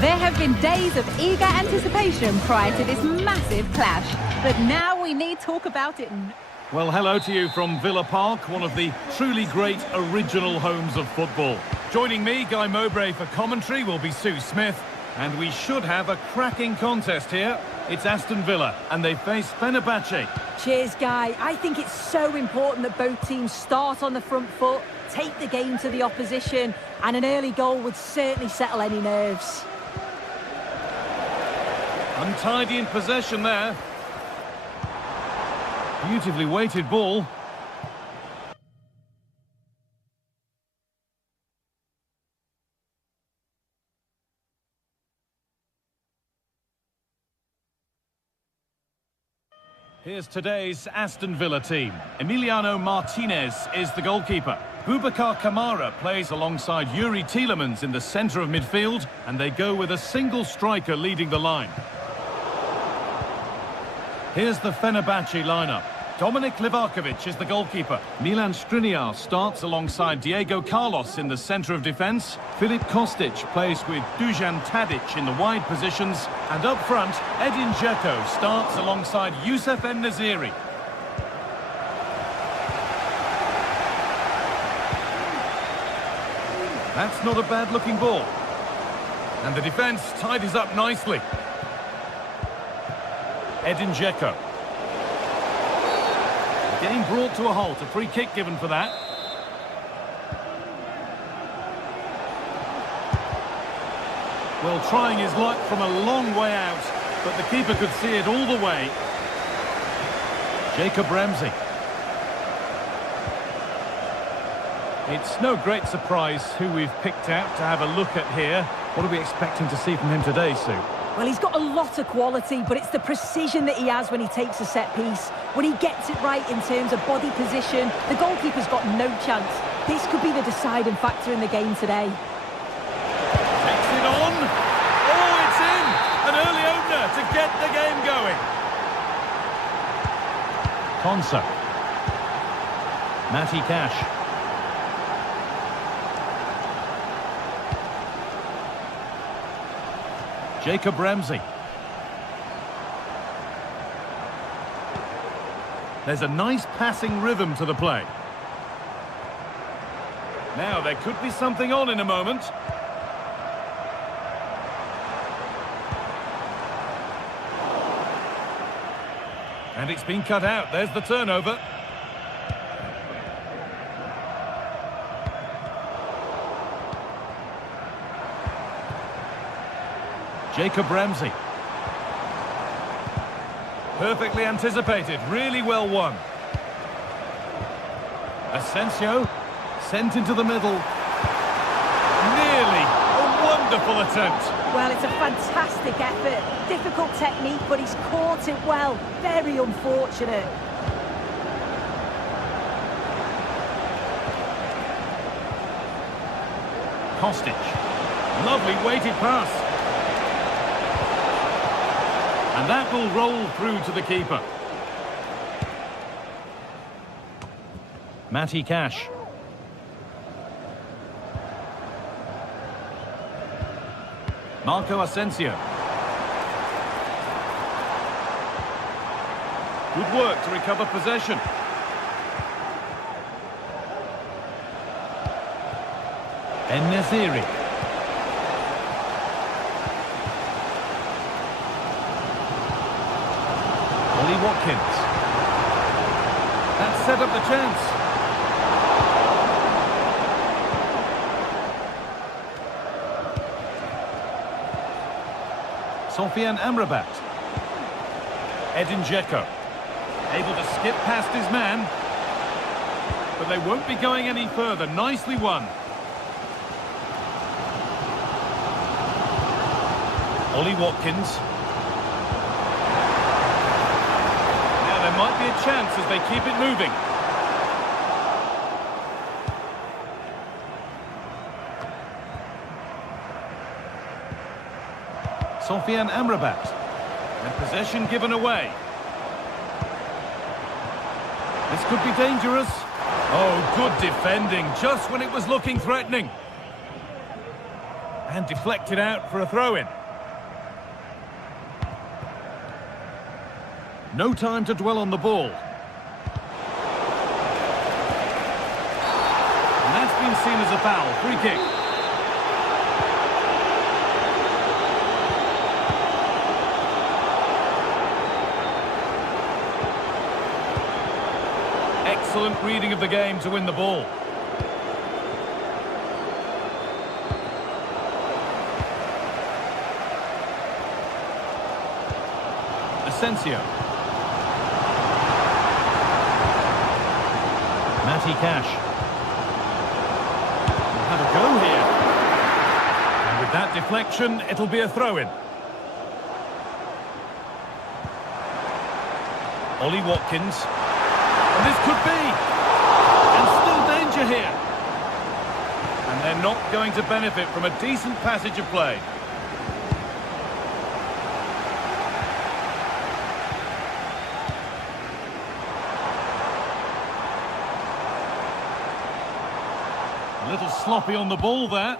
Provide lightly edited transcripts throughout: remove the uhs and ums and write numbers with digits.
There have been days of eager anticipation prior to this massive clash, but now we need talk about it. Well, hello to you from Villa Park, one of the truly great original homes of football. Joining me, Guy Mowbray, for commentary will be Sue Smith, and we should have a cracking contest here. It's Aston Villa, and they face Fenerbahce. Cheers, Guy. I think it's so important that both teams start on the front foot, take the game to the opposition, and an early goal would certainly settle any nerves. Untidy in possession there. Beautifully weighted ball. Here's today's Aston Villa team. Emiliano Martinez is the goalkeeper. Boubacar Kamara plays alongside Yuri Tielemans in the centre of midfield, and they go with a single striker leading the line. Here's the Fenerbahce lineup. Dominik Livakovic is the goalkeeper. Milan Skriniar starts alongside Diego Carlos in the centre of defence. Filip Kostic plays with Dusan Tadic in the wide positions. And up front, Edin Dzeko starts alongside Youssef En-Nesyri. That's not a bad-looking ball. And the defence tidies up nicely. Edin Dzeko. Game brought to a halt, a free kick given for that. Well, trying his luck from a long way out, but the keeper could see it all the way. Jacob Ramsey. It's no great surprise who we've picked out to have a look at here. What are we expecting to see from him today, Sue? Well, he's got a lot of quality, but it's the precision that he has when he takes a set piece. When he gets it right in terms of body position, the goalkeeper's got no chance. This could be the deciding factor in the game today. Takes it on. Oh, it's in! An early opener to get the game going. Konsa. Matty Cash. Jacob Ramsey. There's a nice passing rhythm to the play. Now, there could be something on in a moment. And it's been cut out. There's the turnover. Jacob Ramsey. Perfectly anticipated, really well won. Asensio, sent into the middle. Nearly a wonderful attempt. Well, it's a fantastic effort. Difficult technique, but he's caught it well. Very unfortunate. Kostic. Lovely weighted pass. And that will roll through to the keeper. Matty Cash. Marco Asensio. Good work to recover possession. En-Nesyri. Watkins. That set up the chance. Sofian Amrabat. Edin Dzeko. Able to skip past his man. But they won't be going any further. Nicely won. Ollie Watkins. Might be a chance as they keep it moving. Sofian Amrabat. And possession given away. This could be dangerous. Oh, good defending, just when it was looking threatening. And deflected out for a throw-in. No time to dwell on the ball. And that's been seen as a foul. Free kick. Excellent reading of the game to win the ball. Asensio. Matty Cash. We'll have a go here. And with that deflection, it'll be a throw-in. Ollie Watkins. And this could be. And still danger here. And they're not going to benefit from a decent passage of play. A little sloppy on the ball there.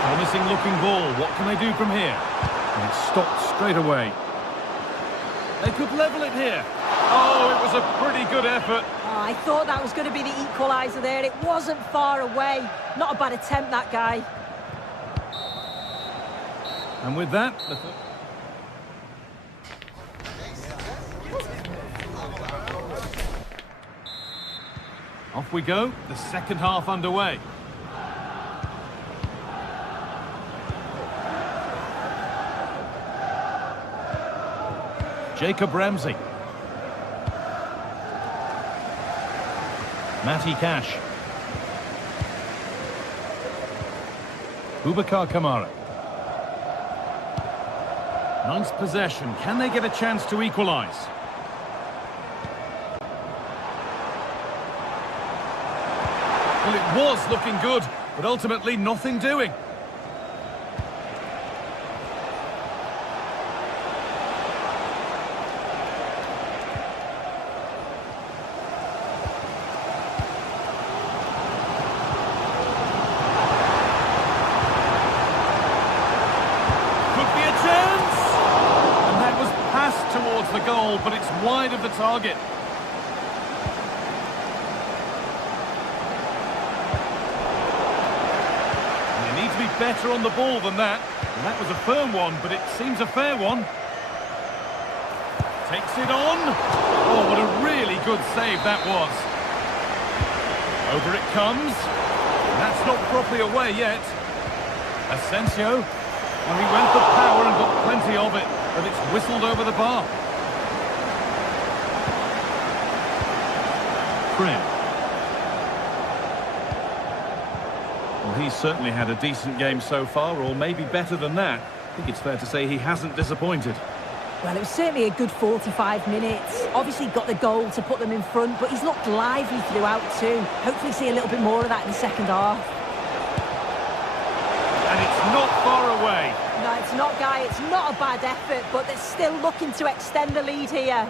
Promising looking ball. What can they do from here? And it's stopped straight away. They could level it here. Oh, it was a pretty good effort. Oh, I thought that was going to be the equaliser there. It wasn't far away. Not a bad attempt, that guy. And with that, off we go, the second half underway. Jacob Ramsey. Matty Cash. Boubacar Kamara. Nice possession. Can they get a chance to equalise? Well, it was looking good, but ultimately nothing doing. Towards the goal, but it's wide of the target. And they need to be better on the ball than that. And that was a firm one, but it seems a fair one. Takes it on. Oh, what a really good save that was. Over it comes. And that's not properly away yet. Asensio. Well, he went for power and got plenty of it. But it's whistled over the bar. Fred. Well, he's certainly had a decent game so far, or maybe better than that. I think it's fair to say he hasn't disappointed. Well, it was certainly a good 45 minutes. Obviously got the goal to put them in front, but he's looked lively throughout too. Hopefully see a little bit more of that in the second half. And it's not far away. No, it's not, Guy. It's not a bad effort, but they're still looking to extend the lead here.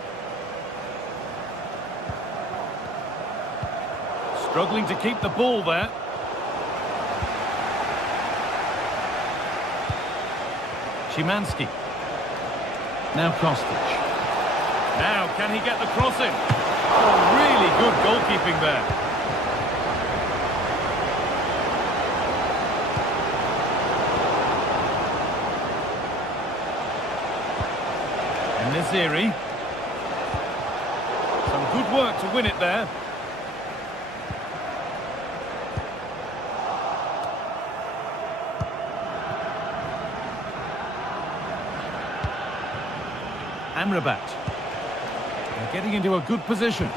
Struggling to keep the ball there. Szymanski. Now Kostic. Now, can he get the cross in? Oh, really good goalkeeping there. Naziri. Some good work to win it there. Amrabat. They're getting into a good position.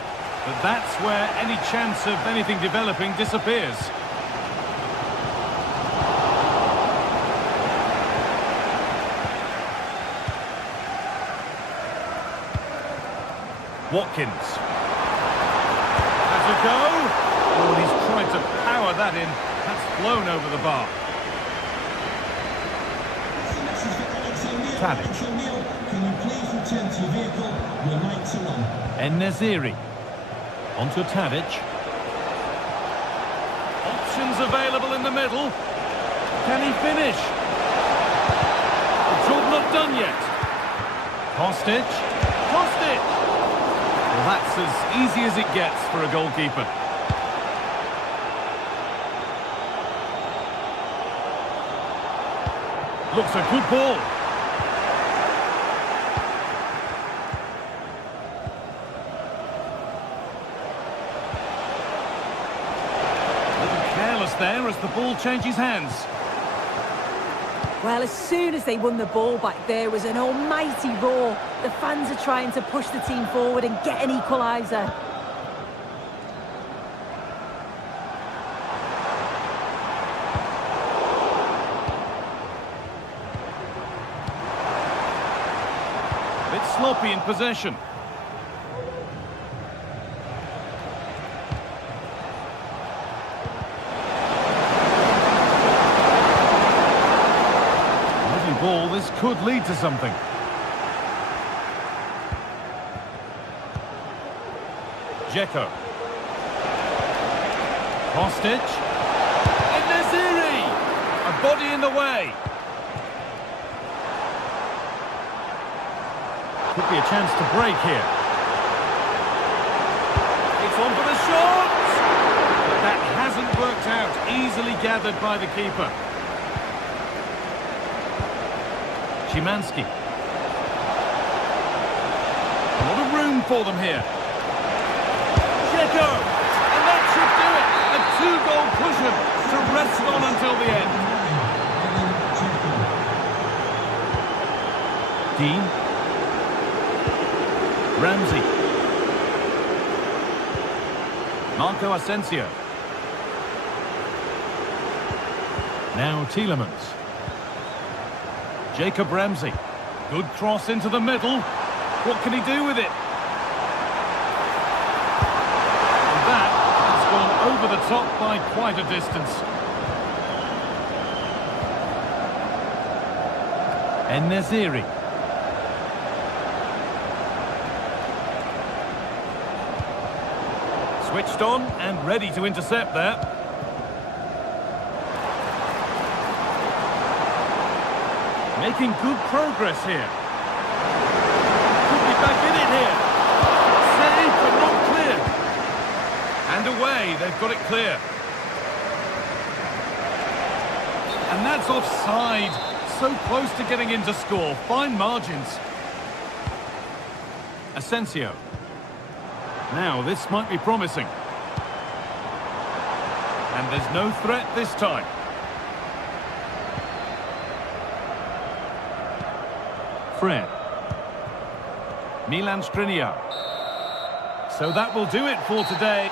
But that's where any chance of anything developing disappears. Watkins. Has a go. Oh, and he's tried to power that in. That's flown over the bar. Tadic. Can you please return to your vehicle? Your lights are on. En-Nesyri. Onto Tadic. Options available in the middle. Can he finish? The job not done yet. Kostic. Kostic! Well, that's as easy as it gets for a goalkeeper. Looks a good ball. A little careless there as the ball changes hands. Well, as soon as they won the ball back, there was an almighty roar. The fans are trying to push the team forward and get an equaliser. A bit sloppy in possession. Ball, this could lead to something. Dzeko. Kostic. En-Nesyri! A body in the way. Could be a chance to break here. It's on for the shot! But that hasn't worked out. Easily gathered by the keeper. Szymanski. A lot of room for them here. Dzeko! And that should do it! A two-goal cushion to rest on until the end. Dean. Ramsey. Marco Asensio. Now Tielemans. Jacob Ramsey. Good cross into the middle. What can he do with it? And that has gone over the top by quite a distance. En-Nesyri. Switched on and ready to intercept there. Making good progress here. Could be back in it here. Save, but not clear. And away, they've got it clear. And that's offside. So close to getting in to score. Fine margins. Asensio. Now, this might be promising. And there's no threat this time. Fred. Milan Skriniar. So that will do it for today.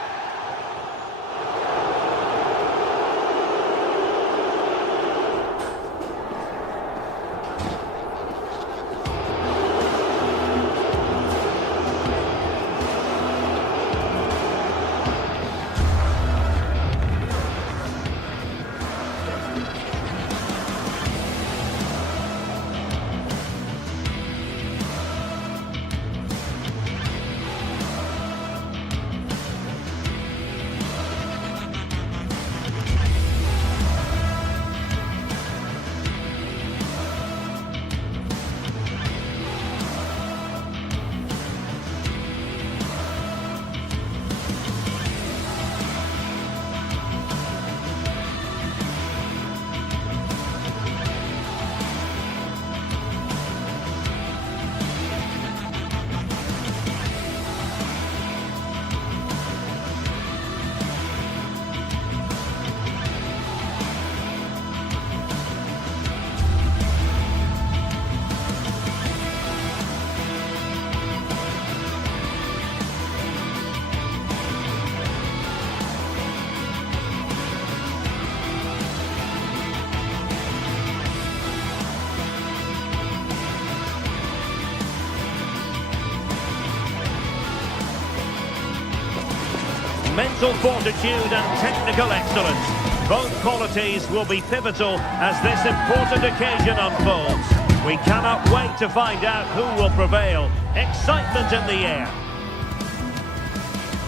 Mental fortitude and technical excellence. Both qualities will be pivotal as this important occasion unfolds. We cannot wait to find out who will prevail. Excitement in the air.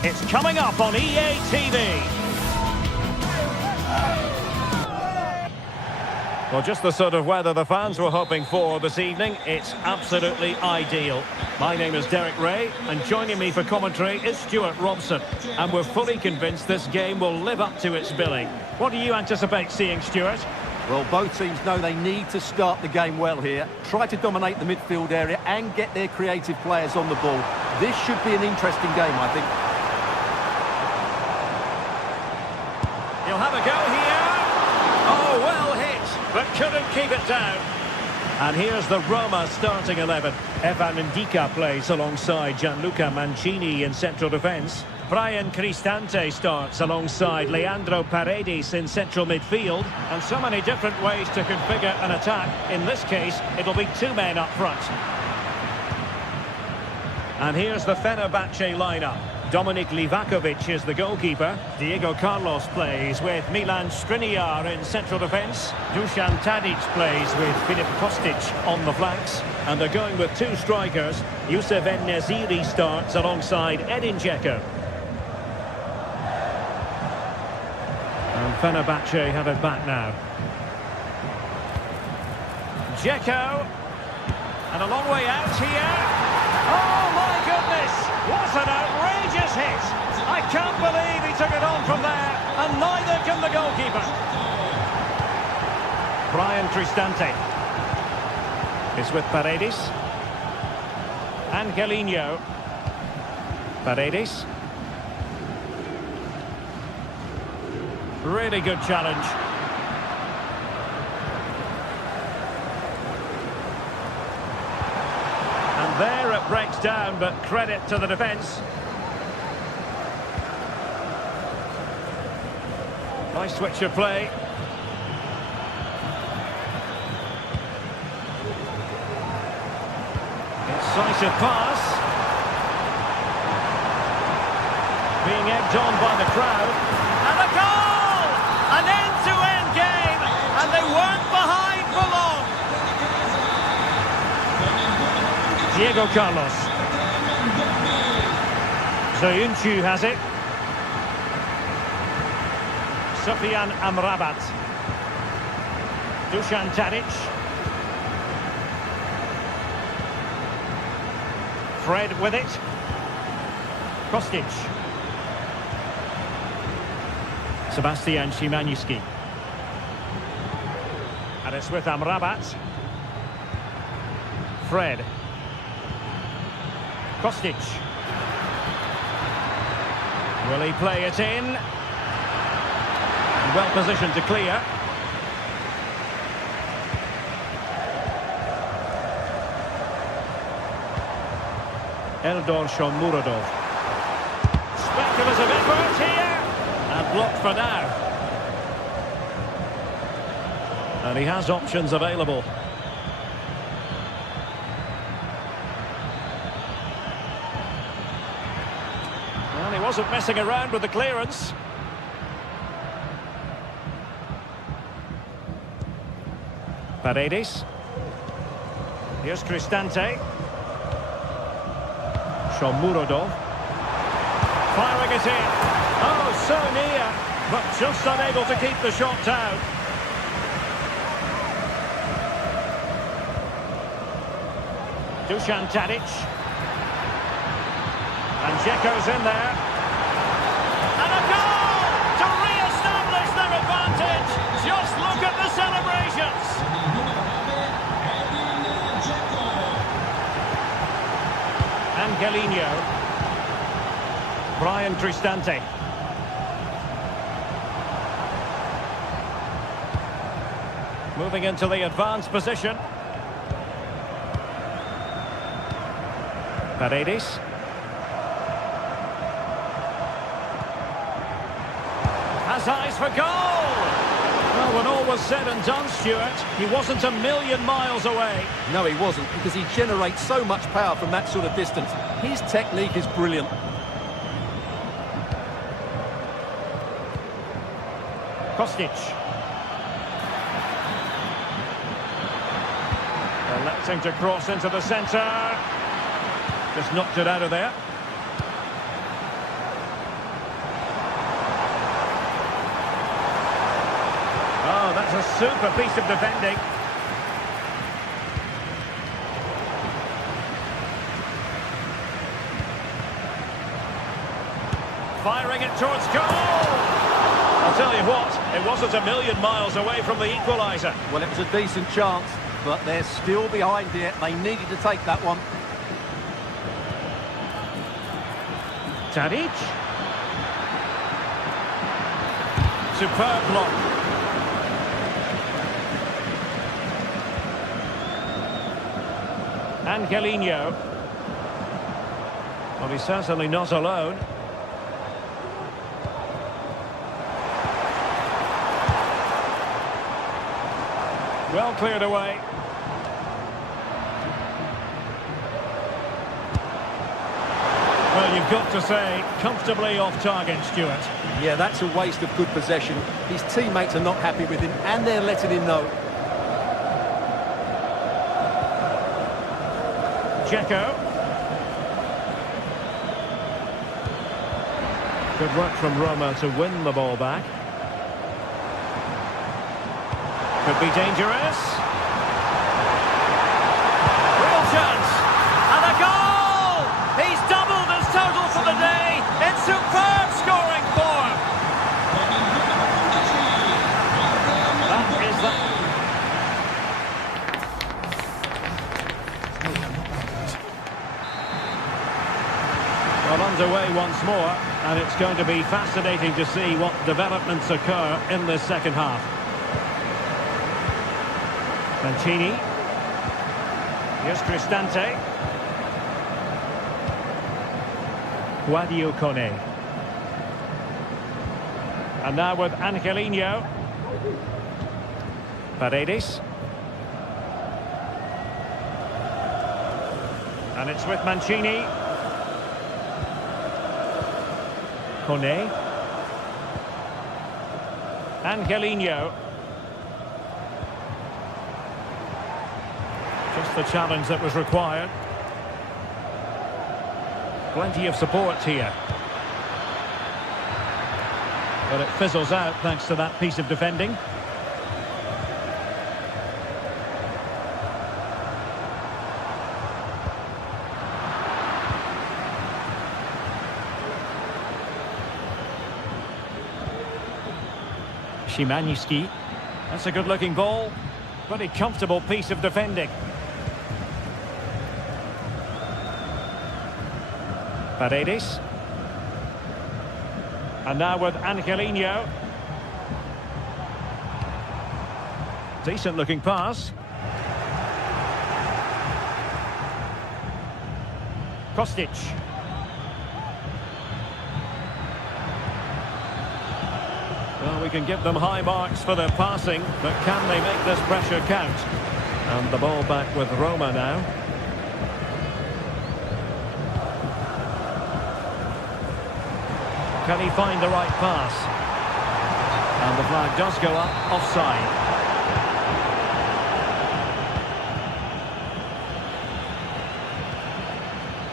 It's coming up on EA TV. Well, just the sort of weather the fans were hoping for this evening. It's absolutely ideal. My name is Derek Ray, and joining me for commentary is Stuart Robson. And we're fully convinced this game will live up to its billing. What do you anticipate seeing, Stuart? Well, both teams know they need to start the game well here. Try to dominate the midfield area and get their creative players on the ball. This should be an interesting game, I think. He'll have a go here. Oh, well hit, but couldn't keep it down. And here's the Roma starting 11. Evan Ndika plays alongside Gianluca Mancini in central defence. Brian Cristante starts alongside Leandro Paredes in central midfield. And so many different ways to configure an attack. In this case, it'll be two men up front. And here's the Fenerbahce lineup. Dominik Livakovic is the goalkeeper. Diego Carlos plays with Milan Skriniar in central defence. Dusan Tadic plays with Filip Kostic on the flanks. And they're going with two strikers. Youssef En-Nesyri starts alongside Edin Dzeko. And Fenerbahce have it back now. Dzeko. And a long way out here. Oh my goodness! What an outrageous hit! I can't believe he took it on from there, and neither can the goalkeeper. Brian Cristante is with Paredes. Angelino. Paredes. Really good challenge. And there it breaks down, but credit to the defence. Nice switch of play. Incisive pass. Being egged on by the crowd. And a goal! An end-to-end game, and they weren't behind for long. Diego Carlos. Soyuncu has it. Sofyan Amrabat. Dusan Tadic. Fred with it. Kostic. Sebastian Szymanski. And it's with Amrabat. Fred. Kostic. Will he play it in? Well positioned to clear. Eldor Shomurodov. Speculative effort here. And blocked for now. And he has options available. Well, he wasn't messing around with the clearance. Paredes. Here's Cristante. Shomurodov. Firing it in. Oh, so near, but just unable to keep the shot down. Dusan Tadic. And Dzeko's in there. And a goal to re-establish their advantage. Just look at the celebrations. Angelino. Brian Cristante. Moving into the advanced position. Paredes. Has eyes for goal! Well, when all was said and done, Stuart, he wasn't a million miles away. No, he wasn't, because he generates so much power from that sort of distance. His technique is brilliant. Kostic. A Electing to cross into the centre. Just knocked it out of there. Oh, that's a super piece of defending. Firing it towards goal! I'll tell you what, it wasn't a million miles away from the equaliser. Well, it was a decent chance, but they're still behind here. They needed to take that one. Tadic. Superb block. Angelino. Well, he's certainly not alone. Well cleared away. Well, you've got to say, comfortably off target, Stuart. Yeah, that's a waste of good possession. His teammates are not happy with him, and they're letting him know. Dzeko. Good work from Roma to win the ball back. Could be dangerous. Real chance. And a goal! He's doubled his total for the day. It's superb scoring form. That is the... Well, underway once more, and it's going to be fascinating to see what developments occur in this second half. Mancini. Here's Cristante. Guadio Kone. And now with Angelino. Paredes. And it's with Mancini. Kone. Angelino. Just the challenge that was required. Plenty of support here. But it fizzles out thanks to that piece of defending. Szymański. That's a good-looking ball. Pretty comfortable piece of defending. Paredes. And now with Angelino. Decent looking pass. Kostic. Well, we can give them high marks for their passing, but can they make this pressure count? And the ball back with Roma now. Can he find the right pass? And the flag does go up, offside.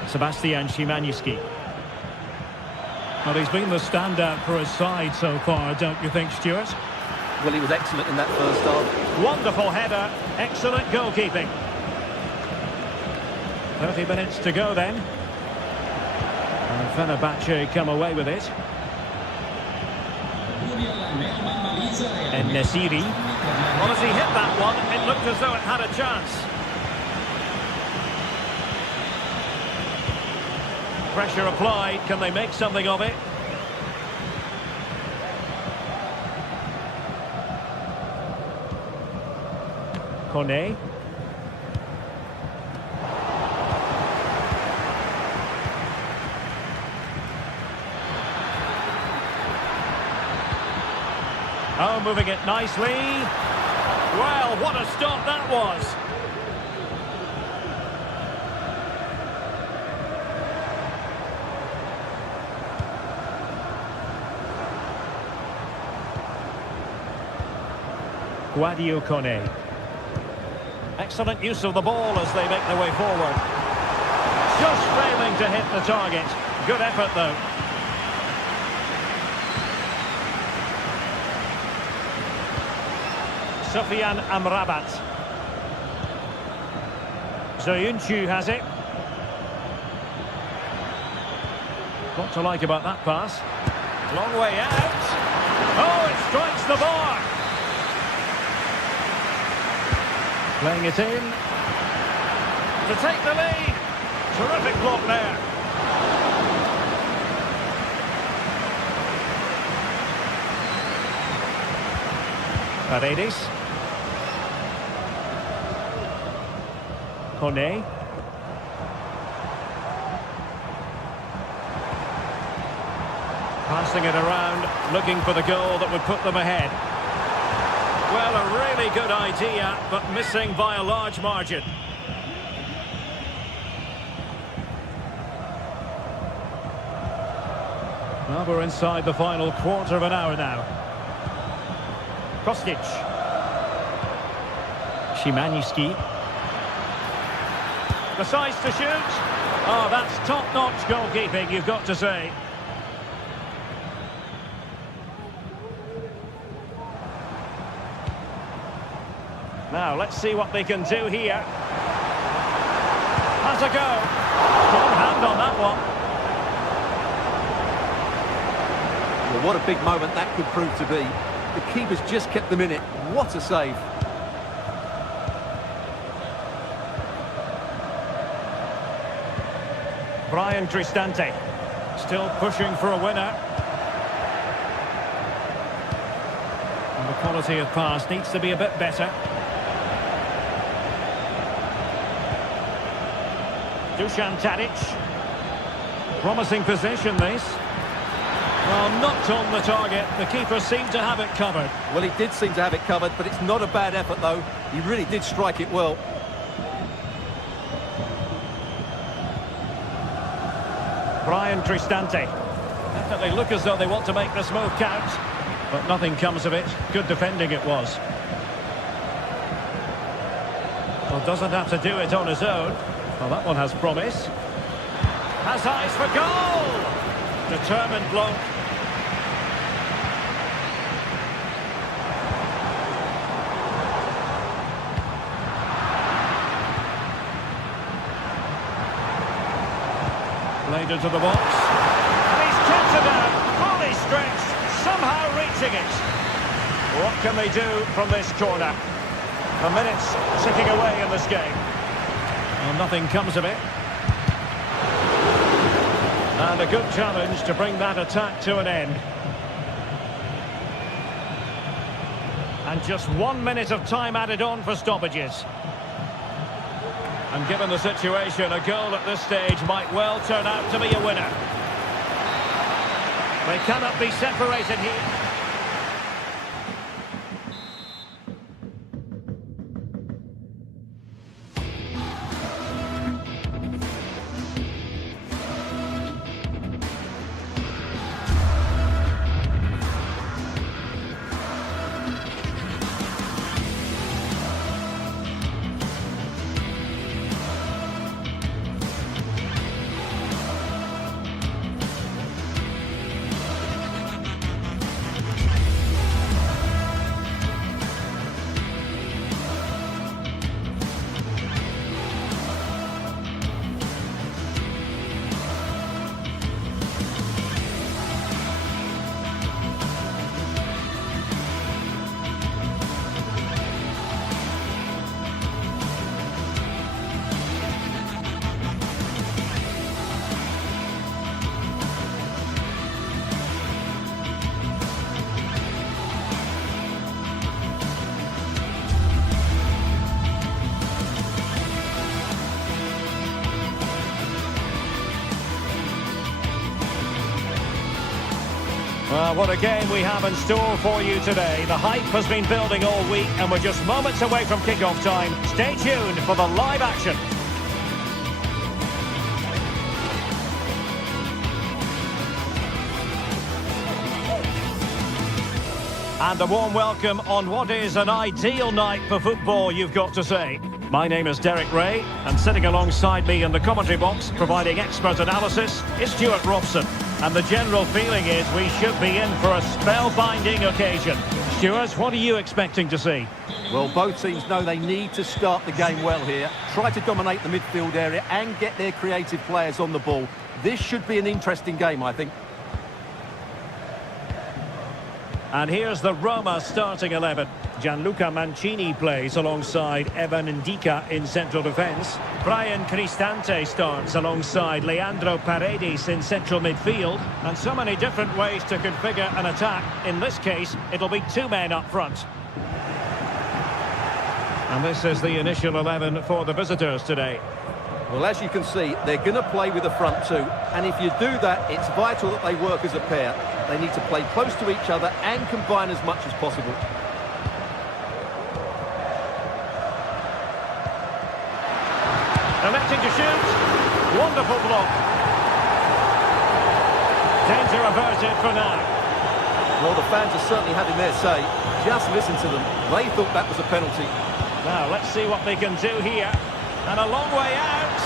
Sebastian Szymański. Well, he's been the standout for his side so far, don't you think, Stuart? Well, he was excellent in that first half. Wonderful header, excellent goalkeeping. 30 minutes to go then. And Fenerbahce come away with it. And Nesiri. Well, as he hit that one, it looked as though it had a chance. Pressure applied. Can they make something of it? Kone. Oh, moving it nicely. Well, what a stop that was. Guadio Kone. Excellent use of the ball as they make their way forward. Just failing to hit the target. Good effort, though. Sofian Amrabat. Zoyuncu has it. What to like about that pass? Long way out. Oh, it strikes the bar. Playing it in. To take the lead. Terrific block there. Paredes. Kone. Passing it around, looking for the goal that would put them ahead. Well, a really good idea, but missing by a large margin. Well, we're inside the final quarter of an hour now. Kostic. Szymański. Decides to shoot. Oh, that's top-notch goalkeeping, you've got to say. Now, let's see what they can do here. Has a go. Strong hand on that one. Well, what a big moment that could prove to be. The keeper's just kept them in it. What a save. Brian Cristante. Still pushing for a winner. And the quality of pass needs to be a bit better. Dusan Tadic. Promising position, this. Well, not on the target. The keeper seemed to have it covered. Well, he did seem to have it covered, but it's not a bad effort, though. He really did strike it well. Brian Cristante. Definitely look as though they want to make this move count. But nothing comes of it. Good defending it was. Well, doesn't have to do it on his own. Well, that one has promise. Has eyes for goal! Determined bloke. Played into the box. And he's kept it out, fully stretched, somehow reaching it. What can they do from this corner? The minutes ticking away in this game. Well, nothing comes of it. And a good challenge to bring that attack to an end. And just 1 minute of time added on for stoppages. And given the situation, a goal at this stage might well turn out to be a winner. They cannot be separated here. Well, what a game we have in store for you today. The hype has been building all week and we're just moments away from kick-off time. Stay tuned for the live action. And a warm welcome on what is an ideal night for football, you've got to say. My name is Derek Ray, and sitting alongside me in the commentary box, providing expert analysis, is Stuart Robson. And the general feeling is we should be in for a spellbinding occasion. Stuart, what are you expecting to see? Well, both teams know they need to start the game well here. Try to dominate the midfield area and get their creative players on the ball. This should be an interesting game, I think. And here's the Roma starting 11. Gianluca Mancini plays alongside Evan Ndika in central defence. Brian Cristante starts alongside Leandro Paredes in central midfield. And so many different ways to configure an attack. In this case, it'll be two men up front. And this is the initial 11 for the visitors today. Well, as you can see, they're going to play with the front two. And if you do that, it's vital that they work as a pair. They need to play close to each other and combine as much as possible. Electing to shoot. Wonderful block. Danger averted for now. Well, the fans are certainly having their say. Just listen to them. They thought that was a penalty. Now, let's see what they can do here. And a long way out.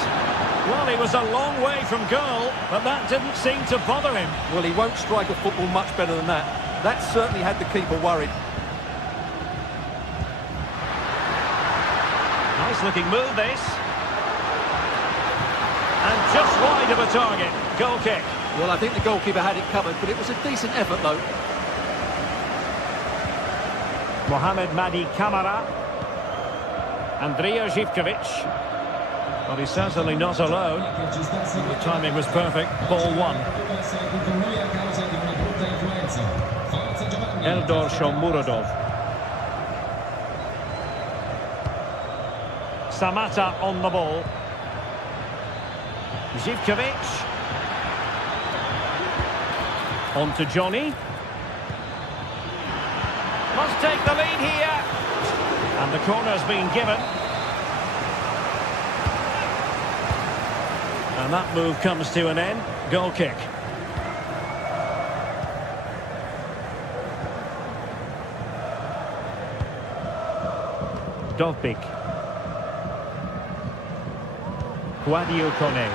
Well, he was a long way from goal, but that didn't seem to bother him. Well, he won't strike a football much better than that. That certainly had the keeper worried. Nice looking move, this. And just wide of a target. Goal kick. Well, I think the goalkeeper had it covered, but it was a decent effort, though. Mohamed Madi Camara. Andrija Živković. Well, he's certainly not alone. The timing was perfect. Ball one. Eldor Shomurodov. Samatta on the ball. Živković. On to Johnny. Must take the lead here. And the corner's been given. And that move comes to an end. Goal kick. Dovbik. Guadio Kone.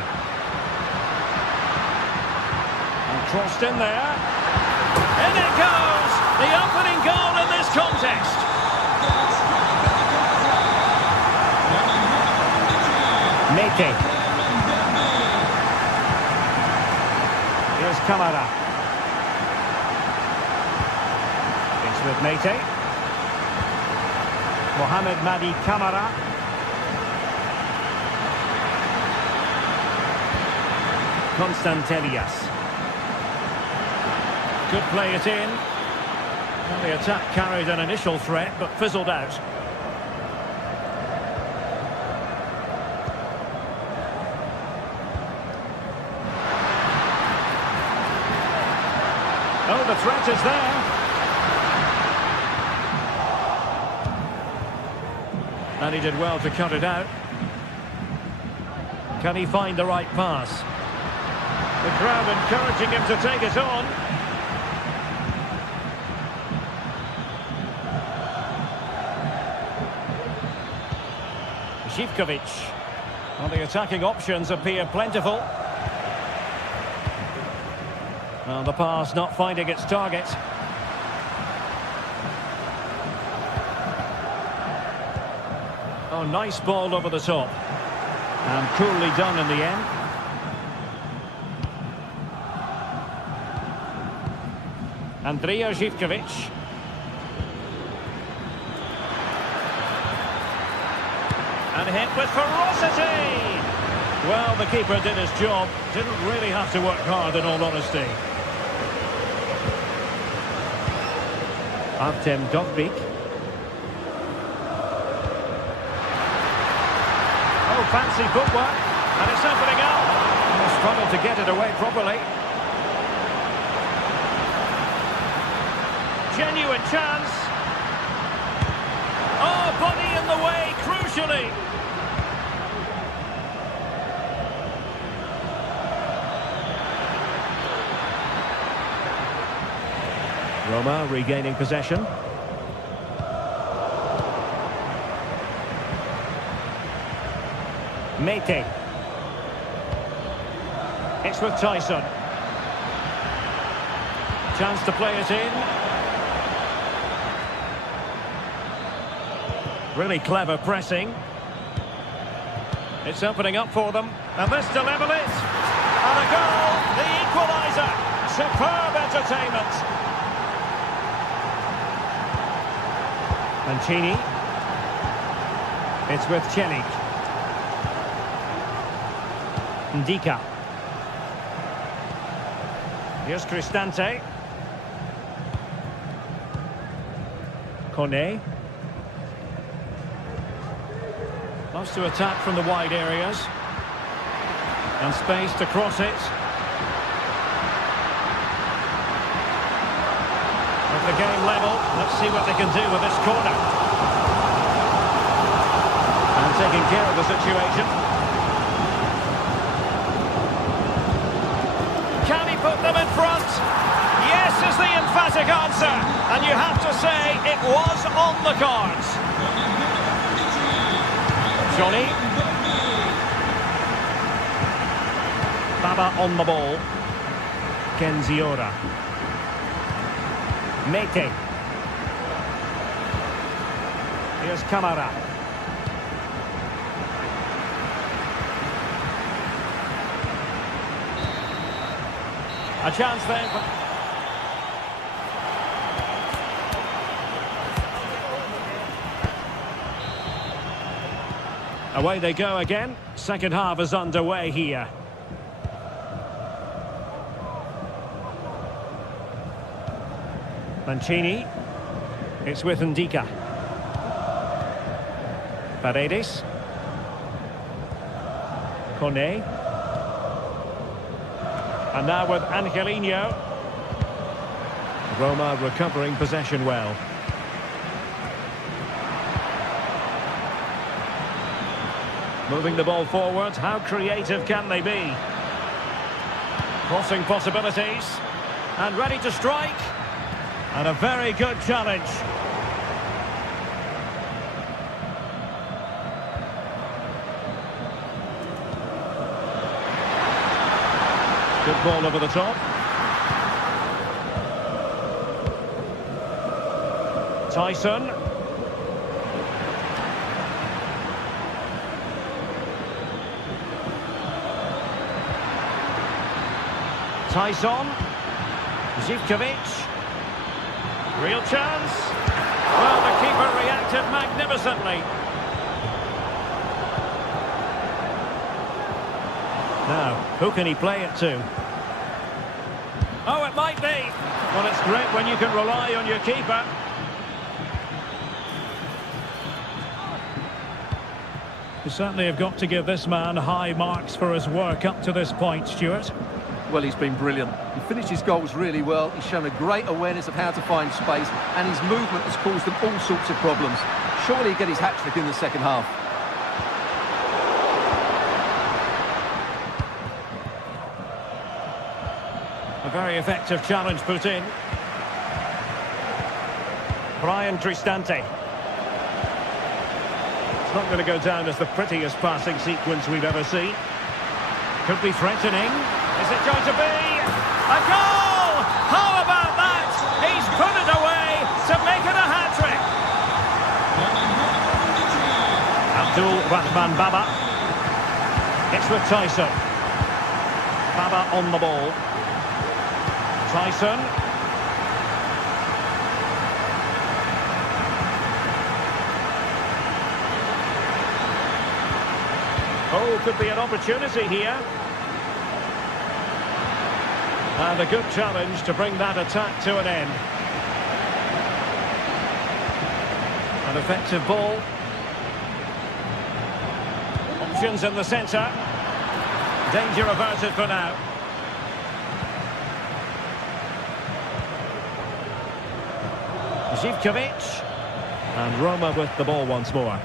And crossed in there. In it goes! The opening goal in this contest. Mete. Here's Camara. It's with Mete. Mohamed Madi Camara. Constantelias. Could play it in. Well, the attack carried an initial threat, but fizzled out. Oh, the threat is there. And he did well to cut it out. Can he find the right pass? The crowd encouraging him to take it on. Živković. Well, the attacking options appear plentiful. Well, the pass not finding its target. Oh, nice ball over the top. And coolly done in the end. Andrija Živković. And hit with ferocity! Well, the keeper did his job. Didn't really have to work hard, in all honesty. Artem Dovbik. Oh, fancy footwork. And it's opening up. And he struggled to get it away properly. Genuine chance. Oh, body in the way, crucially. Roma regaining possession. Mete. It's with Tyson. Chance to play it in. Really clever pressing. It's opening up for them. And this to level it. And a goal. The equaliser. Superb entertainment. Mancini. It's with Celik. Ndika. Here's Cristante. Kone. Loves to attack from the wide areas. And space to cross it. With the game level, let's see what they can do with this corner. And taking care of the situation. Can he put them in front? Yes is the emphatic answer. And you have to say it was on the cards. Johnny. Baba on the ball. Kenziora. Mete. Here's Camara. A chance there. Away they go again. Second half is underway here. Mancini. It's with Ndika. Paredes. Kone. And now with Angelino. Roma recovering possession well. Moving the ball forward, how creative can they be? Crossing possibilities. And ready to strike. And a very good challenge. Good ball over the top. Tyson. Tyson. Zivkovic. Real chance. Well, the keeper reacted magnificently. Now, who can he play it to? Oh, it might be. Well, it's great when you can rely on your keeper. You certainly have got to give this man high marks for his work up to this point, Stuart. Well, he's been brilliant. He finished his goals really well. He's shown a great awareness of how to find space, and his movement has caused them all sorts of problems. Surely he'll get his hat-trick in the second half. A very effective challenge put in. Brian Cristante. It's not going to go down as the prettiest passing sequence we've ever seen. Could be threatening. Is it going to be a goal? How about that? He's put it away to make it a hat-trick. Abdul Rahman Baba. It's with Tyson. Baba on the ball. Tyson. Oh, could be an opportunity here. And a good challenge to bring that attack to an end. An effective ball. Options in the centre. Danger averted for now. Zivkovic. And Roma with the ball once more.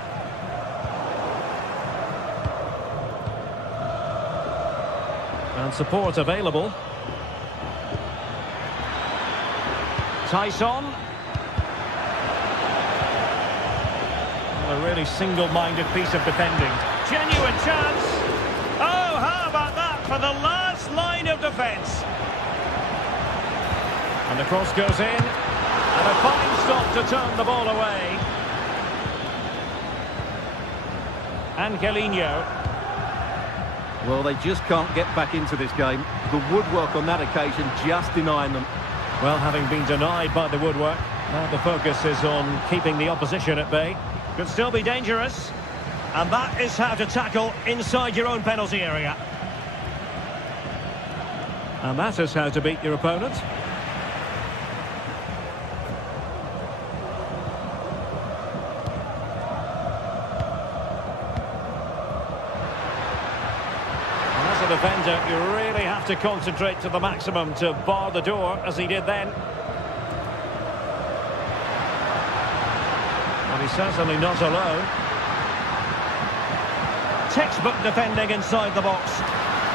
And support available. Tyson. A really single-minded piece of defending. genuine chance. Oh, how about that for the last line of defence? And the cross goes in. And a fine stop to turn the ball away. Angelino. Well, they just can't get back into this game. The woodwork on that occasion just denying them. Well, having been denied by the woodwork, now the focus is on keeping the opposition at bay. Could still be dangerous. And that is how to tackle inside your own penalty area. And that is how to beat your opponent. Defender, you really have to concentrate to the maximum to bar the door, as he did then. And he's certainly not alone. Textbook defending inside the box.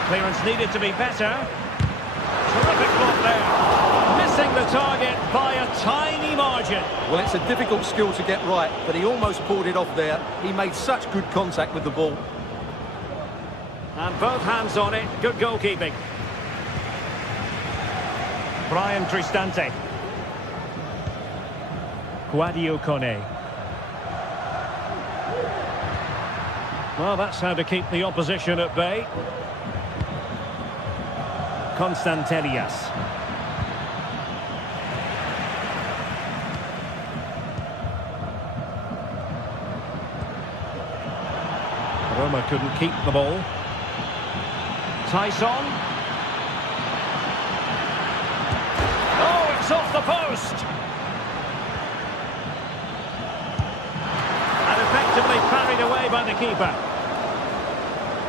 Clearance needed to be better. Terrific block there. Missing the target by a tiny margin. Well, it's a difficult skill to get right, but he almost pulled it off there. He made such good contact with the ball. And both hands on it. Good goalkeeping. Brian Cristante. Guadio Kone. Well, that's how to keep the opposition at bay. Constantelias. Roma couldn't keep the ball. Tyson. Oh, it's off the post. And effectively parried away by the keeper.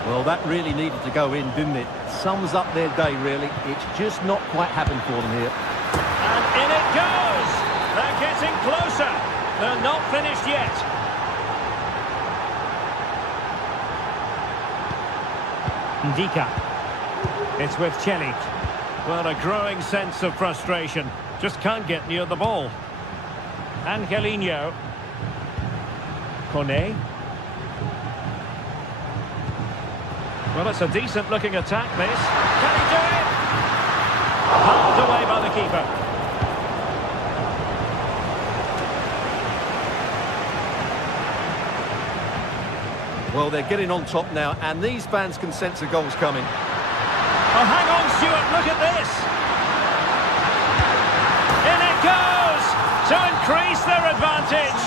Well, that really needed to go in, didn't it? Sums up their day, really. It's just not quite happened for them here. And in it goes. They're getting closer. They're not finished yet. Ndika. It's with Chelik. Well, a growing sense of frustration. Just can't get near the ball. Angelino. Kone. Well, it's a decent-looking attack, this. Can he do it? Pulled away by the keeper. Well, they're getting on top now, and these fans can sense the goals coming. Oh, hang on, Stuart, look at this. In it goes to increase their advantage.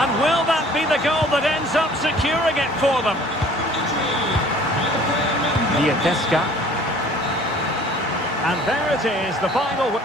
And will that be the goal that ends up securing it for them? Diatesca. And there it is, the final...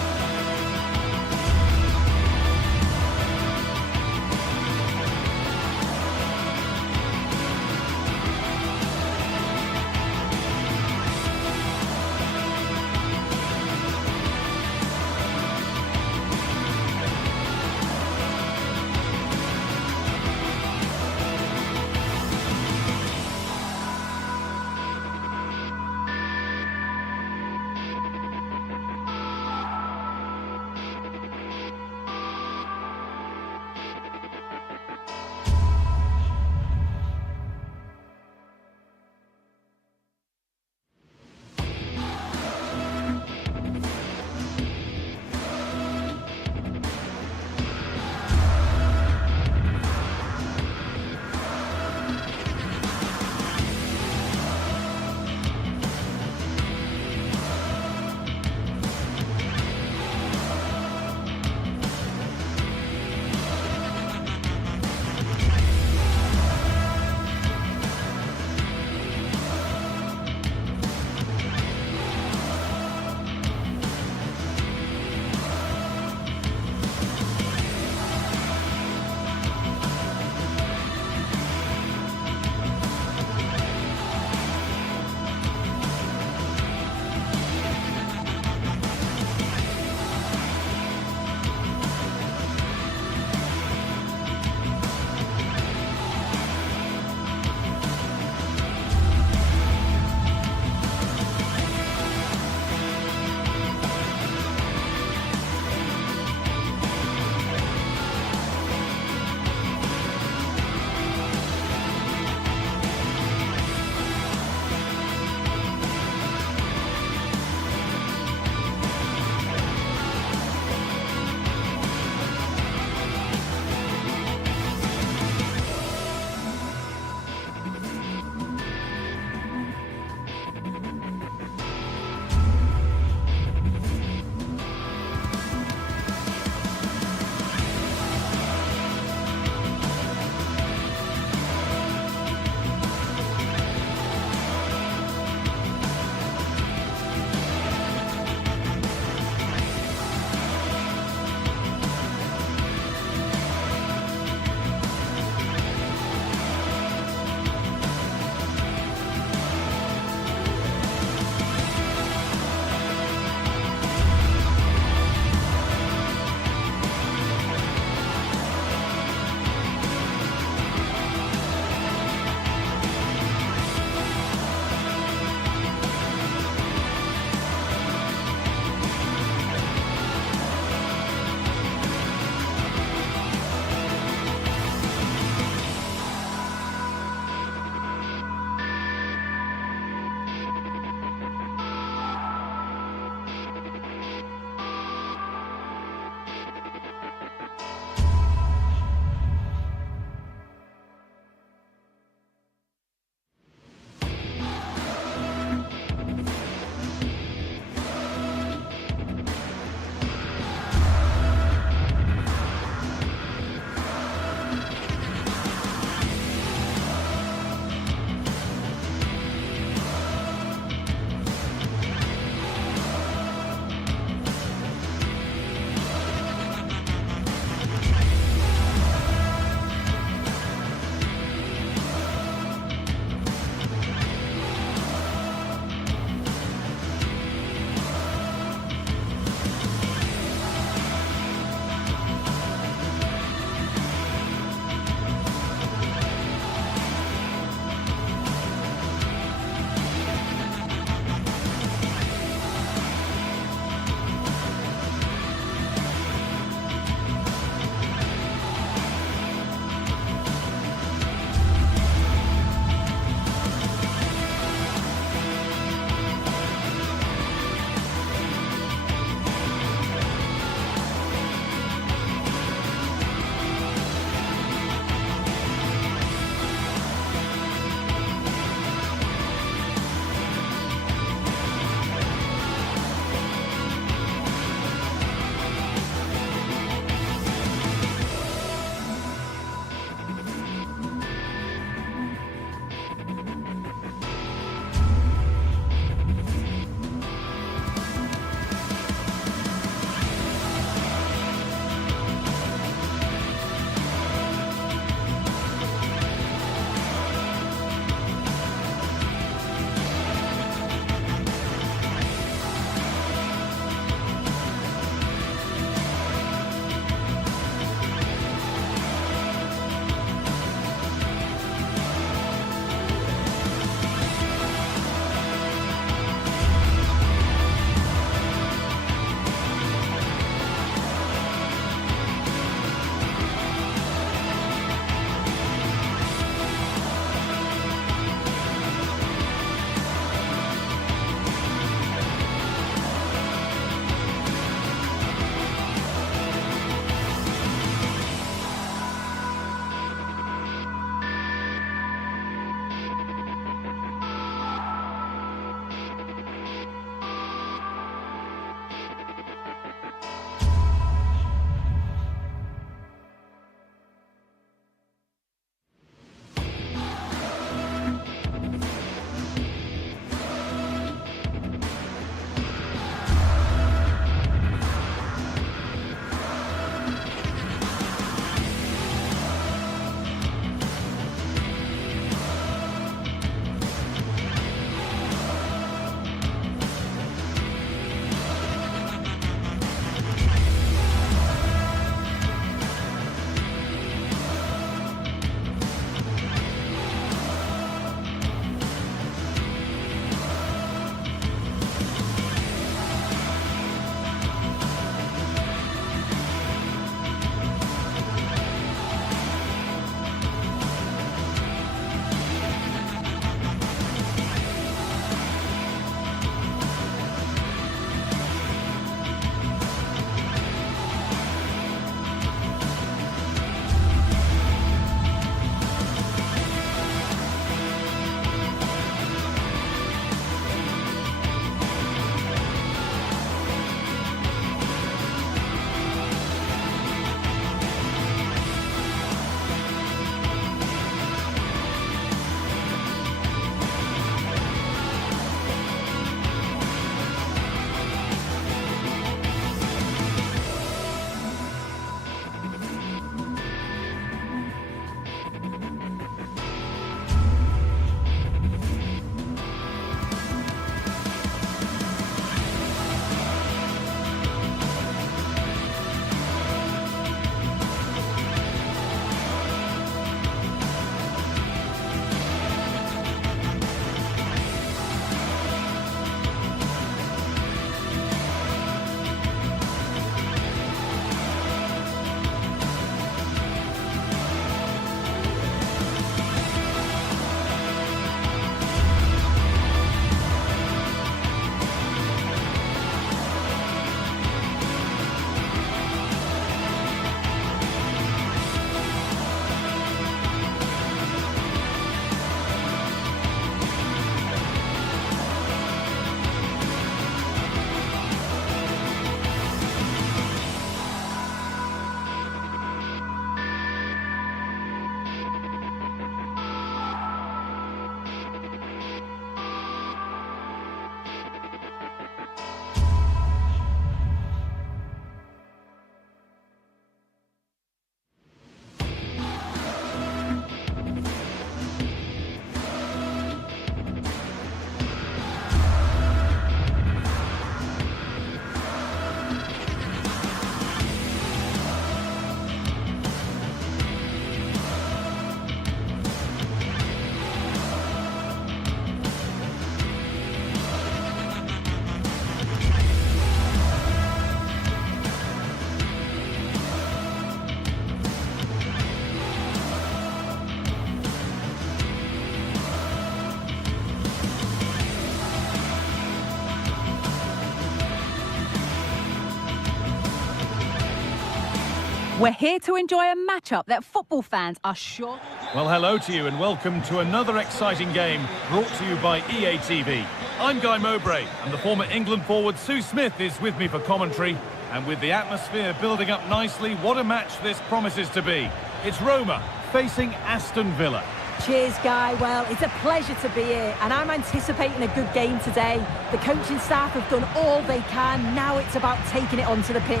We're here to enjoy a matchup that football fans are sure... Well, hello to you and welcome to another exciting game brought to you by EA TV. I'm Guy Mowbray and the former England forward Sue Smith is with me for commentary. And with the atmosphere building up nicely, what a match this promises to be. It's Roma facing Aston Villa. Cheers, Guy. Well, it's a pleasure to be here, and I'm anticipating a good game today. The coaching staff have done all they can. Now it's about taking it onto the pitch.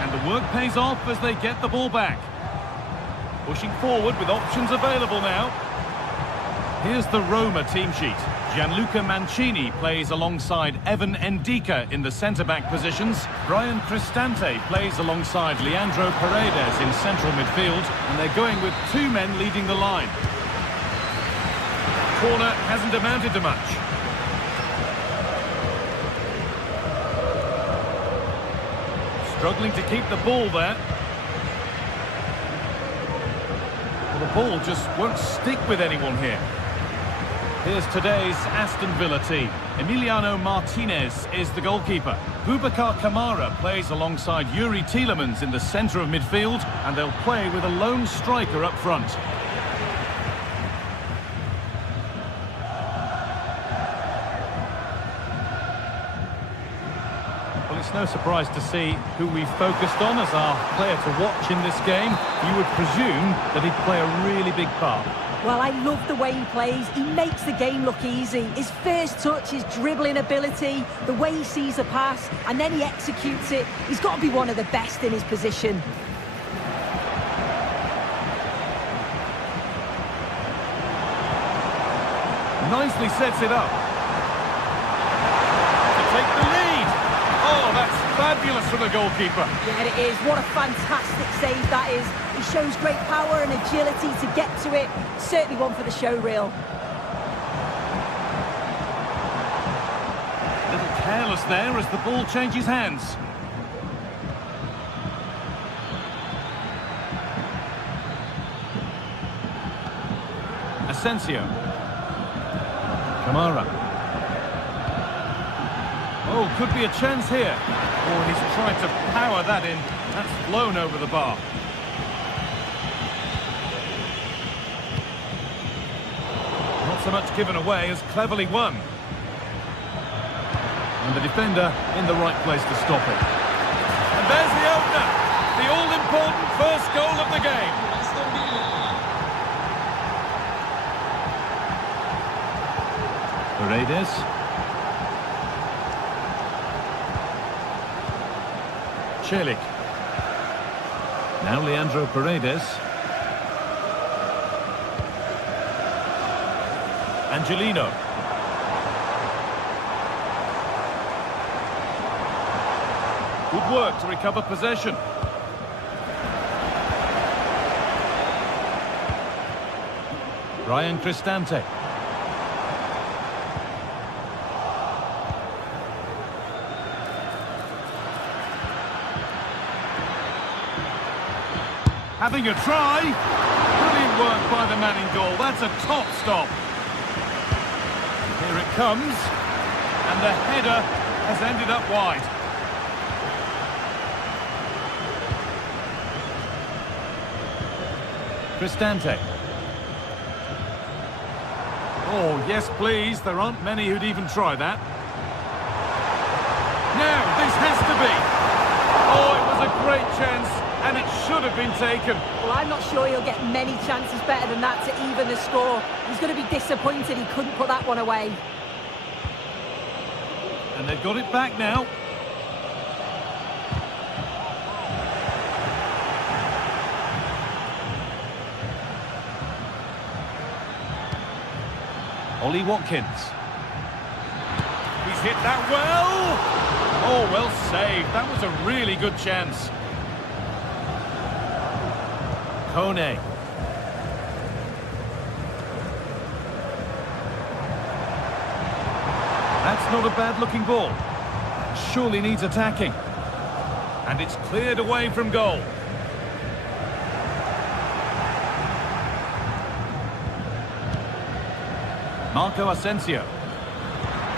And the work pays off as they get the ball back. Pushing forward with options available now. Here's the Roma team sheet. Gianluca Mancini plays alongside Evan Ndika in the centre-back positions. Brian Cristante plays alongside Leandro Paredes in central midfield. And they're going with two men leading the line. Corner hasn't amounted to much. Struggling to keep the ball there. Well, the ball just won't stick with anyone here. Here's today's Aston Villa team. Emiliano Martinez is the goalkeeper. Boubacar Kamara plays alongside Yuri Tielemans in the centre of midfield, and they'll play with a lone striker up front. Well, it's no surprise to see who we focused on as our player to watch in this game. You would presume that he'd play a really big part. Well, I love the way he plays. He makes the game look easy. His first touch, his dribbling ability, the way he sees a pass, and then he executes it. He's got to be one of the best in his position. Nicely sets it up. To take the lead. Oh, that's fabulous from the goalkeeper. Yeah, it is. What a fantastic save that is. He shows great power and agility to get to it. Certainly one for the show reel. A little careless there as the ball changes hands. Asensio. Kamara. Oh, could be a chance here. Oh, he's tried to power that in. That's flown over the bar. Not so much given away as cleverly won. And the defender in the right place to stop it. And there's the opener. The all-important first goal of the game. Paredes. Celik. Now Leandro Paredes. Angelino. Good work to recover possession. Brian Cristante. Having a try. Brilliant work by the man in goal. That's a top stop. Here it comes. And the header has ended up wide. Cristante. Oh, yes, please. There aren't many who'd even try that. Now, this has to be. Oh, it was a great chance, and it should have been taken. Well, I'm not sure he'll get many chances better than that to even the score. He's going to be disappointed he couldn't put that one away. And they've got it back now. Ollie Watkins. He's hit that well. Oh, well saved. That was a really good chance. Kone. That's not a bad-looking ball. Surely needs attacking. And it's cleared away from goal. Marco Asensio.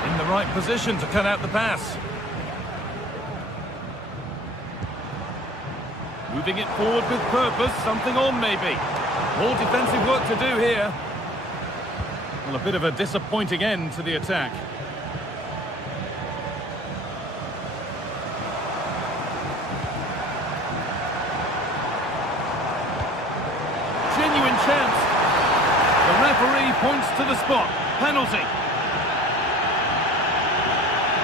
In the right position to cut out the pass. Moving it forward with purpose, something on maybe. More defensive work to do here. Well, a bit of a disappointing end to the attack. Genuine chance. The referee points to the spot. Penalty.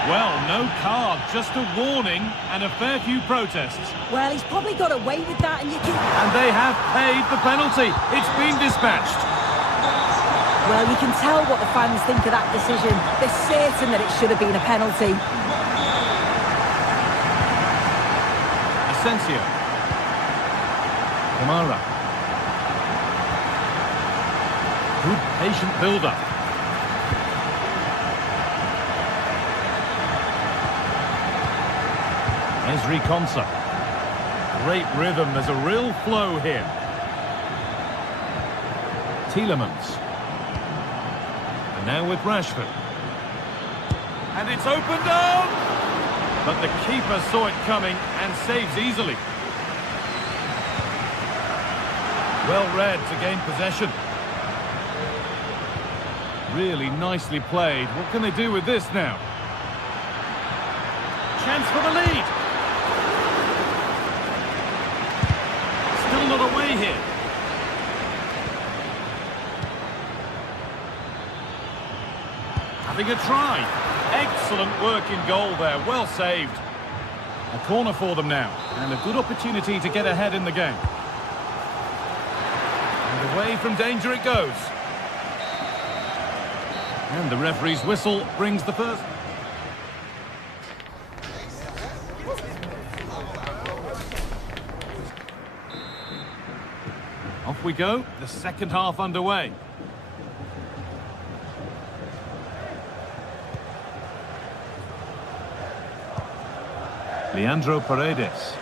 Well, no card, just a warning and a fair few protests. Well, he's probably got away with that, and you can... And they have paid the penalty. It's been dispatched. Well, you can tell what the fans think of that decision. They're certain that it should have been a penalty. Asensio. Kamara. Good patient build-up. Ezri Konsa. Great rhythm, there's a real flow here. Tielemans. And now with Rashford. And it's opened up! But the keeper saw it coming and saves easily. Well read to gain possession. Really nicely played. What can they do with this now? Chance for the lead. Still not away here. Having a try. Excellent work in goal there. Well saved. A corner for them now. And a good opportunity to get ahead in the game. And away from danger it goes. And the referee's whistle brings the first. Off we go, the second half underway. Leandro Paredes.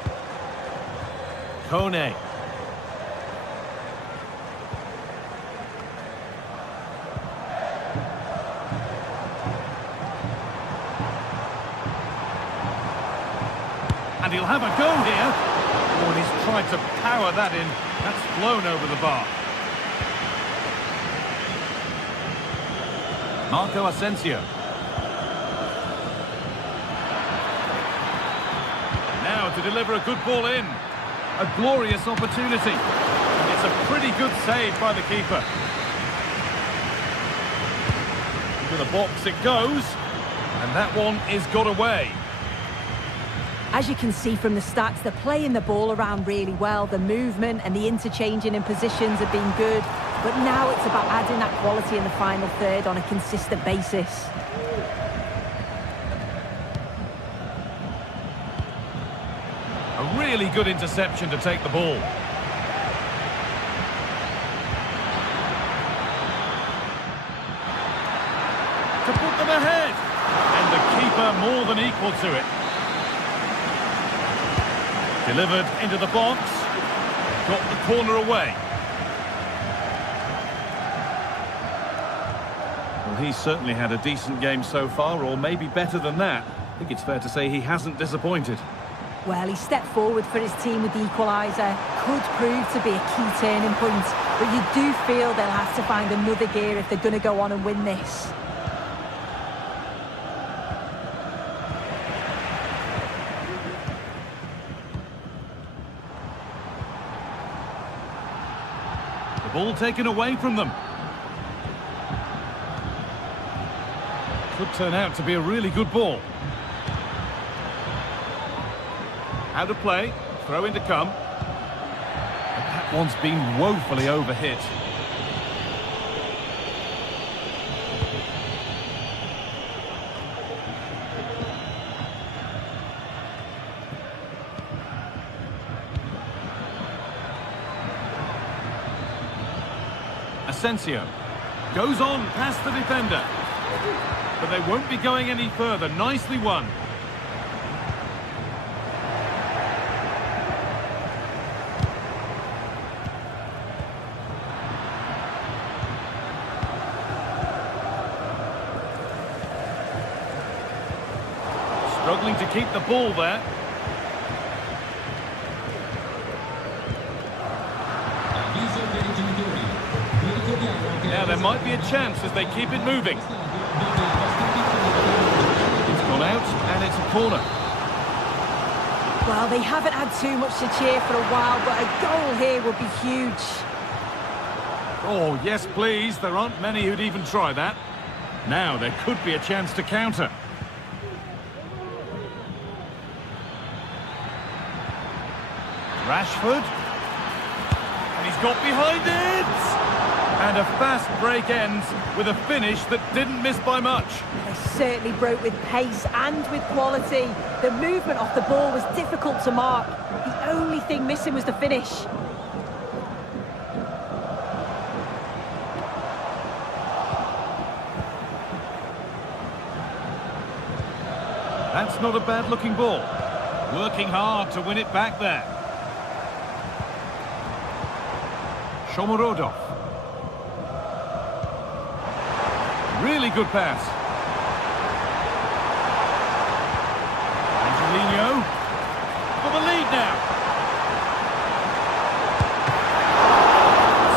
Kone. And he'll have a go here. Oh, and he's tried to power that in. That's flown over the bar. Marco Asensio. Now to deliver a good ball in. A glorious opportunity. And it's a pretty good save by the keeper. Into the box it goes. And that one is got away. As you can see from the stats, they're playing the ball around really well. The movement and the interchanging in positions have been good. But now it's about adding that quality in the final third on a consistent basis. A really good interception to take the ball. To put them ahead. And the keeper more than equal to it. Delivered into the box. Got the corner away. Well, he's certainly had a decent game so far, or maybe better than that. I think it's fair to say he hasn't disappointed. Well, he stepped forward for his team with the equaliser. Could prove to be a key turning point. But you do feel they'll have to find another gear if they're going to go on and win this. Ball taken away from them. Could turn out to be a really good ball. Out of play. Throw in to come. But that one's been woefully overhit. Asensio goes on past the defender, but they won't be going any further. Nicely won. Struggling to keep the ball there. chance as they keep it moving. It's gone out, and it's a corner. Well, they haven't had too much to cheer for a while, but a goal here would be huge. Oh, yes, please. There aren't many who'd even try that. Now, there could be a chance to counter. Rashford. And he's got behind it! And a fast break ends with a finish that didn't miss by much. They certainly broke with pace and with quality. The movement off the ball was difficult to mark. The only thing missing was the finish. That's not a bad-looking ball. Working hard to win it back there. Shomorodov. Really good pass. Angelino for the lead now.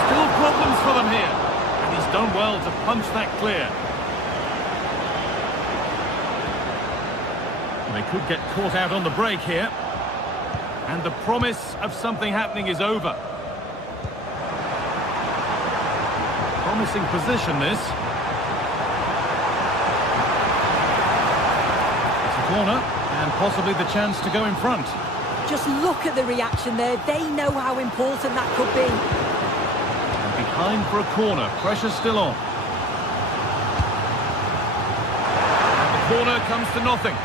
Still problems for them here. And he's done well to punch that clear. They could get caught out on the break here. And the promise of something happening is over. Promising position, this. It's a corner, and possibly the chance to go in front. Just look at the reaction there. They know how important that could be. And behind for a corner. Pressure still on. And the corner comes to nothing.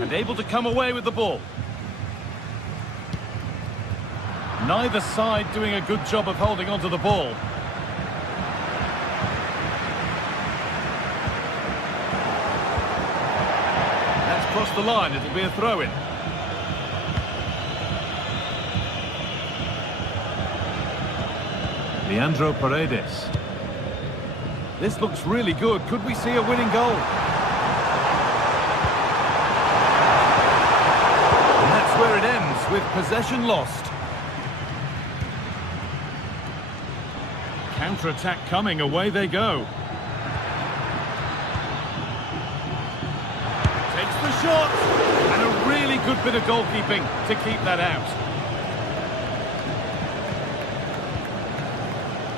And able to come away with the ball. Neither side doing a good job of holding onto the ball. That's crossed the line, it'll be a throw-in. Leandro Paredes. This looks really good. Could we see a winning goal? And that's where it ends, with possession lost. Counter-attack coming, away they go. Takes the shot! And a really good bit of goalkeeping to keep that out.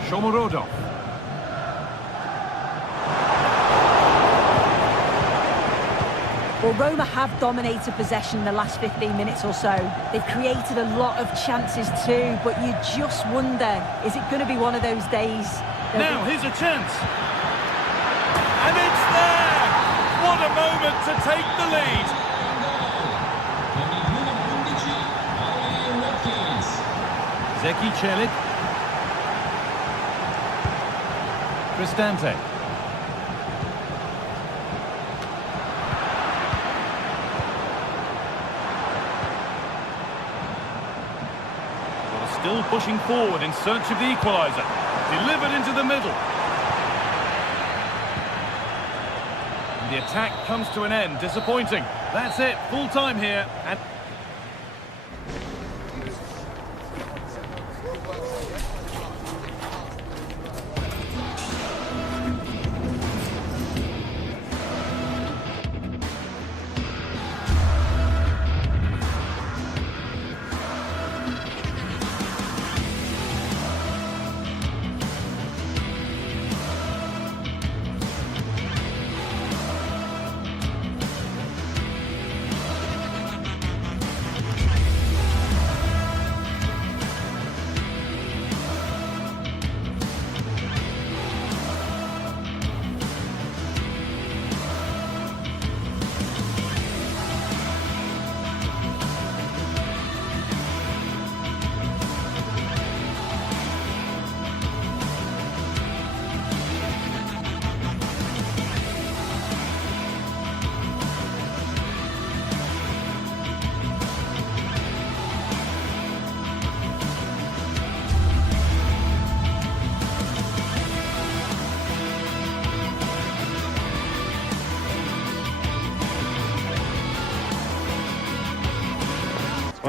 Shomorodov. Well, Roma have dominated possession in the last 15 minutes or so. They've created a lot of chances too, but you just wonder, is it going to be one of those days? Now, here's a chance. And it's there! What a moment to take the lead! Zeki Celik. Cristante. Still pushing forward in search of the equaliser. Delivered into the middle. And the attack comes to an end. Disappointing. That's it. Full time here. And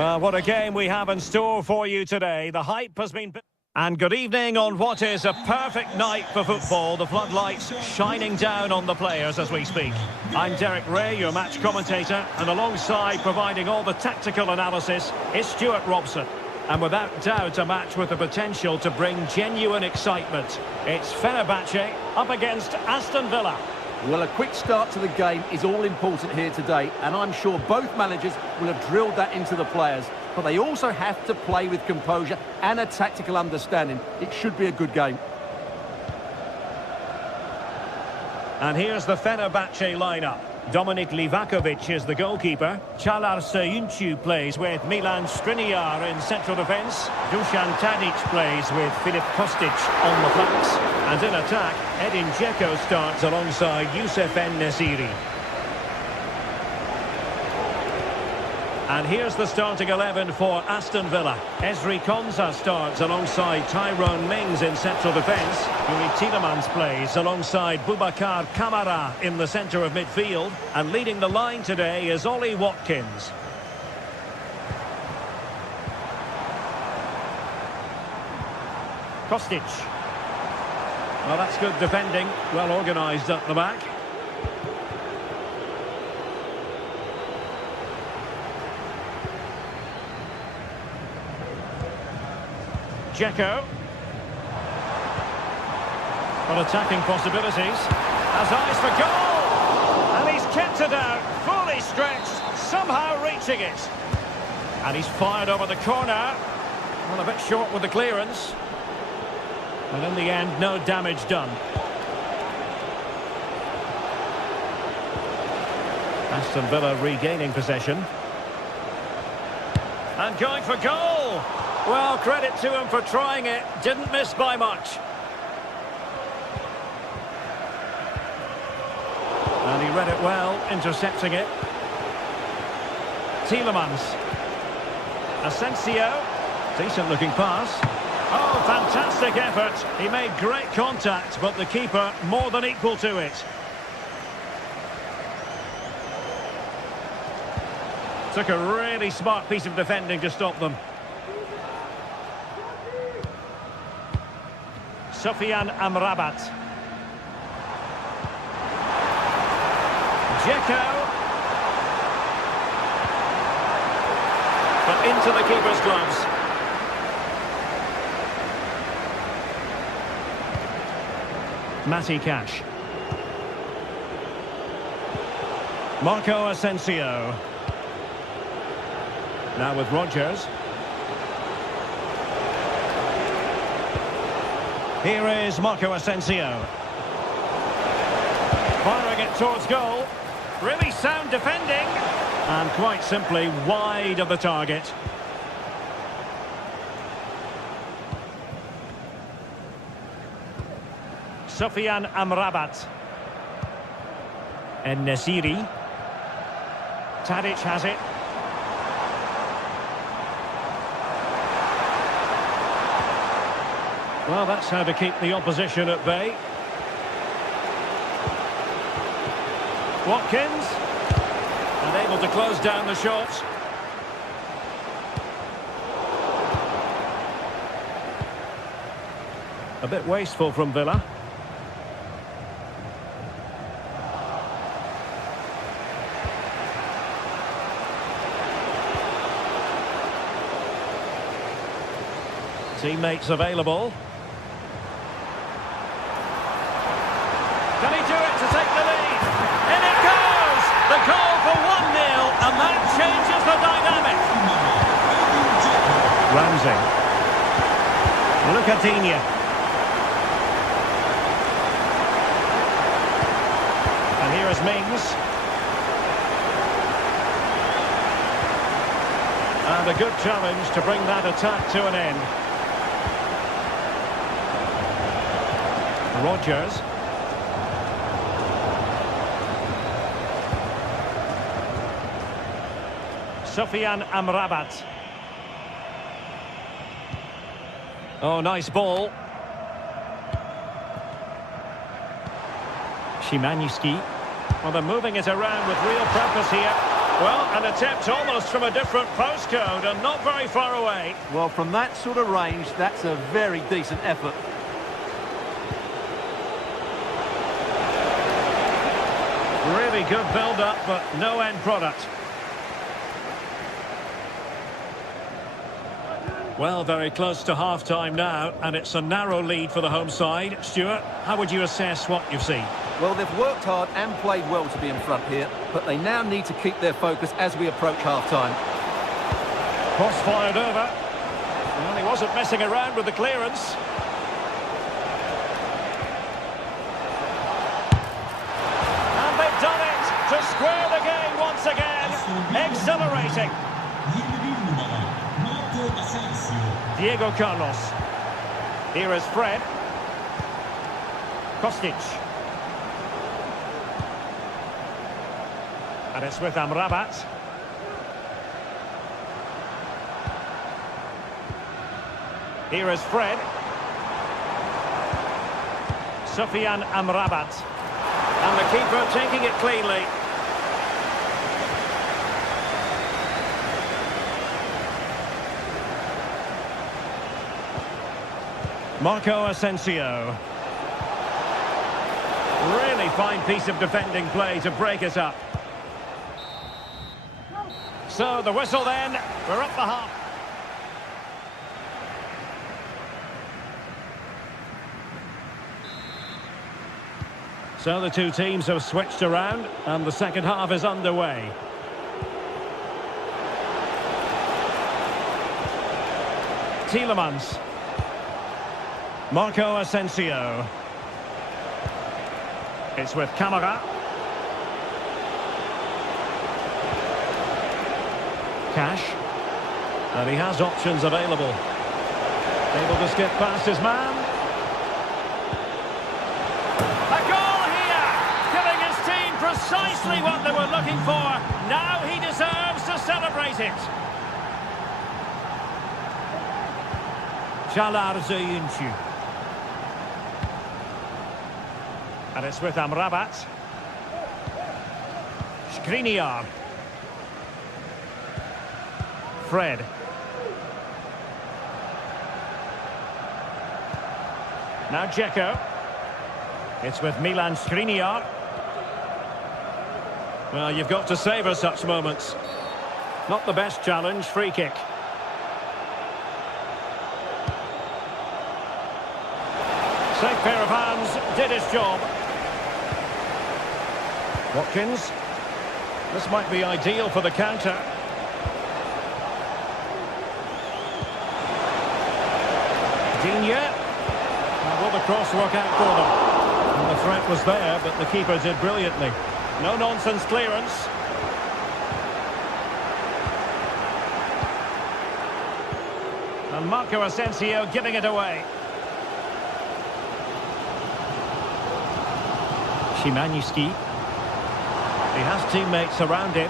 Well, what a game we have in store for you today. The hype has been... And good evening on what is a perfect night for football. The floodlights shining down on the players as we speak. I'm Derek Ray, your match commentator, and alongside providing all the tactical analysis is Stuart Robson. And without doubt, a match with the potential to bring genuine excitement. It's Fenerbahce up against Aston Villa. Well, a quick start to the game is all important here today, and I'm sure both managers will have drilled that into the players. But they also have to play with composure and a tactical understanding. It should be a good game. And here's the Fenerbahce lineup. Dominik Livakovic is the goalkeeper. Çağlar Söyüncü plays with Milan Skriniar in central defence. Dusan Tadic plays with Filip Kostic on the flanks. And in attack, Edin Dzeko starts alongside Youssef En-Nesyri. And here's the starting 11 for Aston Villa. Ezri Konsa starts alongside Tyrone Mings in central defence. Yuri Tielemans plays alongside Boubacar Kamara in the centre of midfield. And leading the line today is Ollie Watkins. Kostic. Well, that's good defending. Well organised up the back. Dzeko. Well, attacking possibilities. Has eyes for goal! And he's kept it out, fully stretched, somehow reaching it. And he's fired over the corner. Well, a bit short with the clearance. And in the end, no damage done. Aston Villa regaining possession. And going for goal! Well, credit to him for trying it. Didn't miss by much. And he read it well, intercepting it. Tielemans. Asensio. Decent-looking pass. Oh, fantastic effort. He made great contact, but the keeper more than equal to it. Took a really smart piece of defending to stop them. Sofyan Amrabat. Dzeko. But into the keeper's gloves. Matty Cash. Marco Asensio. Now with Rodgers. Here is Marco Asensio. Firing it towards goal. Really sound defending. And quite simply wide of the target. Sofyan Amrabat. En-Nesyri. Tadic has it. Well, that's how to keep the opposition at bay. Watkins. And able to close down the shot. A bit wasteful from Villa. Teammates available. Can he do it to take the lead? In it goes! The goal for 1-0, and that changes the dynamic. Ramsey. Lucatinia. And here is Mings. And a good challenge to bring that attack to an end. Rodgers. Sofyan Amrabat. Oh, nice ball. Szymański. Well, they're moving it around with real purpose here. Well, an attempt almost from a different postcode and not very far away. Well, from that sort of range, that's a very decent effort. Really good build-up, but no end product. Well, very close to half-time now, and it's a narrow lead for the home side. Stuart, how would you assess what you've seen? Well, they've worked hard and played well to be in front here, but they now need to keep their focus as we approach half-time. Cross fired over. Well, he wasn't messing around with the clearance. And they've done it to square the game once again. Exhilarating. Diego Carlos. Here is Fred. Kostic. And it's with Amrabat. Here is Fred. Sufyan Amrabat. And the keeper taking it cleanly. Marco Asensio. Really fine piece of defending play to break it up. So the whistle then, we're up the half. So the two teams have switched around and the second half is underway. Tielemans. Marco Asensio. It's with Camara. Cash. And he has options available. Able to skip past his man. A goal here! Giving his team precisely what they were looking for. Now he deserves to celebrate it. Çağlar Söyüncü. And it's with Amrabat. Skriniar. Fred. Now Dzeko. It's with Milan Skriniar. Well, you've got to savour such moments. Not the best challenge, free kick. Safe pair of hands, did his job. Watkins. This might be ideal for the counter. Digne. Will the cross work out for them? And the threat was there, but the keeper did brilliantly. No-nonsense clearance. And Marco Asensio giving it away. Szymański. He has teammates around him.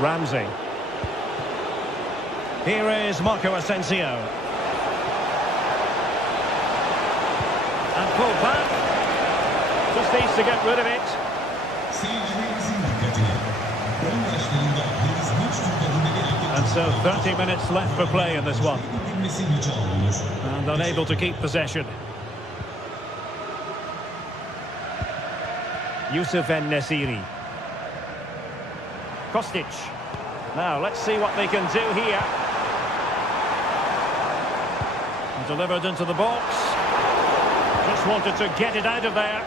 Ramsey. Here is Marco Asensio. And pulled back. Just needs to get rid of it. And so 30 minutes left for play in this one. And unable to keep possession. Youssef En-Nesyri. Kostic. Now, let's see what they can do here. Delivered into the box. Just wanted to get it out of there.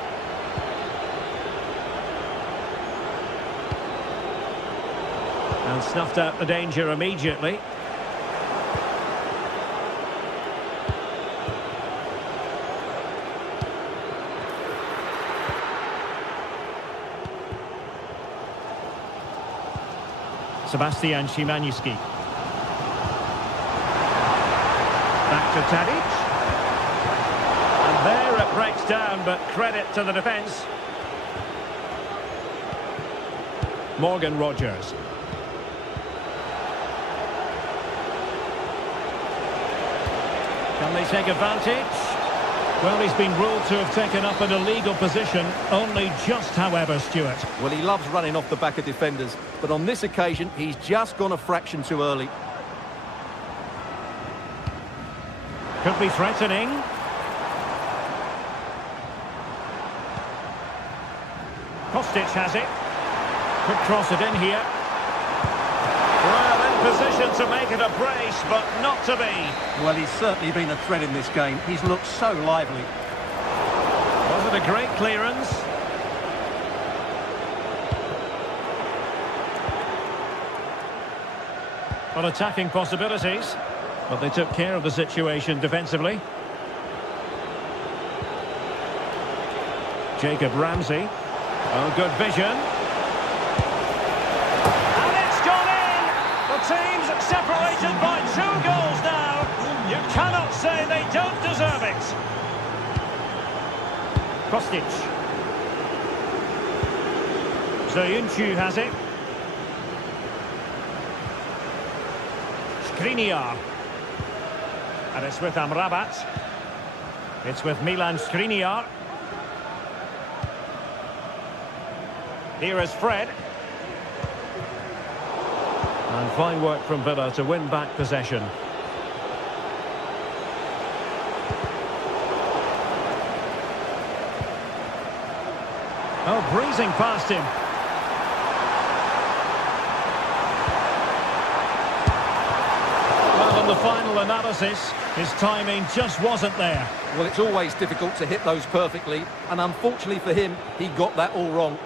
And snuffed out the danger immediately. Sebastian Szymański. Back to Tadic. And there it breaks down, but credit to the defence. Morgan Rogers. Can they take advantage? Well, he's been ruled to have taken up an illegal position, only just, however, Stuart. Well, he loves running off the back of defenders, but on this occasion, he's just gone a fraction too early. Could be threatening. Kostic has it. Could cross it in here. Well, in position to make it a brace, but not to be. Well, he's certainly been a threat in this game. He's looked so lively. Was it a great clearance? Well, attacking possibilities, but they took care of the situation defensively. Jacob Ramsey. Oh, good vision. And it's gone in! The team's separated by 2 goals now. You cannot say they don't deserve it. Kostic. Soyuncu has it. Skriniar. And it's with Amrabat. It's with Milan Skriniar. Here is Fred. And fine work from Villa to win back possession. Oh, breezing past him. Well, on the final analysis, his timing just wasn't there. Well, it's always difficult to hit those perfectly, and unfortunately for him, he got that all wrong.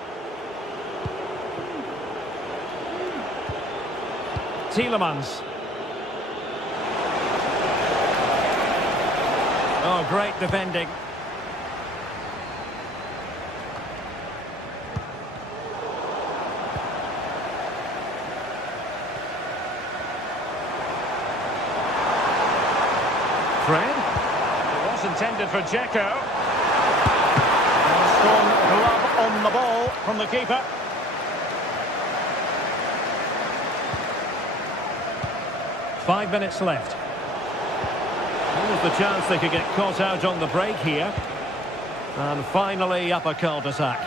Tielemans. Oh, great defending. Fred. It was intended for Dzeko. Strong glove on the ball from the keeper. Five minutes left. There was the chance they could get caught out on the break here. And finally up a cul-de-sac.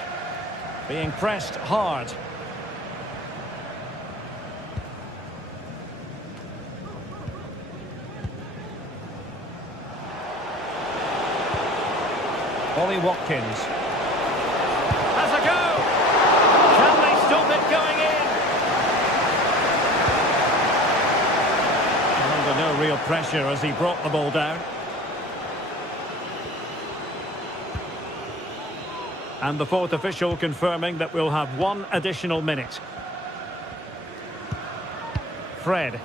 Being pressed hard. Ollie Watkins. Has a go! Can they stop it going in? Under no real pressure as he brought the ball down. And the fourth official confirming that we'll have 1 additional minute. Fred.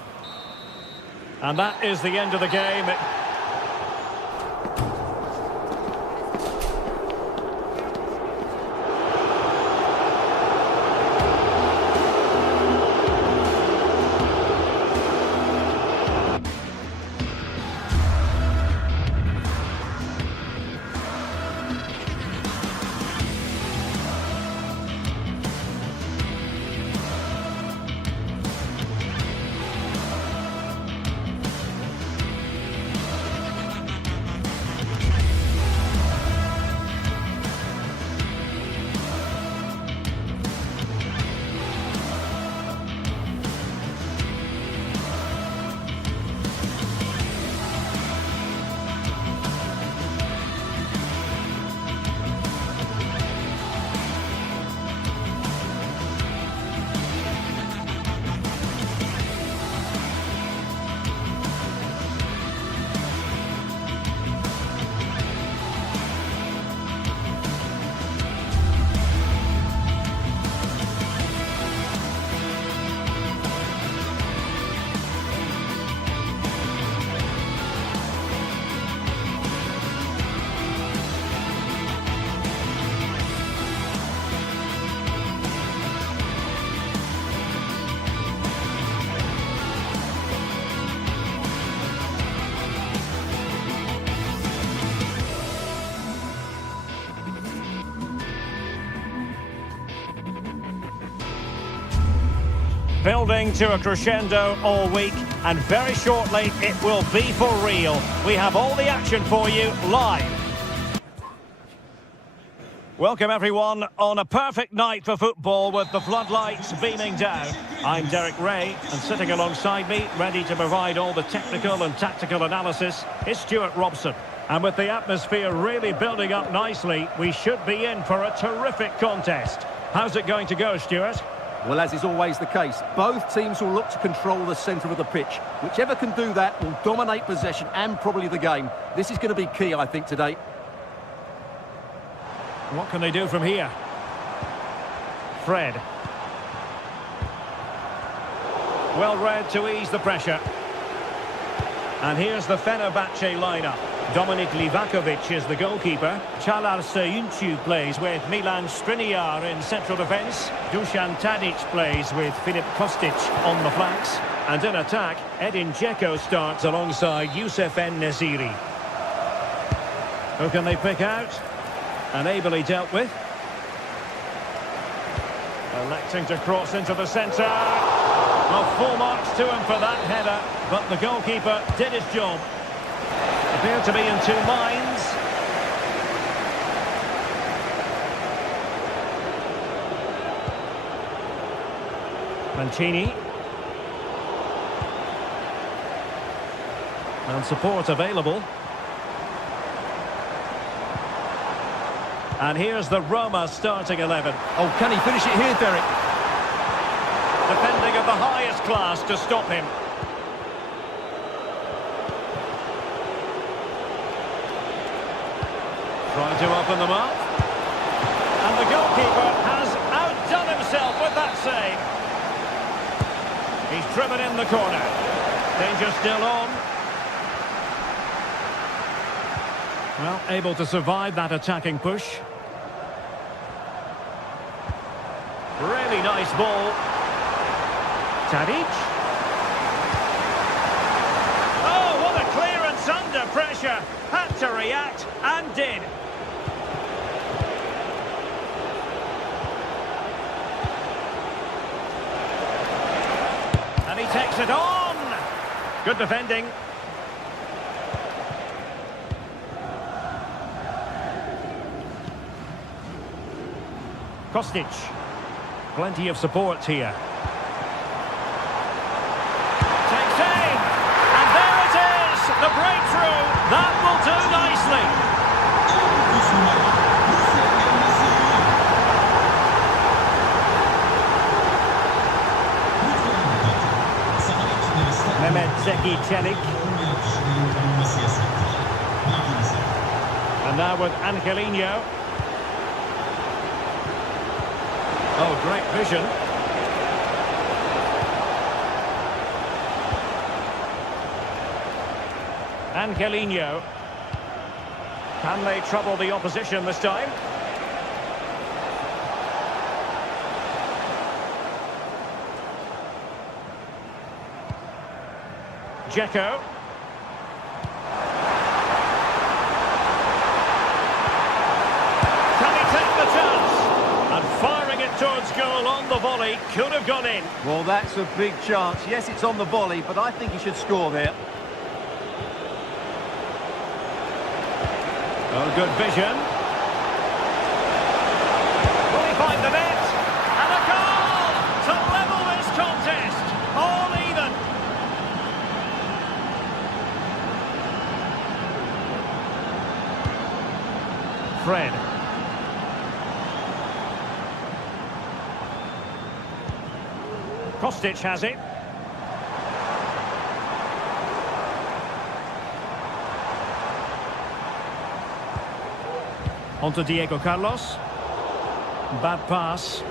And that is the end of the game. Building to a crescendo all week, and very shortly it will be for real. We have all the action for you live. Welcome everyone on a perfect night for football with the floodlights beaming down. I'm Derek Ray, and sitting alongside me, ready to provide all the technical and tactical analysis, is Stuart Robson. And with the atmosphere really building up nicely, we should be in for a terrific contest. How's it going to go, Stuart? Well, as is always the case, both teams will look to control the centre of the pitch. Whichever can do that will dominate possession and probably the game. This is going to be key, I think, today. What can they do from here? Fred. Well read to ease the pressure. And here's the Fenerbahce lineup. Dominik Livakovic is the goalkeeper. Çağlar Söyüncü plays with Milan Skriniar in central defence. Dusan Tadic plays with Filip Kostic on the flanks. And in attack, Edin Dzeko starts alongside Youssef En-Nesyri. Who can they pick out? And ably dealt with. Electing to cross into the centre. Well, full marks to him for that header, but the goalkeeper did his job. Appeared to be in two minds. Mancini. And support available. And here's the Roma starting 11. Oh, can he finish it here, Derek? Defending of the highest class to stop him. Trying to open them up. And the goalkeeper has outdone himself with that save. He's driven in the corner. Danger still on. Well, able to survive that attacking push. Really nice ball. Tadic. Oh, what a clearance under pressure. Had to react and did. And he takes it on. Good defending. Kostic. Plenty of support here. Takes aim. And there it is. The breakthrough. That will do nicely. Mehmet Zeki Çelik. And now with Angelino. Oh, great vision. Angelino. Can they trouble the opposition this time? Dzeko. Can he take the chance? And firing it towards goal on the volley, could have gone in. Well, that's a big chance. Yes, it's on the volley, but I think he should score there. Oh, good vision. Will he find the net? And a goal to level this contest. All even. Fred. Kostic has it. On to Diego Carlos. Bad pass.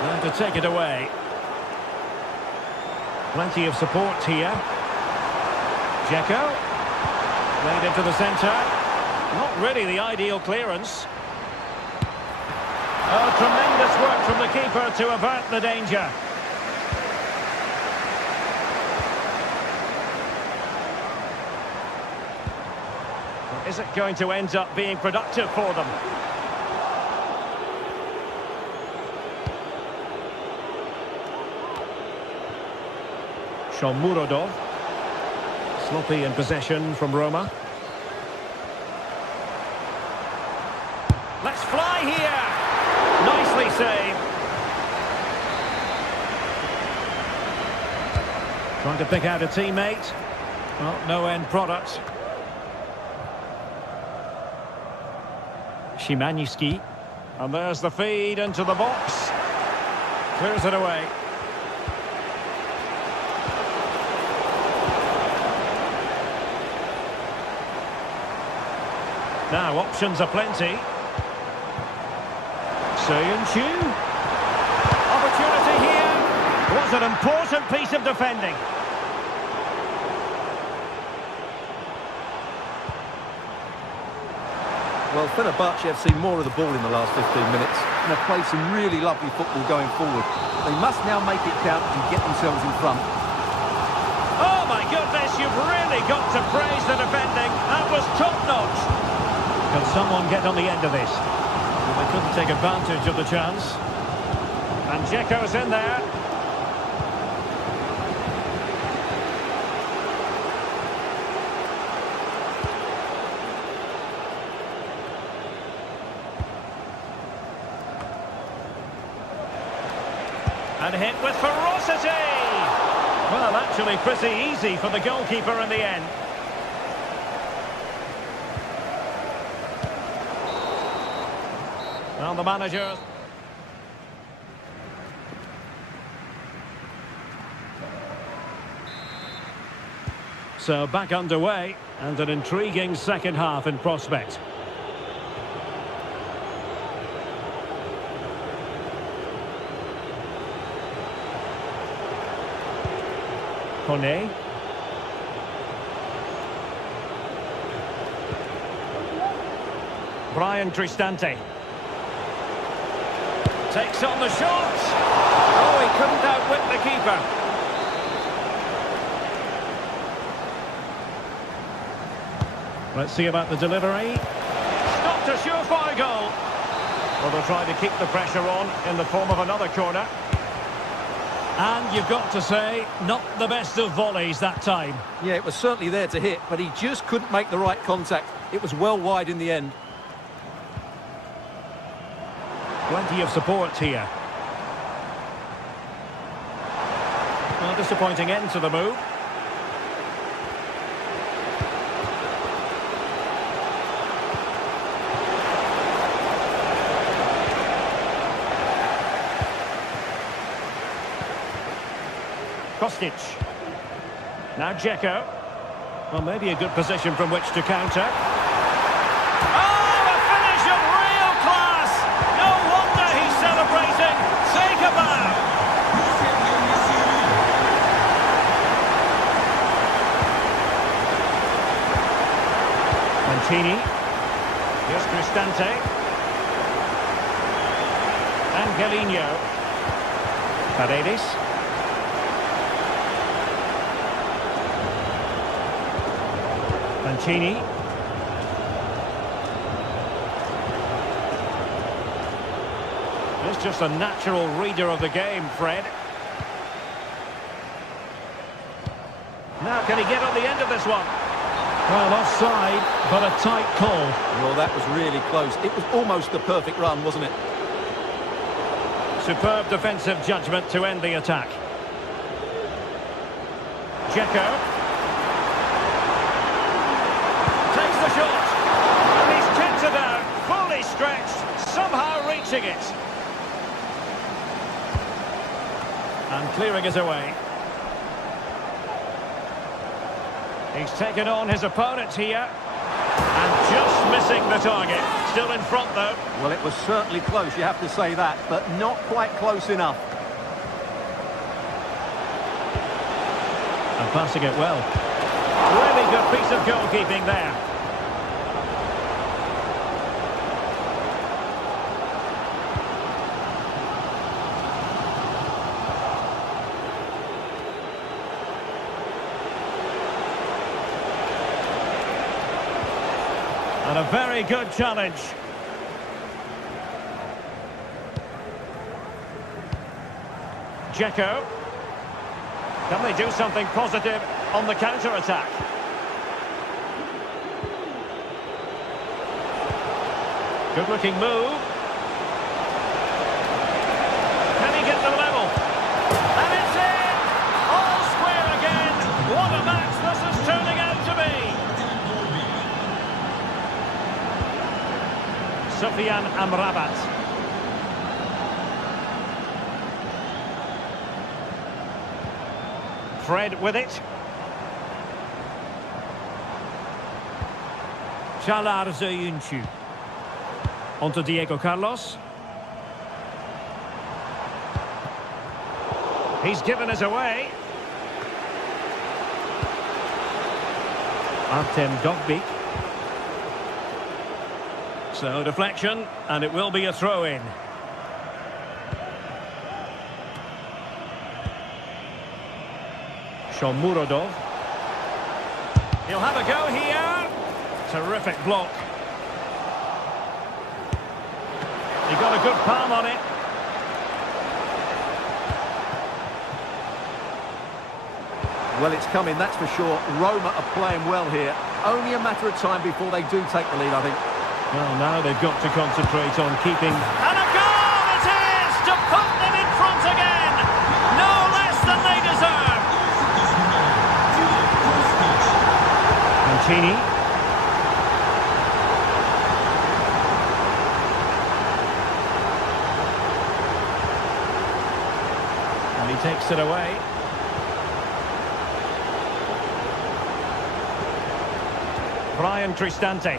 Going to take it away. Plenty of support here. Dzeko. Laid into the centre. Not really the ideal clearance. Oh, tremendous work from the keeper to avert the danger. Is it going to end up being productive for them? Shomurodov. Sloppy in possession from Roma. Let's fly here! Nicely saved. Trying to pick out a teammate. Well, no end product. Szymański. And there's the feed into the box. Clears it away. Now, options are plenty. Soyuncu. Opportunity here. Was an important piece of defending. Well, Fenerbahce have seen more of the ball in the last 15 minutes and have played some really lovely football going forward. They must now make it count and get themselves in front. Oh my goodness, you've really got to praise the defending. That was top-notch. Can someone get on the end of this? Well, they couldn't take advantage of the chance. And Dzeko's in there. And hit with ferocity! Well, actually pretty easy for the goalkeeper in the end. Well, the manager... So back underway, and an intriguing second half in prospect. Kone. Brian Cristante. Takes on the shot. Oh, he couldn't outwit the keeper. Let's see about the delivery. Stopped a surefire goal. Well, they'll try to keep the pressure on in the form of another corner. And you've got to say, not the best of volleys that time. Yeah, it was certainly there to hit, but he just couldn't make the right contact. It was well wide in the end. Plenty of support here. Well, disappointing end to the move. Kostic. Now Dzeko. Well, maybe a good position from which to counter. Oh, a finish of real class! No wonder he's celebrating. Take a bow. Mancini. Here's Cristante. Angelino. Paredes. Mancini. He's just a natural reader of the game, Fred. Now, can he get on the end of this one? Well, offside, but a tight call. Well, that was really close. It was almost the perfect run, wasn't it? Superb defensive judgment to end the attack. Dzeko. Takes the shot. And he's kept it out, fully stretched, somehow reaching it. And clearing it away. He's taken on his opponent here. And just missing the target. Still in front, though. Well, it was certainly close, you have to say that, but not quite close enough. And passing it well. Really good piece of goalkeeping there. And a very good challenge. Dzeko. Can they do something positive on the counter-attack? Good-looking move. Can he get the level? And it's in! All square again! What a match this is turning out to be! Sufyan Amrabat. Fred with it. Çağlar Söyüncü. Onto Diego Carlos. He's given us away. Artem Dogbik. So deflection, and it will be a throw-in. Shomurodov. He'll have a go here. Terrific block. He got a good palm on it. Well, it's coming, that's for sure. Roma are playing well here. Only a matter of time before they do take the lead, I think. Well, now they've got to concentrate on keeping... And a goal it is to put them in front again! No less than they deserve! Mancini. And he takes it away. Brian Cristante.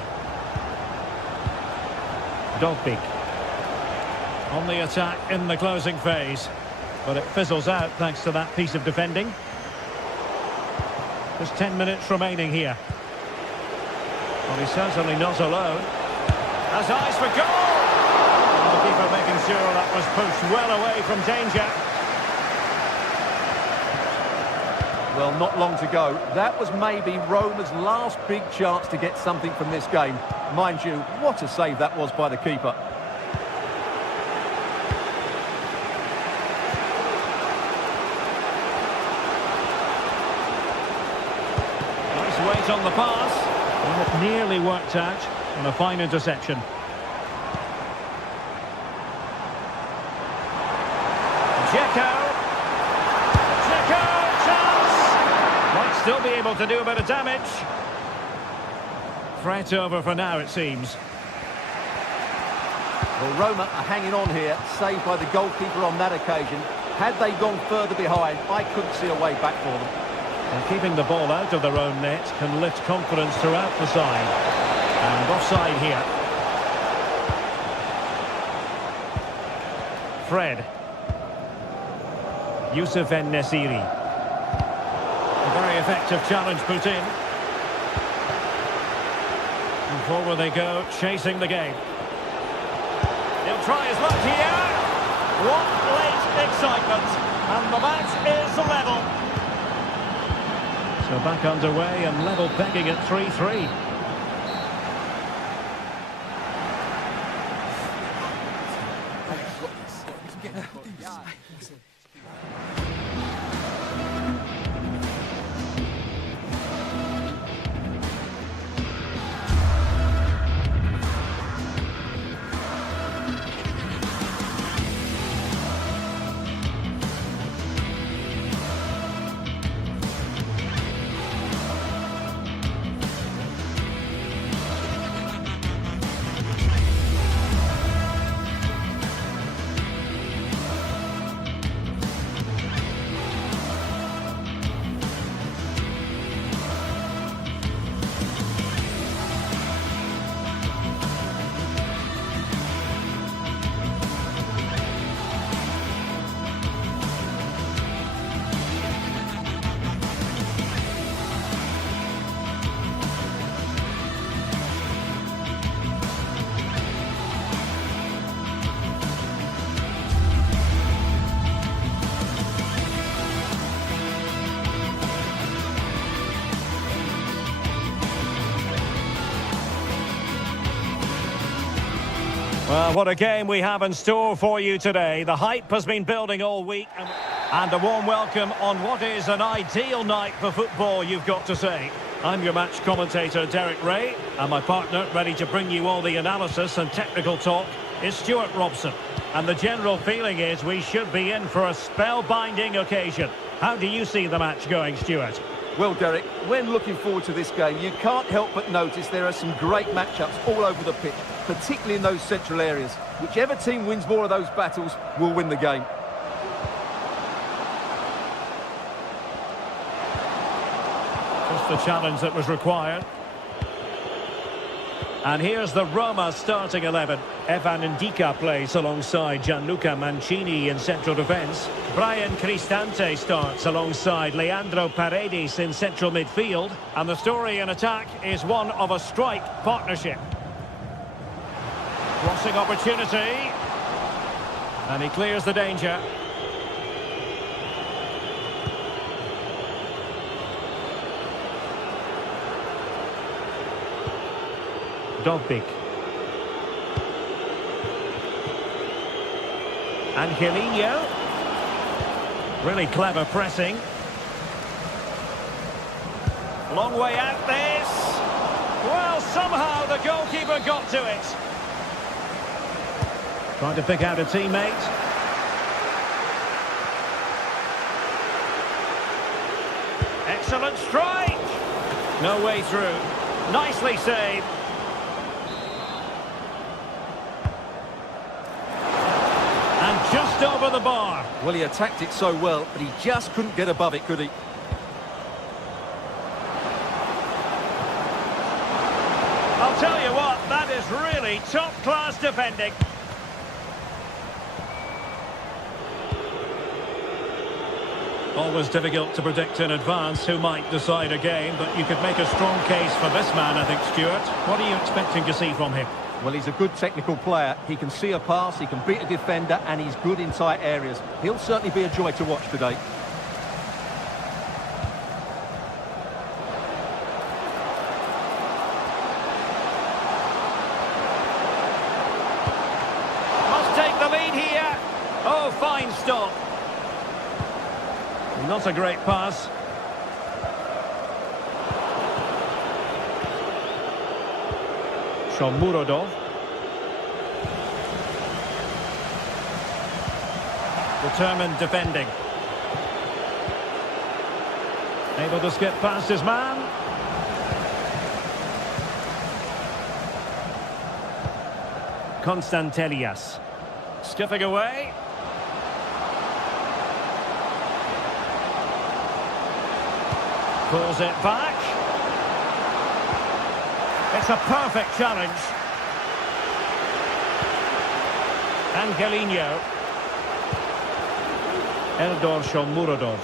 Dogbik. On the attack in the closing phase. But it fizzles out thanks to that piece of defending. There's 10 minutes remaining here. Well, he's certainly not alone. Has eyes for goal! And the keeper making sure that was pushed well away from danger. Well, not long to go. That was maybe Roma's last big chance to get something from this game. Mind you, what a save that was by the keeper. Nice weight on the pass. And it nearly worked out on a fine interception. Dzeko. Might still be able to do a bit of damage. Threat over for now, it seems. Well, Roma are hanging on here, saved by the goalkeeper on that occasion. Had they gone further behind, I couldn't see a way back for them. And keeping the ball out of their own net can lift confidence throughout the side. And offside here. Fred. Youssef En-Nesyri. A very effective challenge put in. And forward they go, chasing the game. He'll try his luck here. What late excitement. And the match is level. So back underway and level pegging at 3-3. Well, what a game we have in store for you today. The hype has been building all week. And a warm welcome on what is an ideal night for football, you've got to say. I'm your match commentator, Derek Ray, and my partner, ready to bring you all the analysis and technical talk, is Stuart Robson. And the general feeling is we should be in for a spellbinding occasion. How do you see the match going, Stuart? Well, Derek, when looking forward to this game, you can't help but notice there are some great matchups all over the pitch, particularly in those central areas. Whichever team wins more of those battles will win the game. Just the challenge that was required. And here's the Roma starting 11. Evan Ndika plays alongside Gianluca Mancini in central defence. Brian Cristante starts alongside Leandro Paredes in central midfield. And the story in attack is one of a strike partnership. Crossing opportunity. And he clears the danger. Dovbik. Angelino. Really clever pressing. Long way out this. Well, somehow the goalkeeper got to it. Trying to pick out a teammate. Excellent strike. No way through. Nicely saved. Just over the bar. Well, he attacked it so well, but he just couldn't get above it, could he? I'll tell you what, that is really top-class defending. Always difficult to predict in advance who might decide a game, but you could make a strong case for this man, I think, Stuart. What are you expecting to see from him? Well, he's a good technical player. He can see a pass, he can beat a defender, and he's good in tight areas. He'll certainly be a joy to watch today. Must take the lead here. Oh, fine stop. Not a great pass. Shomurodov. Determined defending. Able to skip past his man. Konstantelias. Skipping away. Pulls it back. It's a perfect challenge. Angelino. Eldor Shomurodov.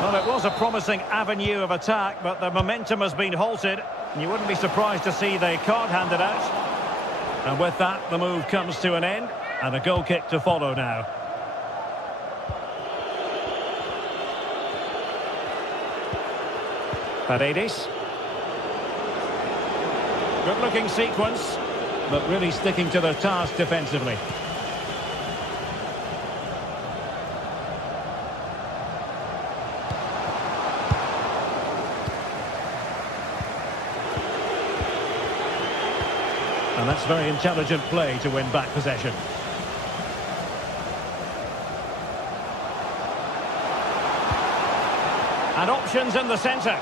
Well, it was a promising avenue of attack, but the momentum has been halted. And you wouldn't be surprised to see the card handed out. And with that, the move comes to an end. And a goal kick to follow now. Paredes. Good-looking sequence, but really sticking to their task defensively. And that's very intelligent play to win back possession. And options in the centre.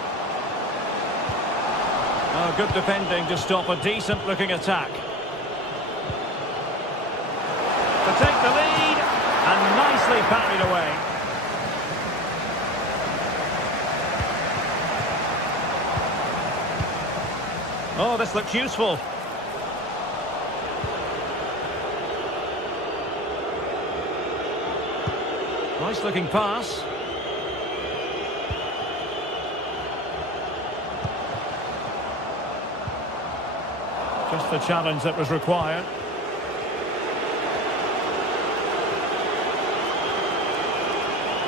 Oh, good defending to stop a decent-looking attack. To take the lead, and nicely parried away. Oh, this looks useful. Nice-looking pass. Just the challenge that was required.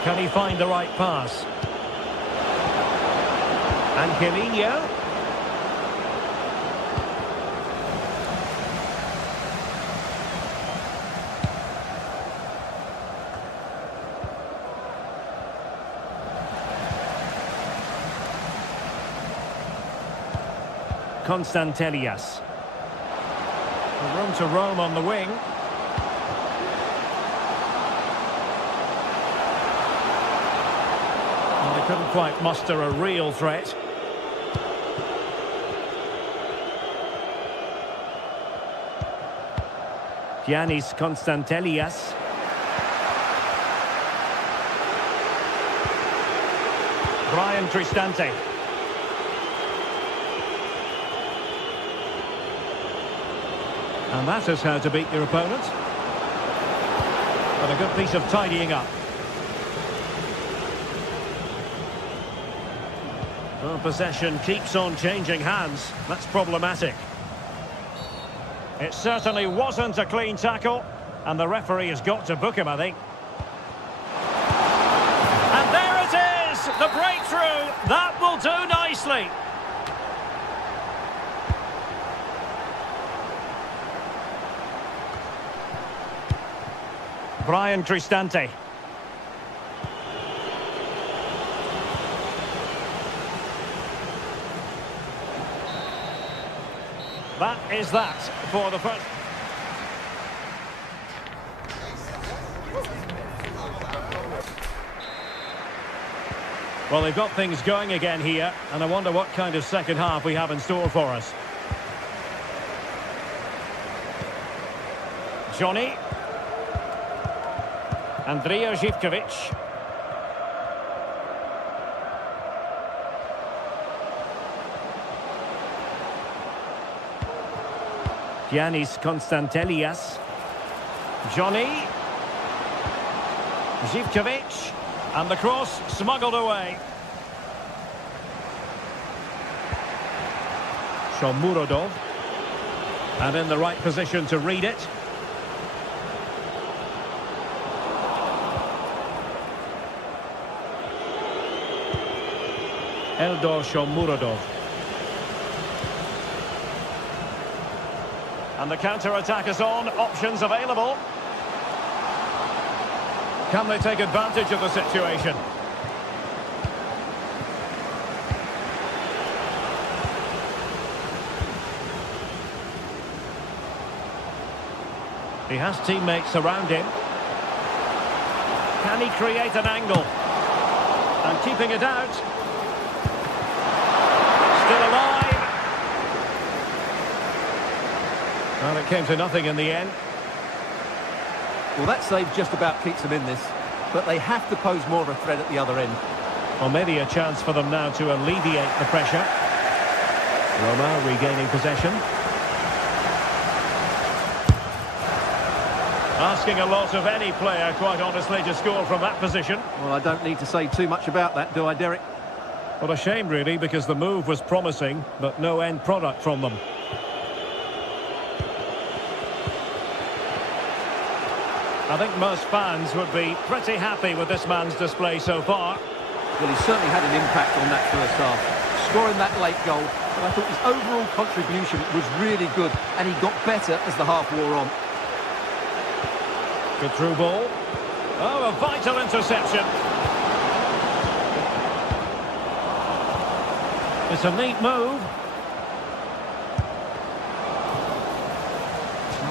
Can he find the right pass? Angelino. Constantelias. Room to roam on the wing. And they couldn't quite muster a real threat. Giannis Constantelias. Brian Cristante. And that is how to beat your opponent. But a good piece of tidying up. Well, possession keeps on changing hands. That's problematic. It certainly wasn't a clean tackle, and the referee has got to book him, I think. And there it is! The breakthrough! That will do nicely! Brian Cristante. That is that for the first. Well, they've got things going again here, and I wonder what kind of second half we have in store for us. Johnny. Andrija Živković. Giannis Constantelias. Johnny. Živković. And the cross smuggled away. Shomurodov. And in the right position to read it. Eldor Shomurodov. And the counter-attack is on, options available. Can they take advantage of the situation? He has teammates around him. Can he create an angle? And keeping it out. Still alive. Well, it came to nothing in the end. Well, that save just about keeps them in this, but they have to pose more of a threat at the other end. Well, maybe a chance for them now to alleviate the pressure. Roma regaining possession. Asking a lot of any player, quite honestly, to score from that position. Well, I don't need to say too much about that, do I, Derek? Well, a shame, really, because the move was promising, but no end product from them. I think most fans would be pretty happy with this man's display so far. Well, he certainly had an impact on that first half. Scoring that late goal, but I thought his overall contribution was really good, and he got better as the half wore on. Good through ball. Oh, a vital interception. It's a neat move.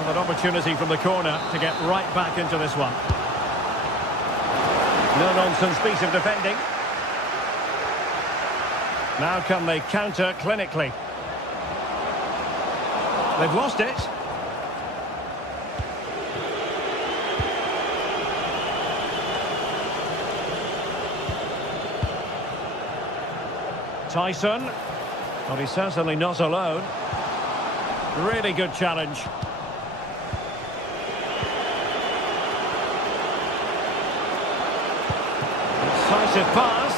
An opportunity from the corner to get right back into this one. No-nonsense piece of defending. Now can they counter clinically? They've lost it. Tyson. Well, he's certainly not alone. Really good challenge. Decisive pass.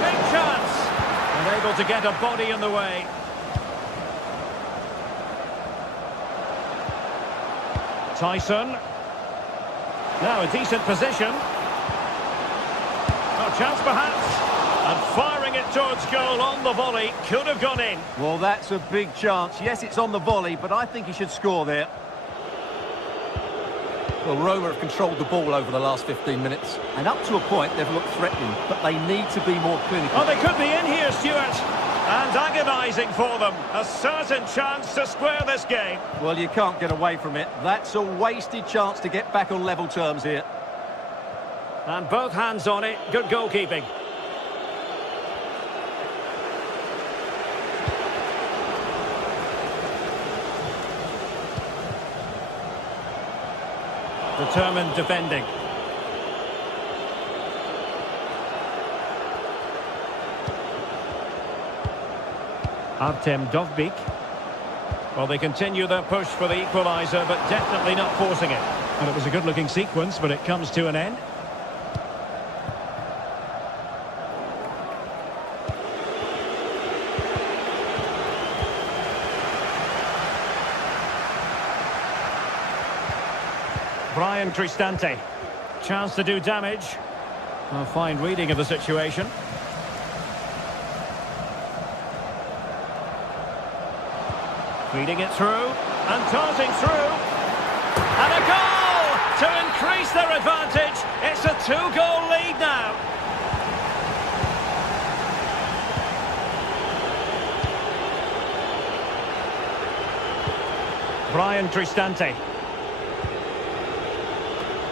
Big chance. And able to get a body in the way. Tyson. Now a decent position. Oh, chance perhaps. And firing it towards goal on the volley. Could have gone in. Well, that's a big chance. Yes, it's on the volley, but I think he should score there. Well, Roma have controlled the ball over the last 15 minutes, and up to a point they've looked threatening, but they need to be more clinical. Oh, they could be in here, Stuart. And agonising for them. A certain chance to square this game. Well, you can't get away from it. That's a wasted chance to get back on level terms here. And both hands on it. Good goalkeeping. Determined defending. Artem Dovbyk. Well, they continue their push for the equaliser, but definitely not forcing it. And it was a good-looking sequence, but it comes to an end. Brian Cristante. Chance to do damage. A fine reading of the situation. Feeding it through, and darting through. And a goal to increase their advantage. It's a 2-goal lead now. Brian Cristante.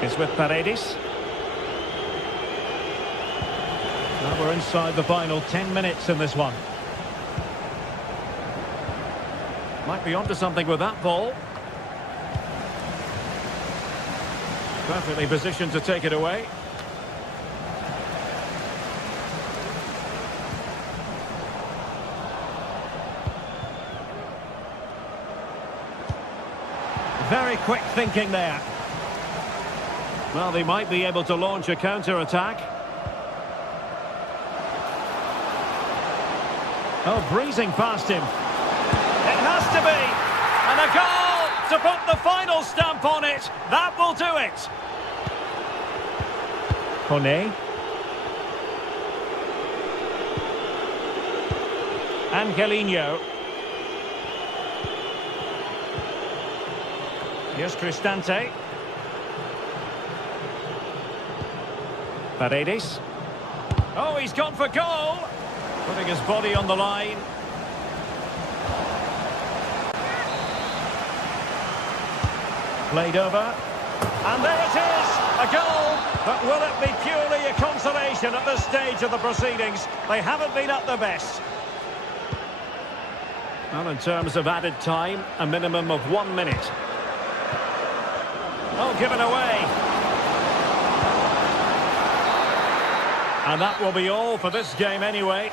It's with Paredes. Now we're inside the final 10 minutes in this one. Might be onto something with that ball. Perfectly positioned to take it away. Very quick thinking there. Well, they might be able to launch a counter-attack. Oh, breezing past him. It has to be. And a goal to put the final stamp on it. That will do it. Kone. Angelino. Here's Cristante. Paredes. Oh, he's gone for goal. Putting his body on the line. Played over. And there it is, a goal. But will it be purely a consolation at this stage of the proceedings? They haven't been at their best. Well, in terms of added time, a minimum of 1 minute. Oh, given away. And that will be all for this game anyway.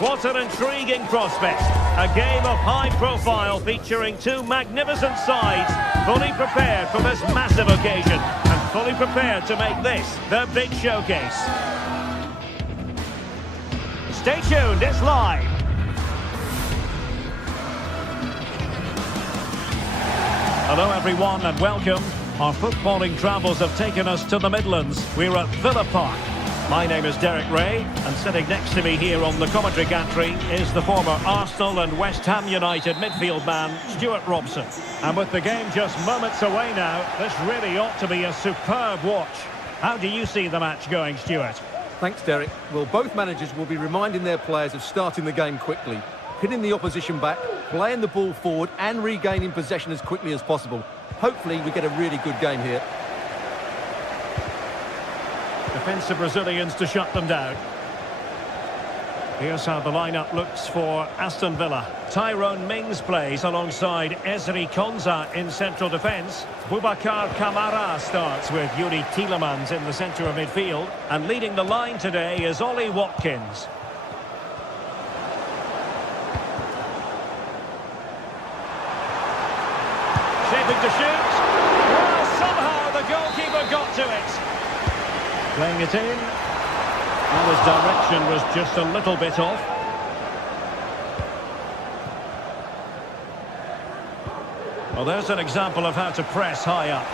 What an intriguing prospect. A game of high profile featuring two magnificent sides, fully prepared for this massive occasion and fully prepared to make this their big showcase. Stay tuned, it's live. Hello everyone and welcome. Our footballing travels have taken us to the Midlands. We're at Villa Park. My name is Derek Ray, and sitting next to me here on the commentary gantry is the former Arsenal and West Ham United midfield man, Stuart Robson. And with the game just moments away now, this really ought to be a superb watch. How do you see the match going, Stuart? Thanks, Derek. Well, both managers will be reminding their players of starting the game quickly, hitting the opposition back, playing the ball forward and regaining possession as quickly as possible. Hopefully we get a really good game here. Defensive Brazilians to shut them down. Here's how the lineup looks for Aston Villa. Tyrone Mings plays alongside Ezri Konsa in central defence. Boubacar Kamara starts with Yuri Tielemans in the centre of midfield. And leading the line today is Ollie Watkins. Shaping to shoot. Well, somehow the goalkeeper got to it. Playing it in. Well, his direction was just a little bit off. Well, there's an example of how to press high up.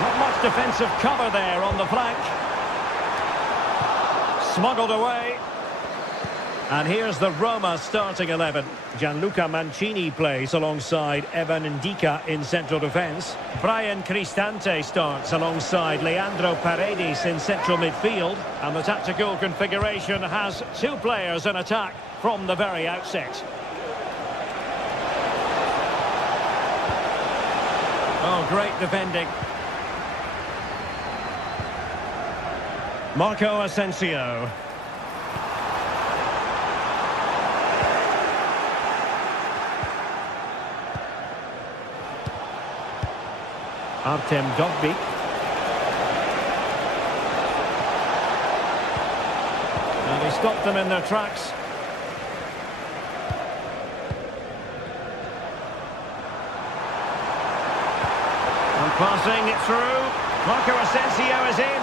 Not much defensive cover there on the flank. Smuggled away. And here's the Roma starting 11. Gianluca Mancini plays alongside Evan Ndika in central defence. Brian Cristante starts alongside Leandro Paredes in central midfield. And the tactical configuration has two players in attack from the very outset. Oh, great defending. Marco Asensio. Artem Dovbyk. And he stopped them in their tracks. And passing it through. Marco Asensio is in.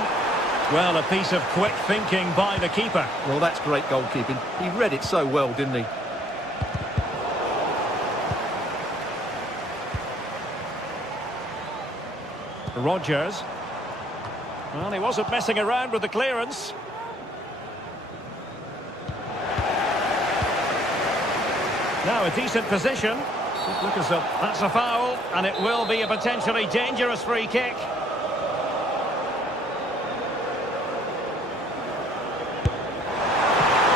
Well, a piece of quick thinking by the keeper. Well, that's great goalkeeping. He read it so well, didn't he? Rodgers. Well, he wasn't messing around with the clearance. Now a decent position. Look as though that's a foul, and it will be a potentially dangerous free kick.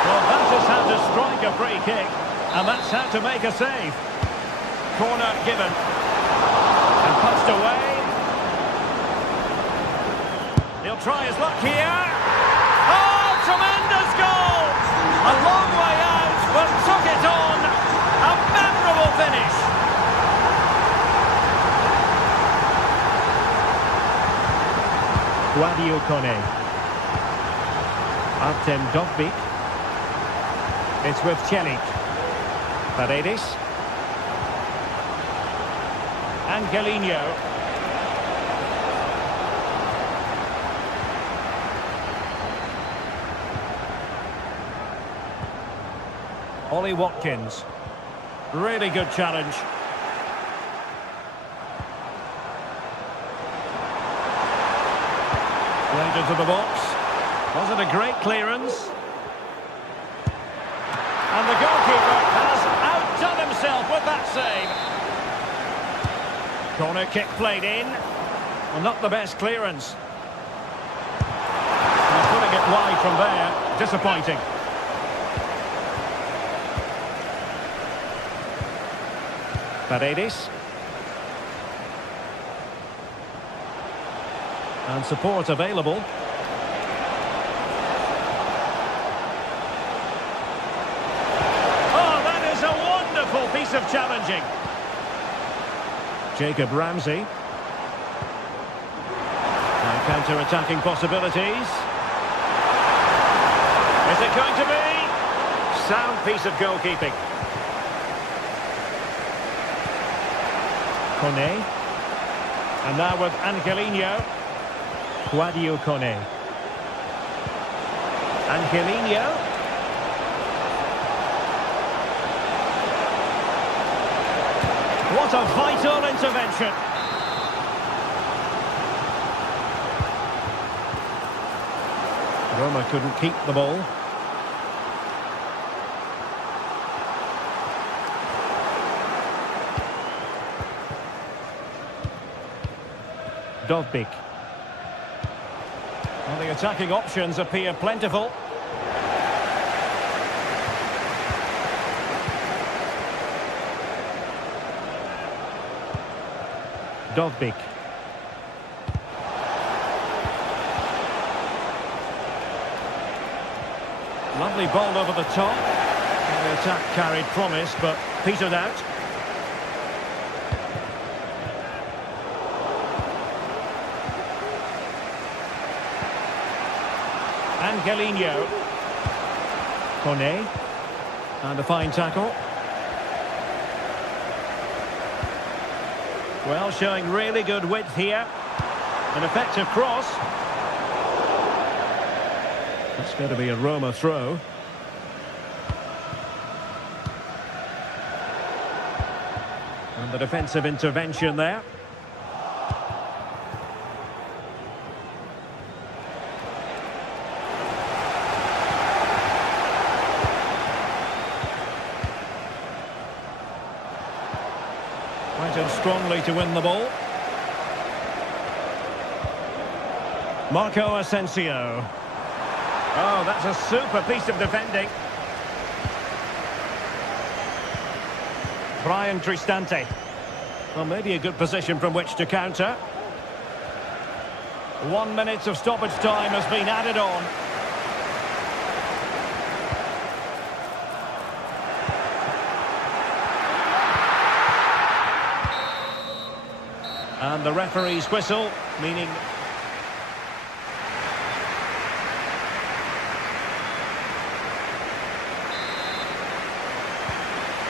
Well, that is how to strike a free kick, and that's how to make a save. Corner given. And punched away. He'll try his luck here. Oh, tremendous goal! A long way out, but took it on. A memorable finish. Guadio Kone. Artem Dovbyk. It's with Celik. Paredes. Angelino. Ollie Watkins. Really good challenge. Played into the box. Was it a great clearance? And the goalkeeper has outdone himself with that save. Corner kick played in. Well, not the best clearance. And putting it wide from there. Disappointing. Paredes. And support available. Oh, that is a wonderful piece of challenging. Jacob Ramsey. Now counter-attacking possibilities. Is it going to be? Sound piece of goalkeeping. Kone. And now with Angelino. Guadio Kone. Angelino. What a vital intervention. Roma couldn't keep the ball. Dovbyk. Well, the attacking options appear plentiful. Dovbyk. Lovely ball over the top. The attack carried promise, but petered out. Angelino. Kone. And a fine tackle. Well, showing really good width here. An effective cross. It's going to be a Roma throw. And the defensive intervention there. Went in strongly to win the ball. Marco Asensio. Oh, that's a super piece of defending. Brian Cristante. Well, maybe a good position from which to counter. 1 minute of stoppage time has been added on. And the referee's whistle, meaning...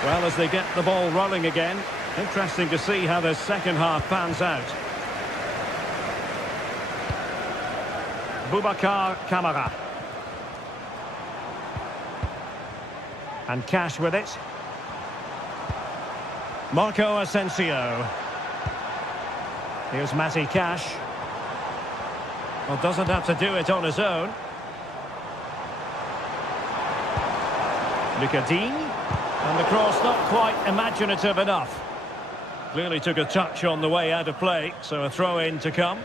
Well, as they get the ball rolling again, interesting to see how the second half pans out. Boubacar Kamara. And Cash with it. Marco Asensio. Here's Matty Cash. Well, doesn't have to do it on his own. Lucadine. And the cross not quite imaginative enough. Clearly took a touch on the way out of play, so a throw-in to come.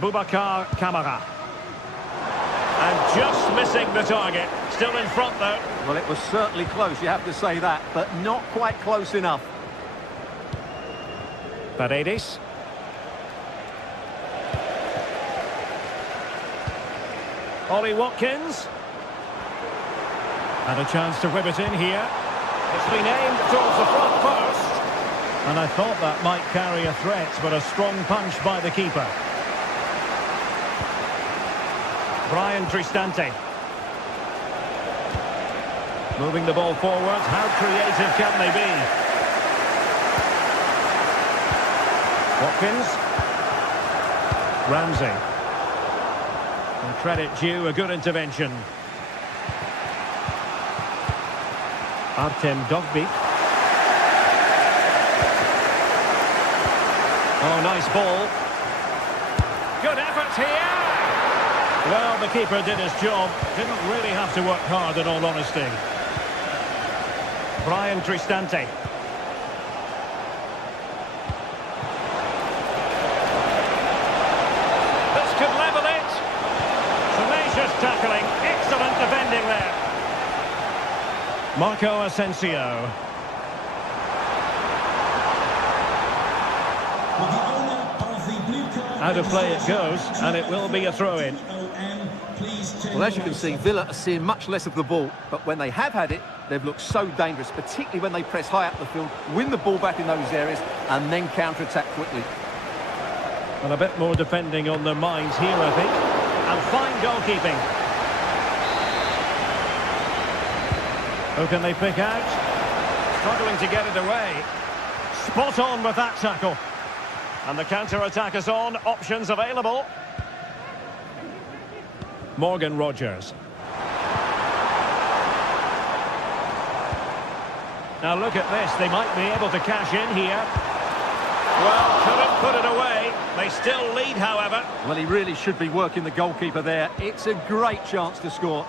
Boubacar Kamara. And just missing the target. Still in front, though. Well, it was certainly close, you have to say that, but not quite close enough. Paredes. Ollie Watkins. And a chance to whip it in here. It's been aimed towards the front post. And I thought that might carry a threat, but a strong punch by the keeper. Brian Cristante. Moving the ball forward. How creative can they be? Watkins. Ramsey. And credit due, a good intervention. Artem Dovbyk. Oh, nice ball. Good effort here. Well, the keeper did his job. Didn't really have to work hard, in all honesty. Brian Cristante. This could level it. Tenacious tackling. Excellent defending there. Marco Asensio. Out of play it goes, and it will be a throw-in. Well, as you can see, Villa are seeing much less of the ball, but when they have had it, they've looked so dangerous, particularly when they press high up the field, win the ball back in those areas, and then counter-attack quickly. And a bit more defending on their minds here, I think. And fine goalkeeping. Who can they pick out? Struggling to get it away. Spot on with that tackle. And the counter-attack is on. Options available. Morgan Rogers. Now look at this. They might be able to cash in here. Well, couldn't put it away. They still lead, however. Well, he really should be working the goalkeeper there. It's a great chance to score.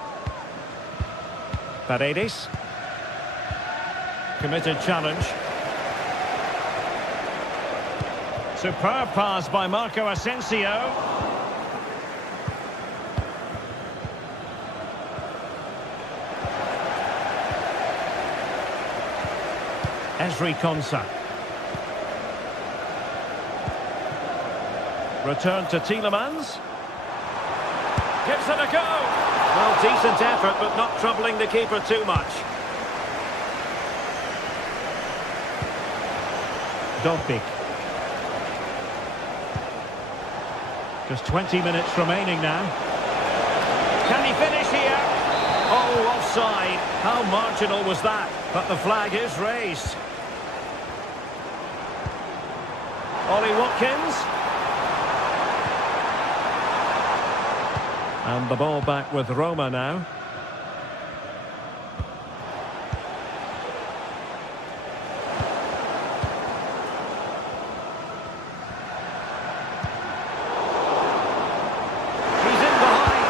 Paredes. Committed challenge. Superb pass by Marco Asensio. Ezri Konsa. Return to Tielemans. Gives it a go. Well, decent effort, but not troubling the keeper too much. Dobbik. Just 20 minutes remaining now. Can he finish here? Oh, offside. How marginal was that? But the flag is raised. Ollie Watkins. And the ball back with Roma now. He's in behind.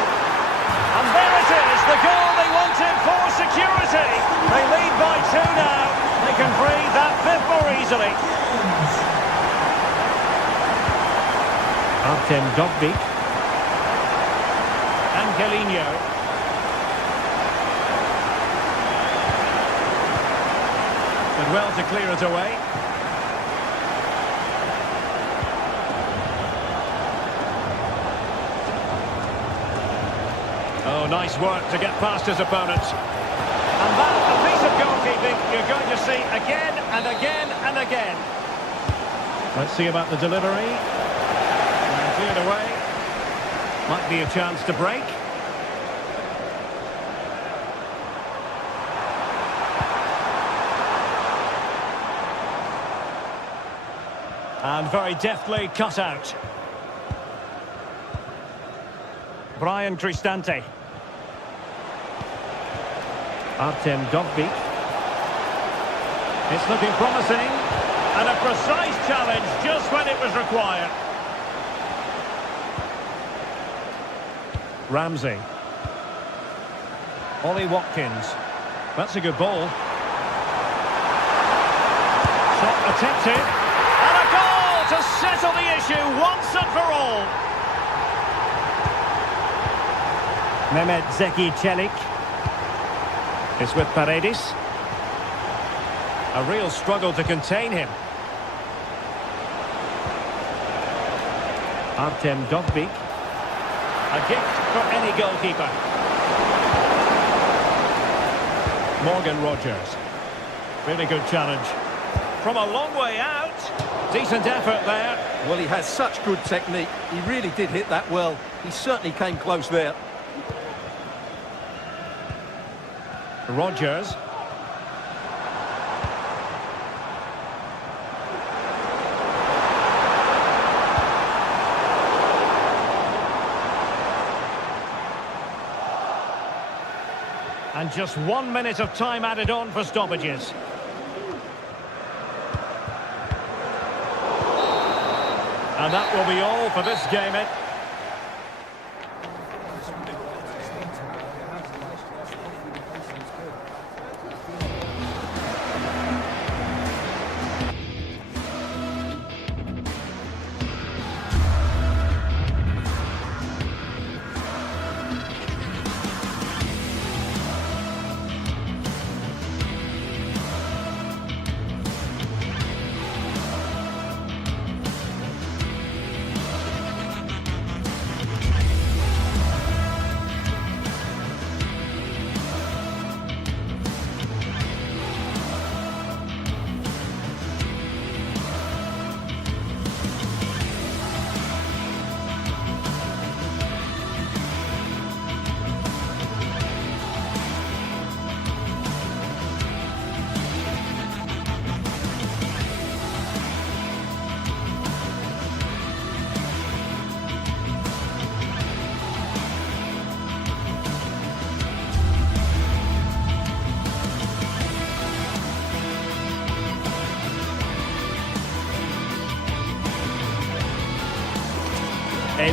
And there it is, the goal they wanted for security. They lead by 2 now. They can breathe that fifth more easily. Artem Dobbik. Angelino. Did well to clear it away. Oh, nice work to get past his opponent. And that's a piece of goalkeeping you're going to see again and again and again. Let's see about the delivery. And cleared away. Might be a chance to break. And very deftly cut out. Brian Cristante. Artem Dobbik. It's looking promising. And a precise challenge just when it was required. Ramsey. Ollie Watkins. That's a good ball. Shot attempted. And a goal to settle the issue once and for all. Mehmet Zeki Çelik. It's with Paredes. A real struggle to contain him. Artem Dobbik. A gift for any goalkeeper. Morgan Rogers. Really good challenge. From a long way out. Decent effort there. Well, he has such good technique. He really did hit that well. He certainly came close there. Rogers. And just 1 minute of time added on for stoppages. And that will be all for this game.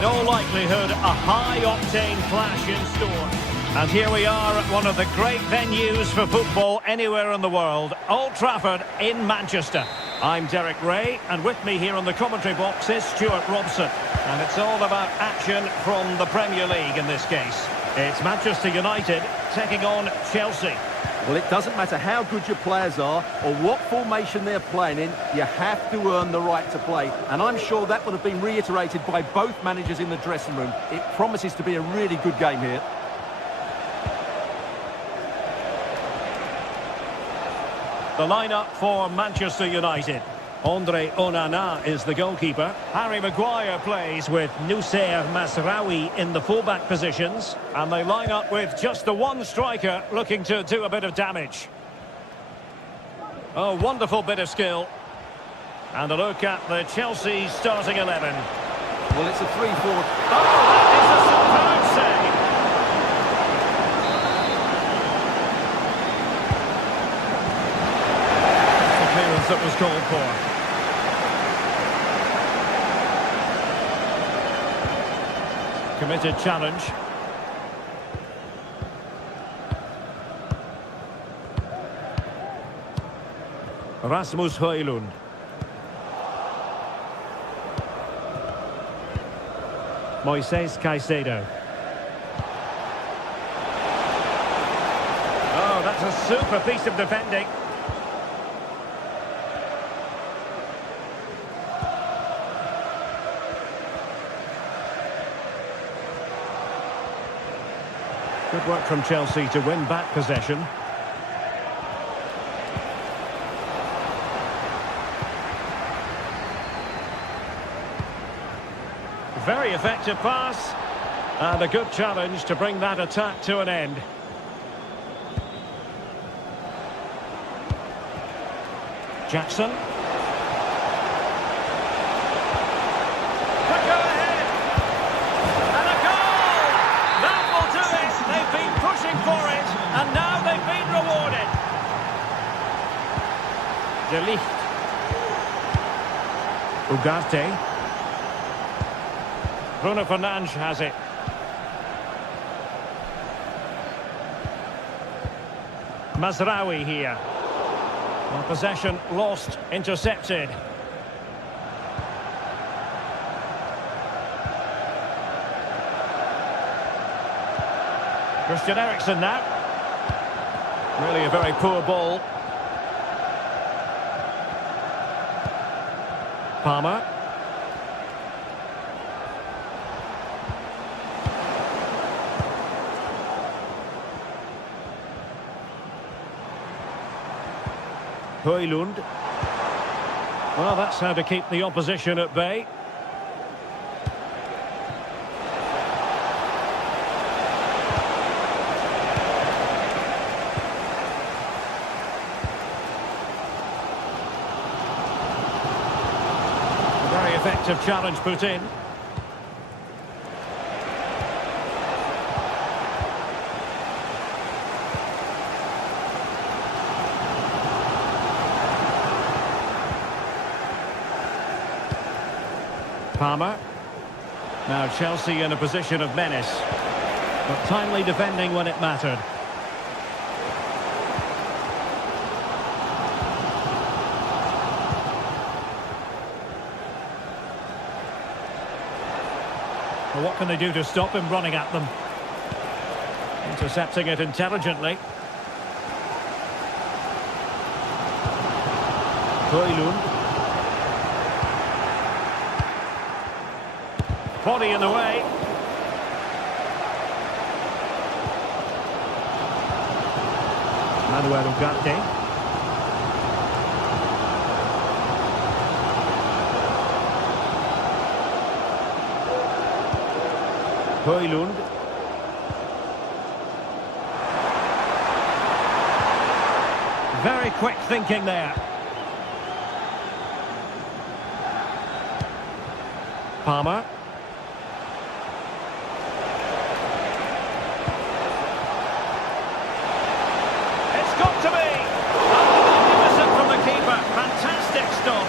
all likelihood, a high-octane clash in store. And here we are at one of the great venues for football anywhere in the world, Old Trafford in Manchester. I'm Derek Ray, and with me here on the commentary box is Stuart Robson. And it's all about action from the Premier League in this case. It's Manchester United taking on Chelsea. Well, it doesn't matter how good your players are or what formation they're playing in, you have to earn the right to play. And I'm sure that would have been reiterated by both managers in the dressing room. It promises to be a really good game here. The lineup for Manchester United. Andre Onana is the goalkeeper. Harry Maguire plays with Noussair Mazraoui in the fullback positions. And they line up with just the one striker looking to do a bit of damage. A wonderful bit of skill. And a look at the Chelsea starting 11. Well, it's a 3-4. Oh, that is a superb save. The clearance that was called for. Committed challenge. Rasmus Højlund. Moises Caicedo. Oh, that's a super piece of defending. Good work from Chelsea to win back possession. Very effective pass. And a good challenge to bring that attack to an end. Jackson. And now they've been rewarded. De Ligt. Ugarte. Bruno Fernandes has it. Mazraoui here. Well, possession lost, intercepted. Christian Eriksen now. Really a very poor ball. Palmer. Højlund. Well, that's how to keep the opposition at bay. Effective challenge put in. Palmer. Now Chelsea in a position of menace, but timely defending when it mattered. Well, what can they do to stop him running at them? Intercepting it intelligently. Højlund. Body in the way. Manuel Ugarte. Højlund. Very quick thinking there. Palmer. It's got to be! Oh, magnificent from the keeper. Fantastic stop.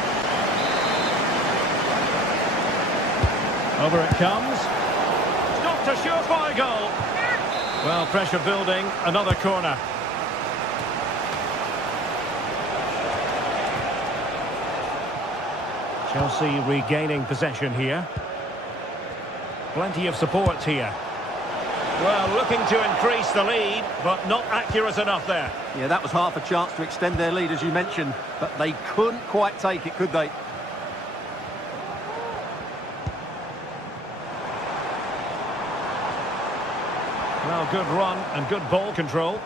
Over it comes. a surefire goal. Well, pressure building, another corner. Chelsea regaining possession here. Plenty of support here. Well, looking to increase the lead, but not accurate enough there. Yeah, that was half a chance to extend their lead, as you mentioned, but they couldn't quite take it, could they? Well, good run and good ball control.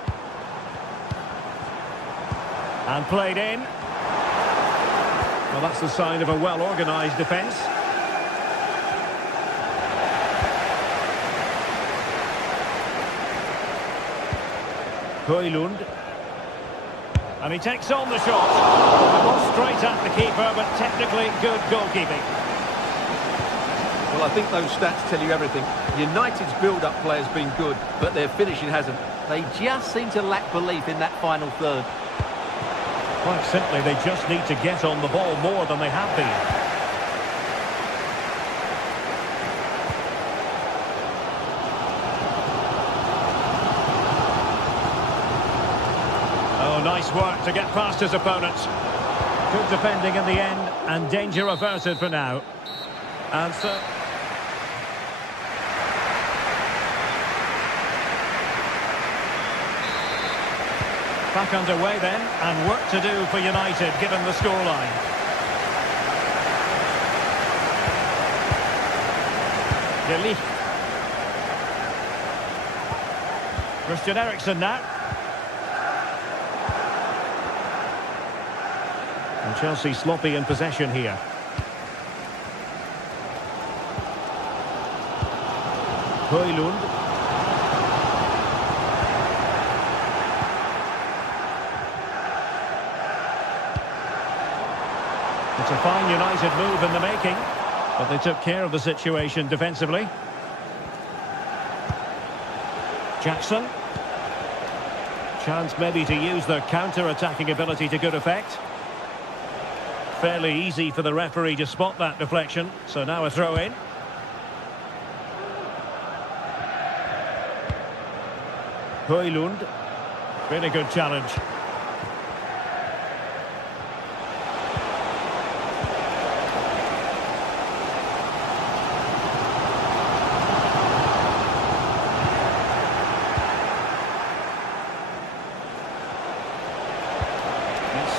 And played in. Well, that's the sign of a well-organised defence. Højlund. And he takes on the shot. It was straight at the keeper, but technically good goalkeeping. Well, I think those stats tell you everything. United's build-up play has been good, but their finishing hasn't. They just seem to lack belief in that final third. Quite simply, they just need to get on the ball more than they have been. Oh, nice work to get past his opponents. Good defending in the end, and danger averted for now. And so... back underway then, and work to do for United, given the scoreline. De Ligt. Christian Eriksen now. And Chelsea sloppy in possession here. Højlund. It's a fine United move in the making, but they took care of the situation defensively. Jackson. Chance maybe to use their counter-attacking ability to good effect. Fairly easy for the referee to spot that deflection, so now a throw-in. Højlund. Really good challenge.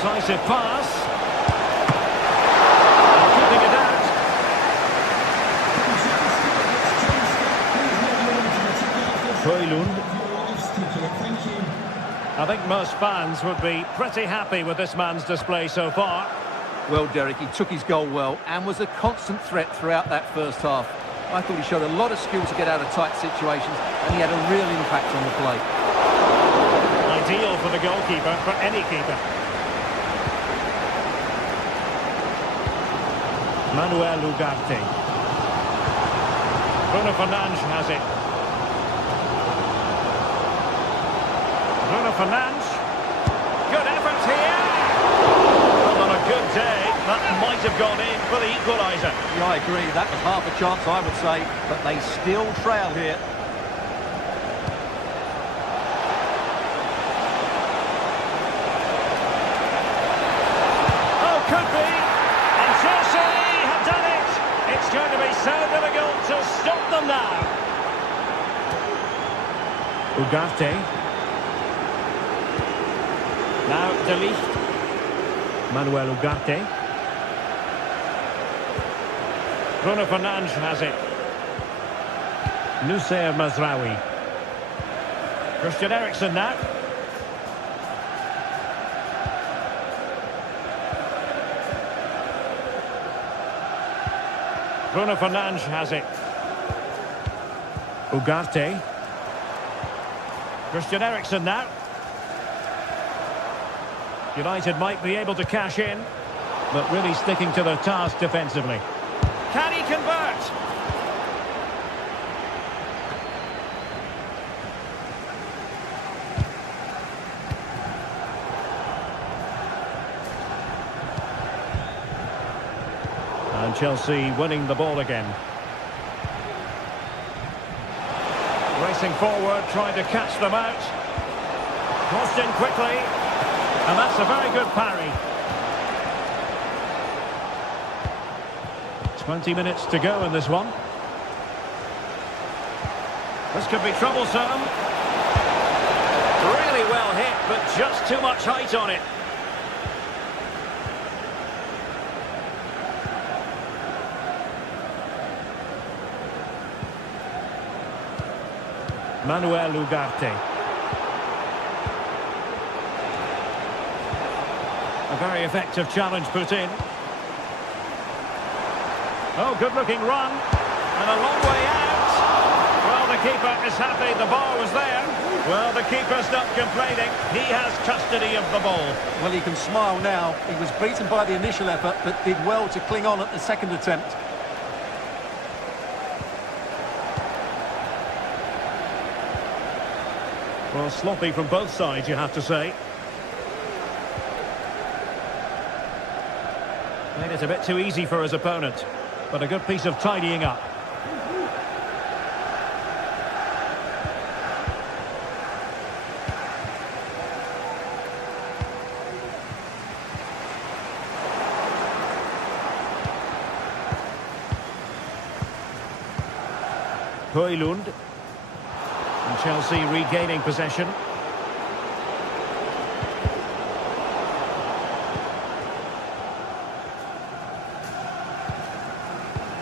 Decisive pass. And keeping it out. Højlund. I think most fans would be pretty happy with this man's display so far. Well, Derek, he took his goal well and was a constant threat throughout that first half. I thought he showed a lot of skill to get out of tight situations, and he had a real impact on the play. Ideal for the goalkeeper, for any keeper. Manuel Ugarte. Bruno Fernandes has it. Bruno Fernandes. Good effort here. Well, on a good day, that might have gone in for the equaliser. Yeah, I agree. That was half a chance, I would say, but they still trail here. Oh, could be. And Chelsea have done it. It's going to be so difficult to stop them now. Ugarte. Now De Ligt. Manuel Ugarte. Bruno Fernandes has it. Nusayr Mazraoui. Christian Eriksen now. Bruno Fernandes has it. Ugarte. Christian Eriksen now. United might be able to cash in, but really sticking to their task defensively. Can he convert? And Chelsea winning the ball again. pressing forward, trying to catch them out. Crossed in quickly, and that's a very good parry. 20 minutes to go in this one. This could be troublesome. Really well hit, but just too much height on it. Manuel Ugarte. A very effective challenge put in. Oh, good-looking run. And a long way out. Well, the keeper is happy. The ball was there. Well, the keeper's not complaining. He has custody of the ball. Well, he can smile now. He was beaten by the initial effort, but did well to cling on at the second attempt. Well, sloppy from both sides, you have to say. Made it a bit too easy for his opponent, but a good piece of tidying up. Højlund. And Chelsea regaining possession.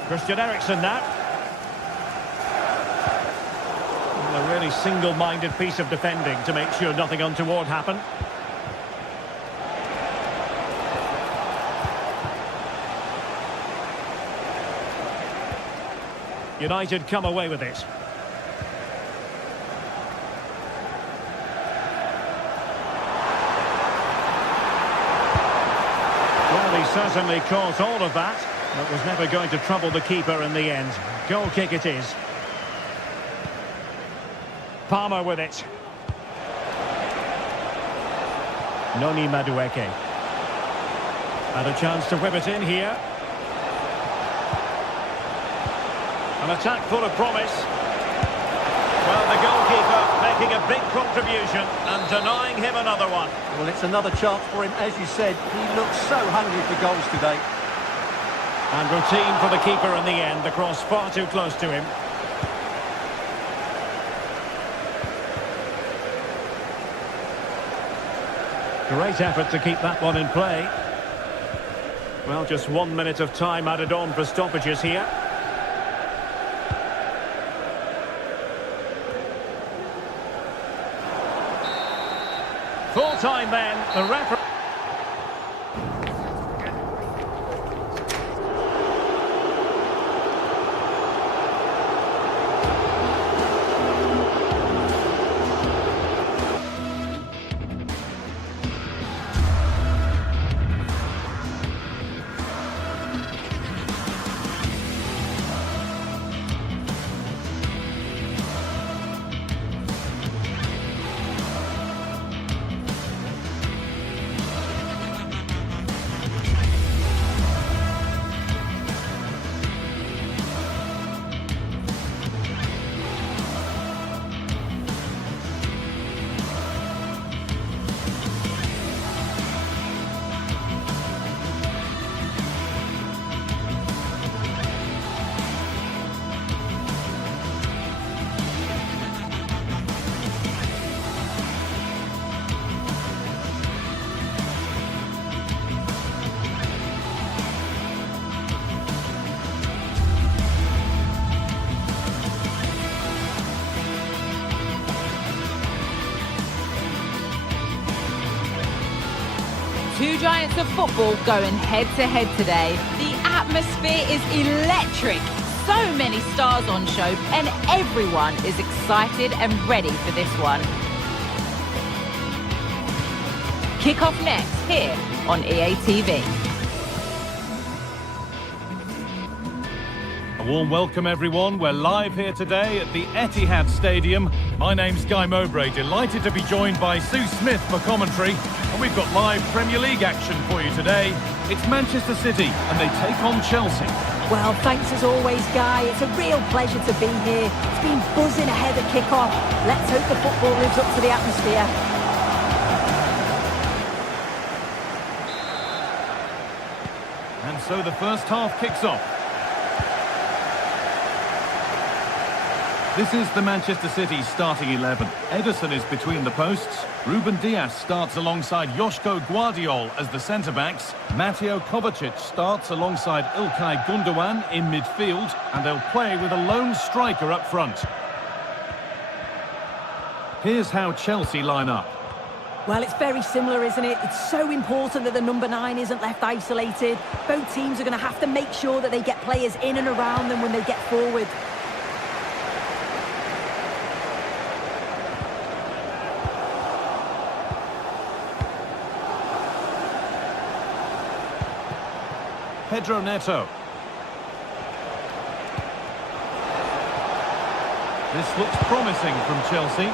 Christian Eriksen now. A really single-minded piece of defending to make sure nothing untoward happened. United come away with it. Well, he certainly caused all of that, but was never going to trouble the keeper in the end. Goal kick it is. Palmer with it. Noni Madueke. Had a chance to whip it in here. An attack full of promise. Well, the goalkeeper making a big contribution and denying him another one. Well, it's another chance for him. As you said, he looks so hungry for goals today. And routine for the keeper in the end. The cross far too close to him. Great effort to keep that one in play. Well, just 1 minute of time added on for stoppages here. Full time then, the referee. Two giants of football going head-to-head today. The atmosphere is electric. So many stars on show, and everyone is excited and ready for this one. Kick-off next here on EA TV. A warm welcome, everyone. We're live here today at the Etihad Stadium. My name's Guy Mowbray, delighted to be joined by Sue Smith for commentary. And we've got live Premier League action for you today. It's Manchester City, and they take on Chelsea. Well, thanks as always, Guy. It's a real pleasure to be here. It's been buzzing ahead of kick-off. Let's hope the football lives up to the atmosphere. And so the first half kicks off. This is the Manchester City starting 11. Ederson is between the posts. Ruben Dias starts alongside Joško Guardiol as the centre-backs. Mateo Kovacic starts alongside İlkay Gundogan in midfield. And they'll play with a lone striker up front. Here's how Chelsea line up. Well, it's very similar, isn't it? It's so important that the number 9 isn't left isolated. Both teams are going to have to make sure that they get players in and around them when they get forward. Pedro Neto. This looks promising from Chelsea.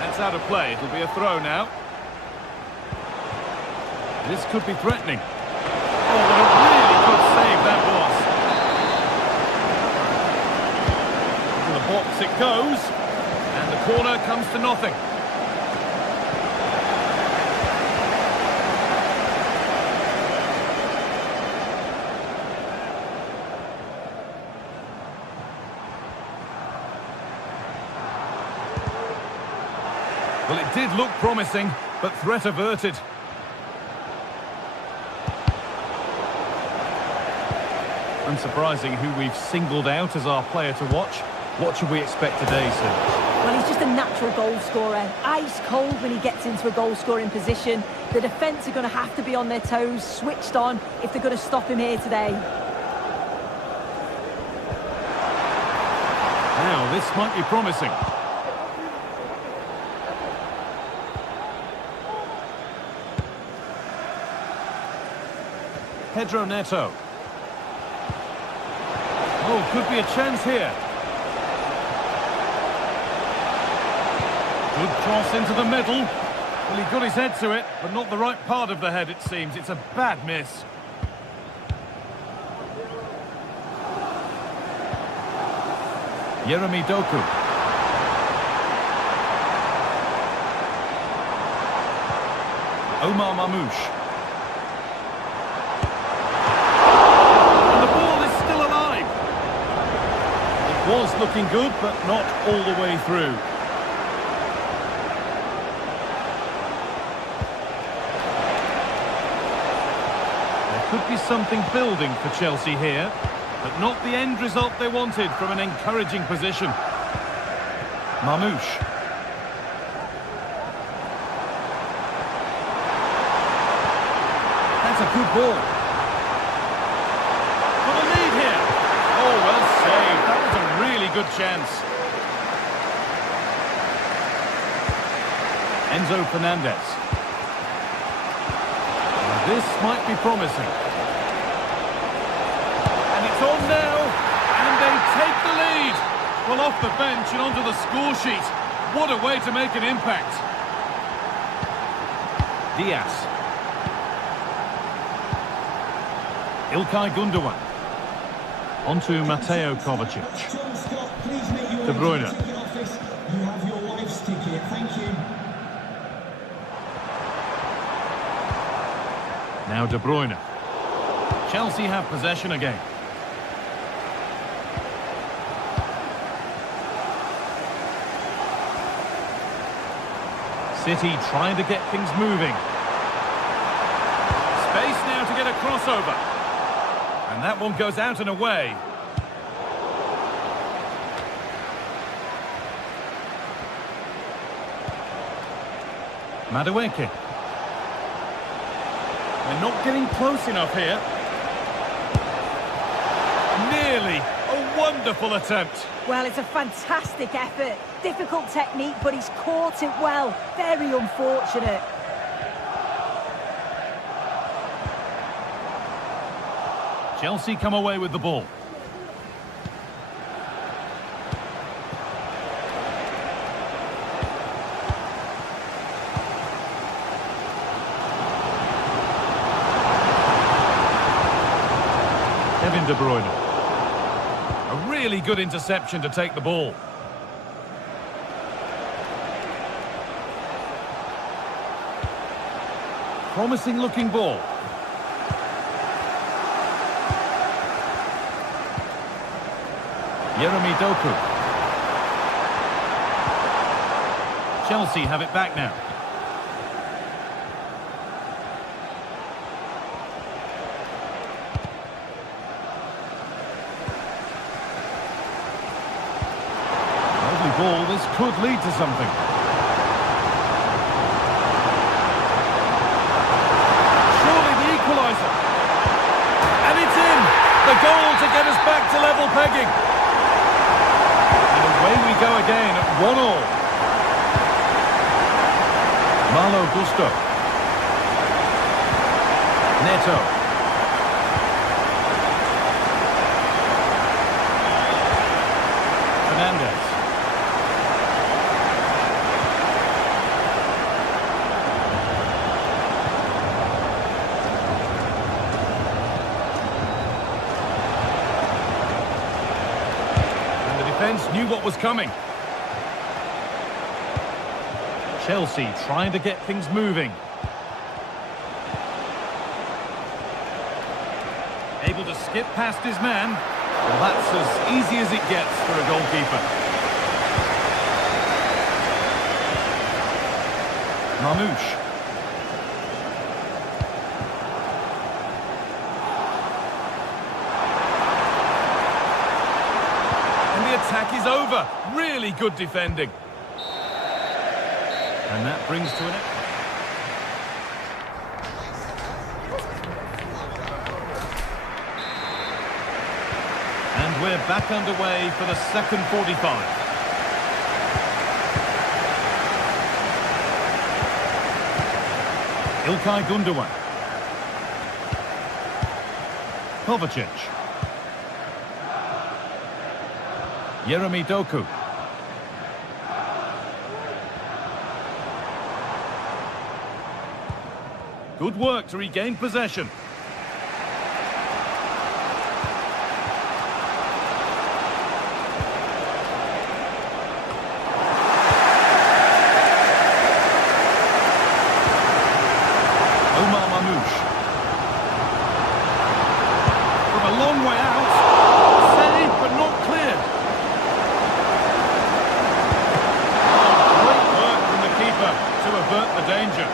That's out of play. It'll be a throw now. This could be threatening. Oh, what a really good save that was. To the box it goes. And the corner comes to nothing. Well, it did look promising, but threat averted. Unsurprising who we've singled out as our player to watch. What should we expect today, Sir? Well, he's just a natural goal scorer. Ice cold when he gets into a goal-scoring position. The defence are going to have to be on their toes, switched on, if they're going to stop him here today. Now, this might be promising. Pedro Neto. Oh, could be a chance here. Good cross into the middle. Well, he got his head to it, but not the right part of the head, it seems. It's a bad miss. Yeremy Doku. Omar Mamouche. Was looking good, but not all the way through. There could be something building for Chelsea here, but not the end result they wanted from an encouraging position. Mamouche. That's a good ball. Got a lead here. Oh, well saved. That was a really good chance. Enzo Fernandez. This might be promising. And it's on now. And they take the lead. Well, off the bench and onto the score sheet. What a way to make an impact. Diaz. İlkay Gundogan. Onto Mateo Kovacic. De Bruyne. You have your wife's ticket. Thank you. Now De Bruyne. Chelsea have possession again. City trying to get things moving. Space now to get a crossover. And that one goes out and away. Madueke. They're not getting close enough here. Nearly. A wonderful attempt. Well, it's a fantastic effort. Difficult technique, but he's caught it well. Very unfortunate. Chelsea come away with the ball. Kevin De Bruyne. A really good interception to take the ball. Promising looking ball. Jeremy Doku. Chelsea have it back now. Lovely ball, this could lead to something. Surely the equaliser. And it's in! The goal to get us back to level pegging. And away we go again at 1-1. Malo Gusto. Neto. Fernandez. And the defence knew what was coming. Chelsea trying to get things moving. Able to skip past his man. Well, that's as easy as it gets for a goalkeeper. Marmouche. And the attack is over. Really good defending. And that brings to an end. And we're back underway for the second 45. İlkay Gundogan. Kovacic. Jeremy Doku. Good work to regain possession. Omar Mamouche. From a long way out. Saved but not clear. Oh, great work from the keeper to avert the danger.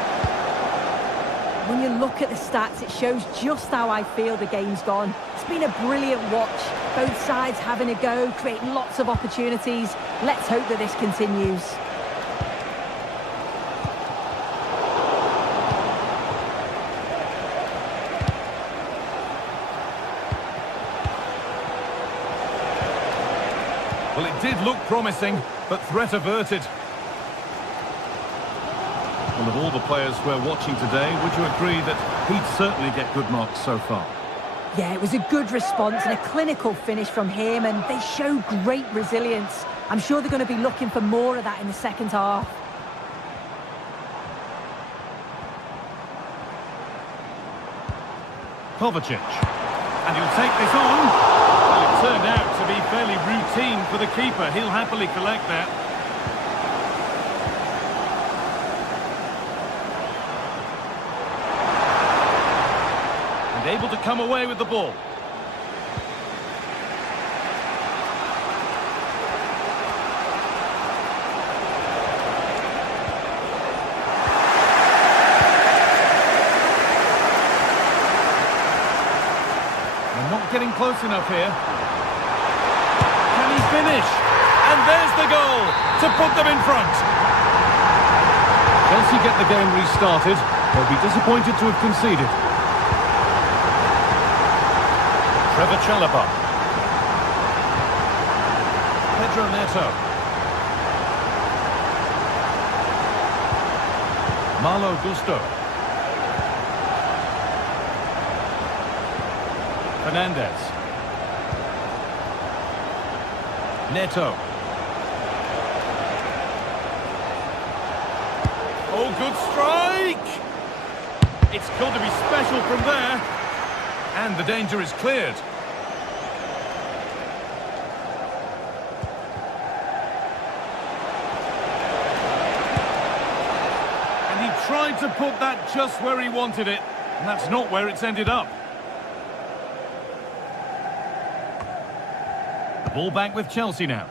When you look at the stats, it shows just how I feel the game's gone. It's been a brilliant watch. Both sides having a go, creating lots of opportunities. Let's hope that this continues. Well, it did look promising, but threat averted. Well, of all the players we're watching today, would you agree that he'd certainly get good marks so far? Yeah, it was a good response and a clinical finish from him, and they show great resilience. I'm sure they're going to be looking for more of that in the second half. Kovacic. And he'll take this on. Well, it turned out to be fairly routine for the keeper. He'll happily collect that. Able to come away with the ball. They're not getting close enough here. Can he finish? And there's the goal to put them in front. Chelsea get the game restarted. They'll be disappointed to have conceded. Trevor Chalobah. Pedro Neto. Malo Gusto. Fernandez. Neto. Oh, good strike! It's got to be special from there. And the danger is cleared. tried to put that just where he wanted it, and that's not where it's ended up. The ball back with Chelsea now.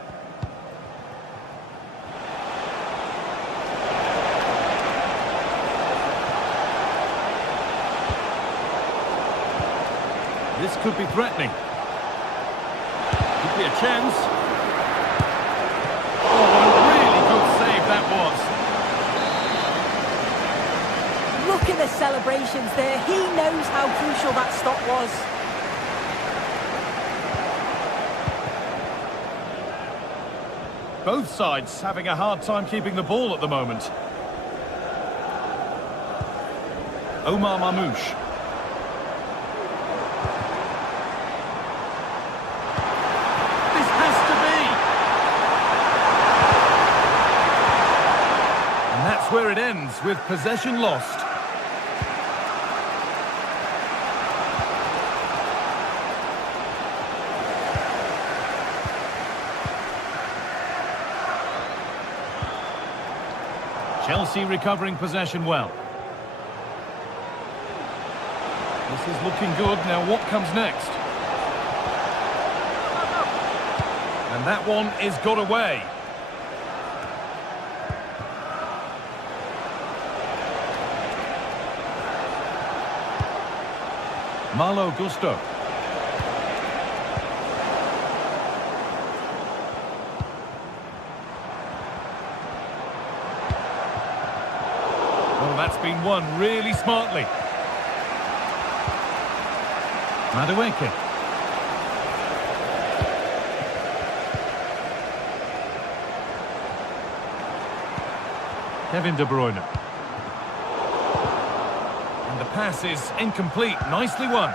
This could be threatening. Could be a chance. Oh, what a really good save that was. Look at the celebrations there. He knows how crucial that stop was. Both sides having a hard time keeping the ball at the moment. Omar Mamouche. This has to be. And that's where it ends, with possession lost. Chelsea recovering possession well. This is looking good. Now what comes next? And that one is got away. Malo Gusto. Oh, that's been won really smartly. Madueke. Kevin De Bruyne. And the pass is incomplete. Nicely won.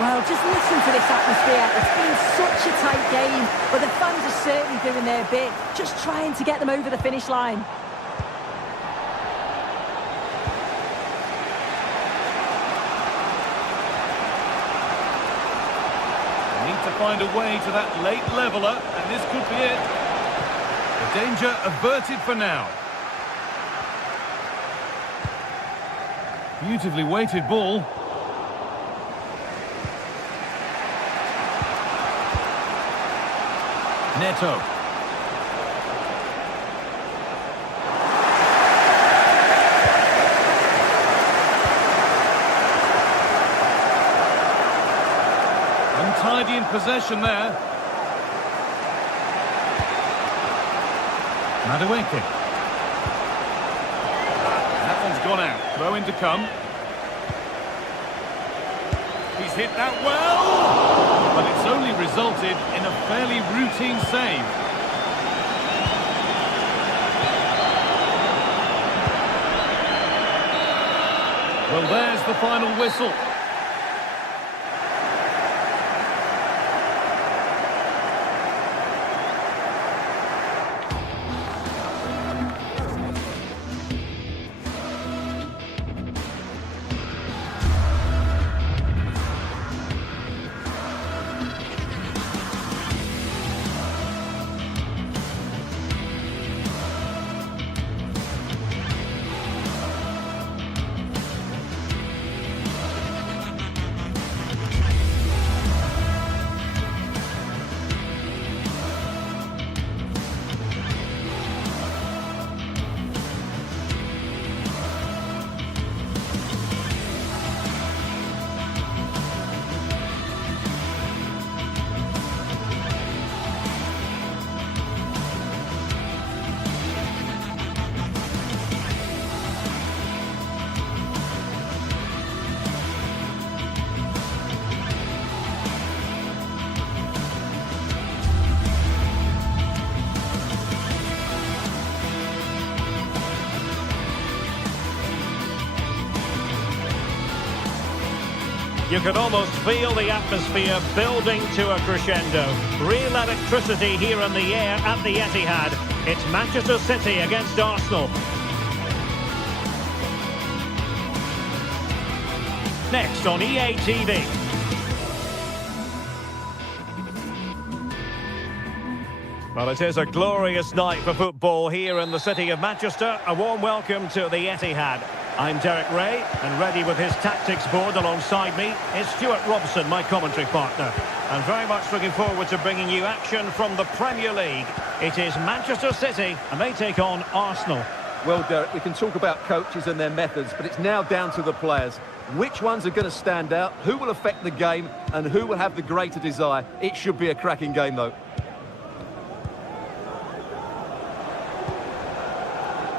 Well, just listen to this atmosphere. It's been such a tight game, but the fans are certainly doing their bit, just trying to get them over the finish line. Need to find a way to that late leveller, and this could be it. The danger averted for now. Beautifully weighted ball. Neto. Untidy in possession there. Madueke. That one's gone out. Throw in to come. He's hit that well! But it's only resulted in a fairly routine save. Well, there's the final whistle. You can almost feel the atmosphere building to a crescendo. Real electricity here in the air at the Etihad. It's Manchester City against Arsenal. Next on EA TV. Well, it is a glorious night for football here in the city of Manchester. A warm welcome to the Etihad. I'm Derek Ray, and ready with his tactics board alongside me is Stuart Robson, my commentary partner. I'm very much looking forward to bringing you action from the Premier League. It is Manchester City, and they take on Arsenal. Well, Derek, we can talk about coaches and their methods, but it's now down to the players. Which ones are going to stand out, who will affect the game, and who will have the greater desire? It should be a cracking game, though.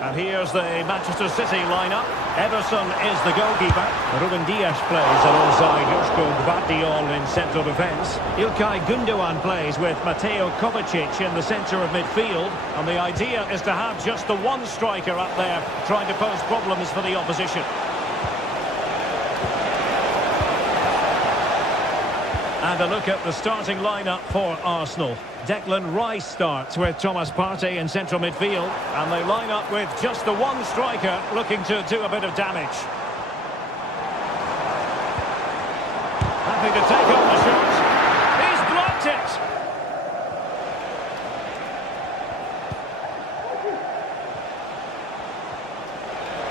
And here's the Manchester City lineup. Ederson is the goalkeeper. Ruben Dias plays alongside Joško Gvardiol in central defence. Ilkay Gundogan plays with Mateo Kovacic in the centre of midfield. And the idea is to have just the one striker up there trying to pose problems for the opposition. And a look at the starting lineup for Arsenal. Declan Rice starts with Thomas Partey in central midfield. And they line up with just the one striker looking to do a bit of damage. Happy to take on the shot. He's blocked it.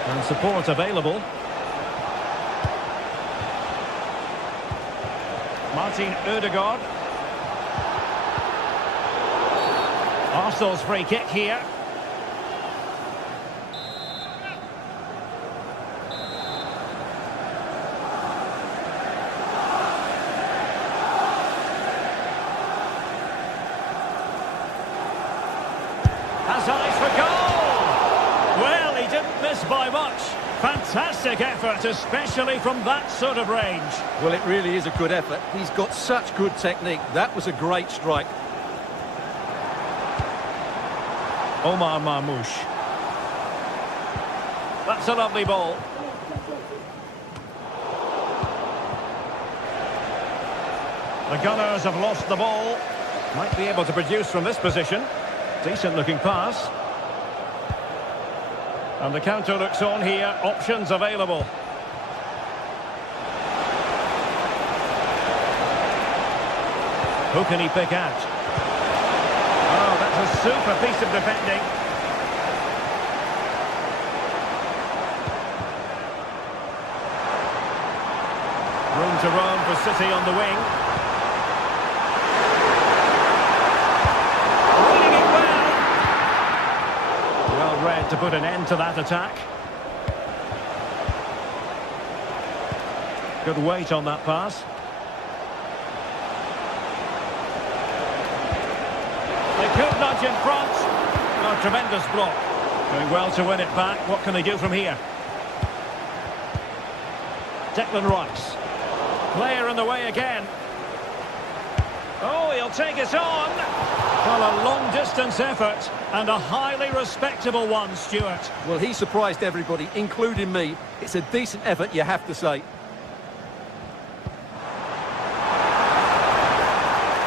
And support available. Martin Ødegaard. Arsenal's free kick here. Has eyes for goal! Well, he didn't miss by much. Fantastic effort, especially from that sort of range. Well, it really is a good effort. He's got such good technique. That was a great strike. Omar Marmoush. That's a lovely ball. The Gunners have lost the ball. Might be able to produce from this position. Decent looking pass. And the counter looks on here. Options available. Who can he pick out? Oh, that's a super piece of defending. Room to roam for City on the wing. Reading it well. Well read to put an end to that attack. Good weight on that pass. Could nudge in front. Oh, tremendous block. Doing well to win it back. What can they do from here? Declan Rice. Player in the way again. Oh, he'll take it on. Well, a long-distance effort and a highly respectable one, Stuart. Well, he surprised everybody, including me. It's a decent effort, you have to say.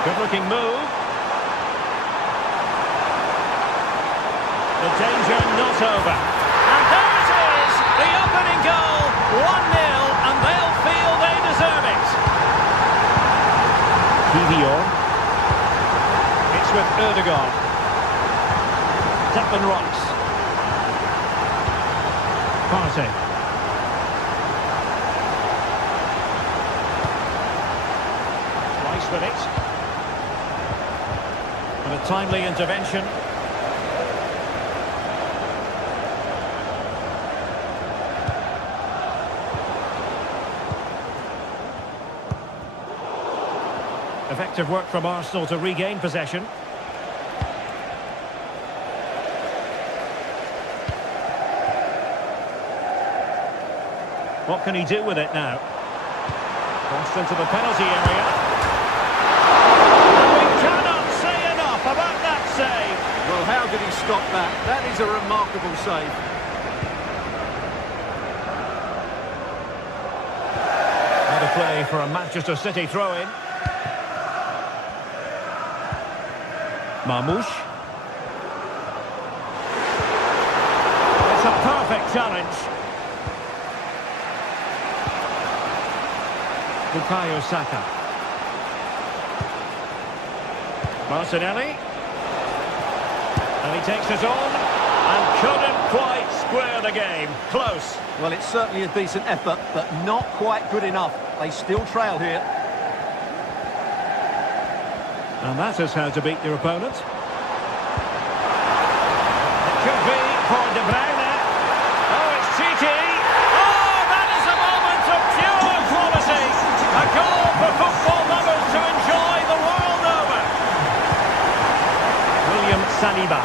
Good-looking move. The danger not over. And there it is! The opening goal! 1-0, and they'll feel they deserve it. Kivior. It's with Ødegaard. Declan Rice. Partey. Rice with it. And a timely intervention. Effective work from Arsenal to regain possession. What can he do with it now? Crossed into the penalty area. And we cannot say enough about that save. Well, how did he stop that? That is a remarkable save. What a play for a Manchester City throw-in. Marmoush. It's a perfect challenge. Bukayo Saka. Martinelli. And he takes it on and couldn't quite square the game. Close. Well, it's certainly a decent effort, but not quite good enough. They still trail here. And that is how to beat your opponent. It could be for De Bruyne. Oh, it's cheeky. Oh, that is a moment of pure quality. A goal for football lovers to enjoy the world over. William Saliba.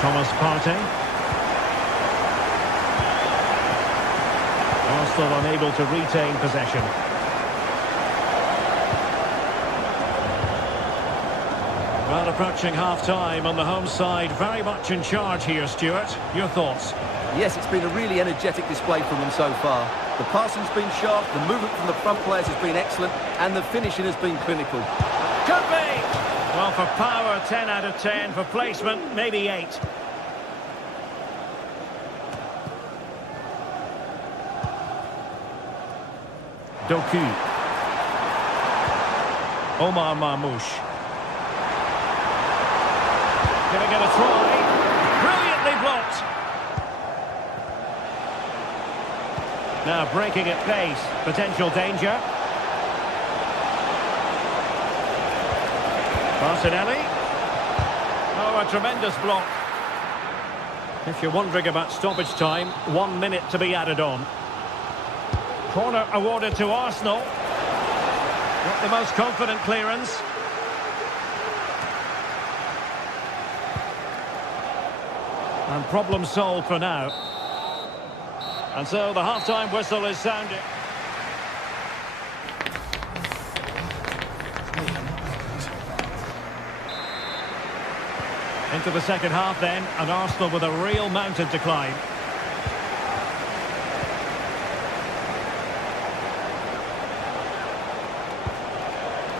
Thomas Partey. Arsenal unable to retain possession. Well, approaching half-time on the home side, very much in charge here, Stuart. Your thoughts? Yes, it's been a really energetic display from them so far. The passing's been sharp, the movement from the front players has been excellent, and the finishing has been clinical. Could be! Well, for power, 10 out of 10. For placement, maybe 8. Doku. Omar Marmoush. Gonna get a try. Brilliantly blocked. Now breaking at pace. Potential danger. Martinelli. Oh, a tremendous block. If you're wondering about stoppage time, 1 minute to be added on. Corner awarded to Arsenal. Not the most confident clearance. And problem solved for now. And so the half-time whistle is sounding. Into the second half then, and Arsenal with a real mountain to climb.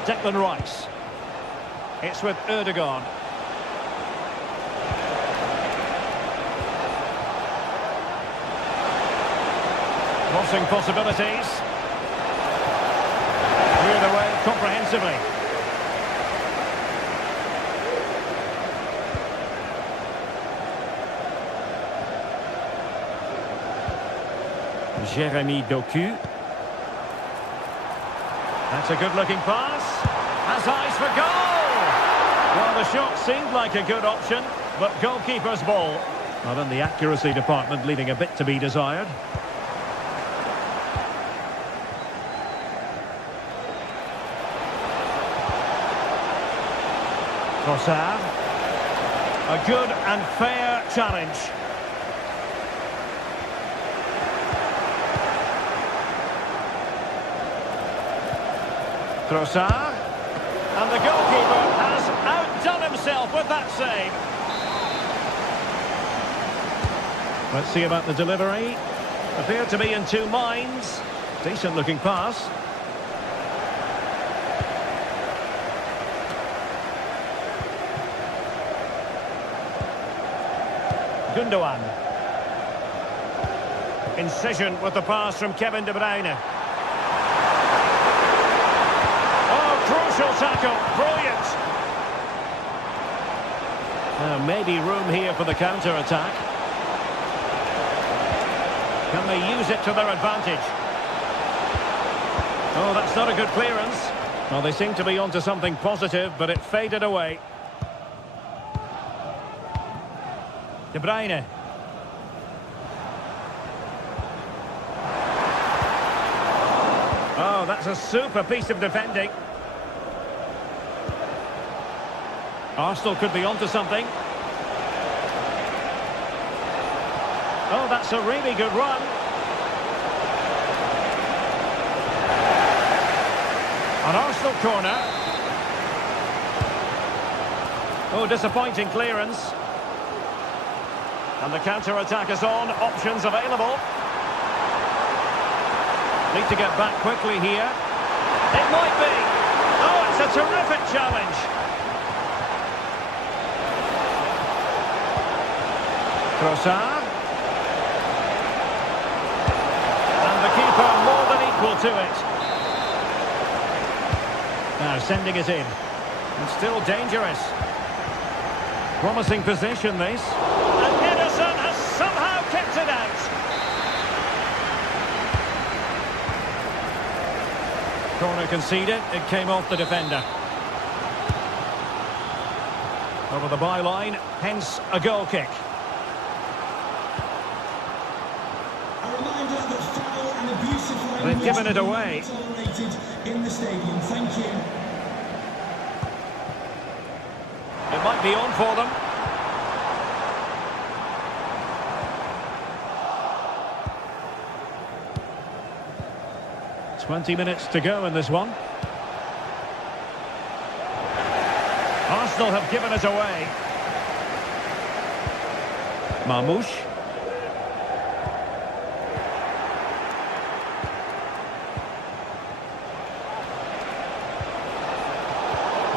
Declan Rice. It's with Erdogan. Crossing possibilities. Cleared away comprehensively. Jeremy Doku. That's a good-looking pass. Has eyes for goal! Well, the shot seemed like a good option, but goalkeeper's ball. Not in the accuracy department, leaving a bit to be desired. Trossard. A good and fair challenge. Trossard. And the goalkeeper has outdone himself with that save. Let's see about the delivery. Appeared to be in two minds. Decent looking pass. Gundogan. Incision with the pass from Kevin De Bruyne. Oh, crucial tackle. Brilliant. Maybe room here for the counter-attack. Can they use it to their advantage? Oh, that's not a good clearance. Well, they seem to be onto something positive, but it faded away. De Bruyne. Oh, that's a super piece of defending. Arsenal could be onto something. Oh, that's a really good run. An Arsenal corner. Oh, disappointing clearance. And the counter-attack is on. Options available. Need to get back quickly here. It might be. Oh, it's a terrific challenge. Trossard. And the keeper more than equal to it. Now sending it in. And still dangerous. Promising position, this. And Ederson has somehow kept it out. Corner conceded. It came off the defender. Over the byline, hence a goal kick. A reminder that foul and abusive language They've given it away. is not tolerated in the stadium. Thank you. It might be on for them. "20 minutes to go in this one. Arsenal have given it away. Marmoush.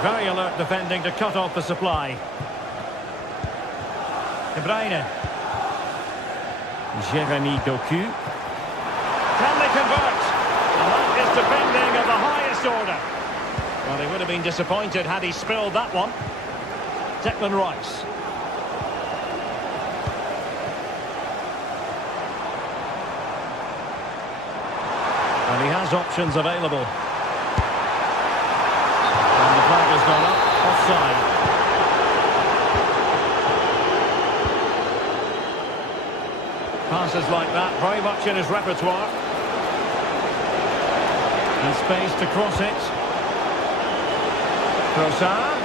Very alert defending to cut off the supply. De Bruyne. Jeremy Doku. Can they convert? And that is defending of the highest order. Well, he would have been disappointed had he spilled that one. Declan Rice. And he has options available. And the flag has gone up. Offside. Passes like that, very much in his repertoire. And space to cross it. Trossard.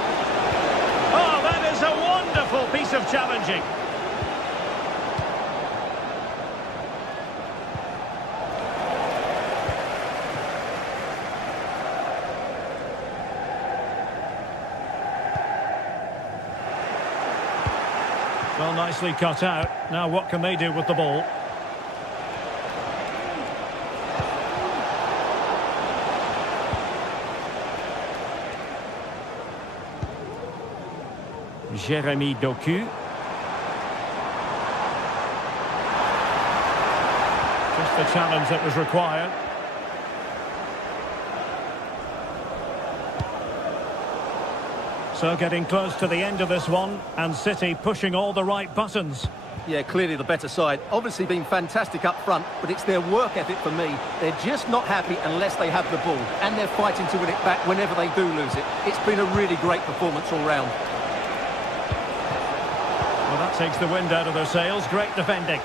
Oh, that is a wonderful piece of challenging. Well, nicely cut out. Now what can they do with the ball? Jeremy Doku. Just the challenge that was required. So getting close to the end of this one, and City pushing all the right buttons. Yeah, clearly the better side. Obviously been fantastic up front, but it's their work ethic for me. They're just not happy unless they have the ball, and they're fighting to win it back whenever they do lose it. It's been a really great performance all round. Well, that takes the wind out of their sails. Great defending.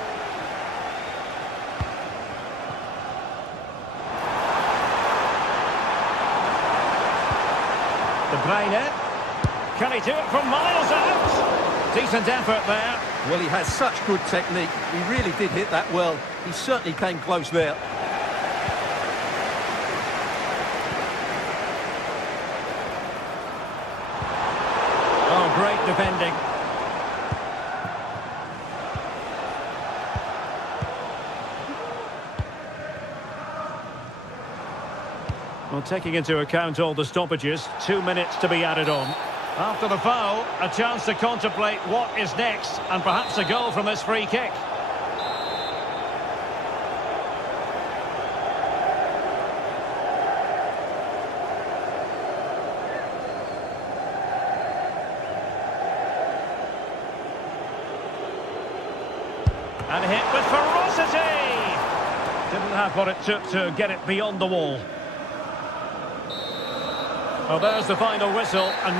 De Bruyne. Can he do it from miles out? Decent effort there. Well, he has such good technique. He really did hit that well. He certainly came close there. Oh, great defending. Well, taking into account all the stoppages, 2 minutes to be added on. After the foul, a chance to contemplate what is next, and perhaps a goal from this free kick. And hit with ferocity! Didn't have what it took to get it beyond the wall. Well, there's the final whistle, and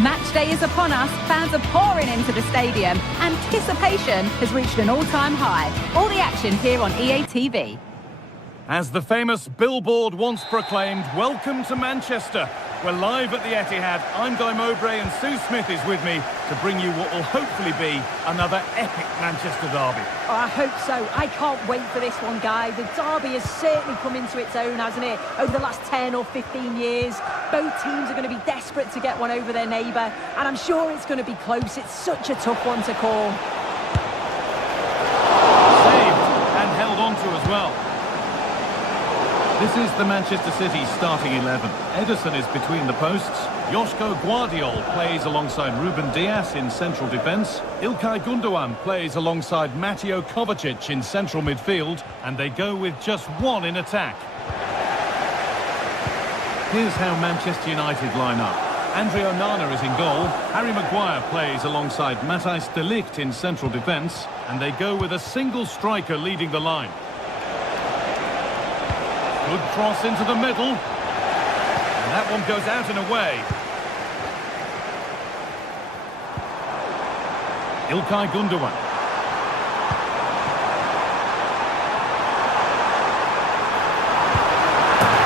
Match day is upon us, fans are pouring into the stadium. Anticipation has reached an all-time high. All the action here on EA TV. As the famous billboard once proclaimed, welcome to Manchester. We're live at the Etihad. I'm Guy Mowbray and Sue Smith is with me to bring you what will hopefully be another epic Manchester derby. Oh, I hope so. I can't wait for this one, Guy. The derby has certainly come into its own, hasn't it? Over the last 10 or 15 years, both teams are going to be desperate to get one over their neighbour, and I'm sure it's going to be close. It's such a tough one to call. Saved and held on to as well. This is the Manchester City starting 11. Ederson is between the posts. Joško Guardiol plays alongside Ruben Dias in central defence. Ilkay Gundogan plays alongside Mateo Kovacic in central midfield. And they go with just one in attack. Here's how Manchester United line up. Andre Onana is in goal. Harry Maguire plays alongside Matthijs de Ligt in central defence. And they go with a single striker leading the line. Good cross into the middle. And that one goes out and away. Ilkay Gundogan.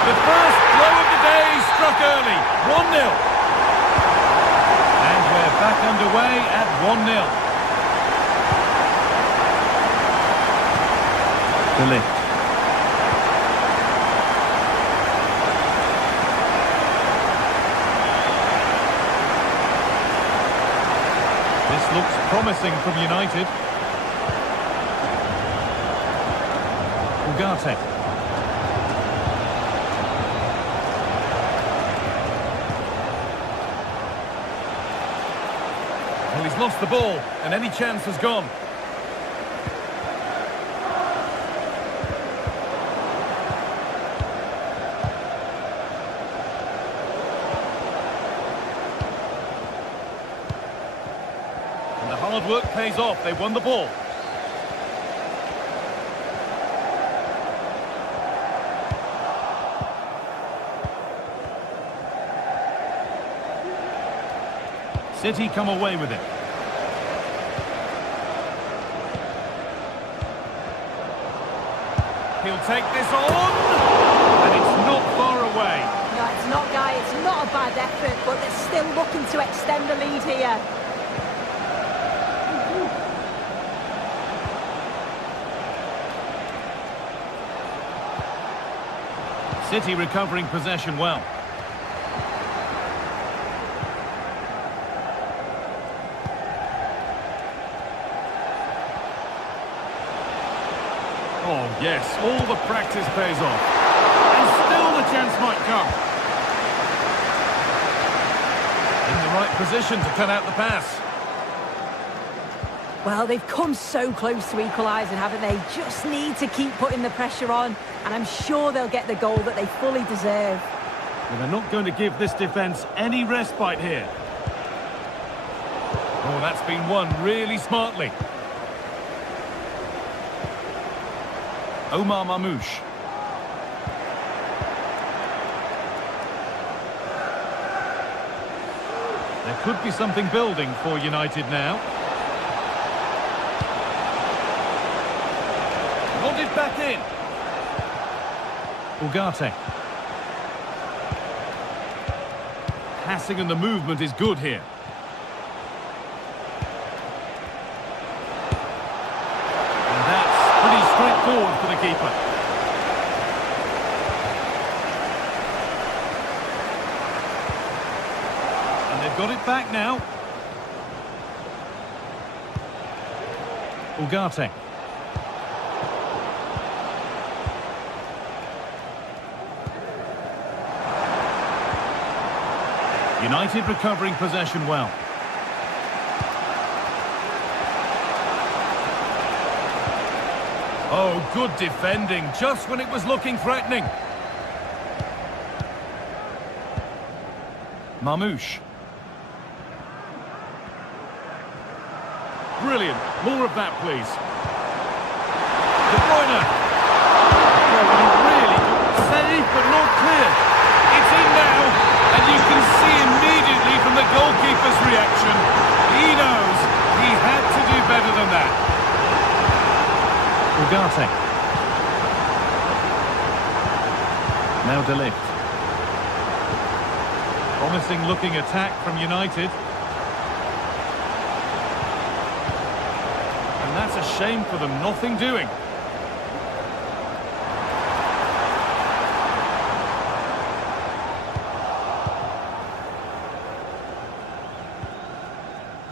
The first blow of the day struck early. 1-0. And we're back underway at 1-0. De Ligt. This looks promising from United. Ugarte. Well, he's lost the ball, and any chance has gone. Hard work pays off. They won the ball. City come away with it. He'll take this on, and it's not far away. No, it's not, Guy. It's not a bad effort, but they're still looking to extend the lead here. City recovering possession well. Oh, yes, all the practice pays off. And still the chance might come. In the right position to cut out the pass. Well, they've come so close to equalising, haven't they? Just need to keep putting the pressure on, and I'm sure they'll get the goal that they fully deserve. Well, they're not going to give this defence any respite here. Oh, that's been won really smartly. Omar Mamouche. There could be something building for United now. Nodded back in. Ugarte. Passing and the movement is good here. And that's pretty straightforward for the keeper. And they've got it back now. Ugarte. United recovering possession well. Oh, good defending, just when it was looking threatening. Mamouche. Brilliant. More of that, please. De Bruyne. Oh, really save, but not clear. It's in now, and you can see immediately from the goalkeeper Ugarte. Now De Ligt. Promising looking attack from United. And that's a shame for them, nothing doing.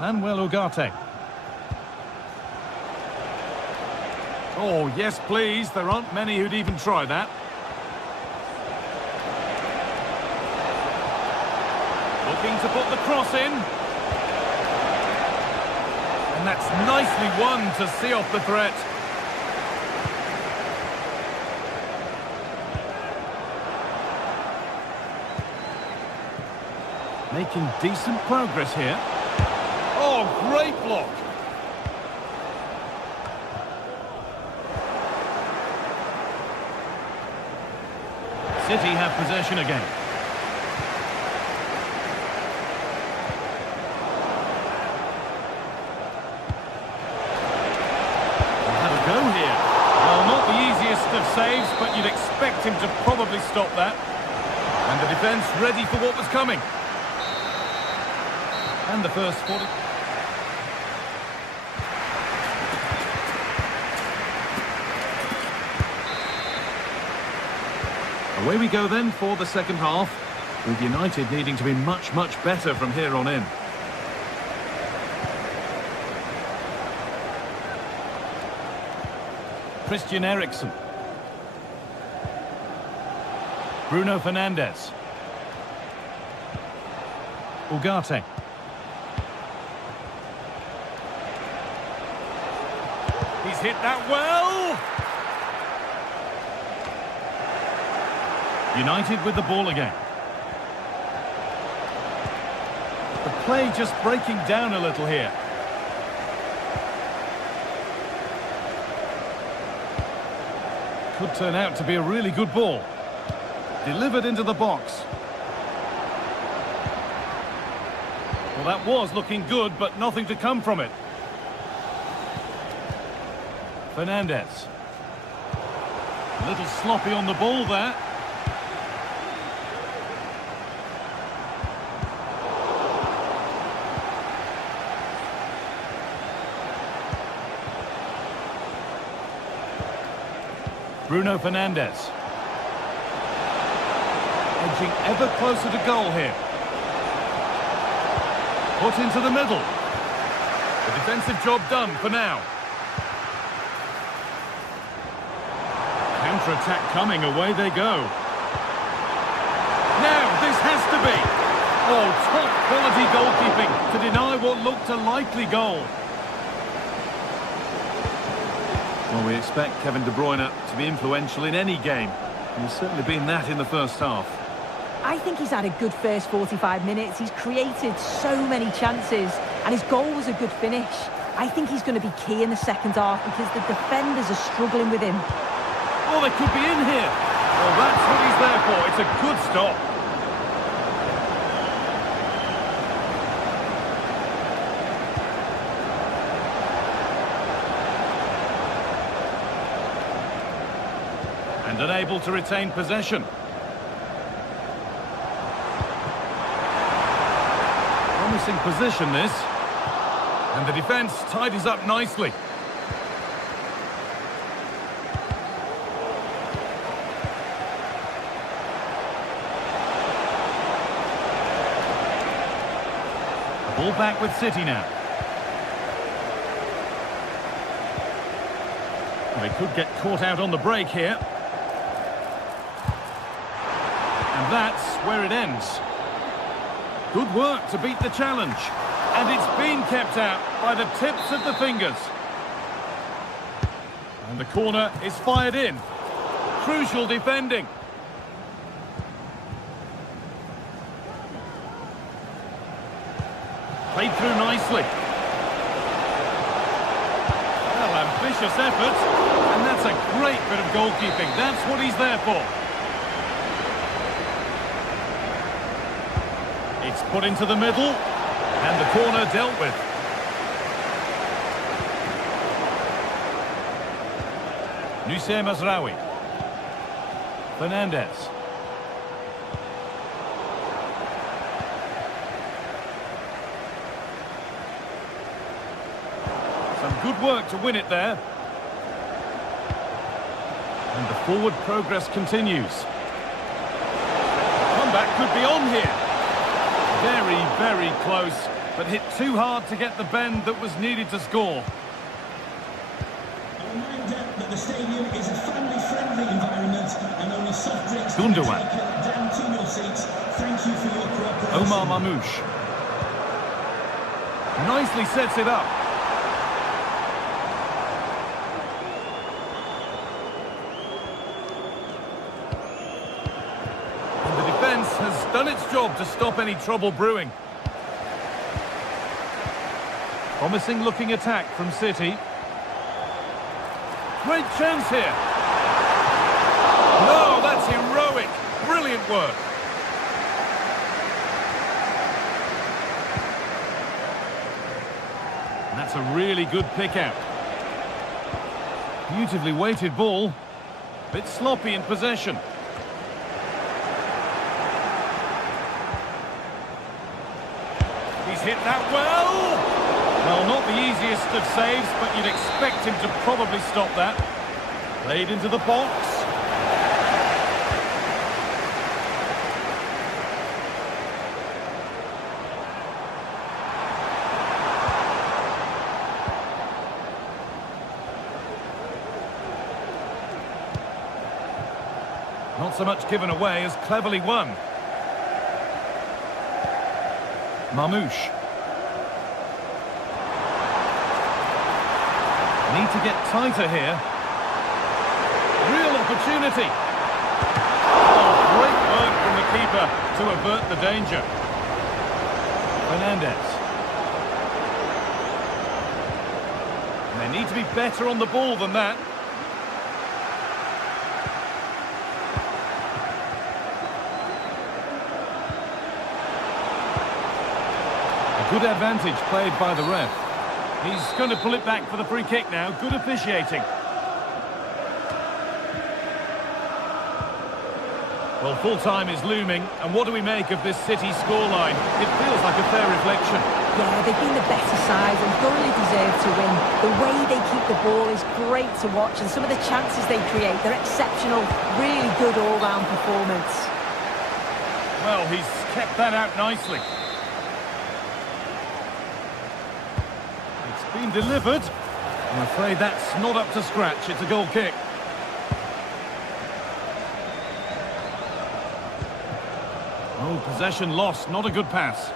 Manuel Ugarte. Oh, yes, please. There aren't many who'd even try that. Looking to put the cross in. And that's nicely won to see off the threat. Making decent progress here. Oh, great block. City have possession again. They'll have a go here. Well, not the easiest of saves, but you'd expect him to probably stop that. And the defence ready for what was coming. And the first 40... Away we go then for the second half, with United needing to be much, much better from here on in. Christian Eriksen. Bruno Fernandes. Ugarte. He's hit that well! United with the ball again. The play just breaking down a little here. Could turn out to be a really good ball. Delivered into the box. Well, that was looking good, but nothing to come from it. Fernandes. A little sloppy on the ball there. Bruno Fernandes. Edging ever closer to goal here. Put into the middle. The defensive job done for now. Counter-attack coming, away they go. Now, this has to be. Oh, top quality goalkeeping to deny what looked a likely goal. Well, we expect Kevin De Bruyne to be influential in any game. And he's certainly been that in the first half. I think he's had a good first 45 minutes. He's created so many chances, and his goal was a good finish. I think he's going to be key in the second half because the defenders are struggling with him. Oh, they could be in here. Well, that's what he's there for. It's a good stop. And unable to retain possession. Promising position, this. And the defence tidies up nicely. Ball back with City now. They could get caught out on the break here. And that's where it ends. Good work to beat the challenge. And it's been kept out by the tips of the fingers. And the corner is fired in. Crucial defending. Played through nicely. Well, ambitious effort. And that's a great bit of goalkeeping. That's what he's there for. It's put into the middle. And the corner dealt with. Nusay Mazraoui. Fernandez. Some good work to win it there. And the forward progress continues. Comeback could be on here. Very, very close, but hit too hard to get the bend that was needed to score. A reminder that the stadium is a family-friendly environment and only soft drinks Gundogan. down to your seats. Thank you for your cooperation. Omar Mamouche. Nicely sets it up. And the defence has done its job to stop any trouble brewing. Promising looking attack from City. Great chance here. No, that's heroic. Brilliant work. And that's a really good pick out. Beautifully weighted ball. Bit sloppy in possession. He's hit that well. Well, not the easiest of saves, but you'd expect him to probably stop that. Played into the box. Not so much given away as cleverly won. Mamouche. Need to get tighter here. Real opportunity. Oh, great work from the keeper to avert the danger. Fernandez. And they need to be better on the ball than that. A good advantage played by the ref. He's going to pull it back for the free kick now. Good officiating. Well, full-time is looming, and what do we make of this City scoreline? It feels like a fair reflection. Yeah, they've been the better side and thoroughly deserve to win. The way they keep the ball is great to watch, and some of the chances they create, they're exceptional. Really good all-round performance. Well, he's kept that out nicely. It's been delivered. I'm afraid that's not up to scratch. It's a goal kick. Oh, possession lost. Not a good pass.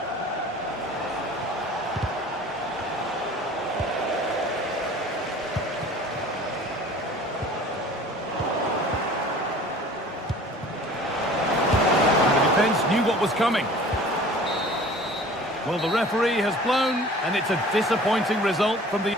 Knew what was coming. Well, the referee has blown, and it's a disappointing result from the...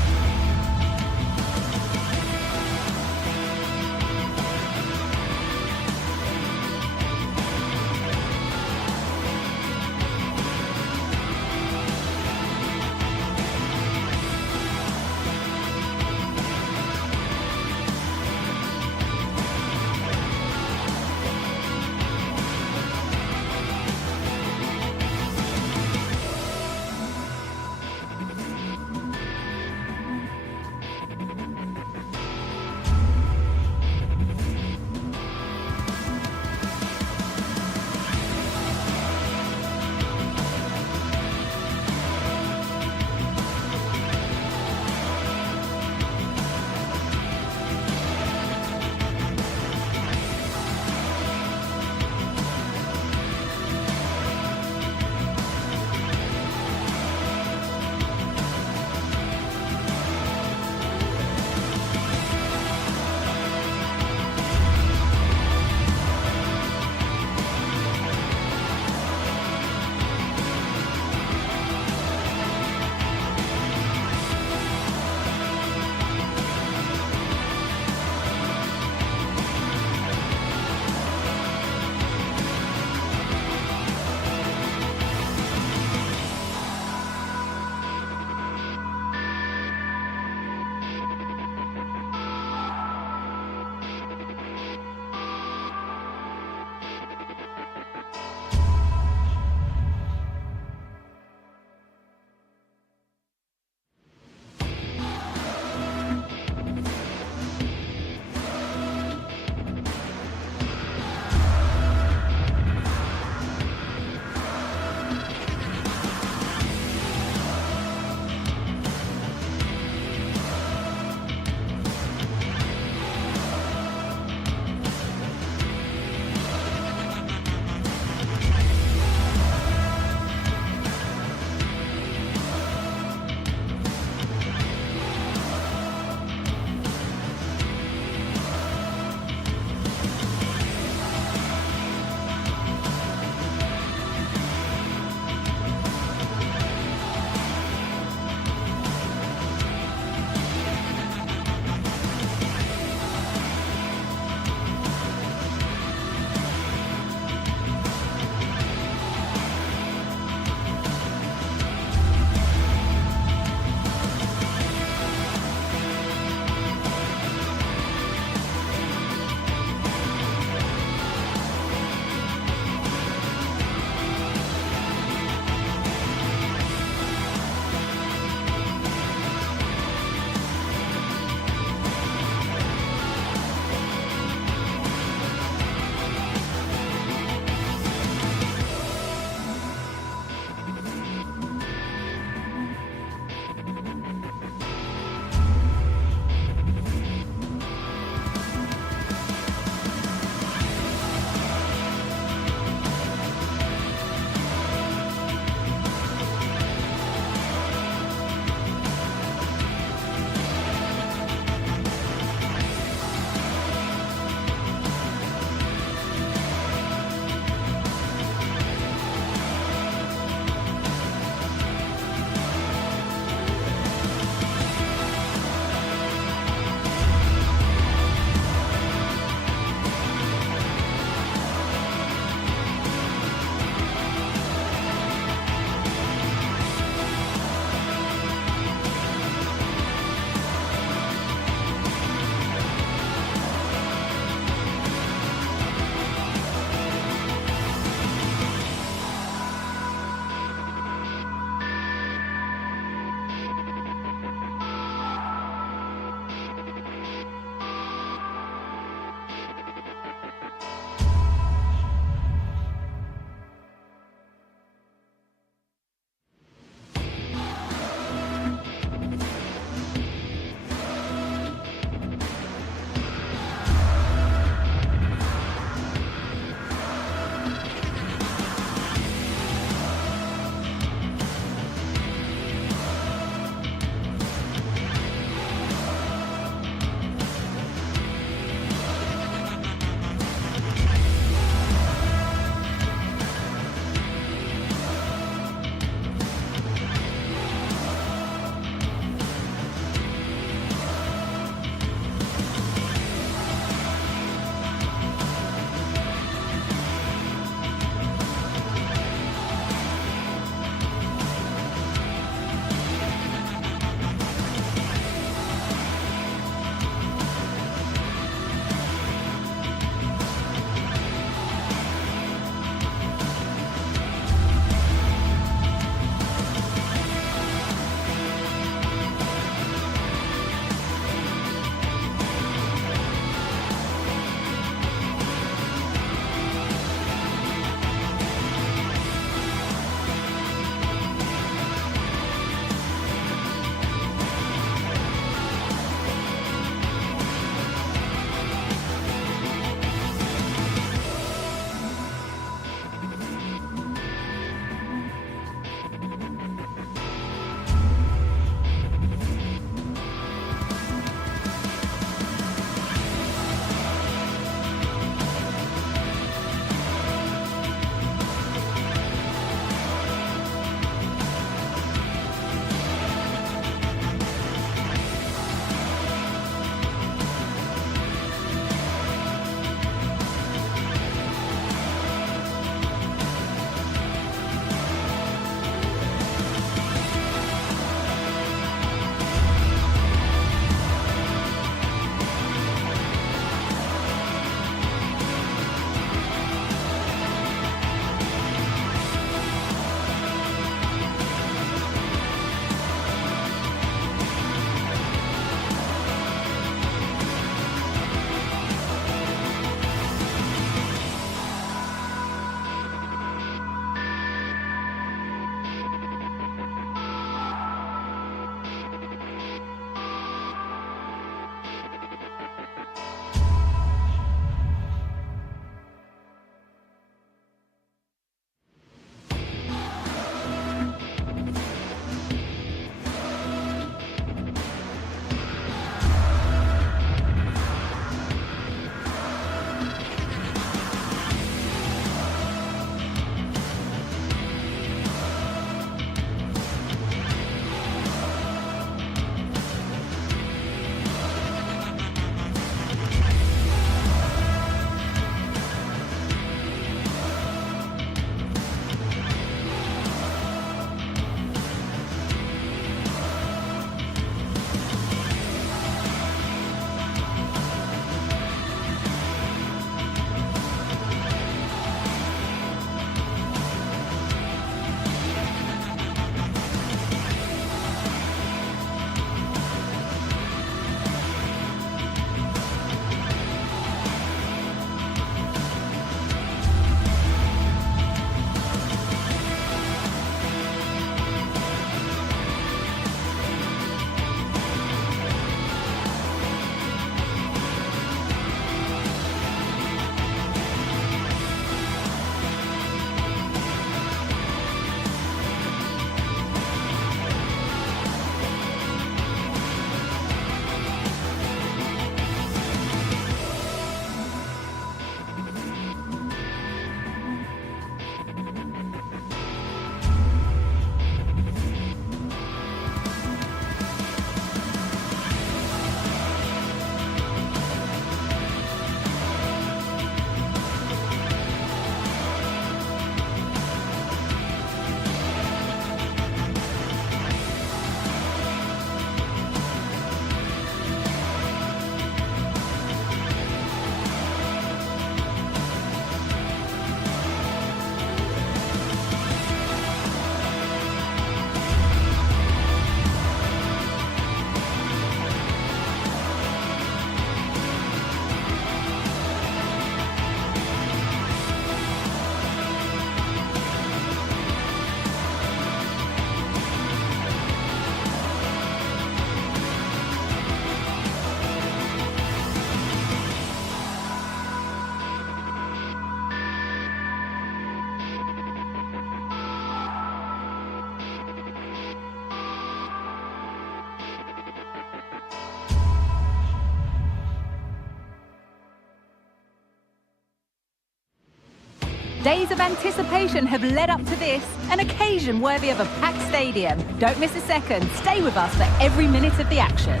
Days of anticipation have led up to this, an occasion worthy of a packed stadium. Don't miss a second. Stay with us for every minute of the action.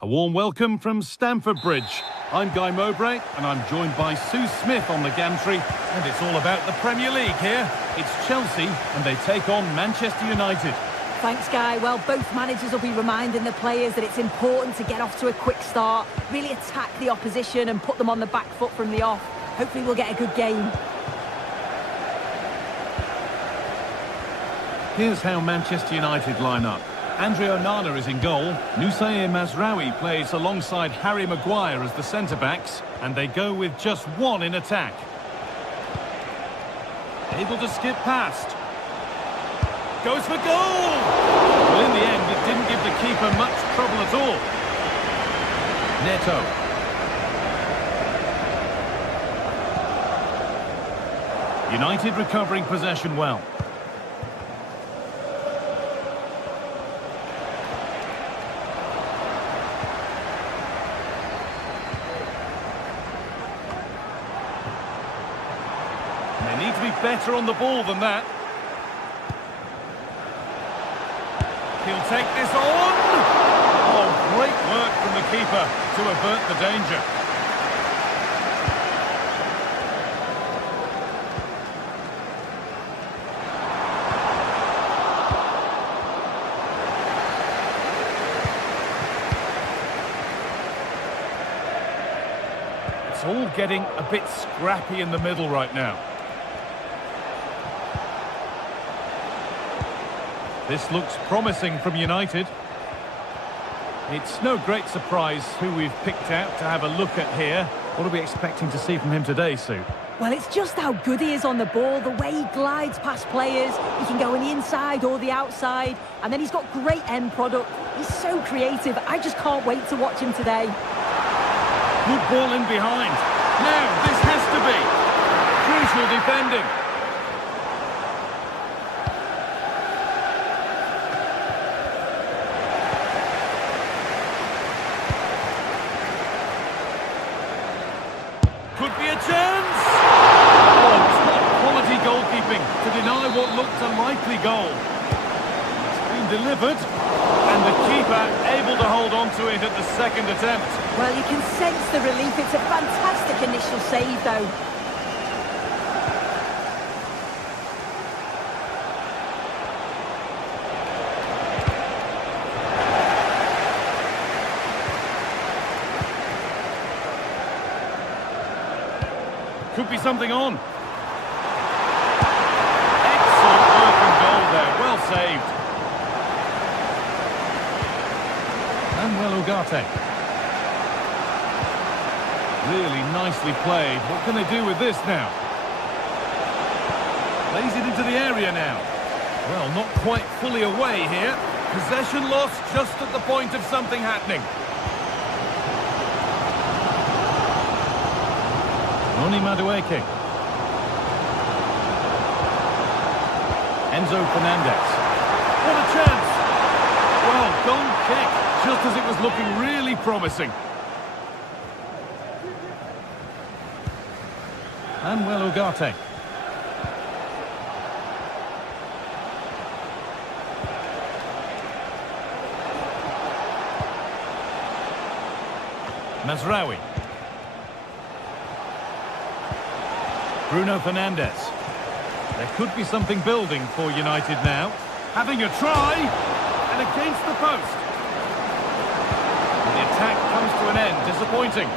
A warm welcome from Stamford Bridge. I'm Guy Mowbray, and I'm joined by Sue Smith on the gantry, and it's all about the Premier League here. It's Chelsea, and they take on Manchester United. Thanks, Guy. Well, both managers will be reminding the players that it's important to get off to a quick start, really attack the opposition and put them on the back foot from the off. Hopefully we'll get a good game. Here's how Manchester United line up. Andre Onana is in goal. Noussair Mazraoui plays alongside Harry Maguire as the centre-backs, and they go with just one in attack. Able to skip past. Goes for goal! Well, in the end, it didn't give the keeper much trouble at all. Neto. United recovering possession well. They need to be better on the ball than that. He'll take this on! Oh, great work from the keeper to avert the danger. It's all getting a bit scrappy in the middle right now. This looks promising from United. It's no great surprise who we've picked out to have a look at here. What are we expecting to see from him today, Sue? Well, it's just how good he is on the ball, the way he glides past players. He can go on the inside or the outside, and then he's got great end product. He's so creative. I just can't wait to watch him today. Good ball in behind. Now, this has to be crucial defending. Could be a chance! Oh, top quality goalkeeping to deny what looked a likely goal. It's been delivered, and the keeper able to hold on to it at the second attempt. Well, you can sense the relief. It's a fantastic initial save, though. Could be something on. Excellent work and goal there. Well saved. Manuel Ugarte. Really nicely played. What can they do with this now? Plays it into the area now. Well, not quite fully away here. Possession lost just at the point of something happening. Oni Madueke. Enzo Fernandez. What a chance! Well, goal kick, just as it was looking really promising. Manuel Ugarte. Mazraoui. Bruno Fernandes. There could be something building for United now. Having a try, and against the post. And the attack comes to an end, disappointing.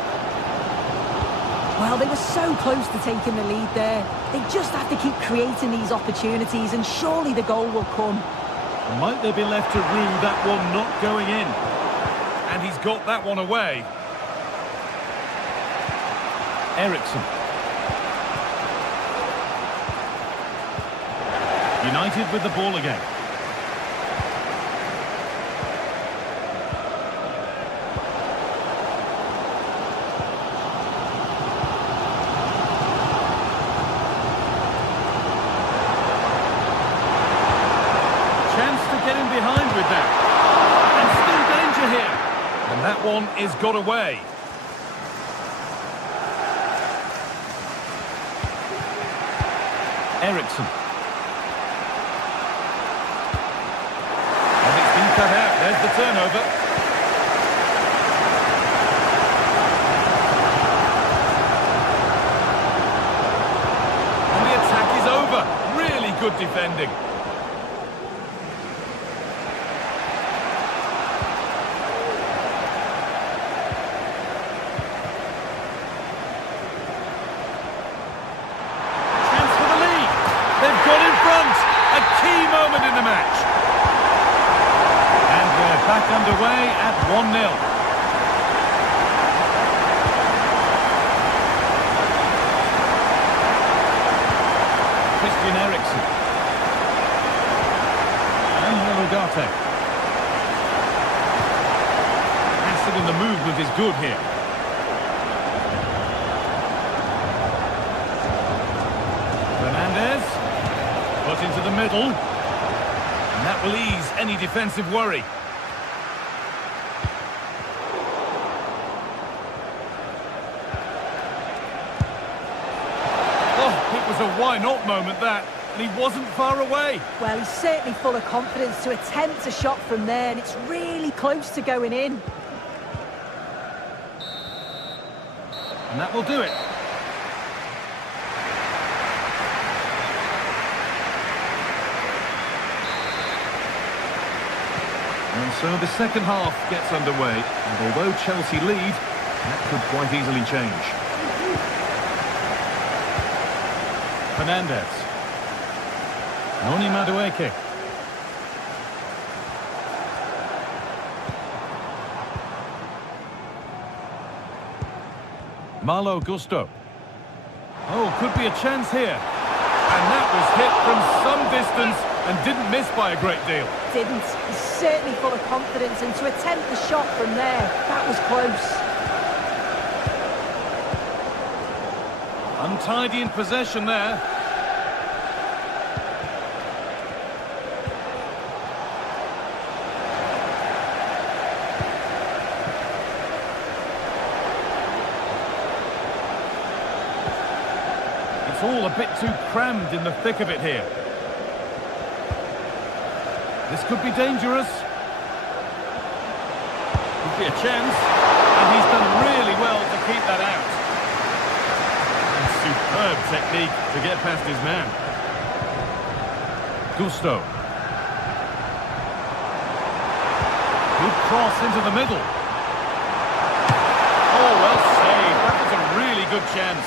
Well, they were so close to taking the lead there. They just have to keep creating these opportunities, and surely the goal will come. Might they be left to rue that one not going in? And he's got that one away. Eriksson. United with the ball again. Chance to get in behind with that. And still danger here. And that one is got away. Eriksson. And it's been cut out. There's the turnover. And the attack is over. Really good defending. They've got in front. A key moment in the match. And we're back underway at 1-0. Christian Eriksen. And Ugarte. Acid in the movement is good here. Fernandez. Put into the middle, and that will ease any defensive worry. Oh, it was a why-not moment, that, and he wasn't far away. Well, he's certainly full of confidence to attempt a shot from there, and it's really close to going in. And that will do it. And so the second half gets underway, and although Chelsea lead, that could quite easily change. Fernandez. Noni Madueke. Malo Gusto. Oh, could be a chance here. And that was hit from some distance and didn't miss by a great deal. Didn't. He's certainly full of confidence, and to attempt the shot from there, that was close. Untidy in possession there. It's all a bit too crammed in the thick of it here. This could be dangerous. Could be a chance. And he's done really well to keep that out. And superb technique to get past his man. Gusto. Good cross into the middle. Oh, well saved. That was a really good chance.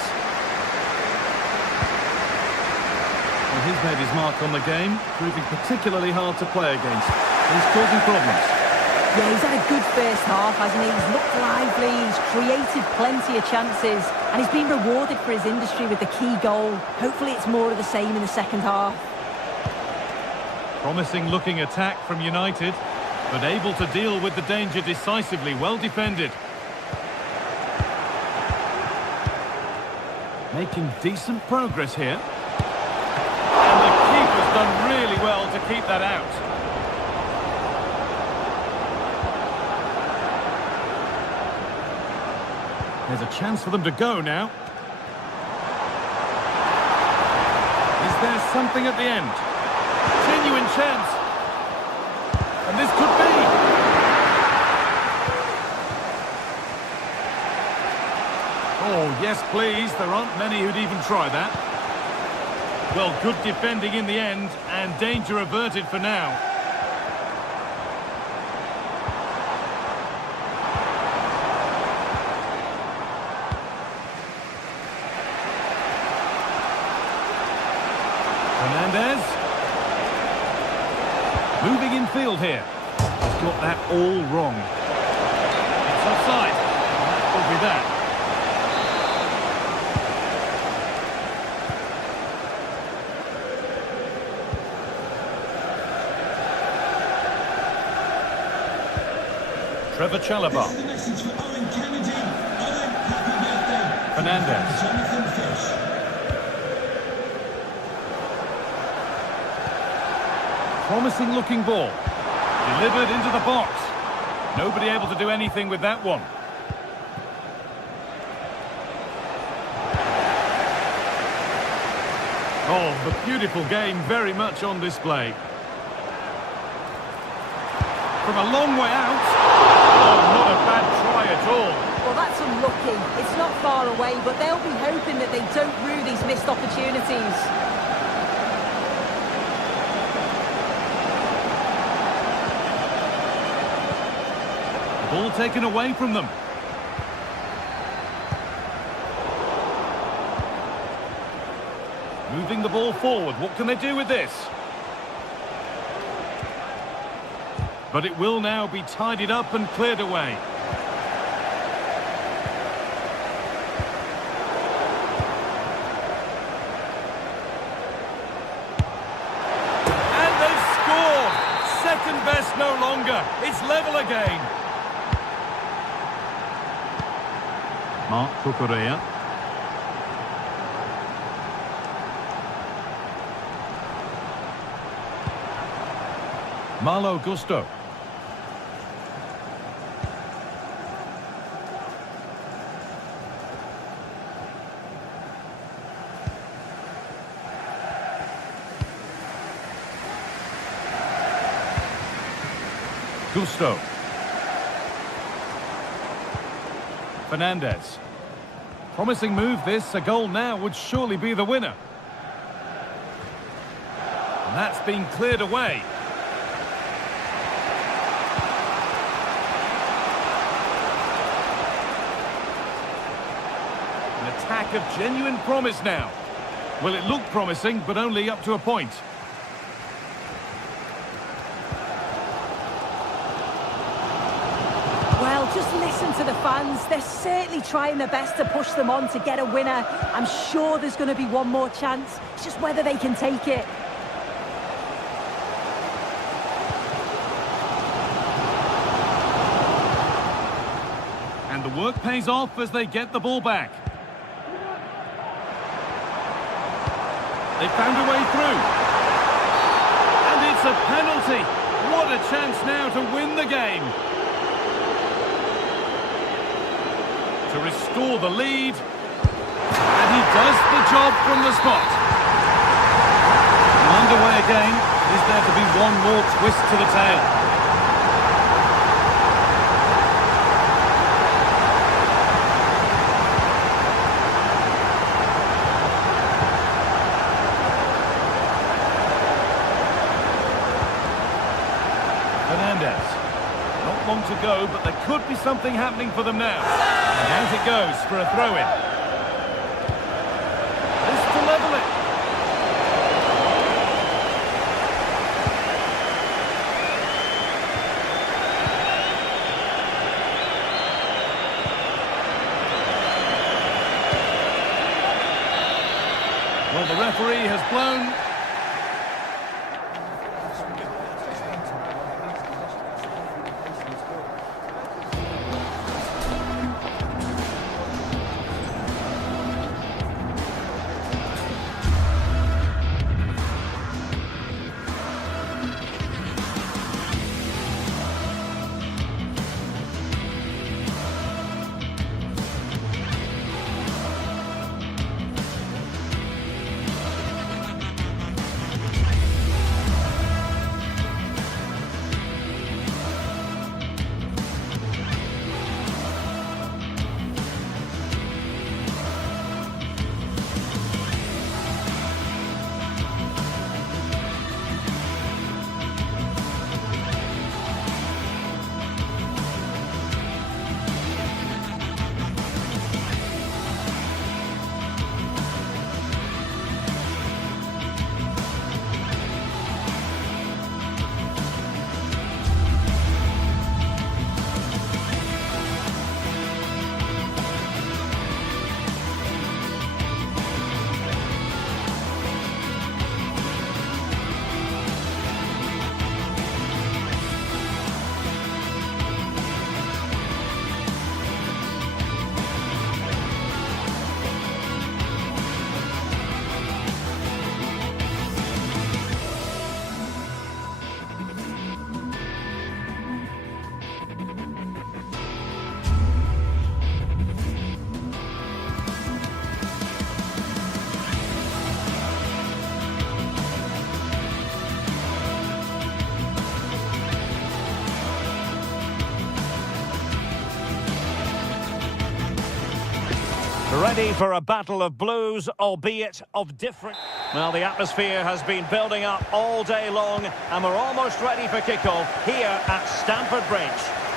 Well, he's made his mark on the game, proving particularly hard to play against. He's causing problems. Yeah, he's had a good first half, hasn't he? He's looked lively, he's created plenty of chances, and he's been rewarded for his industry with the key goal. Hopefully it's more of the same in the second half. Promising looking attack from United, but able to deal with the danger decisively. Well defended. Making decent progress here. And the keeper's done really well to keep that out. There's a chance for them to go now. Is there something at the end? Genuine chance. And this could be. Oh, yes, please. There aren't many who'd even try that. Well, good defending in the end, and danger averted for now. Fernandez. Moving in field here. He's got that all wrong. It's offside. That will be that. Trevor Chalobah. This is the message for Owen Kennedy. Owen, happy birthday. Fernandez. Jonathan Fish. Promising looking ball. Delivered into the box. Nobody able to do anything with that one. Oh, the beautiful game very much on display. From a long way out. Oh, not a bad try at all. Well, that's unlucky. It's not far away, but they'll be hoping that they don't rue these missed opportunities. Ball taken away from them. Moving the ball forward. What can they do with this? But it will now be tidied up and cleared away. And they've scored! Second best no longer. It's level again. Mark Cucurella. Malo Gusto. Gusto. Fernandez. Promising move this. A goal now would surely be the winner. And that's been cleared away. An attack of genuine promise now. Well, it looked promising, but only up to a point. Well, just listen to the fans. They're certainly trying their best to push them on to get a winner. I'm sure there's going to be one more chance. It's just whether they can take it. And the work pays off as they get the ball back. They found a way through. And it's a penalty. What a chance now to win the game. To restore the lead. And he does the job from the spot. And underway again. Is there to be one more twist to the tail? Fernandez. Not long to go, but there could be something happening for them now. And out it goes for a throw-in. This to level it. Well, the referee has blown. Ready for a battle of blues, albeit of different... Well, the atmosphere has been building up all day long, and we're almost ready for kickoff here at Stamford Bridge.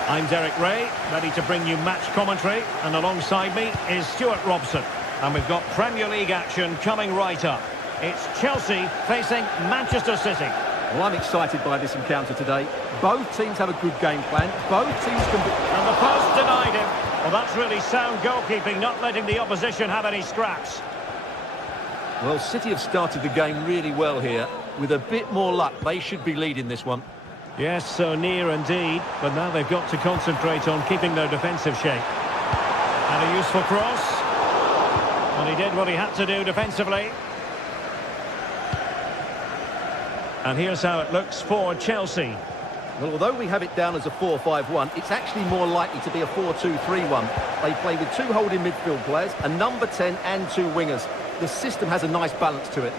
I'm Derek Ray, ready to bring you match commentary, and alongside me is Stuart Robson. And we've got Premier League action coming right up. It's Chelsea facing Manchester City. Well, I'm excited by this encounter today. Both teams have a good game plan. Both teams can... And the post denied him. Well, that's really sound goalkeeping, not letting the opposition have any scraps. Well, City have started the game really well here. With a bit more luck, they should be leading this one. Yes, so near indeed. But now they've got to concentrate on keeping their defensive shape. And a useful cross. And he did what he had to do defensively. And here's how it looks for Chelsea. Well, although we have it down as a 4-5-1, it's actually more likely to be a 4-2-3-1. They play with two holding midfield players, a number 10 and two wingers. The system has a nice balance to it.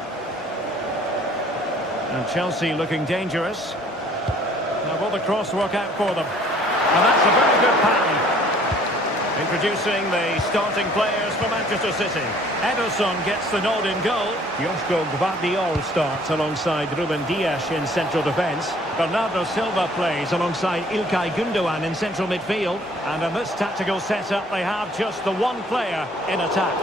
And Chelsea looking dangerous. Now will the cross work out for them? And that's a very good pattern. Introducing the starting players for Manchester City. Ederson gets the nod in goal. Joshko Gvardiol starts alongside Ruben Dias in central defence. Bernardo Silva plays alongside İlkay Gündoğan in central midfield. And in this tactical setup, they have just the one player in attack.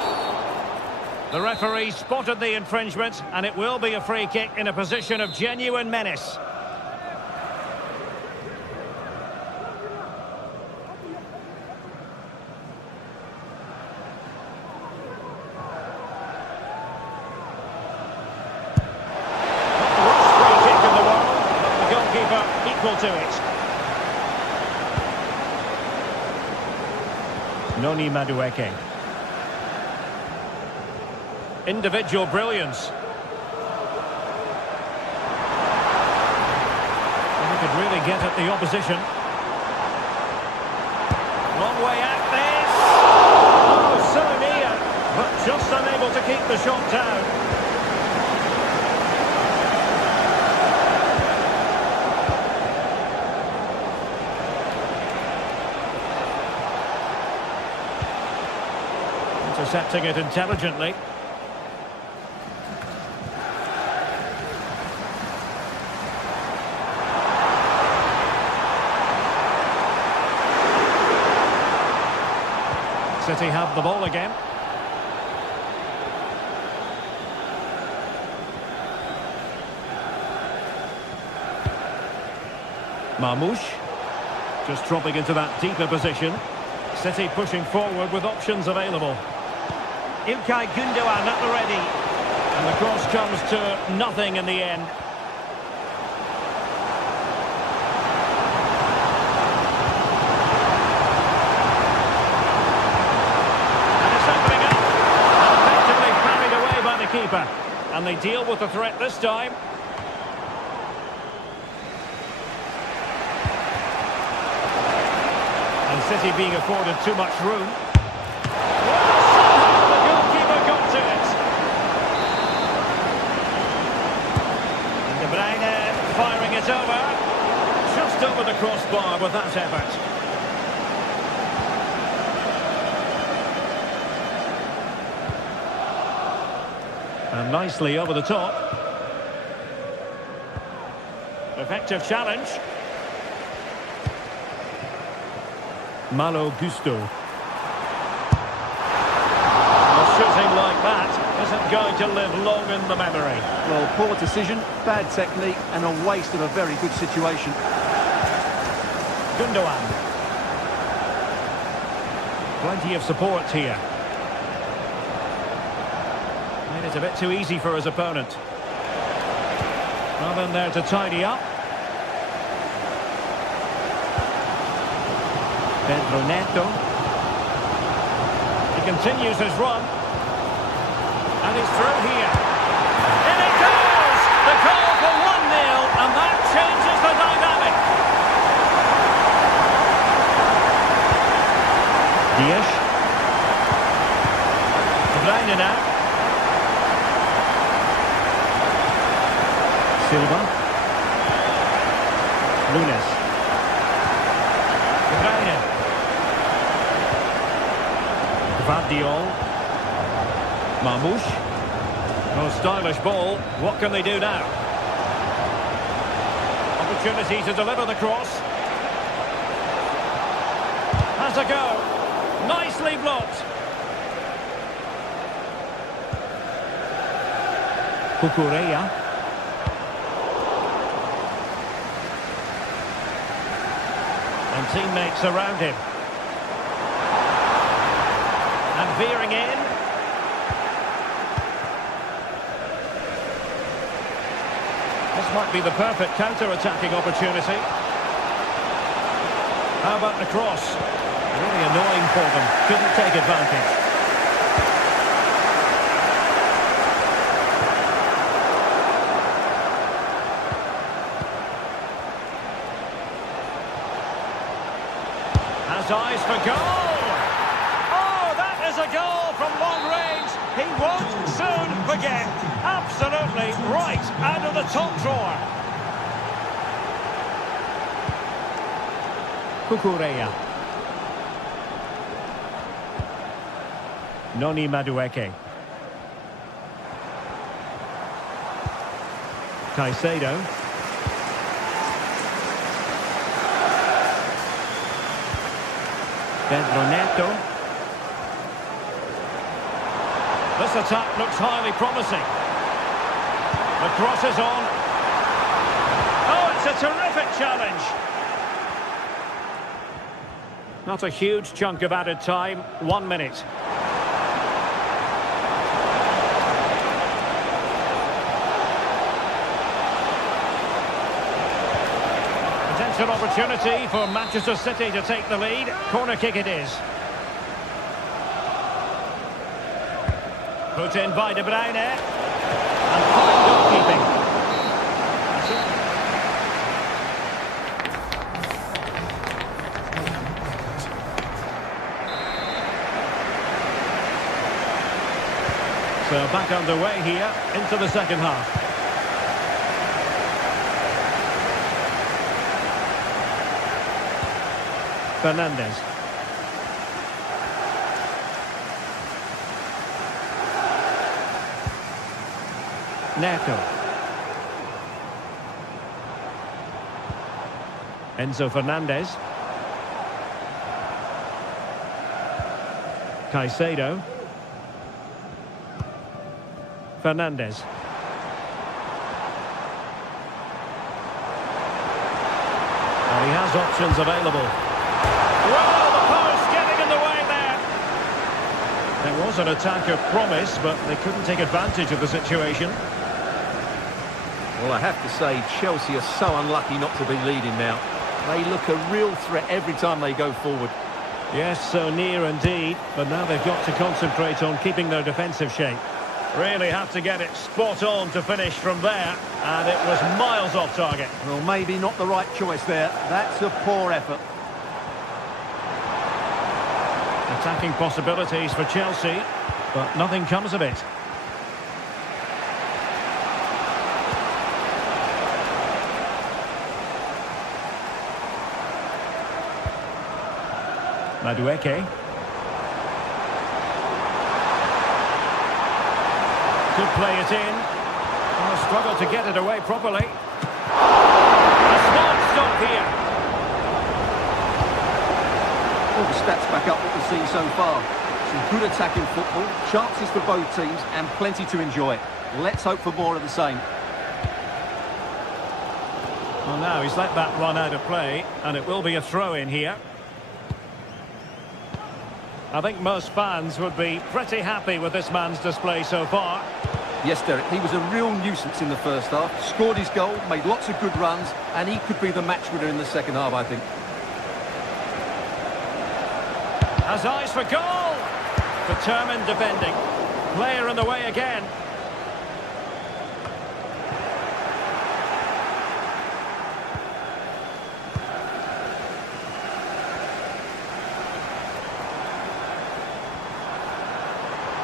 The referee spotted the infringement, and it will be a free kick in a position of genuine menace. To it. Noni Madueke. Individual brilliance. And he could really get at the opposition. Long way at this. Oh, so near, but just unable to keep the shot down. Intercepting it intelligently. City have the ball again. Marmoush just dropping into that deeper position. City pushing forward with options available. İlkay Gündoğan at the ready. And the cross comes to nothing in the end. And it's opening up. And effectively carried away by the keeper. And they deal with the threat this time. And City being afforded too much room. Firing it over, just over the crossbar with that effort. And nicely over the top. Effective challenge. Malo Gusto. Shooting like that isn't going to live long in the memory. Well, poor decision, bad technique, and a waste of a very good situation. Gündoğan. Plenty of support here. Made it a bit too easy for his opponent. Well, in there to tidy up. Pedro Neto. He continues his run. And he's through here. In it goes! The goal for 1-0, and that changes the dynamic. Dias. De Bruyne now. Silva. Nunes. De Bruyne. Gvardiol. Marmouche. Oh, stylish ball. What can they do now? Opportunity to deliver the cross. Has a go. Nicely blocked. Cucurella. And teammates around him. And veering in. This might be the perfect counter-attacking opportunity. How about the cross? Really annoying for them. Couldn't take advantage. Has eyes for goal! Oh, that is a goal from long range. He won't soon forget. Absolutely right out of the top drawer. Cucurella. Noni Madueke. Caicedo. Pedro Neto. This attack looks highly promising. The cross is on. Oh, it's a terrific challenge. Not a huge chunk of added time. 1 minute. Potential opportunity for Manchester City to take the lead. Corner kick it is. Put in by De Bruyne. And fine goalkeeping. So back underway here into the second half. Fernandes. Neto. Enzo Fernandez. Caicedo. Fernandes. And he has options available. Well, the post getting in the way there. There was an attack of promise, but they couldn't take advantage of the situation. Well, I have to say, Chelsea are so unlucky not to be leading now. They look a real threat every time they go forward. Yes, so near indeed, but now they've got to concentrate on keeping their defensive shape. Really have to get it spot on to finish from there, and it was miles off target. Well, maybe not the right choice there. That's a poor effort. Attacking possibilities for Chelsea, but nothing comes of it. Madueke. Could play it in. Oh, struggled to get it away properly. A smart stop here. All the stats back up what we've seen so far. Some good attacking football, chances for both teams, and plenty to enjoy. Let's hope for more of the same. Well, now he's let that run out of play, and it will be a throw-in here. I think most fans would be pretty happy with this man's display so far. Yes, Derek, he was a real nuisance in the first half. Scored his goal, made lots of good runs, and he could be the match winner in the second half, I think. Has eyes for goal. Determined defending. Player in the way again.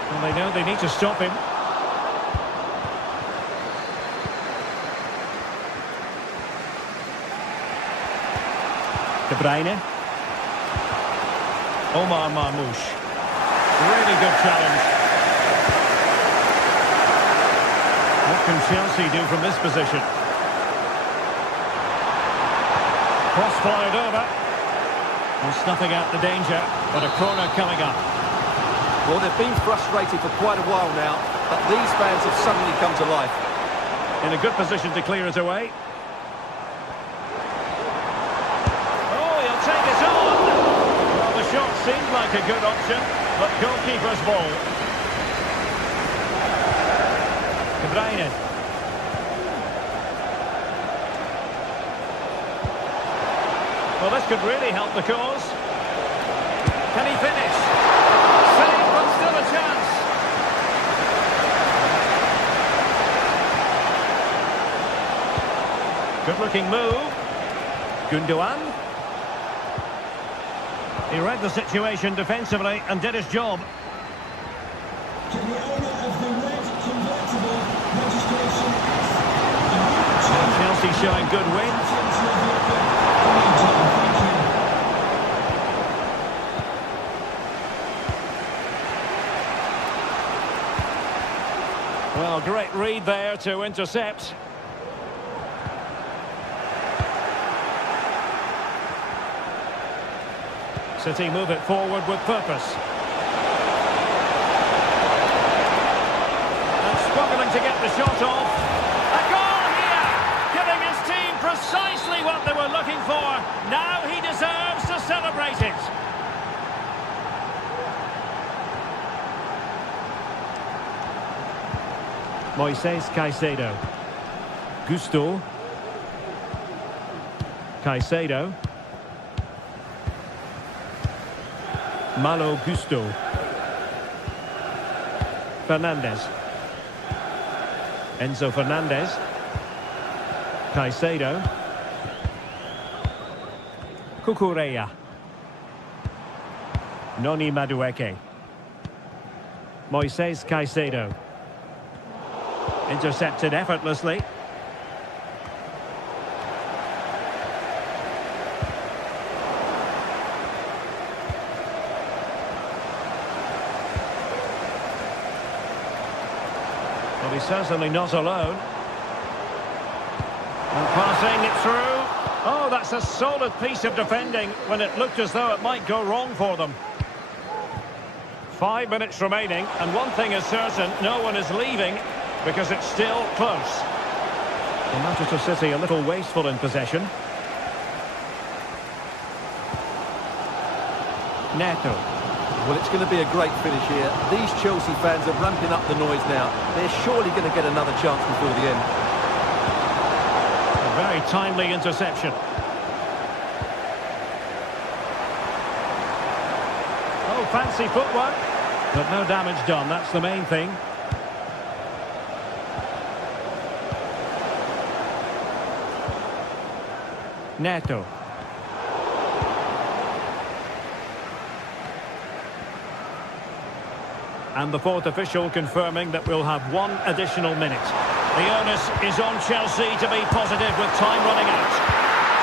Well, they know they need to stop him. De Bruyne. Omar Marmouche. Really good challenge. can Chelsea do from this position? Cross fired over. And snuffing out the danger, but a corner coming up. Well, they've been frustrated for quite a while now, but these fans have suddenly come to life. In a good position to clear it away. Oh, he'll take it on. Well, the shot seemed like a good option, but goalkeeper's ball. De Bruyne. Well, this could really help the cause. Can he finish? Save, but still a chance. Good-looking move. Gundogan. He read the situation defensively and did his job. To the owner of the red convertible registration Chelsea showing good wins. Well, great read there to intercept. City move it forward with purpose. And struggling to get the shot off. A goal here! Giving his team precisely what they were looking for. Now he deserves to celebrate it. Moises Caicedo. Gusto. Caicedo. Malo Gusto. Fernandez. Enzo Fernandez. Caicedo. Cucurella. Noni Madueke. Moises Caicedo. Intercepted effortlessly. Well, he's certainly not alone. And passing it through. Oh, that's a solid piece of defending when it looked as though it might go wrong for them. 5 minutes remaining, and one thing is certain, no one is leaving because it's still close. The Manchester City a little wasteful in possession. Neto. Well, it's going to be a great finish here. These Chelsea fans are ramping up the noise now. They're surely going to get another chance before the end. A very timely interception. Oh, fancy footwork. But no damage done, that's the main thing. Neto. And the fourth official confirming that we'll have one additional minute. The onus is on Chelsea to be positive with time running out.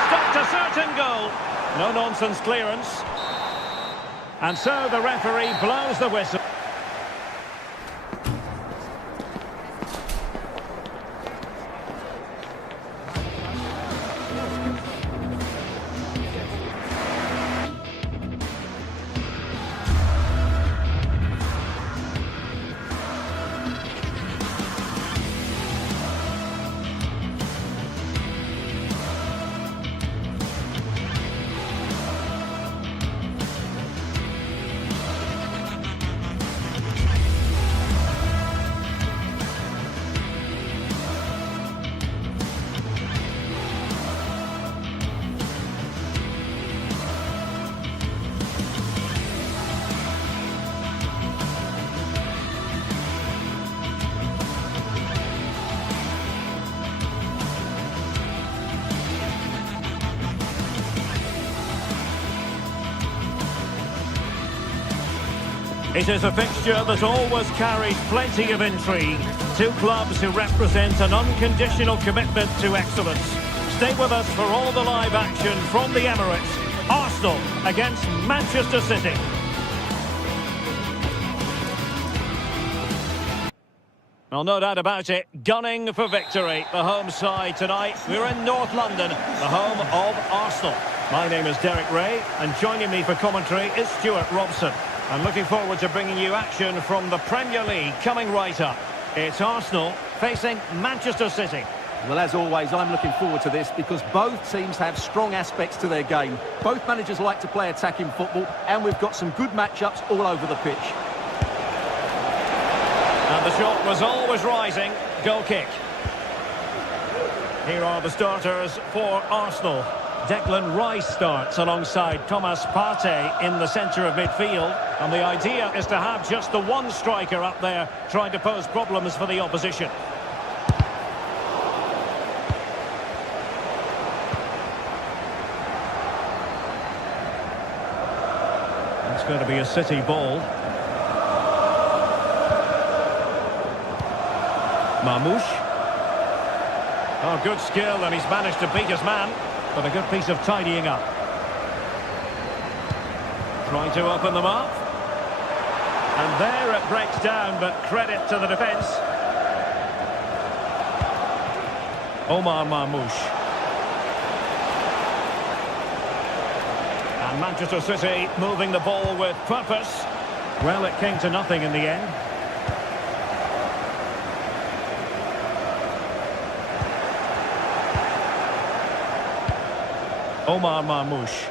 Stopped a certain goal. No nonsense clearance. And so the referee blows the whistle. It is a fixture that always carries plenty of intrigue. Two clubs who represent an unconditional commitment to excellence. Stay with us for all the live action from the Emirates. Arsenal against Manchester City. Well, no doubt about it, gunning for victory. The home side tonight. We're in North London, the home of Arsenal. My name is Derek Ray, and joining me for commentary is Stuart Robson. I'm looking forward to bringing you action from the Premier League coming right up. It's Arsenal facing Manchester City. Well, as always, I'm looking forward to this because both teams have strong aspects to their game. Both managers like to play attacking football, and we've got some good matchups all over the pitch. And the shot was always rising. Goal kick. Here are the starters for Arsenal. Declan Rice starts alongside Thomas Partey in the centre of midfield. And the idea is to have just the one striker up there trying to pose problems for the opposition. It's going to be a City ball. Marmoush. Oh, good skill, and he's managed to beat his man, but a good piece of tidying up. Trying to open them up. And there it breaks down, but credit to the defence. Omar Marmoush. And Manchester City moving the ball with purpose. Well, it came to nothing in the end. Omar Marmoush.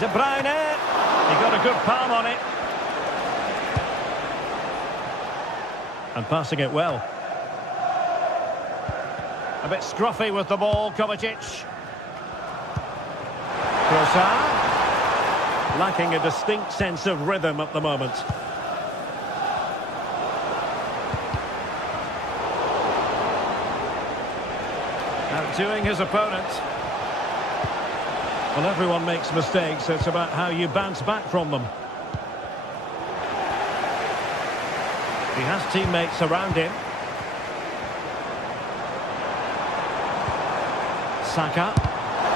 De Bruyne. He got a good palm on it. And passing it well. A bit scruffy with the ball, Kovacic. Trossard. Lacking a distinct sense of rhythm at the moment. Outdoing his opponent. Well, everyone makes mistakes. It's about how you bounce back from them. He has teammates around him. Saka.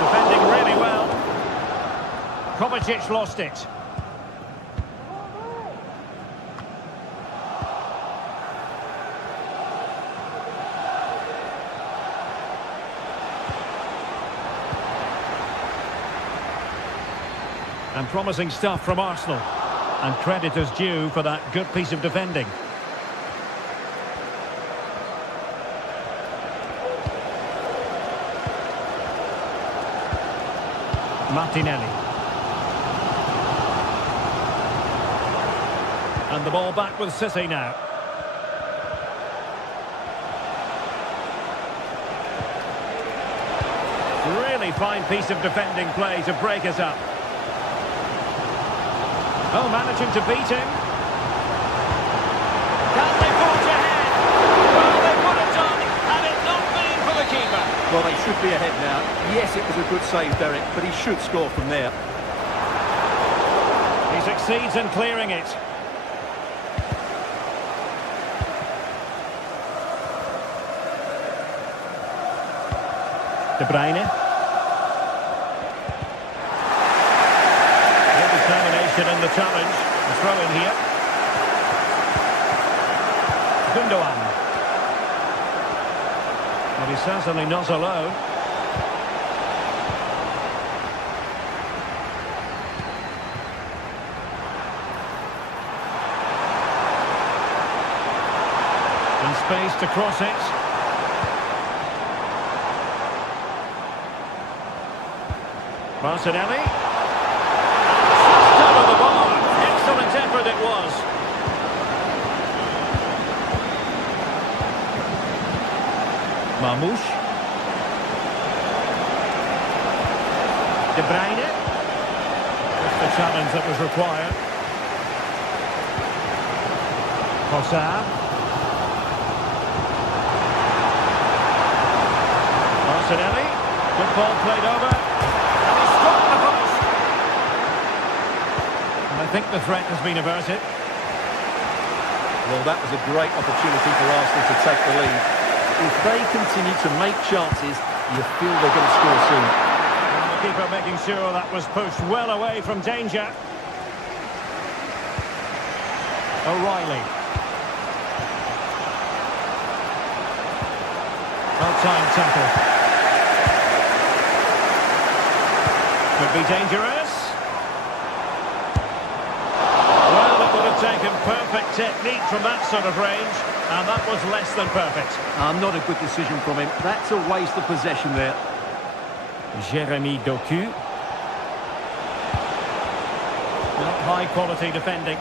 Defending really well. Kovacic lost it. And promising stuff from Arsenal. And credit is due for that good piece of defending. Martinelli. And the ball back with City now. Really fine piece of defending play to break us up. Oh, managing to beat him. Can they forge ahead? Well, they would have done, had it not been for the keeper. Well, they should be ahead now. Yes, it was a good save, Derek, but he should score from there. He succeeds in clearing it. De Bruyne. In the challenge, the throw in here. Gundogan. But he's certainly not alone. In space to cross it. Martinelli. The bar. Excellent effort it was. Marmoush. De Bruyne. Just the challenge that was required. Trossard. Martinelli. Good ball played over. And he struck the post. I think the threat has been averted. Well, that was a great opportunity for Arsenal to take the lead. If they continue to make chances, you feel they're going to score soon. And the keeper making sure that was pushed well away from danger. O'Reilly. Well-timed tackle. Could be dangerous. Well, it would have taken perfect technique from that sort of range, and that was less than perfect. Not a good decision from him. That's a waste of possession there. Jeremy Doku. Not high-quality defending.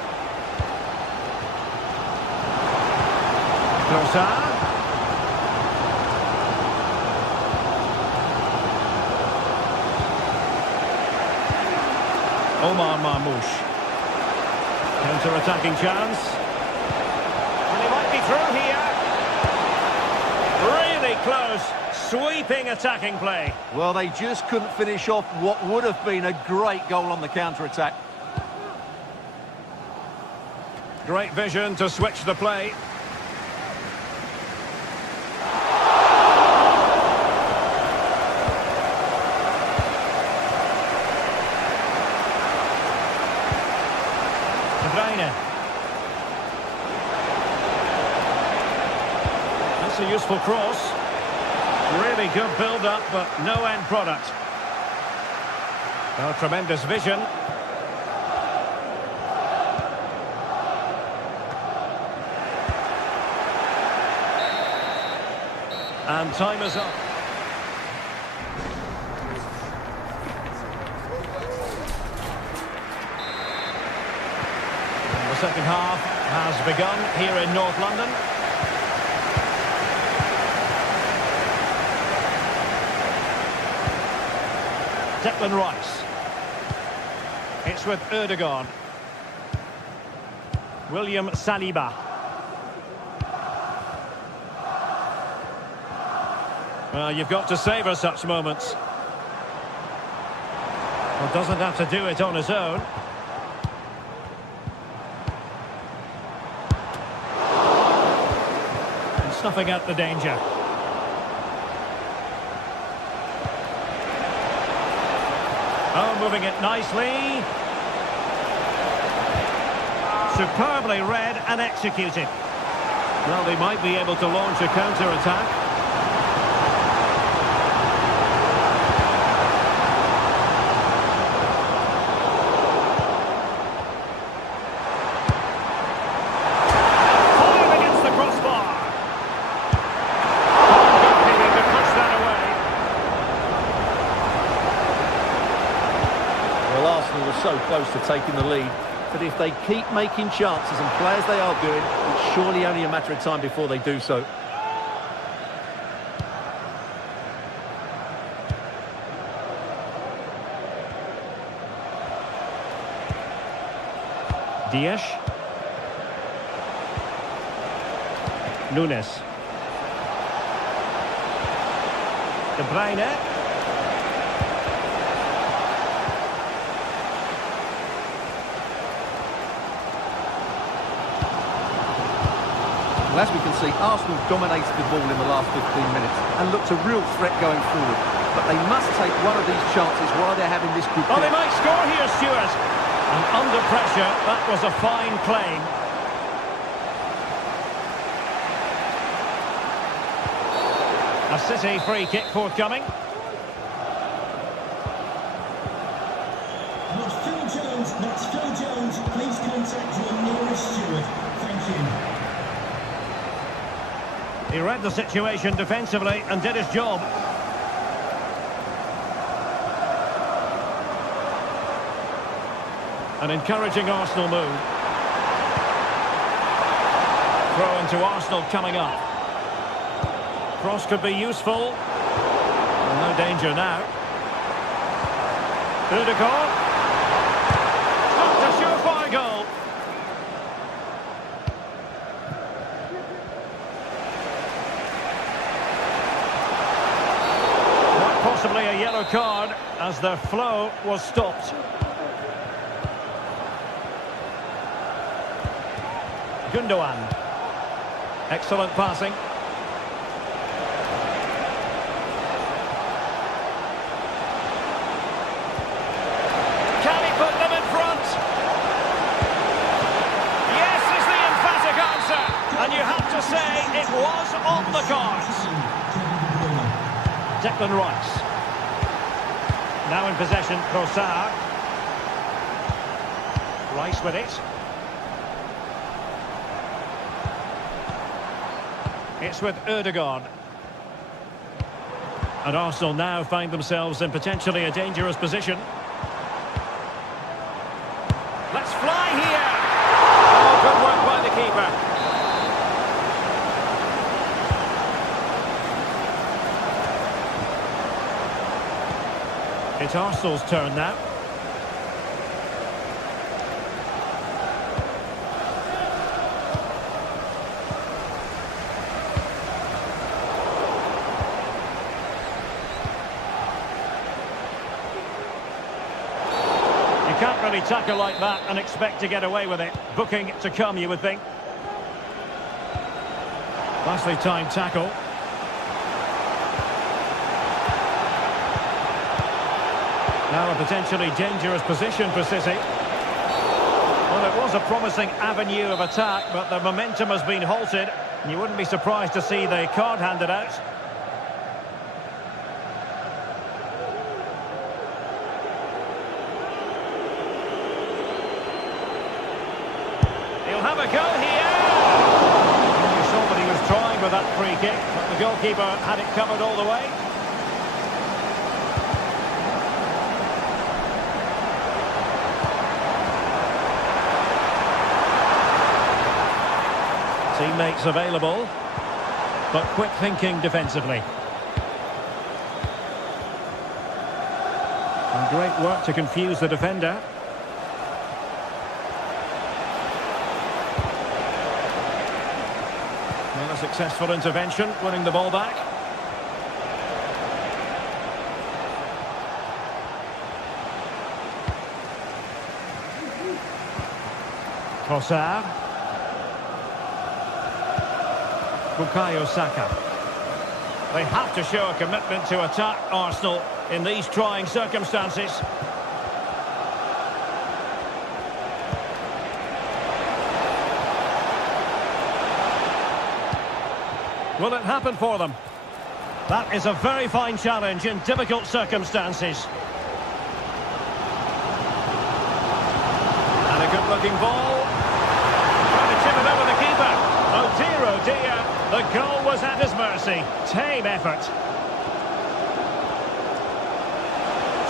Trossard. Omar Marmoush. Counter-attacking chance. And he might be through here. Really close. Sweeping attacking play. Well, they just couldn't finish off what would have been a great goal on the counter-attack. Great vision to switch the play. De Bruyne. That's a useful cross. Really good build-up, but no end product. Oh, tremendous vision. And time is up. And the second half has begun here in North London. Declan Rice. It's with Erdogan. William Saliba. Well, you've got to savour such moments. Well, doesn't have to do it on his own. And snuffing out the danger. Oh, moving it nicely. Superbly read and executed. Well, they might be able to launch a counter-attack. So close to taking the lead, but if they keep making chances and play as they are doing, it's surely only a matter of time before they do so. Dias. Nunes. De Bruyne. Well, as we can see, Arsenal dominated the ball in the last 15 minutes and looked a real threat going forward. But they must take one of these chances while they're having this good Oh, play. they might score here, Stuart. And under pressure, that was a fine claim. A City free kick forthcoming. That's Phil Jones. That's Phil Jones. Please contact your nearest steward. Thank you. He read the situation defensively and did his job. An encouraging Arsenal move. Throw into Arsenal coming up. Cross could be useful. Well, no danger now. Erdogan. Not a surefire goal. Possibly a yellow card as the flow was stopped. Gundogan. Excellent passing. Can he put them in front? Yes, is the Declan Rice. Now in possession, Trossard. Rice with it. It's with Ødegaard. And Arsenal now find themselves in potentially a dangerous position. Let's fly here! Oh, good work by the keeper. It's Arsenal's turn now. You can't really tackle like that and expect to get away with it. Booking to come, you would think. Nicely timed tackle. Now a potentially dangerous position for City. Well, it was a promising avenue of attack, but the momentum has been halted. You wouldn't be surprised to see the card handed out. He'll have a go here! You saw that he was trying with that free kick, but the goalkeeper had it covered all the way. Teammates available, but quick thinking defensively. And great work to confuse the defender. Well, a successful intervention, winning the ball back. Trossard. Bukayo Saka. They have to show a commitment to attack Arsenal in these trying circumstances. Will it happen for them? That is a very fine challenge in difficult circumstances. And a good-looking ball. Trying to chip it over the keeper. Oh dear. The goal was at his mercy. Tame effort.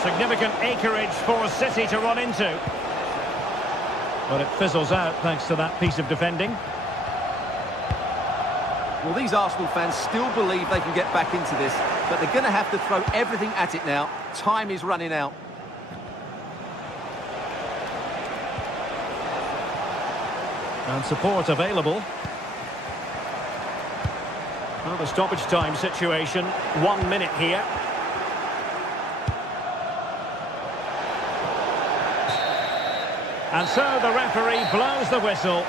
Significant acreage for City to run into. But it fizzles out thanks to that piece of defending. Well, these Arsenal fans still believe they can get back into this, but they're going to have to throw everything at it now. Time is running out. And support available. Well, the stoppage time situation, 1 minute here. And so the referee blows the whistle.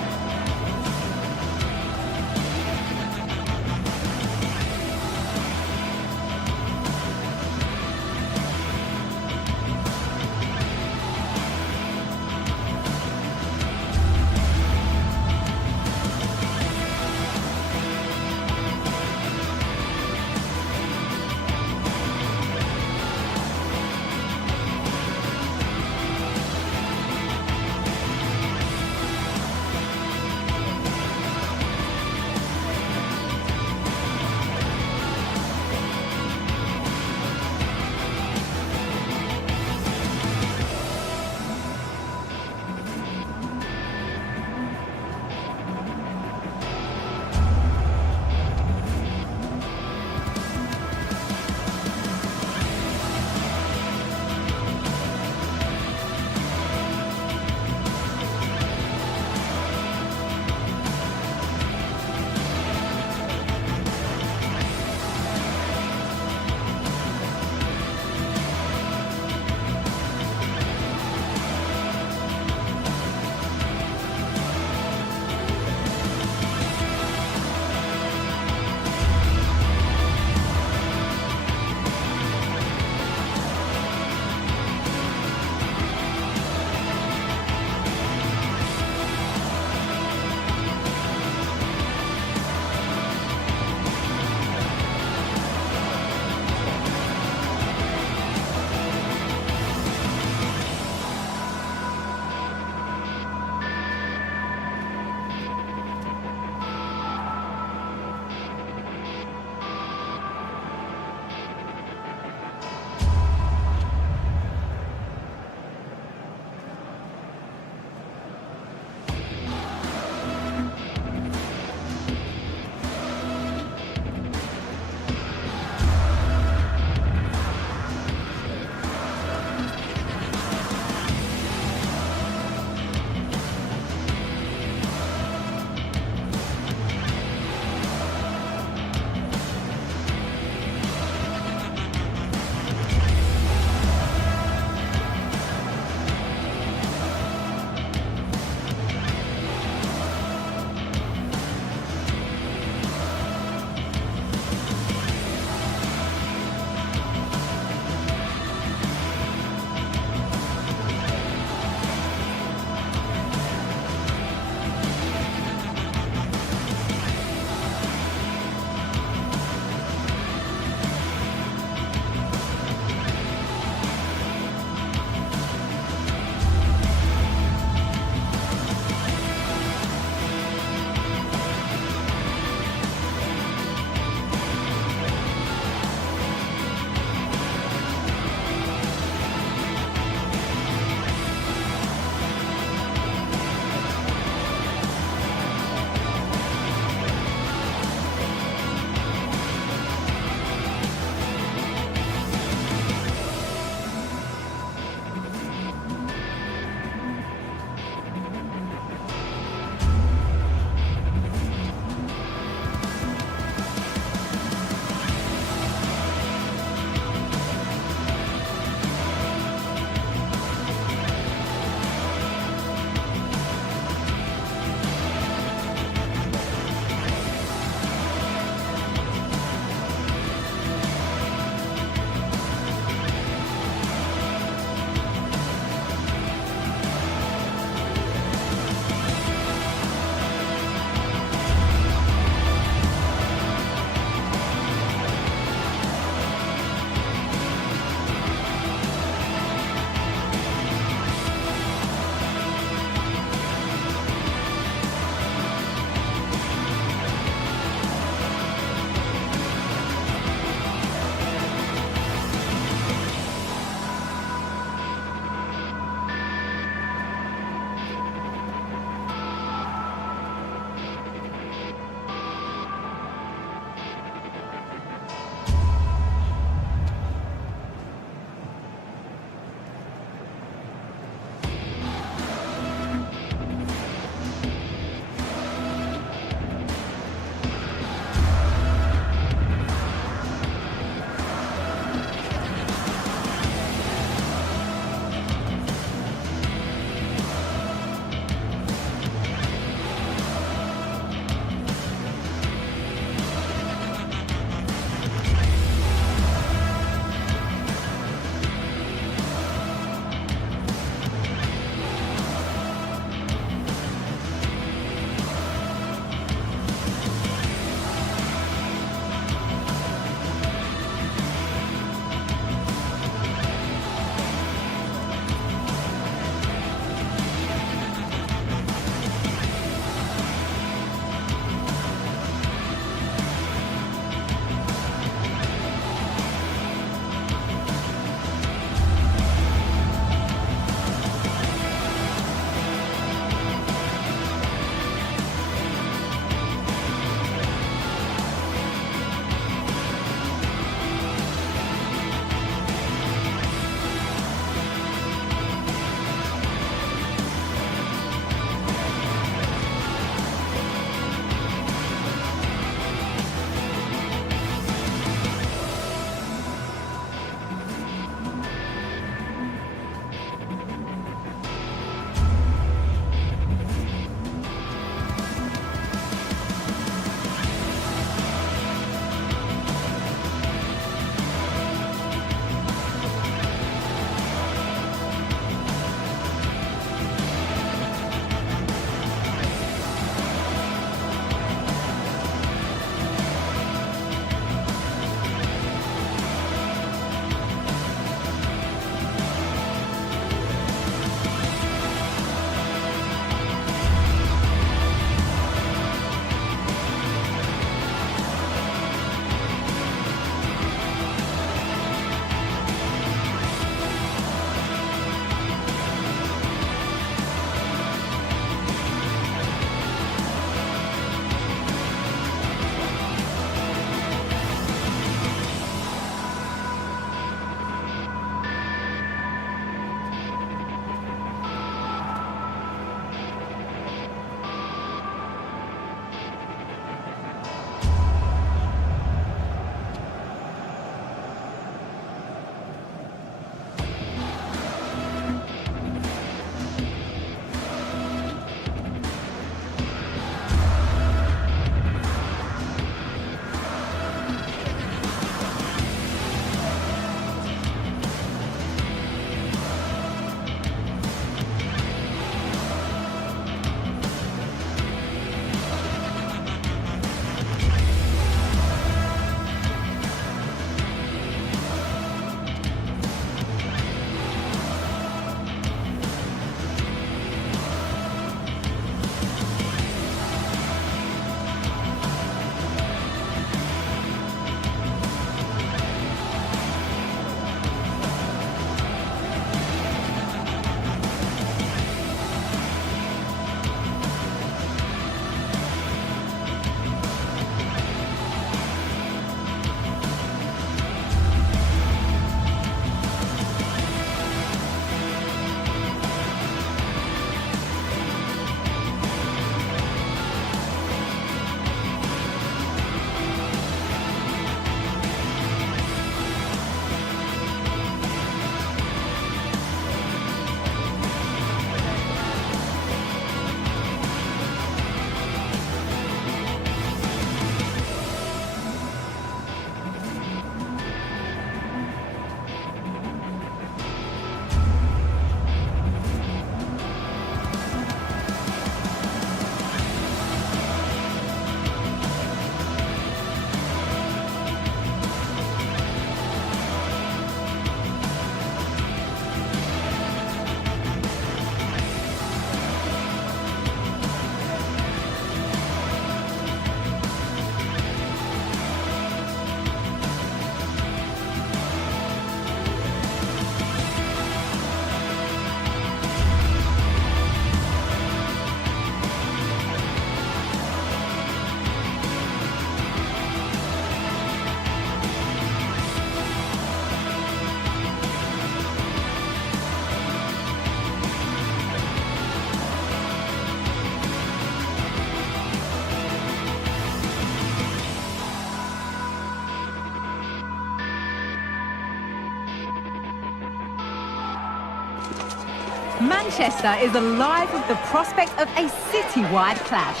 Manchester is alive with the prospect of a city-wide clash.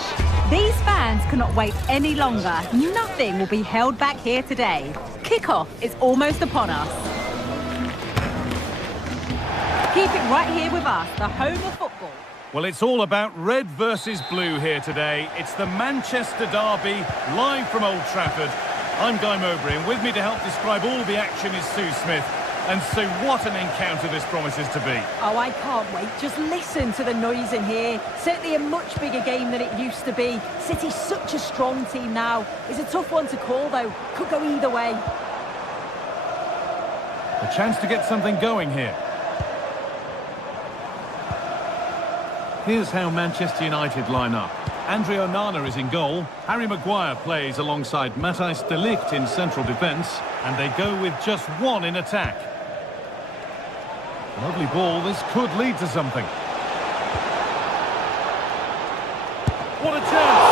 These fans cannot wait any longer. Nothing will be held back here today. Kick-off is almost upon us. Keep it right here with us, the home of football. Well, it's all about red versus blue here today. It's the Manchester derby, live from Old Trafford. I'm Guy Mowbray, and with me to help describe all the action is Sue Smith. And Sue, what an encounter this promises to be. Oh, I can't wait. Just listen to the noise in here. Certainly a much bigger game than it used to be. City's such a strong team now. It's a tough one to call, though. Could go either way. A chance to get something going here. Here's how Manchester United line up. Andre Onana is in goal. Harry Maguire plays alongside Matthijs de Ligt in central defence. And they go with just one in attack. Lovely ball. This could lead to something. What a chance!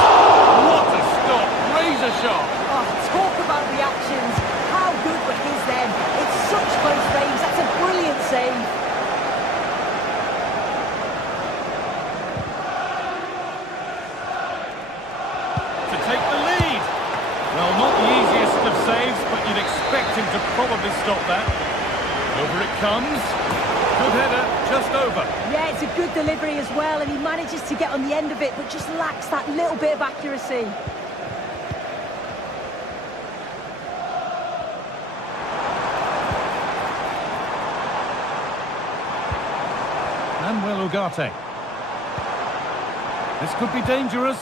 What a stop! Razor sharp! Oh, talk about reactions. How good were his then? It's such close range. That's a brilliant save. Take the lead. Well, not the easiest of saves, but you'd expect him to probably stop that. Over it comes. Good header, just over. Yeah, it's a good delivery as well, and he manages to get on the end of it, but just lacks that little bit of accuracy. Manuel Ugarte. This could be dangerous.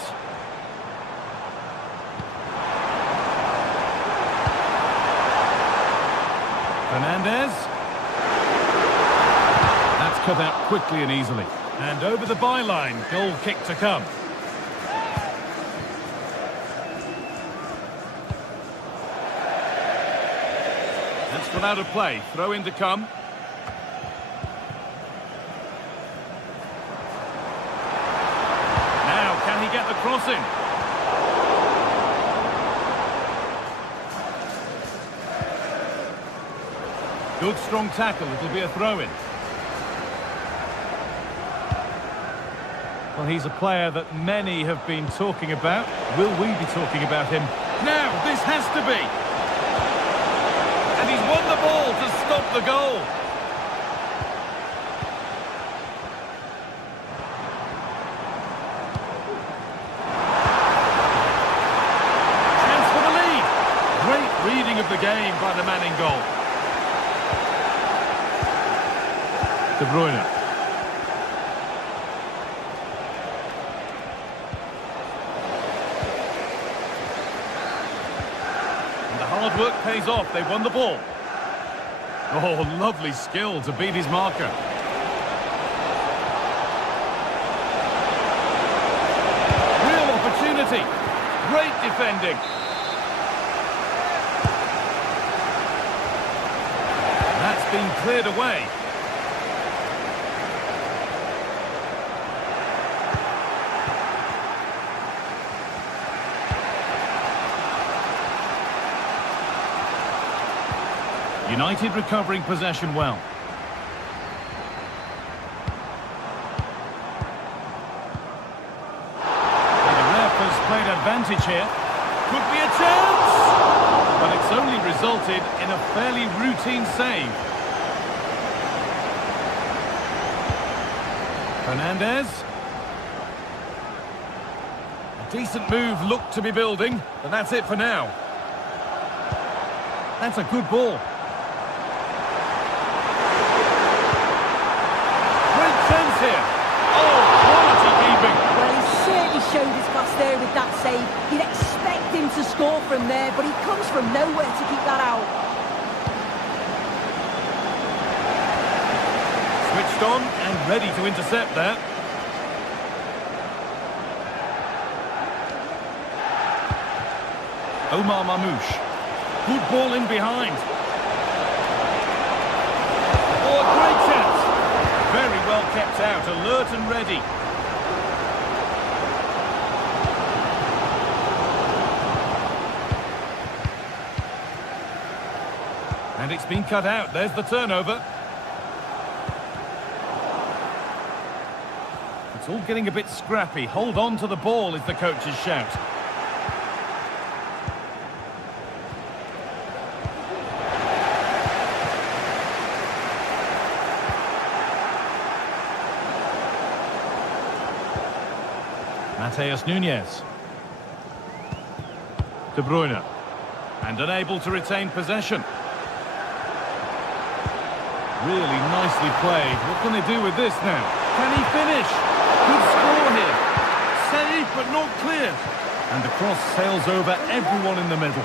Fernandez. That's cut out quickly and easily. And over the byline, goal kick to come. That's one out of play. Throw in to come. Now, can he get the cross in? Good strong tackle, it'll be a throw-in. Well, he's a player that many have been talking about. Will we be talking about him? Now, this has to be! And he's won the ball to stop the goal. Chance for the lead. Great reading of the game by the man in goal. De Bruyne. And the hard work pays off. They've won the ball. Oh, lovely skill to beat his marker. Real opportunity. Great defending. That's been cleared away. United recovering possession well. And the ref has played advantage here. Could be a chance! But it's only resulted in a fairly routine save. Fernandez. A decent move looked to be building, but that's it for now. That's a good ball. Here. Oh, quality keeping. Well, he certainly showed his class there with that save. You'd expect him to score from there, but he comes from nowhere to keep that out. Switched on and ready to intercept that. Omar Mamouche. Good ball in behind. Oh, a great chance. Very well kept out, alert and ready. And it's been cut out. There's the turnover. It's all getting a bit scrappy. Hold on to the ball is the coach's shout. Mateus Nunes. De Bruyne. And unable to retain possession. Really nicely played. What can they do with this now? Can he finish? Good score here. Save, but not clear. And the cross sails over everyone in the middle.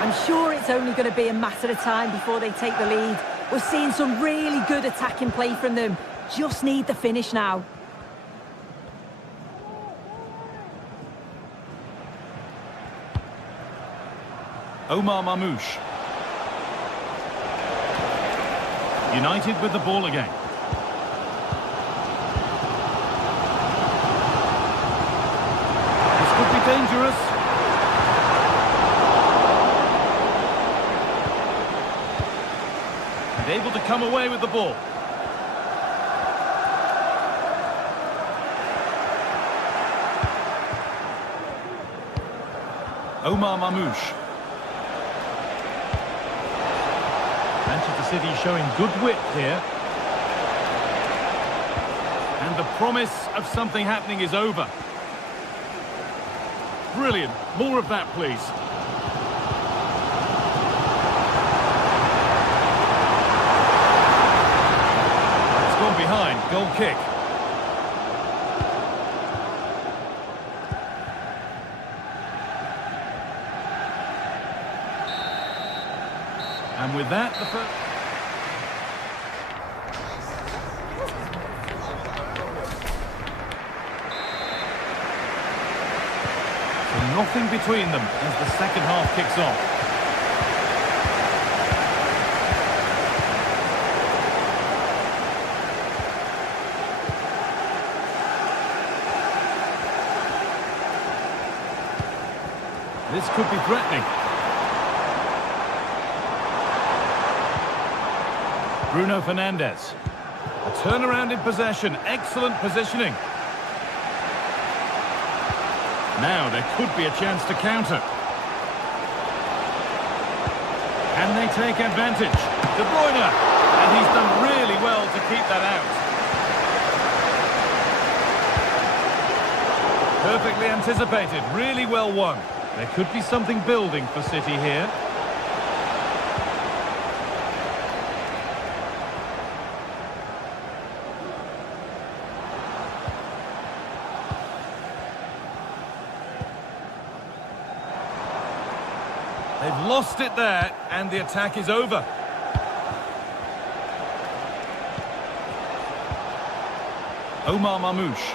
I'm sure it's only going to be a matter of time before they take the lead. We're seeing some really good attacking play from them. Just need the finish now. Omar Mamouche. United with the ball again. This could be dangerous. And able to come away with the ball. Omar Mamouche. Manchester City showing good width here. And the promise of something happening is over. Brilliant. More of that, please. It's gone behind. Goal kick. And with that, the first... So nothing between them as the second half kicks off. This could be threatening. Bruno Fernandes. A turnaround in possession. Excellent positioning. Now there could be a chance to counter. And they take advantage. De Bruyne. And he's done really well to keep that out. Perfectly anticipated. Really well won. There could be something building for City here. They've lost it there, and the attack is over. Omar Mamouche.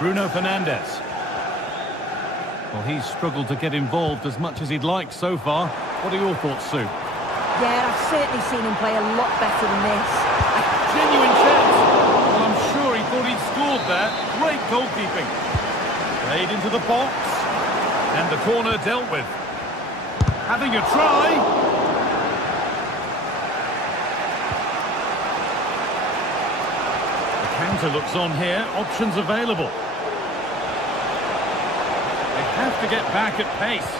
Bruno Fernandes. Well, he's struggled to get involved as much as he'd like so far. What are your thoughts, Sue? Yeah, I've certainly seen him play a lot better than this. Genuine chance. Well, I'm sure he thought he'd scored there. Great goalkeeping. Played into the box. And the corner dealt with. Having a try. The counter looks on here. Options available. They have to get back at pace.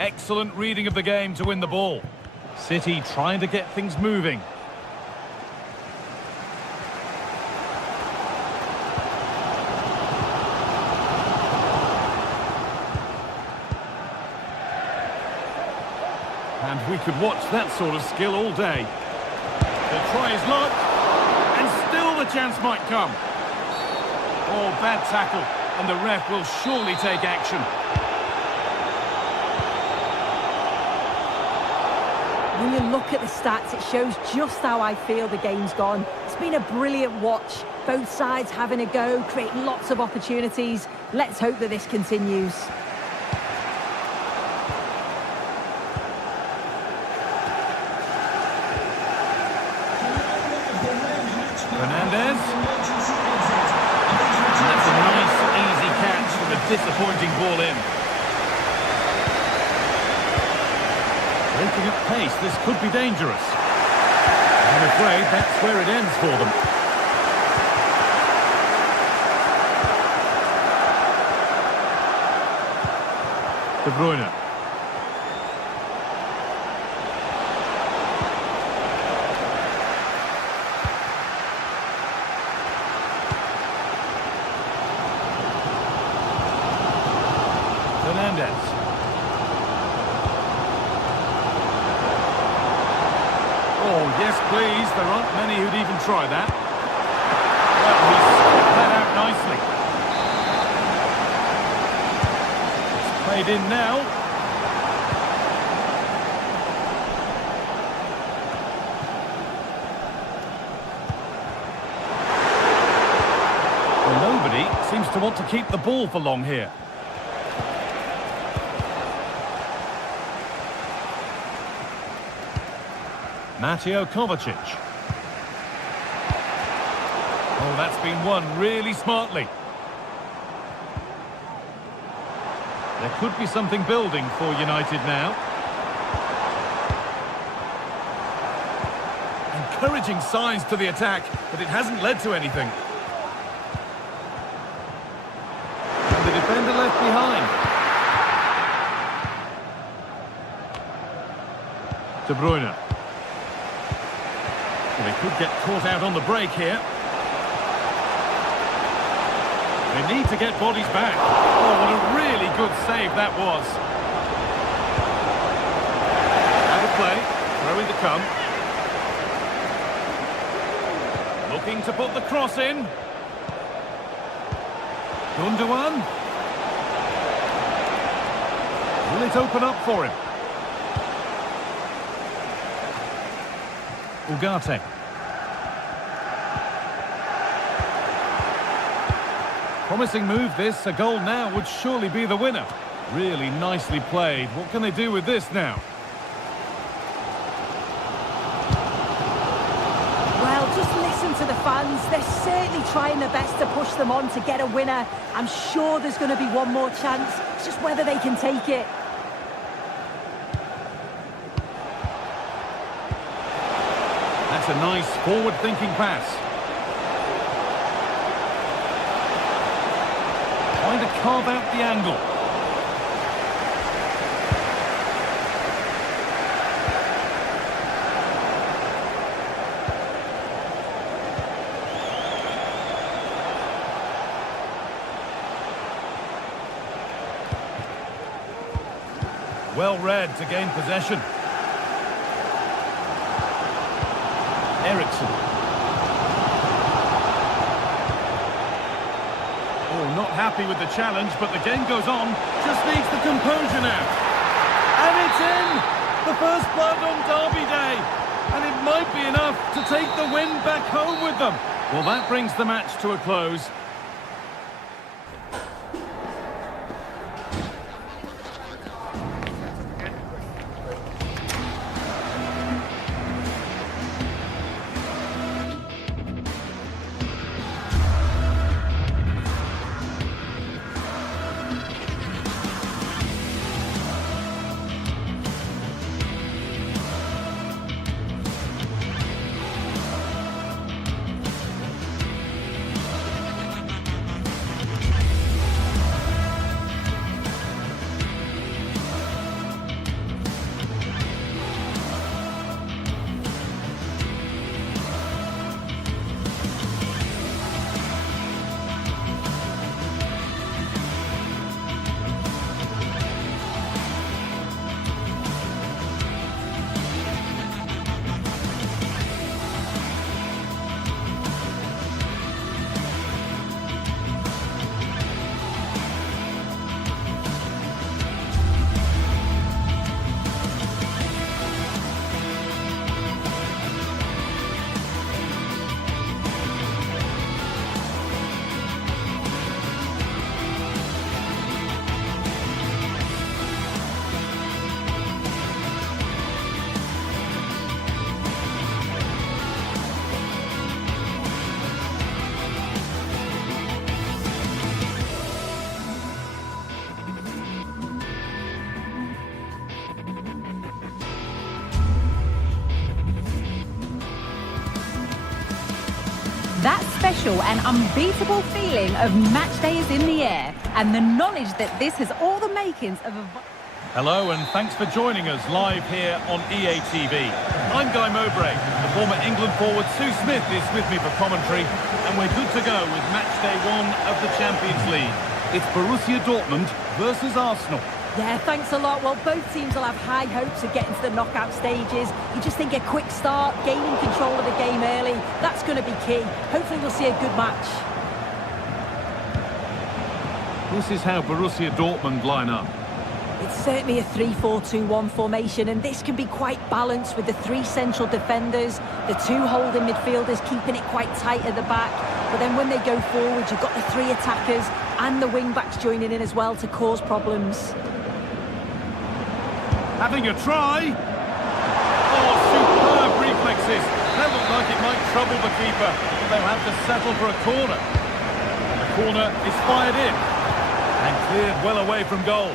Excellent reading of the game to win the ball. City trying to get things moving. And we could watch that sort of skill all day. They'll try his luck, and still the chance might come. Oh, bad tackle, and the ref will surely take action. When you look at the stats, it shows just how I feel the game's gone. It's been a brilliant watch. Both sides having a go, creating lots of opportunities. Let's hope that this continues. The owner of the red Fernandez. And that's a nice, easy catch from a disappointing ball in. Breaking up pace, this could be dangerous. I'm afraid that's where it ends for them. De Bruyne. Fernandez. Oh, yes, please. There aren't many who'd even try that. Well, he's skipped that out nicely. It's played in now. Well, nobody seems to want to keep the ball for long here. Mateo Kovacic. Oh, that's been won really smartly. There could be something building for United now. Encouraging signs to the attack, but it hasn't led to anything. And the defender left behind. De Bruyne. They could get caught out on the break here. They need to get bodies back. Oh, what a really good save that was. Out of play. Throwing to come. Looking to put the cross in. Gundogan. Will it open up for him? Ugarte. Promising move this, a goal now would surely be the winner. Really nicely played. What can they do with this now? Well, just listen to the fans. They're certainly trying their best to push them on to get a winner. I'm sure there's going to be one more chance. It's just whether they can take it. That's a nice forward-thinking pass. Trying to carve out the angle. Well read to gain possession. Ericsson. Oh, not happy with the challenge, but the game goes on. Just needs the composure now. And it's in! The first blood on Derby Day. And it might be enough to take the win back home with them. Well, that brings the match to a close. special and unbeatable feeling of match day is in the air, and the knowledge that this has all the makings of a... Hello and thanks for joining us live here on EA TV. I'm Guy Mowbray. The former England forward Sue Smith is with me for commentary, and we're good to go with match day 1 of the Champions League. It's Borussia Dortmund versus Arsenal. Yeah, thanks a lot. Well, both teams will have high hopes of getting to the knockout stages. You just think a quick start, gaining control of the game early, that's going to be key. Hopefully we'll see a good match. This is how Borussia Dortmund line up. It's certainly a 3-4-2-1 formation, and this can be quite balanced with the 3 central defenders, the 2 holding midfielders keeping it quite tight at the back. But then when they go forward, you've got the 3 attackers and the wing-backs joining in as well to cause problems. Having a try. Oh, superb reflexes. That looked like it might trouble the keeper, but they'll have to settle for a corner. The corner is fired in and cleared well away from goal.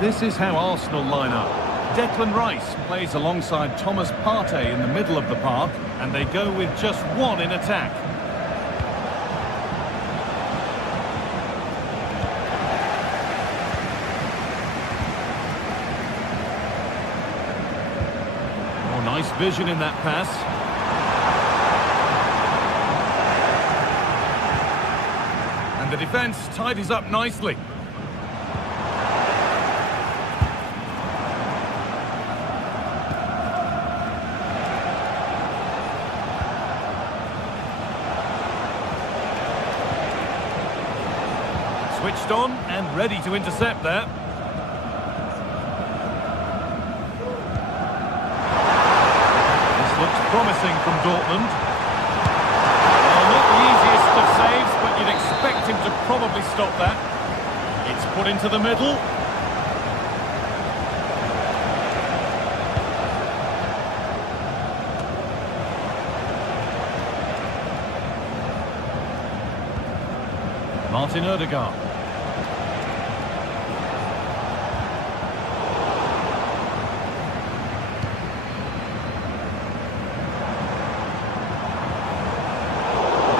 This is how Arsenal line up. Declan Rice plays alongside Thomas Partey in the middle of the park, and they go with just 1 in attack. Oh, nice vision in that pass. And the defence tidies up nicely. Switched on and ready to intercept there. This looks promising from Dortmund. Well, not the easiest of saves, but you'd expect him to probably stop that. It's put into the middle. Martin Odegaard.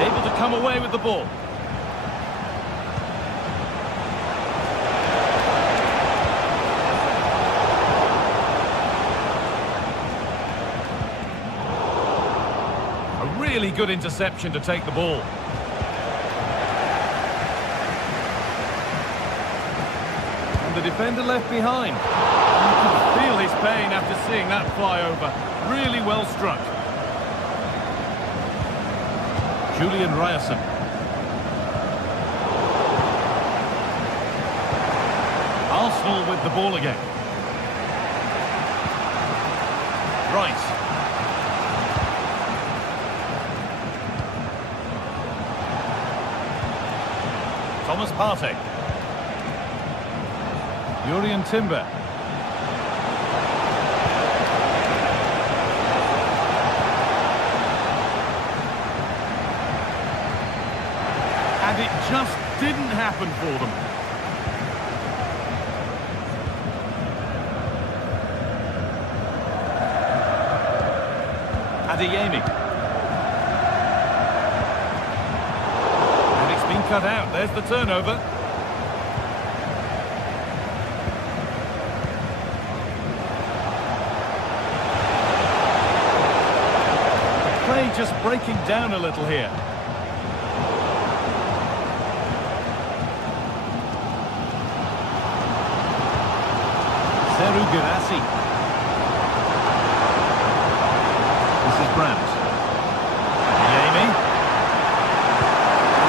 Able to come away with the ball. A really good interception to take the ball. And the defender left behind. You can feel his pain after seeing that fly over. Really well struck. Julian Ryerson. Arsenal with the ball again. Rice. Thomas Partey. Jurrien Timber. And it just didn't happen for them. Adeyemi. And it's been cut out. There's the turnover. The play just breaking down a little here. Seru Girassi. This is Brandt. Adeyemi.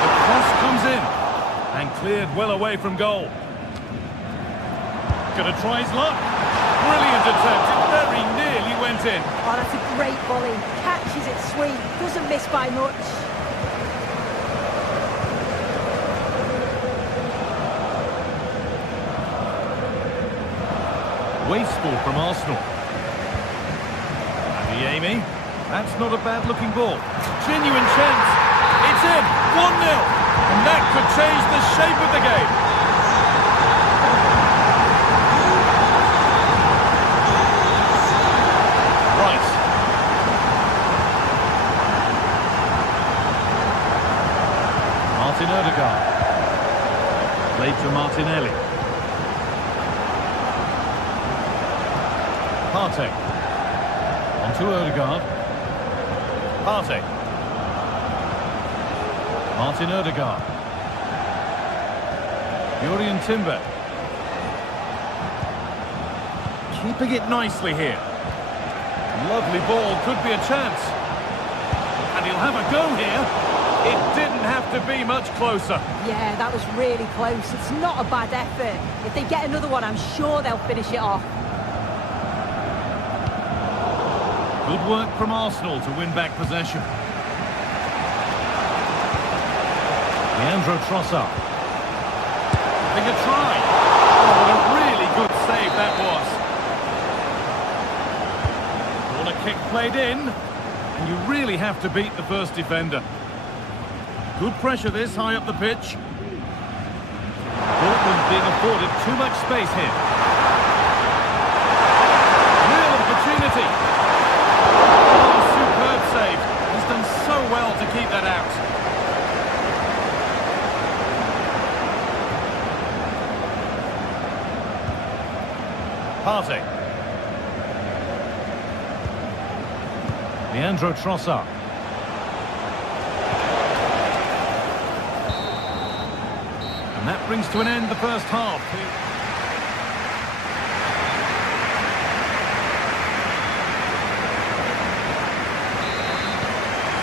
The cross comes in and cleared well away from goal. Gonna try his luck. Brilliant attempt. It very nearly went in. Oh, that's a great volley. Catches it sweet. Doesn't miss by much. Wasteful from Arsenal. Adeyemi. That's not a bad-looking ball. Genuine chance. It's in. 1-0. And that could change the shape of the game. Martin Odegaard. Played to Martinelli. Partey. On to Odegaard. Partey. Martin Odegaard. Jurrien Timber. Keeping it nicely here. Lovely ball, could be a chance. And he'll have a go here. It didn't have to be much closer. Yeah, that was really close. It's not a bad effort. If they get another one, I'm sure they'll finish it off. Good work from Arsenal to win back possession. Leandro Trossard. Having a try. Oh, what a really good save that was. Corner kick played in, and you really have to beat the first defender. Good pressure this, high up the pitch. Dortmund being afforded too much space here. Real opportunity. Oh, superb save. He's done so well to keep that out. Partey. Leandro Trossard. And that brings to an end the first half.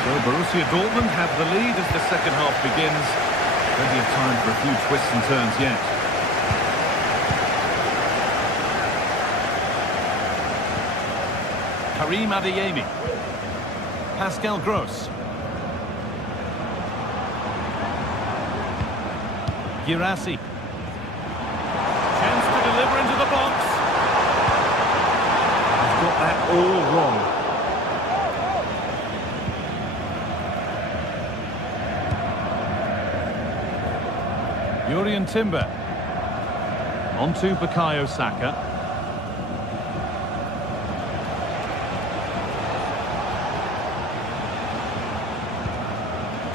So Borussia Dortmund have the lead as the second half begins. Plenty of time for a few twists and turns yet. Karim Adeyemi. Pascal Gross. Girassi. Chance to deliver into the box. He's got that all wrong. Jurrien Timber. On to Bukayo Saka.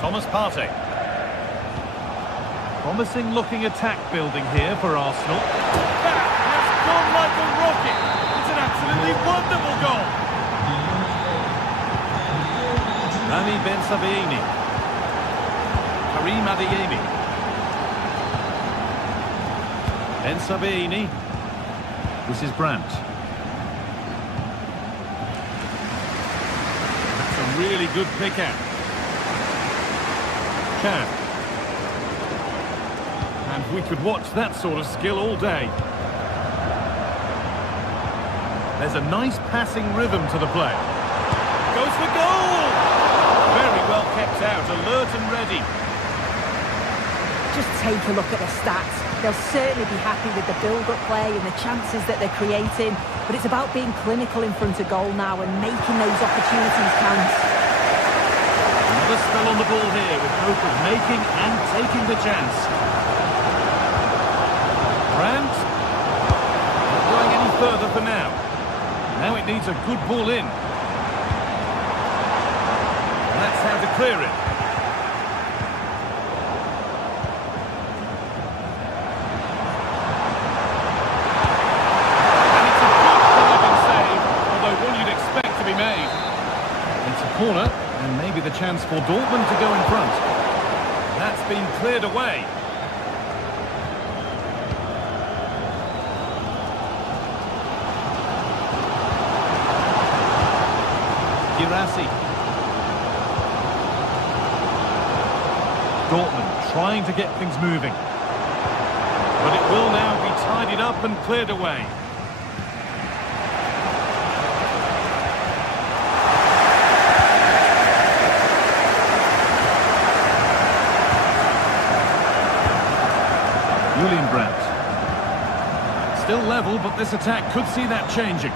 Thomas Partey. Promising looking attack building here for Arsenal. That has gone like a rocket. It's an absolutely wonderful goal. Rami Ben Sabaini. Karim Adeyemi. Ben Sabaini. This is Brandt. That's a really good pick out. Chan. And we could watch that sort of skill all day. There's a nice passing rhythm to the play. Goes for goal! Very well kept out, alert and ready. Just take a look at the stats. They'll certainly be happy with the build-up play and the chances that they're creating, but it's about being clinical in front of goal now and making those opportunities count. Another spell on the ball here with hope of making and taking the chance. Brandt, not going any further for now. Now it needs a good ball in. That's how to clear it. And it's a good diving save, although one you'd expect to be made. It's a corner, and maybe the chance for Dortmund to go in front. That's been cleared away. Girassi. Dortmund trying to get things moving. But it will now be tidied up and cleared away. Julian Brandt. Still level, but this attack could see that changing.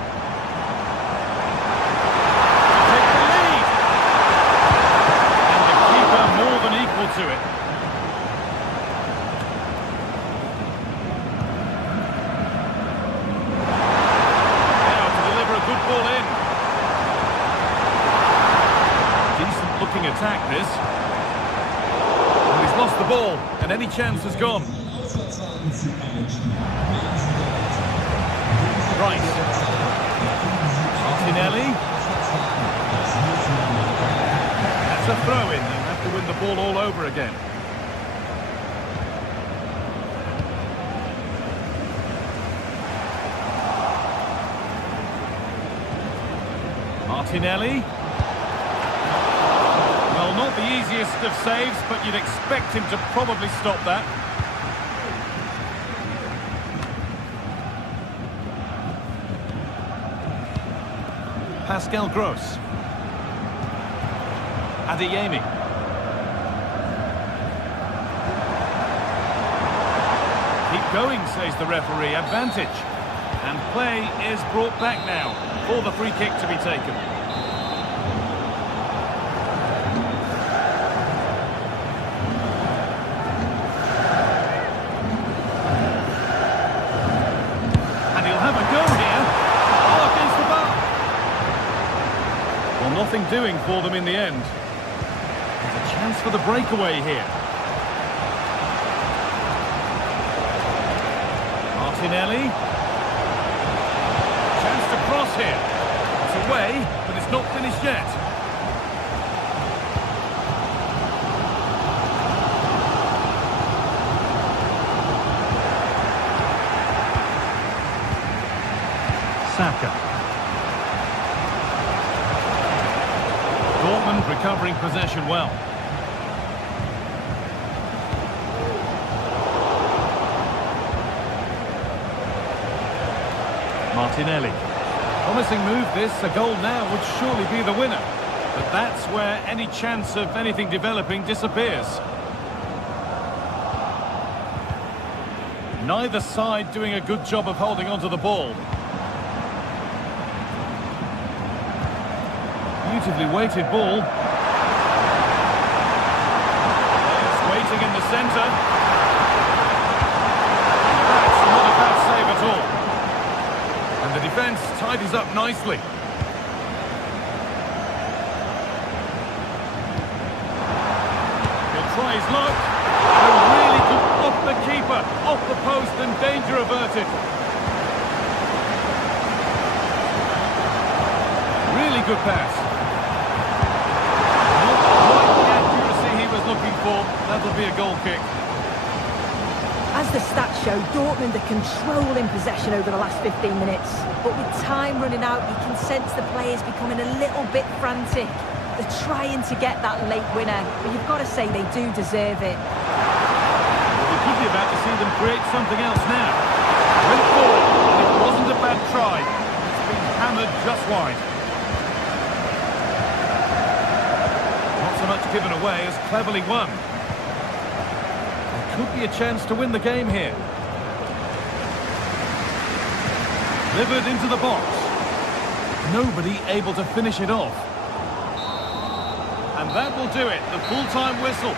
To it. Now to deliver a good ball in. Decent looking attack this. And he's lost the ball, and any chance has gone. Rice. Martinelli. That's a throw-in. You have to win the ball all over again. Martinelli. Well, not the easiest of saves, but you'd expect him to probably stop that. Pascal Gross. Adeyemi. Keep going, says the referee. Advantage. And play is brought back now for the free kick to be taken. And he'll have a go here. Oh, against the bar. Well, nothing doing for them in the end. There's a chance for the breakaway here. Martinelli. Chance to cross here. It's away, but it's not finished yet. Saka. Dortmund recovering possession well. Martinelli. Promising move this, a goal now would surely be the winner. But that's where any chance of anything developing disappears. Neither side doing a good job of holding onto the ball. Beautifully weighted ball. It's waiting in the centre. That's not a bad save at all. And the defence tidies up nicely. He'll try his luck. A really good off the keeper, off the post, and danger averted. Really good pass. Not quite the accuracy he was looking for. That'll be a goal kick. As the stats show, Dortmund are controlling possession over the last 15 minutes. But with time running out, you can sense the players becoming a little bit frantic. They're trying to get that late winner, but you've got to say they do deserve it. We could be about to see them create something else now. Went forward, and it wasn't a bad try. It's been hammered just wide. Not so much given away as cleverly won. Could be a chance to win the game here. Delivered into the box. Nobody able to finish it off. And that will do it, the full-time whistle.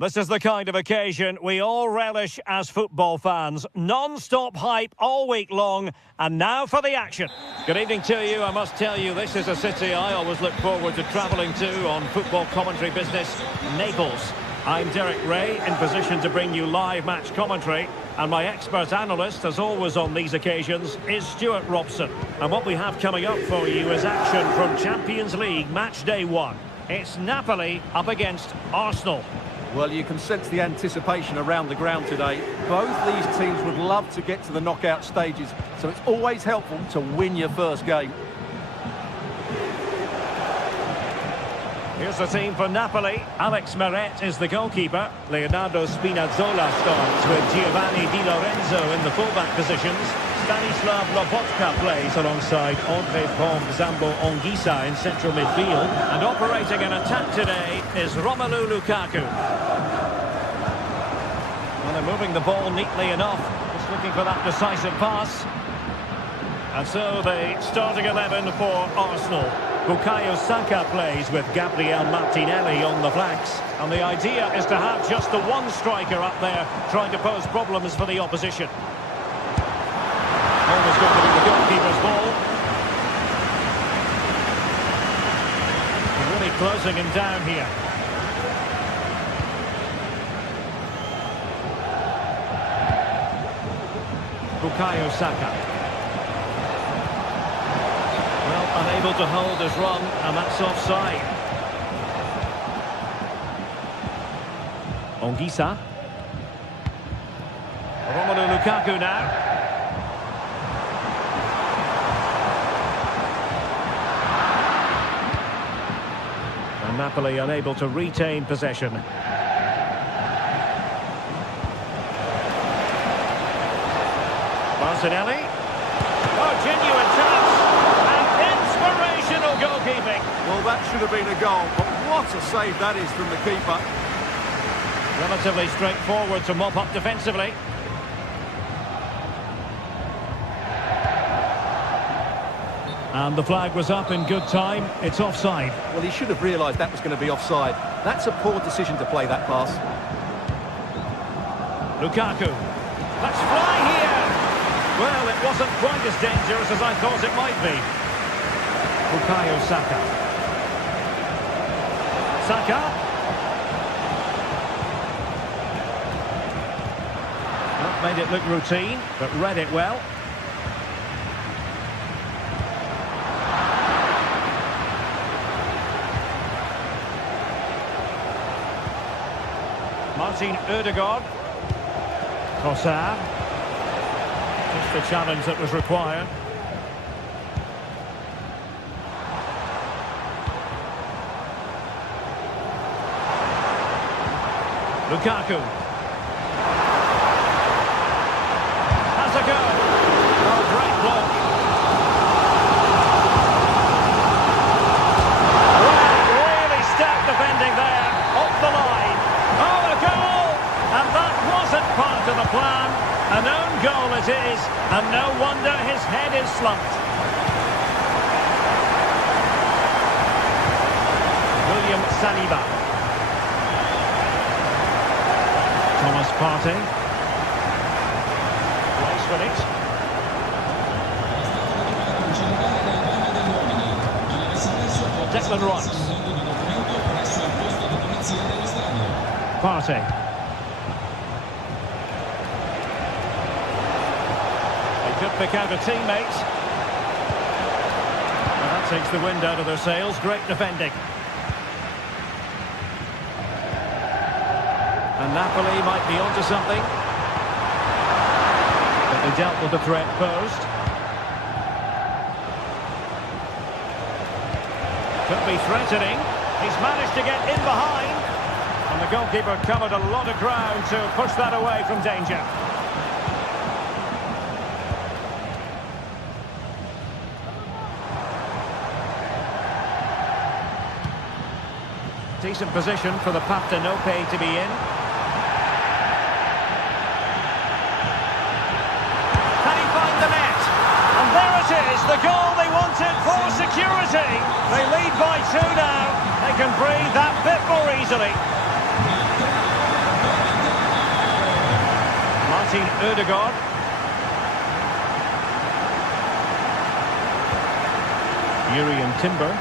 This is the kind of occasion we all relish as football fans. Non-stop hype all week long, and now for the action. Good evening to you. I must tell you, this is a city I always look forward to travelling to on football commentary business, Naples. I'm Derek Ray, in position to bring you live match commentary, and my expert analyst, as always on these occasions, is Stuart Robson. And what we have coming up for you is action from Champions League match day 1. It's Napoli up against Arsenal. Well, you can sense the anticipation around the ground today. Both these teams would love to get to the knockout stages, so it's always helpful to win your first game. Here's the team for Napoli. Alex Meret is the goalkeeper. Leonardo Spinazzola starts with Giovanni Di Lorenzo in the fullback positions. Stanislav Lobotka plays alongside Andre Zambo Anguissa in central midfield. And operating an attack today is Romelu Lukaku. Well, they're moving the ball neatly enough. Just looking for that decisive pass. And so the starting 11 for Arsenal. Bukayo Saka plays with Gabriel Martinelli on the flanks. And the idea is to have just the one striker up there trying to pose problems for the opposition. Almost going to be the goalkeeper's ball. They're really closing him down here. Bukayo Saka. Well, unable to hold his run, and that's offside. Anguissa. Romelu Lukaku now. And Napoli unable to retain possession. Martinelli. Oh, genuine chance. Inspirational goalkeeping. Well, that should have been a goal, but what a save that is from the keeper. Relatively straightforward to mop up defensively. And the flag was up in good time. It's offside. Well, he should have realised that was going to be offside. That's a poor decision to play that pass. Lukaku. Let's fly here. Well, it wasn't quite as dangerous as I thought it might be. Bukayo Saka. Saka. Well, made it look routine, but read it well. Martin Ødegaard. Trossard. Just the challenge that was required. Lukaku. Has a go. Oh, great block. Well, really stout defending there. Off the line. Oh, a goal! And that wasn't part of the plan. An own goal it is, and no wonder his head is slumped. William Saliba. Thomas Partey. Place with it. Declan Rice. Partey. They could pick out a teammate. Well, that takes the wind out of their sails. Great defending. And Napoli might be onto something. But they dealt with the threat posed. Could be threatening. He's managed to get in behind. And the goalkeeper covered a lot of ground to push that away from danger. Decent position for the Partenope to be in. Can he find the net? And there it is, the goal they wanted for security. They lead by 2 now. They can breathe that bit more easily. Martin Ødegaard. Urian Timber.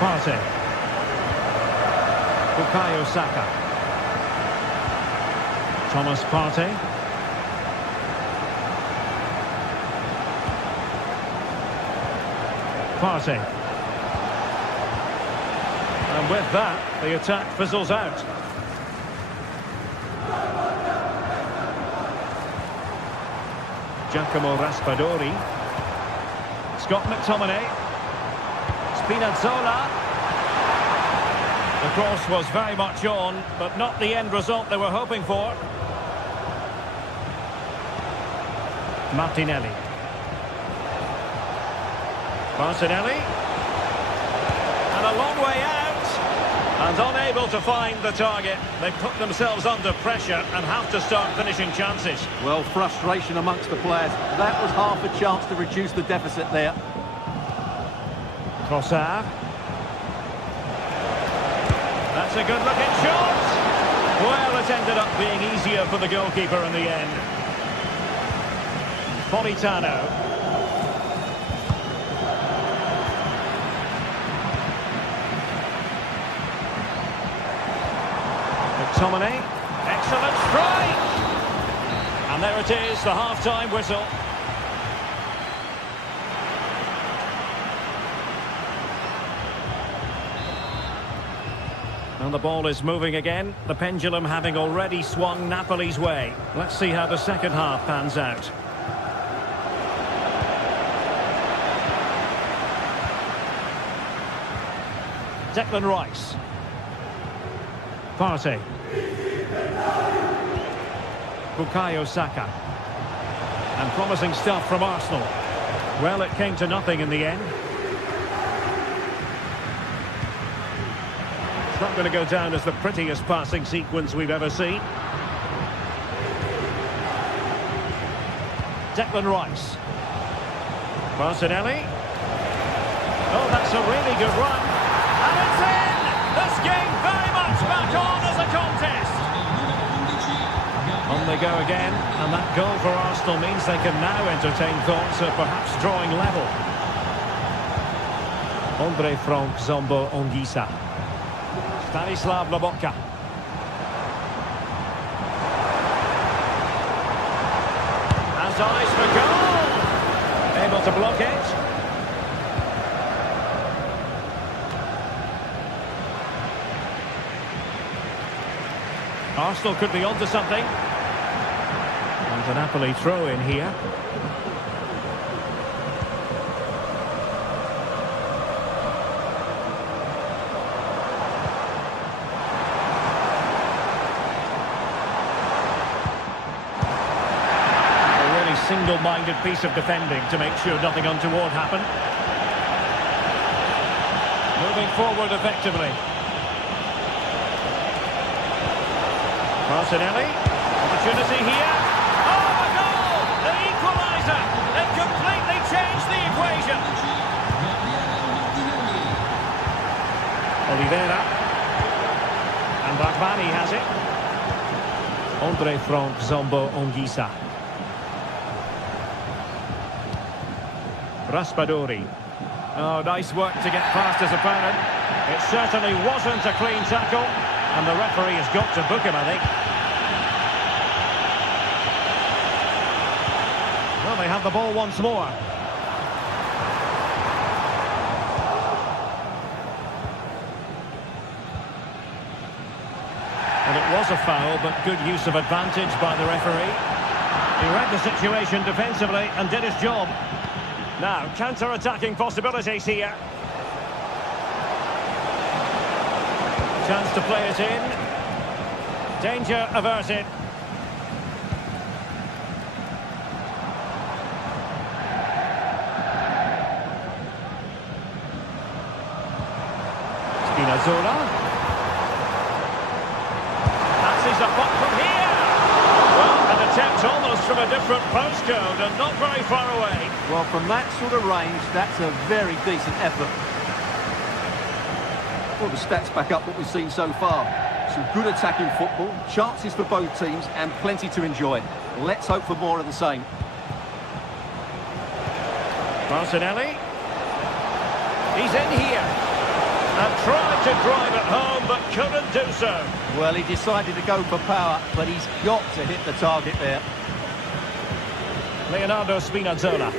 Partey. Bukayo Saka. Thomas Partey. Partey. And with that, the attack fizzles out. Giacomo Raspadori. Scott McTominay. Spinazzola. The cross was very much on, but not the end result they were hoping for. Martinelli. Martinelli. And a long way out. And unable to find the target. They put themselves under pressure and have to start finishing chances. Well, frustration amongst the players. That was half a chance to reduce the deficit there. Trossard. That's a good-looking shot. Well, it ended up being easier for the goalkeeper in the end. Politano. McTominay. Excellent strike. And there it is, the half-time whistle. And the ball is moving again, the pendulum having already swung Napoli's way. Let's see how the second half pans out. Declan Rice. Partey. Bukayo Saka. And promising stuff from Arsenal. Well, it came to nothing in the end. It's not going to go down as the prettiest passing sequence we've ever seen. Declan Rice. Martinelli. Oh, that's a really good run. And it's in! This game very much back on as a contest. On they go again, and that goal for Arsenal means they can now entertain thoughts of perhaps drawing level. Andre Frank Zombo Ongisa. Stanislav Lobotka. Has eyes for goal. Able to block it. Arsenal could be onto something. And a Napoli throw in here. Single-minded piece of defending to make sure nothing untoward happened. Moving forward effectively. Martinelli, opportunity here. Oh, a goal! The equaliser! It completely changed the equation. Oliveira. And Ragbani has it. Andre Frank Zombo Ongisa. Raspadori. Oh, nice work to get past his opponent. It certainly wasn't a clean tackle, and the referee has got to book him, I think. Well, they have the ball once more. And it was a foul, but good use of advantage by the referee. He read the situation defensively and did his job. Now, counter-attacking possibilities here. Chance to play it in. Danger averted. Spinazzola. Passes a puck from here. Well, an attempt almost from a different postcode and not very far away. Well, from that sort of range, that's a very decent effort. Well, the stats back up what we've seen so far. some good attacking football, chances for both teams and plenty to enjoy. Let's hope for more of the same. Martinelli. He's in here. And tried to drive it home, but couldn't do so. Well, he decided to go for power, but he's got to hit the target there. Leonardo Spinazzola.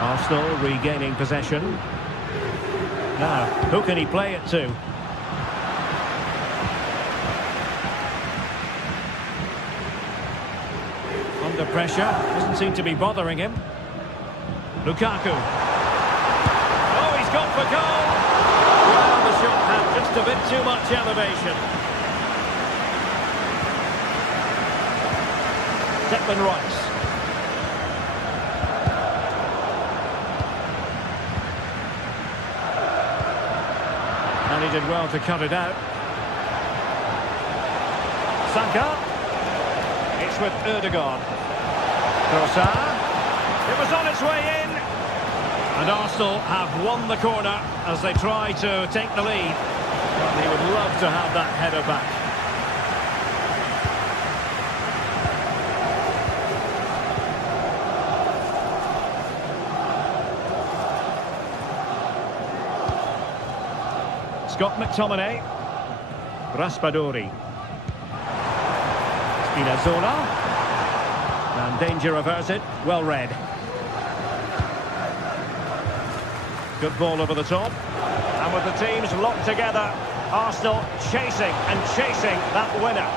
Arsenal regaining possession. Now, who can he play it to? Under pressure, doesn't seem to be bothering him. Lukaku. Oh, he's gone for goal! Well, the shot had just a bit too much elevation. Declan Rice. And he did well to cut it out. Saka. It's with Erdogan. Trossard. It was on its way in. And Arsenal have won the corner as they try to take the lead. And he would love to have that header back. Scott McTominay. Raspadori. Spinazzola. And danger averted. Well read. Good ball over the top. And with the teams locked together, Arsenal chasing and chasing that winner.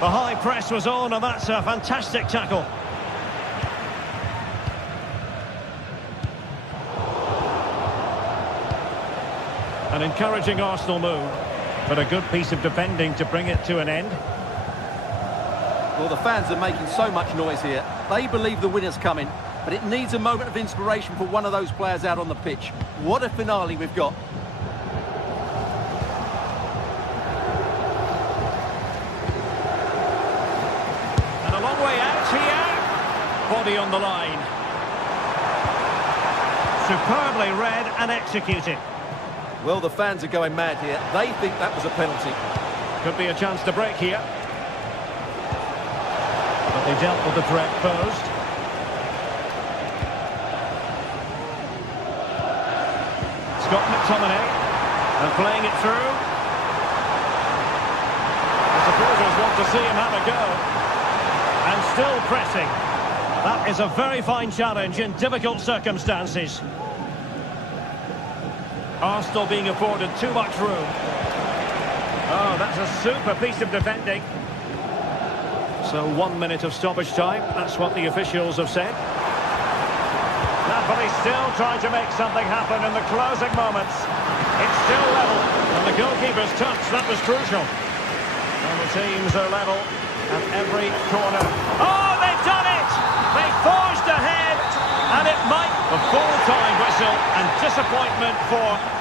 The high press was on, and that's a fantastic tackle. An encouraging Arsenal move, but a good piece of defending to bring it to an end. Well, the fans are making so much noise here. They believe the winner's coming, but it needs a moment of inspiration for one of those players out on the pitch. What a finale we've got. And a long way out here. Body on the line. Superbly read and executed. Well, the fans are going mad here. They think that was a penalty. Could be a chance to break here. But they dealt with the threat posed. Scott McTominay. And playing it through. The supporters want to see him have a go. And still pressing. That is a very fine challenge in difficult circumstances. Arsenal being afforded too much room. Oh, that's a super piece of defending. So 1 minute of stoppage time, that's what the officials have said. Napoli still trying to make something happen in the closing moments. It's still level, and the goalkeeper's touch, that was crucial. And the teams are level at every corner. Oh, they've done it! They forged ahead, and it might a full-time whistle and disappointment for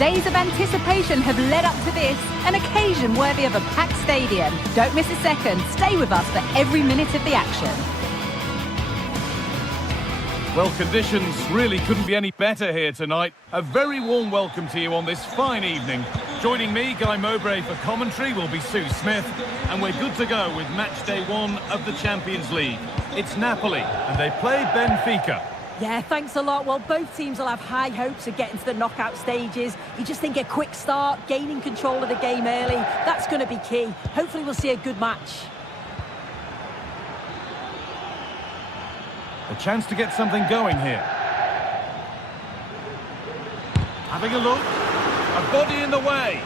Days of anticipation have led up to this, an occasion worthy of a packed stadium. Don't miss a second. Stay with us for every minute of the action. Well, conditions really couldn't be any better here tonight. A very warm welcome to you on this fine evening. Joining me, Guy Mowbray, for commentary will be Sue Smith, and we're good to go with match day 1 of the Champions League. It's Napoli, and they play Benfica. Yeah, thanks a lot. Well, both teams will have high hopes of getting to the knockout stages. You just think a quick start, gaining control of the game early, that's going to be key. Hopefully we'll see a good match. A chance to get something going here. Having a look. A body in the way.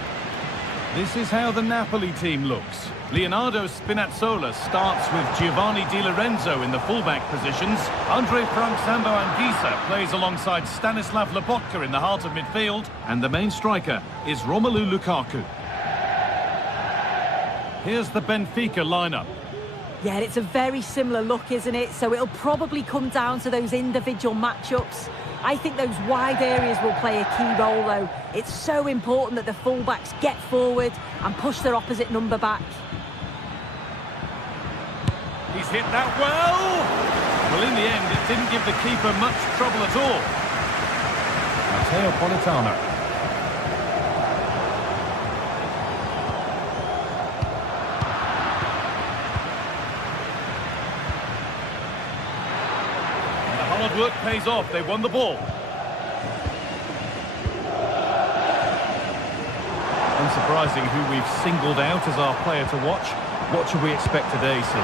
This is how the Napoli team looks. Leonardo Spinazzola starts with Giovanni Di Lorenzo in the fullback positions. Andre Frank Sambo Anguissa plays alongside Stanislav Lobotka in the heart of midfield. And the main striker is Romelu Lukaku. Here's the Benfica lineup. Yeah, it's a very similar look, isn't it? So it'll probably come down to those individual matchups. I think those wide areas will play a key role, though. It's so important that the fullbacks get forward and push their opposite number back. He's hit that well. Well, in the end, it didn't give the keeper much trouble at all. Matteo Politano. Hard work pays off. They won the ball. Unsurprising who we've singled out as our player to watch. What should we expect today, Sim?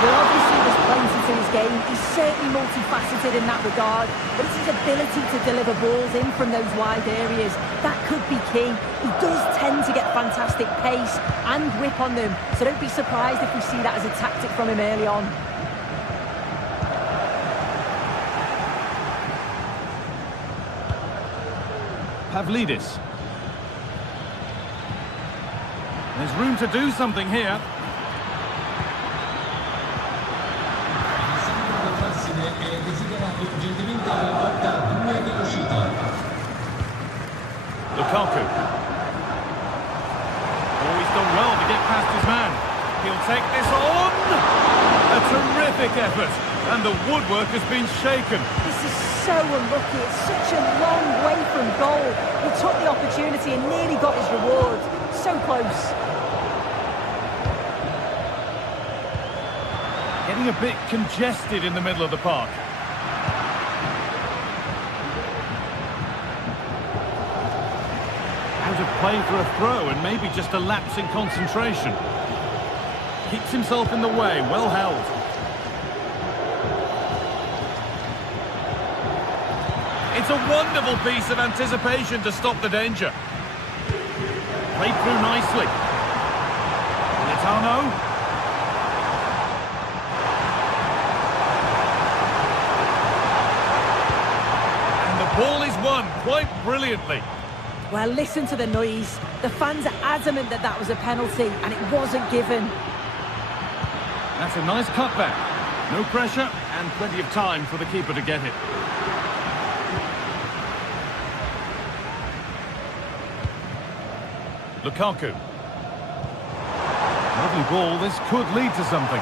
Well, obviously there's plenty to his game. He's certainly multifaceted in that regard, but it's his ability to deliver balls in from those wide areas. That could be key. He does tend to get fantastic pace and whip on them, so don't be surprised if we see that as a tactic from him early on. Pavlidis. There's room to do something here. Lukaku. Oh, he's done well to get past his man. He'll take this on. A terrific effort. And the woodwork has been shaken. This is so unlucky. It's such a long way from goal. He took the opportunity and nearly got his reward. So close. Getting a bit congested in the middle of the park. Out of play for a throw and maybe just a lapse in concentration. Keeps himself in the way. Well held. It's a wonderful piece of anticipation to stop the danger. Played through nicely. Politano. And the ball is won quite brilliantly. Well, listen to the noise. The fans are adamant that that was a penalty, and it wasn't given. That's a nice cutback. No pressure and plenty of time for the keeper to get it. Lukaku. Lovely ball. This could lead to something.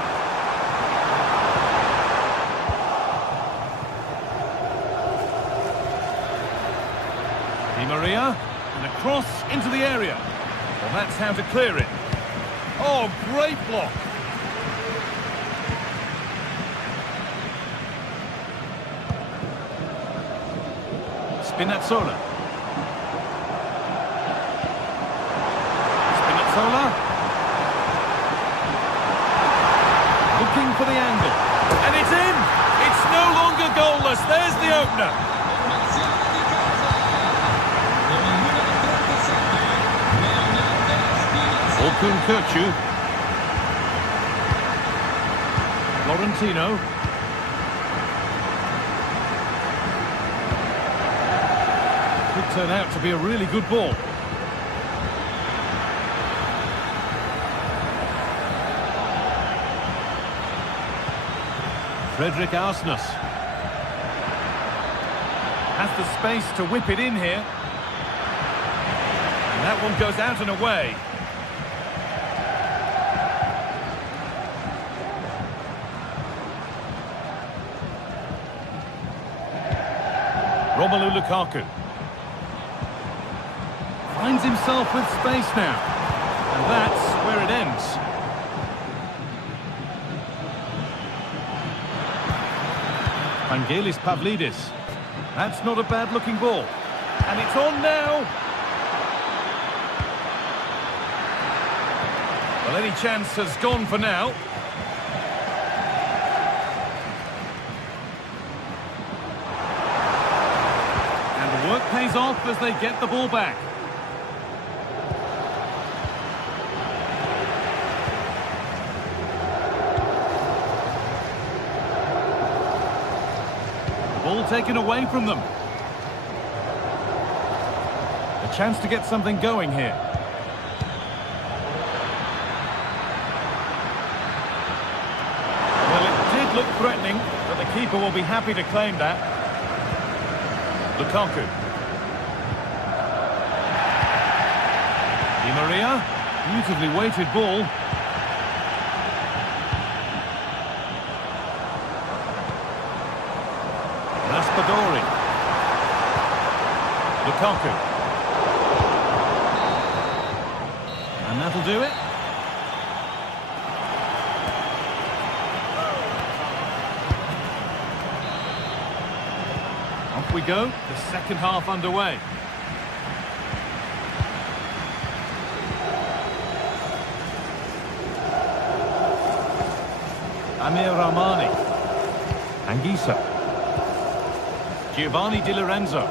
Di Maria. And a cross into the area. Well, that's how to clear it. Oh, great block. Spinazzola. Looking for the angle. And it's in! It's no longer goalless. There's the opener. Orkun Kökçü. Florentino. Could turn out to be a really good ball. Fredrik Arsnes has the space to whip it in here. that one goes out and away. Romelu Lukaku finds himself with space now, and that's where it ends. Vangelis Pavlidis. That's not a bad-looking ball, and it's on now. Well, any chance has gone for now. Work pays off as they get the ball back. The ball taken away from them. A chance to get something going here. Well, it did look threatening, but the keeper will be happy to claim that. Lukaku. Di Maria, beautifully weighted ball. Raspadori. Lukaku. And that'll do it. Off we go, the second half underway. Amir Rahmani. Anguissa. Giovanni Di Lorenzo.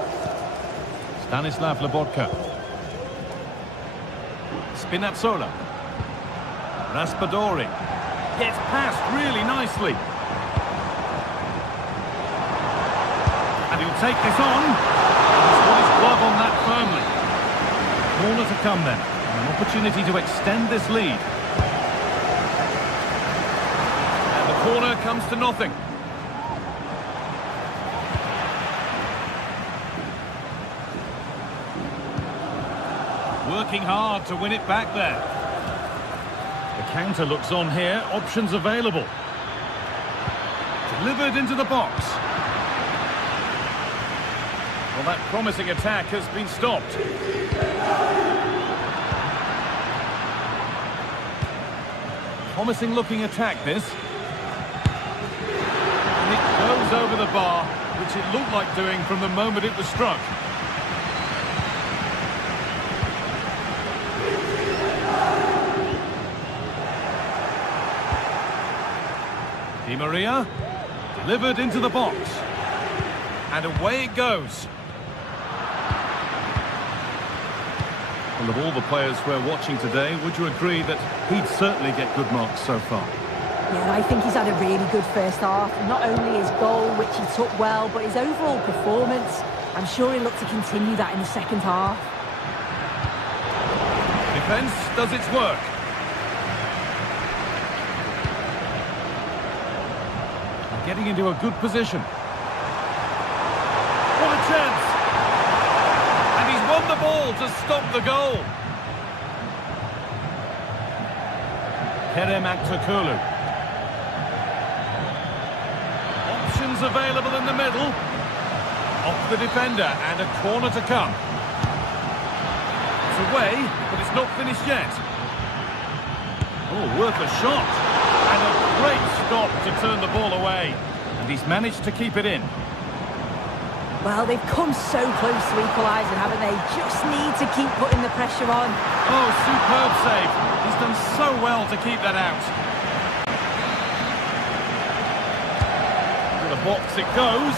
Stanislav Lobotka. Spinazzola. Raspadori. Gets past really nicely. And he'll take this on. He's got his glove on that firmly. Corner to come then. An opportunity to extend this lead. And the corner comes to nothing. Working hard to win it back there. The counter looks on here. Options available. Delivered into the box. Well, that promising attack has been stopped. Promising looking attack, this. And it goes over the bar, which it looked like doing from the moment it was struck. Di Maria, delivered into the box. And away it goes. Well, of all the players we're watching today, would you agree that he'd certainly get good marks so far? Yeah, I think he's had a really good first half. Not only his goal, which he took well, but his overall performance. I'm sure he'll look to continue that in the second half. Defence does its work. Getting into a good position. What a chance! And he's won the ball to stop the goal. Kerem Aktürkoğlu. Options available in the middle. Off the defender and a corner to come. It's away, but it's not finished yet. Oh, worth a shot. And a great stop to turn the ball away. And he's managed to keep it in. Well, they've come so close to equalising, haven't they? Just need to keep putting the pressure on. Oh, superb save. He's done so well to keep that out. To the box it goes.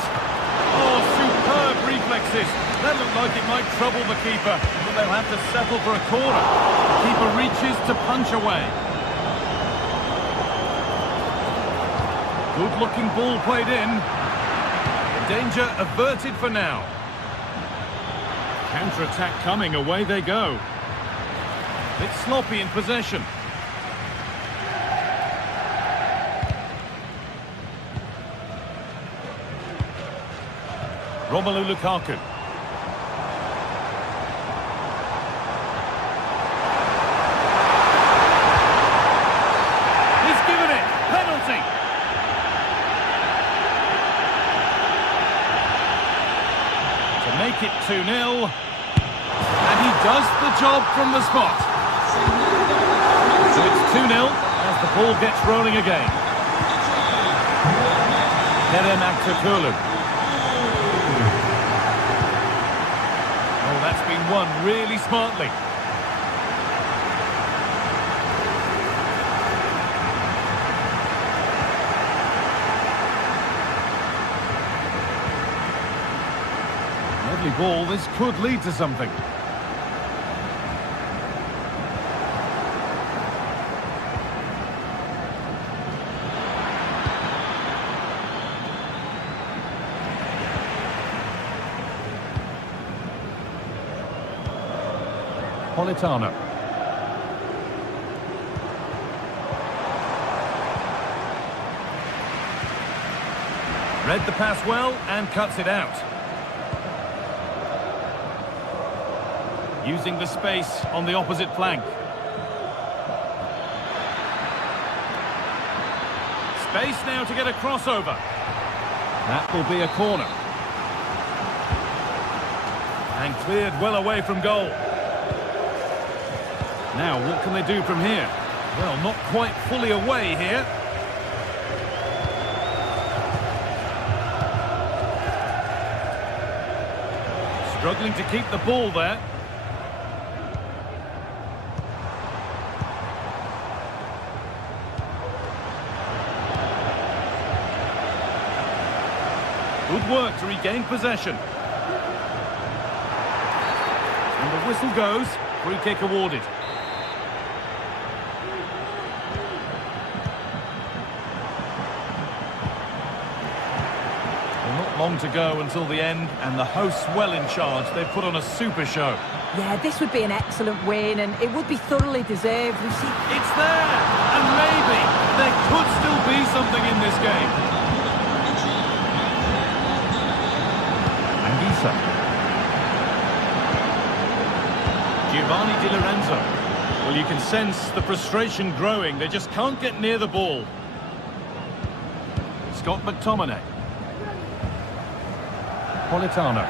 Oh, superb reflexes. That looked like it might trouble the keeper, but they'll have to settle for a corner. The keeper reaches to punch away. Good-looking ball played in. Danger averted for now. Counter-attack coming, away they go. Bit sloppy in possession. Romelu Lukaku. job from the spot. So it's 2-0 as the ball gets rolling again. Kerem Aktürkoğlu. Oh, that's been won really smartly. Lovely ball, this could lead to something. Politano. Read the pass well and cuts it out. Using the space on the opposite flank. Space now to get a crossover. That will be a corner. And cleared well away from goal. Now, what can they do from here? Well, not quite fully away here. Struggling to keep the ball there. Good work to regain possession. And the whistle goes. Free kick awarded. Long to go until the end, and the hosts well in charge. They've put on a super show. Yeah, this would be an excellent win, and it would be thoroughly deserved. We see it's there, and maybe there could still be something in this game. Anguissa. Giovanni Di Lorenzo. Well, you can sense the frustration growing. They just can't get near the ball. Scott McTominay. Politano.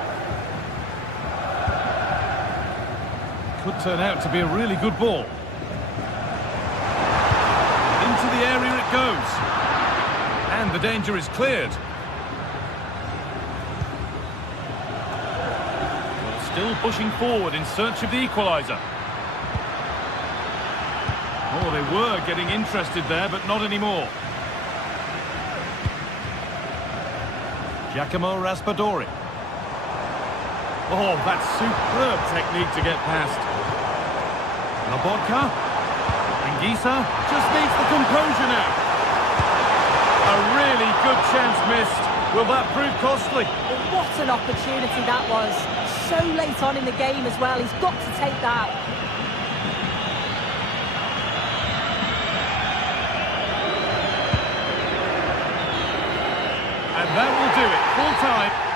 Could turn out to be a really good ball. Into the area it goes. And the danger is cleared. Still pushing forward in search of the equaliser. Oh, they were getting interested there, but not anymore. Giacomo Raspadori. Oh, that's superb technique to get past. Lobotka. Anguissa just needs the composure now. A really good chance missed. Will that prove costly? well, what an opportunity that was. So late on in the game as well. He's got to take that. And that will do it. Full time.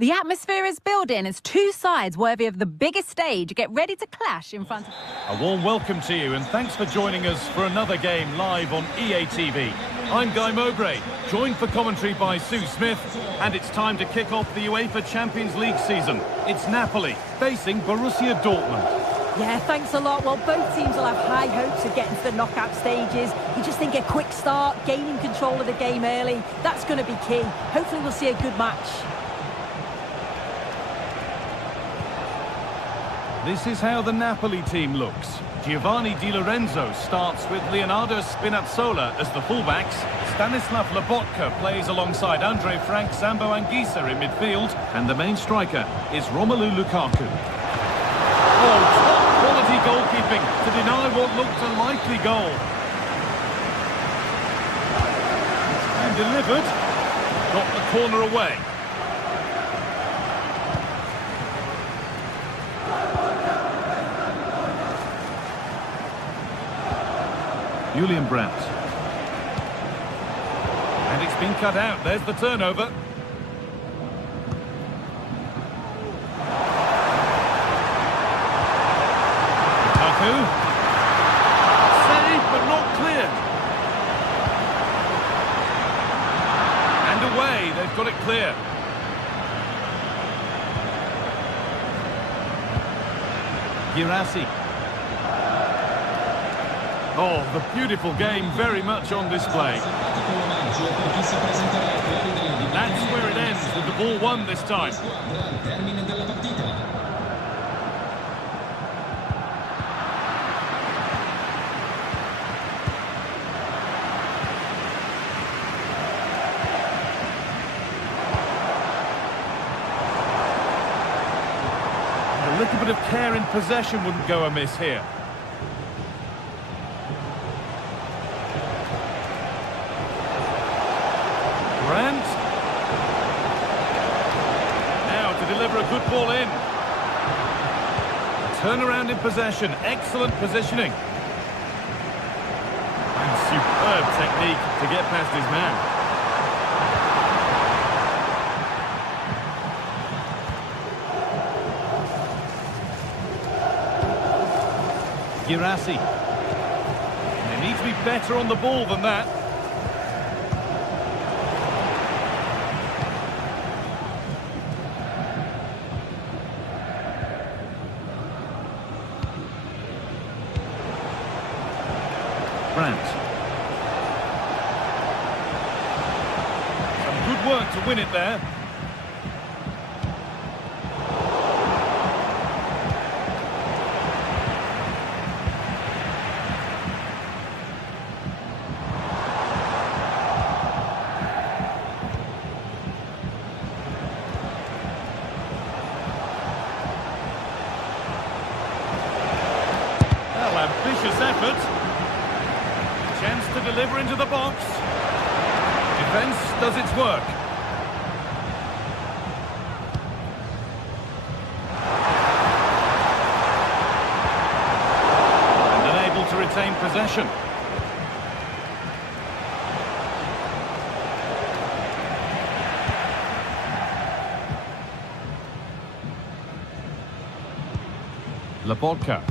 The atmosphere is building as two sides worthy of the biggest stage get ready to clash in front of... A warm welcome to you and thanks for joining us for another game live on EA TV. I'm Guy Mowbray, joined for commentary by Sue Smith, and it's time to kick off the UEFA Champions League season. It's Napoli facing Borussia Dortmund. Yeah, thanks a lot. Well, both teams will have high hopes of getting to the knockout stages. You just think a quick start, gaining control of the game early, that's going to be key. Hopefully we'll see a good match. This is how the Napoli team looks. Giovanni Di Lorenzo starts with Leonardo Spinazzola as the fullbacks. Stanislav Lobotka plays alongside Andre Frank Zambo Anguissa in midfield. And the main striker is Romelu Lukaku. Oh, top quality goalkeeping to deny what looked a likely goal. And delivered. Got the corner away. Julian Brandt. And it's been cut out. There's the turnover. Lukaku. Saved, but not clear. And away. They've got it clear. Girassi. Oh, the beautiful game very much on display. That's where it ends with the ball won this time. A little bit of care in possession wouldn't go amiss here. Brandt. Now to deliver a good ball in. Turnaround in possession. Excellent positioning. And superb technique to get past his man. Girassi. They need to be better on the ball than that. Brandt. Some good work to win it there. Well, ambitious effort. Chance to deliver into the box. Defence does its work. And unable to retain possession. Lobotka.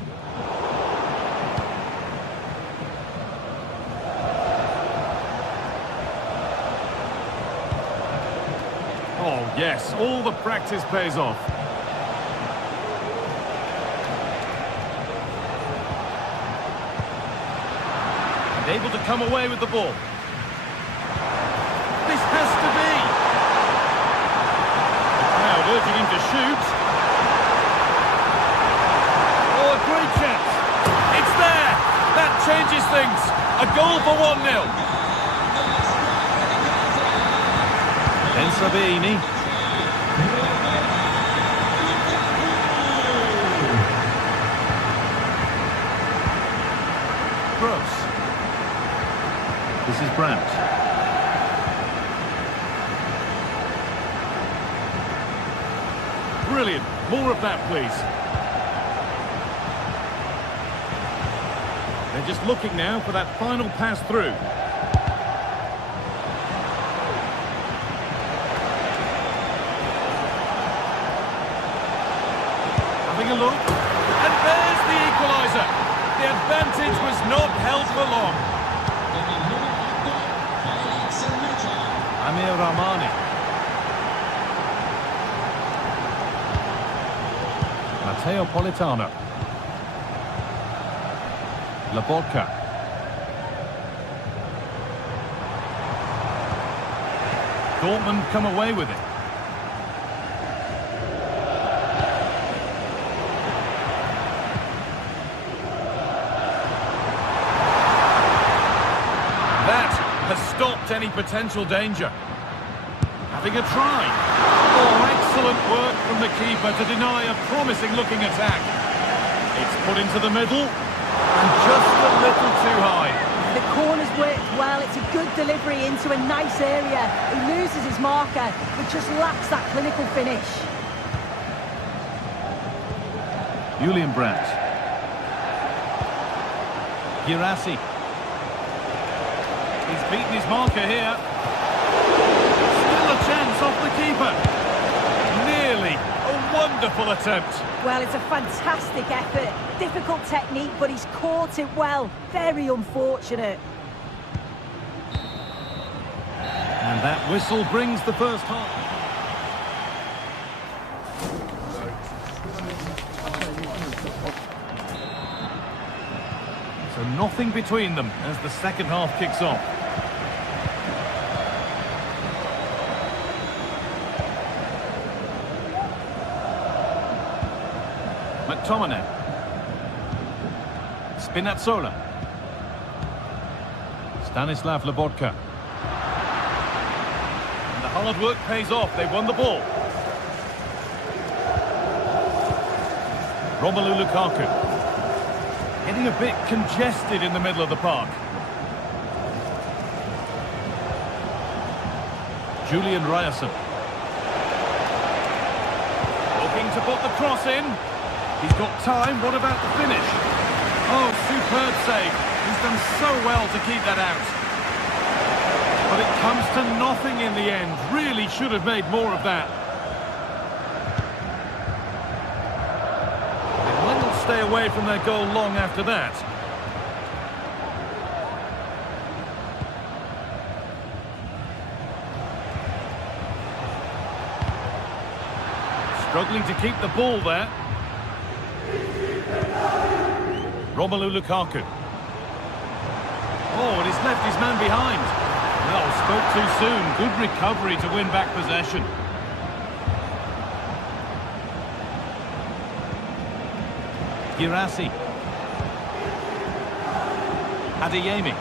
Oh, yes, all the practice pays off. And able to come away with the ball. This has to be. The crowd urging him to shoot. Oh, a great chance. It's there. That changes things. A goal for 1-0. Ben Sabini. Gross. This is Brandt. Brilliant. More of that, please. They're just looking now for that final pass through. Having a look. And there's the equaliser. The advantage was not held for long. Amir Rahmani. Matteo Politano. Lobotka. Dortmund come away with it. That has stopped any potential danger. Having a try. Oh, excellent work from the keeper to deny a promising-looking attack. It's put into the middle, and just a little too high. The corner's worked well. It's a good delivery into a nice area. He loses his marker, but just lacks that clinical finish. Julian Brandt. Girassi. He's beaten his marker here. Still a chance off the keeper. Nearly. A wonderful attempt. Well, it's a fantastic effort. Difficult technique, but he's caught it well. Very unfortunate. And that whistle brings the first half. So nothing between them as the second half kicks off. McTominay. Spinazzola. Stanislav Lobotka. And the hard work pays off. They've won the ball. Romelu Lukaku. Getting a bit congested in the middle of the park. Julian Ryerson. Looking to put the cross in. He's got time. What about the finish? Oh, superb save. He's done so well to keep that out. But it comes to nothing in the end. Really should have made more of that. They might not stay away from their goal long after that. Struggling to keep the ball there. Romelu Lukaku. Oh, and he's left his man behind. Well, spoke too soon. Good recovery to win back possession. Girassi. Adeyemi.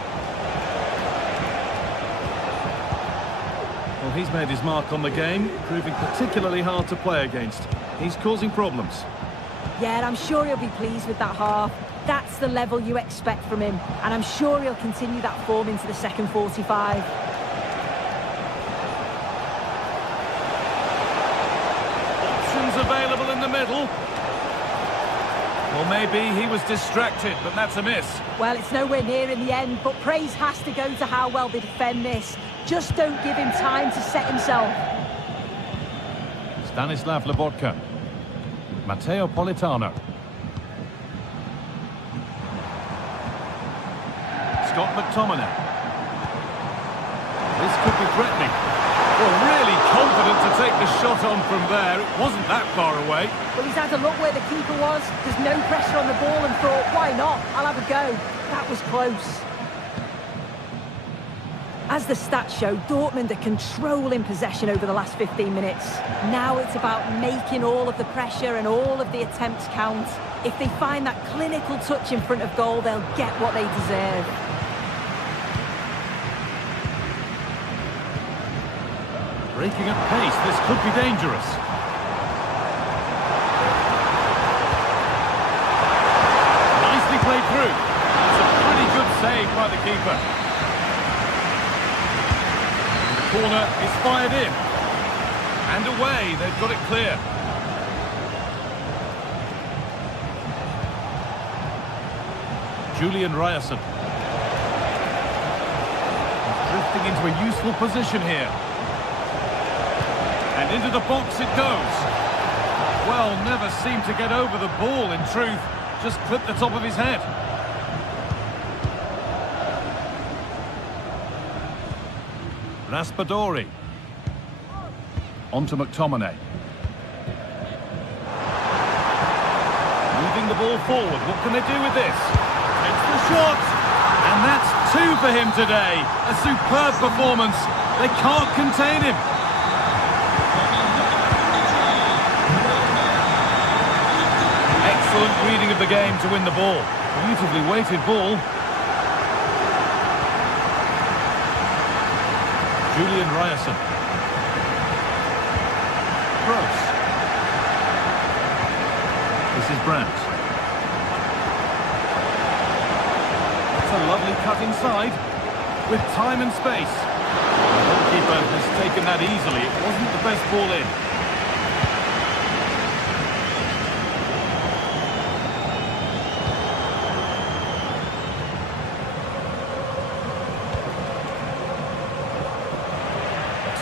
Well, he's made his mark on the game, proving particularly hard to play against. He's causing problems. Yeah, and I'm sure he'll be pleased with that half. That's the level you expect from him, and I'm sure he'll continue that form into the second 45. Options available in the middle. Well, maybe he was distracted, but that's a miss. Well, it's nowhere near in the end, but praise has to go to how well they defend this. Just don't give him time to set himself. Stanislav Lobotka. Matteo Politano. Scott McTominay. This could be threatening. Well, really confident to take the shot on from there. It wasn't that far away. Well, he's had a look where the keeper was. There's no pressure on the ball and thought, why not? I'll have a go. That was close. As the stats show, Dortmund are controlling possession over the last 15 minutes. Now it's about making all of the pressure and all of the attempts count. If they find that clinical touch in front of goal, they'll get what they deserve. Breaking at pace, this could be dangerous. Nicely played through. It's a pretty good save by the keeper. The corner is fired in. And away, they've got it clear. Julian Ryerson. He's drifting into a useful position here. And into the box it goes. Well, never seemed to get over the ball, in truth. Just clipped the top of his head. Raspadori. On to McTominay. Moving the ball forward. What can they do with this? Takes the shot. And that's 2 for him today. A superb performance. They can't contain him. Excellent reading of the game to win the ball. Beautifully weighted ball. Julian Ryerson. Gross. This is Brandt. It's a lovely cut inside with time and space. The goalkeeper has taken that easily. It wasn't the best ball in.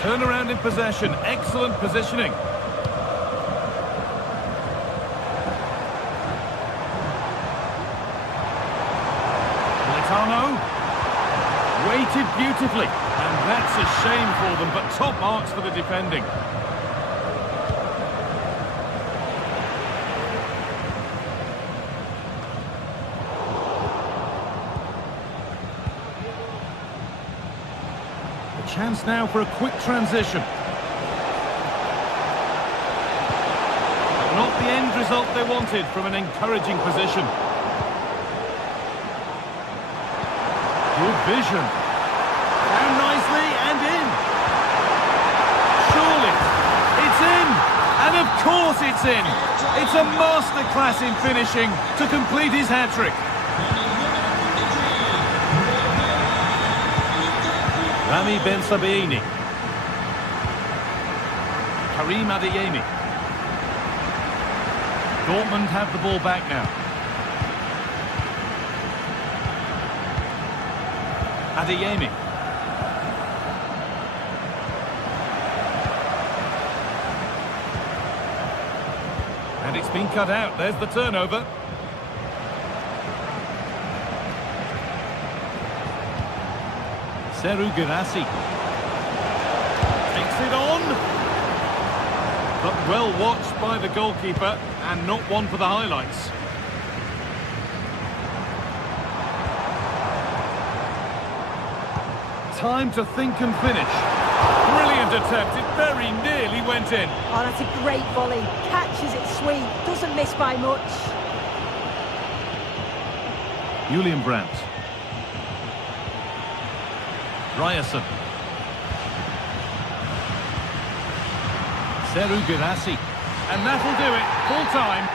Turnaround in possession, excellent positioning. Militano, weighted beautifully, and that's a shame for them, but top marks for the defending. Chance now for a quick transition. Not the end result they wanted from an encouraging position. Good vision. Down nicely and in. Surely, it's in. And of course it's in. It's a masterclass in finishing to complete his hat-trick. Rami Ben Sabaini. Karim Adeyemi. Dortmund have the ball back now. Adeyemi. And it's been cut out. There's the turnover. Seru Girassi takes it on, but well watched by the goalkeeper and not one for the highlights. Time to think and finish. Brilliant attempt, it very nearly went in. Oh, that's a great volley. Catches it sweet, doesn't miss by much. Julian Brandt. Ryerson. Seru Girassi. And that'll do it. Full time.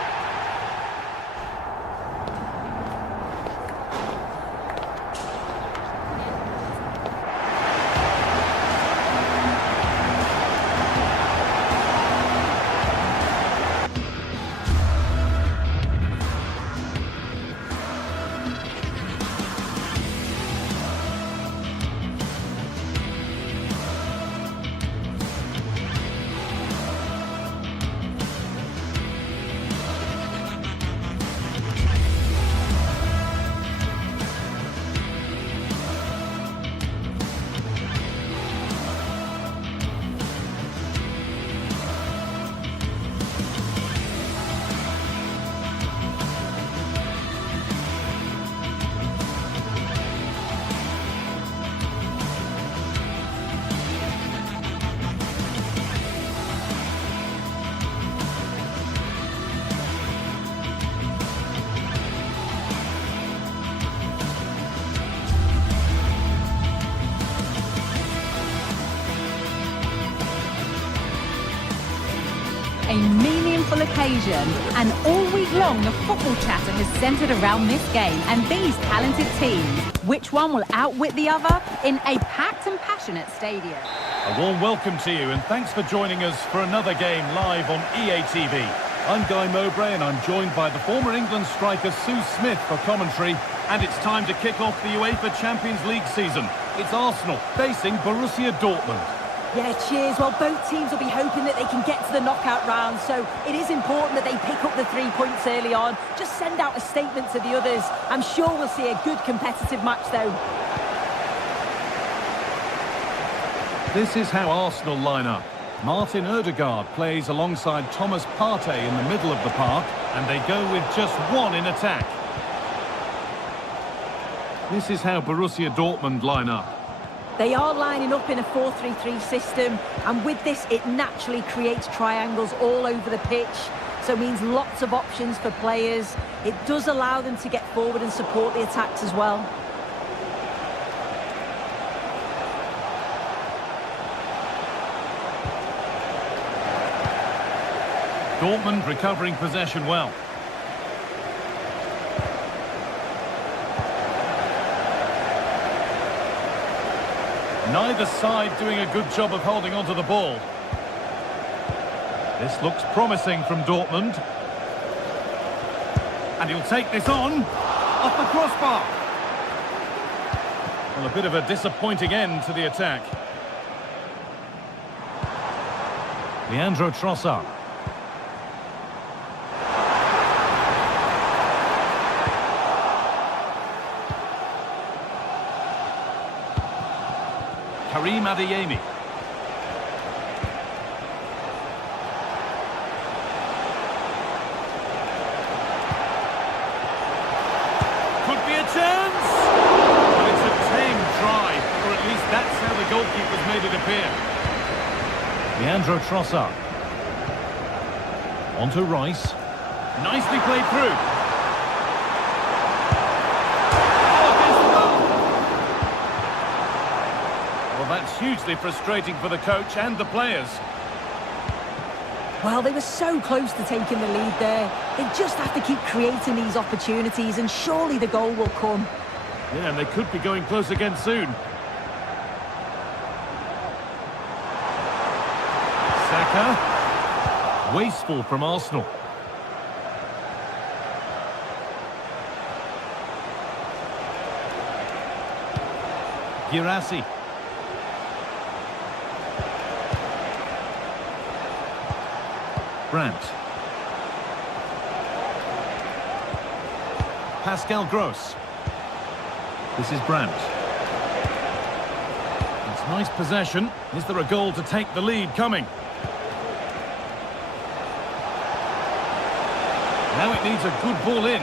A meaningful occasion, and all week long the football chatter has centred around this game and these talented teams. Which one will outwit the other in a packed and passionate stadium? A warm welcome to you and thanks for joining us for another game live on EA TV. I'm Guy Mowbray and I'm joined by the former England striker Sue Smith for commentary, and it's time to kick off the UEFA Champions League season. It's Arsenal facing Borussia Dortmund. Yeah, cheers. Well, both teams will be hoping that they can get to the knockout round, so it is important that they pick up the 3 points early on. Just send out a statement to the others. I'm sure we'll see a good competitive match, though. This is how Arsenal line up. Martin Ødegaard plays alongside Thomas Partey in the middle of the park, and they go with just one in attack. This is how Borussia Dortmund line up. They are lining up in a 4-3-3 system, and with this it naturally creates triangles all over the pitch, so it means lots of options for players. It does allow them to get forward and support the attacks as well. Dortmund recovering possession well. Neither side doing a good job of holding onto the ball. This looks promising from Dortmund. And he'll take this on. Off the crossbar. Well, a bit of a disappointing end to the attack. Leandro Trossard. Karim Adeyemi. Could be a chance! But it's a tame try, or at least that's how the goalkeeper's made it appear. Leandro Trossard. On to Rice. Nicely played through. That's hugely frustrating for the coach and the players. Well, they were so close to taking the lead there. They just have to keep creating these opportunities, and surely the goal will come. Yeah, and they could be going close again soon. Saka. Wasteful from Arsenal. Guirassy. Brandt. Pascal Gross. This is Brandt. It's nice possession. Is there a goal to take the lead coming? Now it needs a good ball in.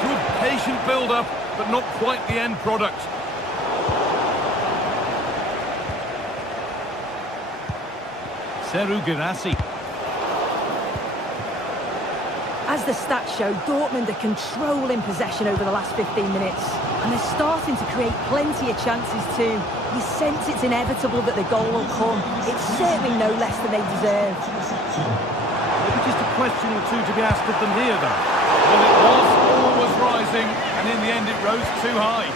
Good patient build-up, but not quite the end product. Serhou Guirassy. As the stats show, Dortmund are controlling possession over the last 15 minutes. And they're starting to create plenty of chances too. You sense it's inevitable that the goal will come. It's certainly no less than they deserve. Maybe just a question or two to be asked of them here, though. Well, it was rising, and in the end it rose too high.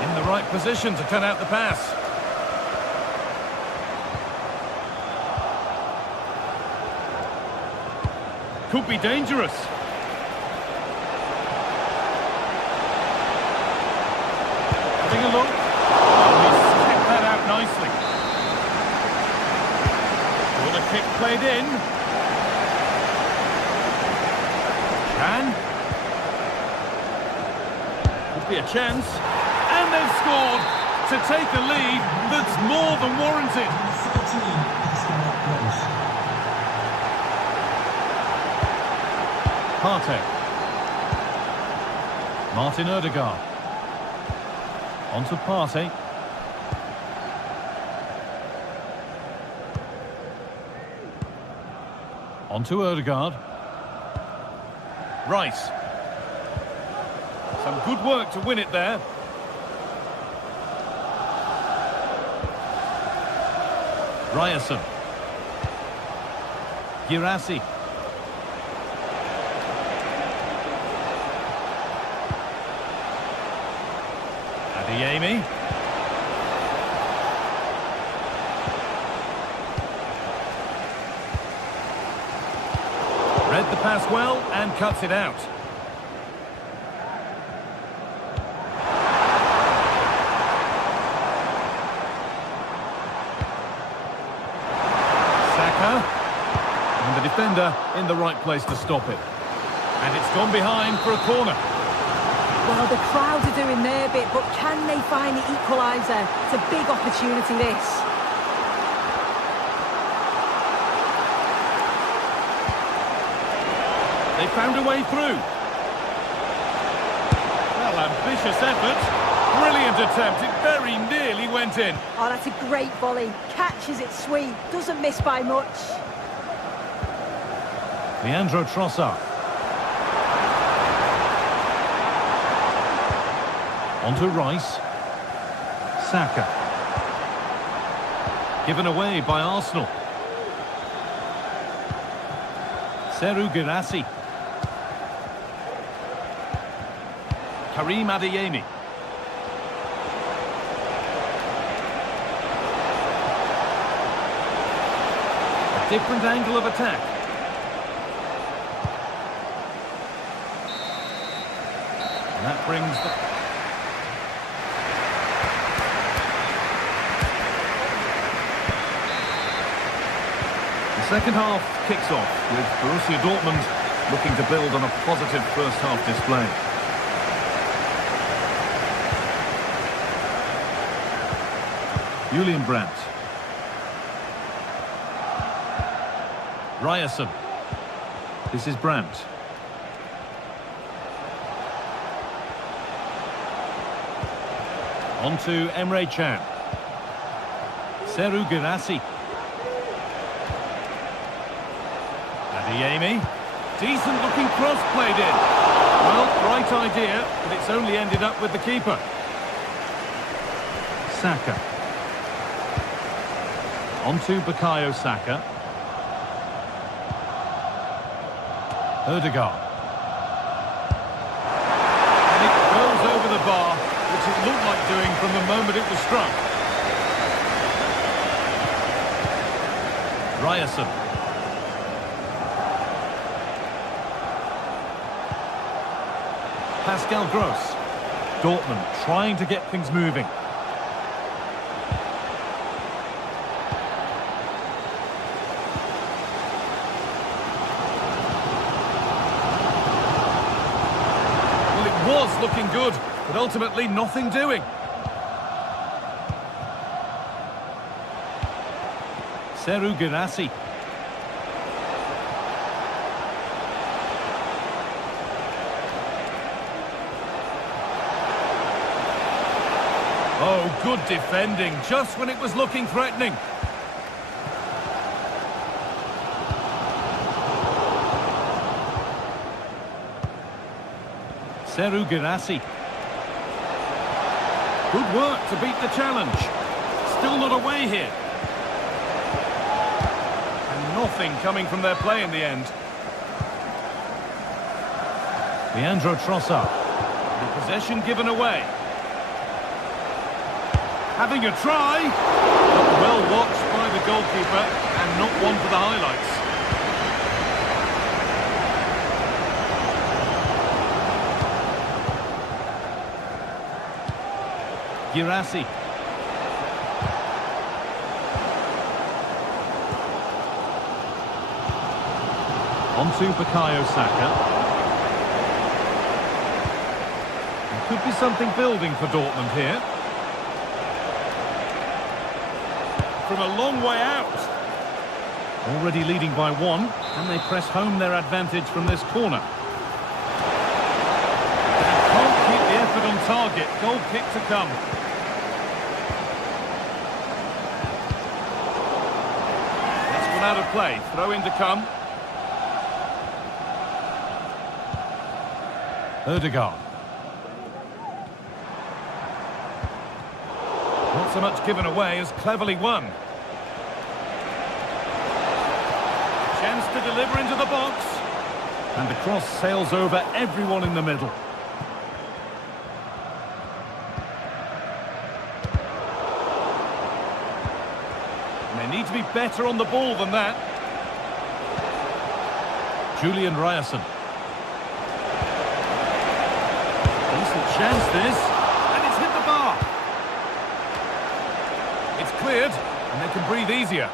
In the right position to cut out the pass. Could be dangerous. Having a look. Oh, he's kicked that out nicely. Will the kick played in? Can. Could be a chance. And they've scored to take a lead that's more than warranted. Partey. Martin Ødegaard. On to Partey. On to Ødegaard. Rice. Some good work to win it there. Ryerson. Guirassy. Adeyemi. Read the pass well and cuts it out. Saka. And the defender in the right place to stop it. And it's gone behind for a corner. Well, the crowd are doing their bit, but can they find the equaliser? It's a big opportunity, this. They found a way through. Well, ambitious effort. Brilliant attempt. It very nearly went in. Oh, that's a great volley. Catches it sweet. Doesn't miss by much. Leandro Trossard. Onto Rice. Saka. Given away by Arsenal. Serhou Guirassy. Karim Adeyemi. A different angle of attack. And that brings the... The second half kicks off with Borussia Dortmund looking to build on a positive first half display. Julian Brandt. Ryerson. This is Brandt. On to Emre Can. Serhou Guirassy. Adeyemi. Decent looking cross played in. Well, right idea, but it's only ended up with the keeper. Saka. On to Bukayo Saka. Ødegaard. And it goes over the bar, which it looked like doing from the moment it was struck. Ryerson. Pascal Gross. Dortmund trying to get things moving. Well, it was looking good, but ultimately nothing doing. Serhou Guirassy. Oh, good defending, just when it was looking threatening. Serhou Guirassy. Good work to beat the challenge. Still not away here. And nothing coming from their play in the end. Leandro Trossard. The possession given away. Having a try, but well watched by the goalkeeper and not one for the highlights. Guirassy. On to Bukayo Saka. There could be something building for Dortmund here. From a long way out. Already leading by one, and they press home their advantage from this corner. They can't keep the effort on target. Goal kick to come. That's gone out of play. Throw in to come. Ødegaard. Not so much given away as cleverly won. Chance to deliver into the box. And the cross sails over everyone in the middle. And they need to be better on the ball than that. Julian Ryerson. Decent chance this. And it's hit the bar. It's cleared, and they can breathe easier.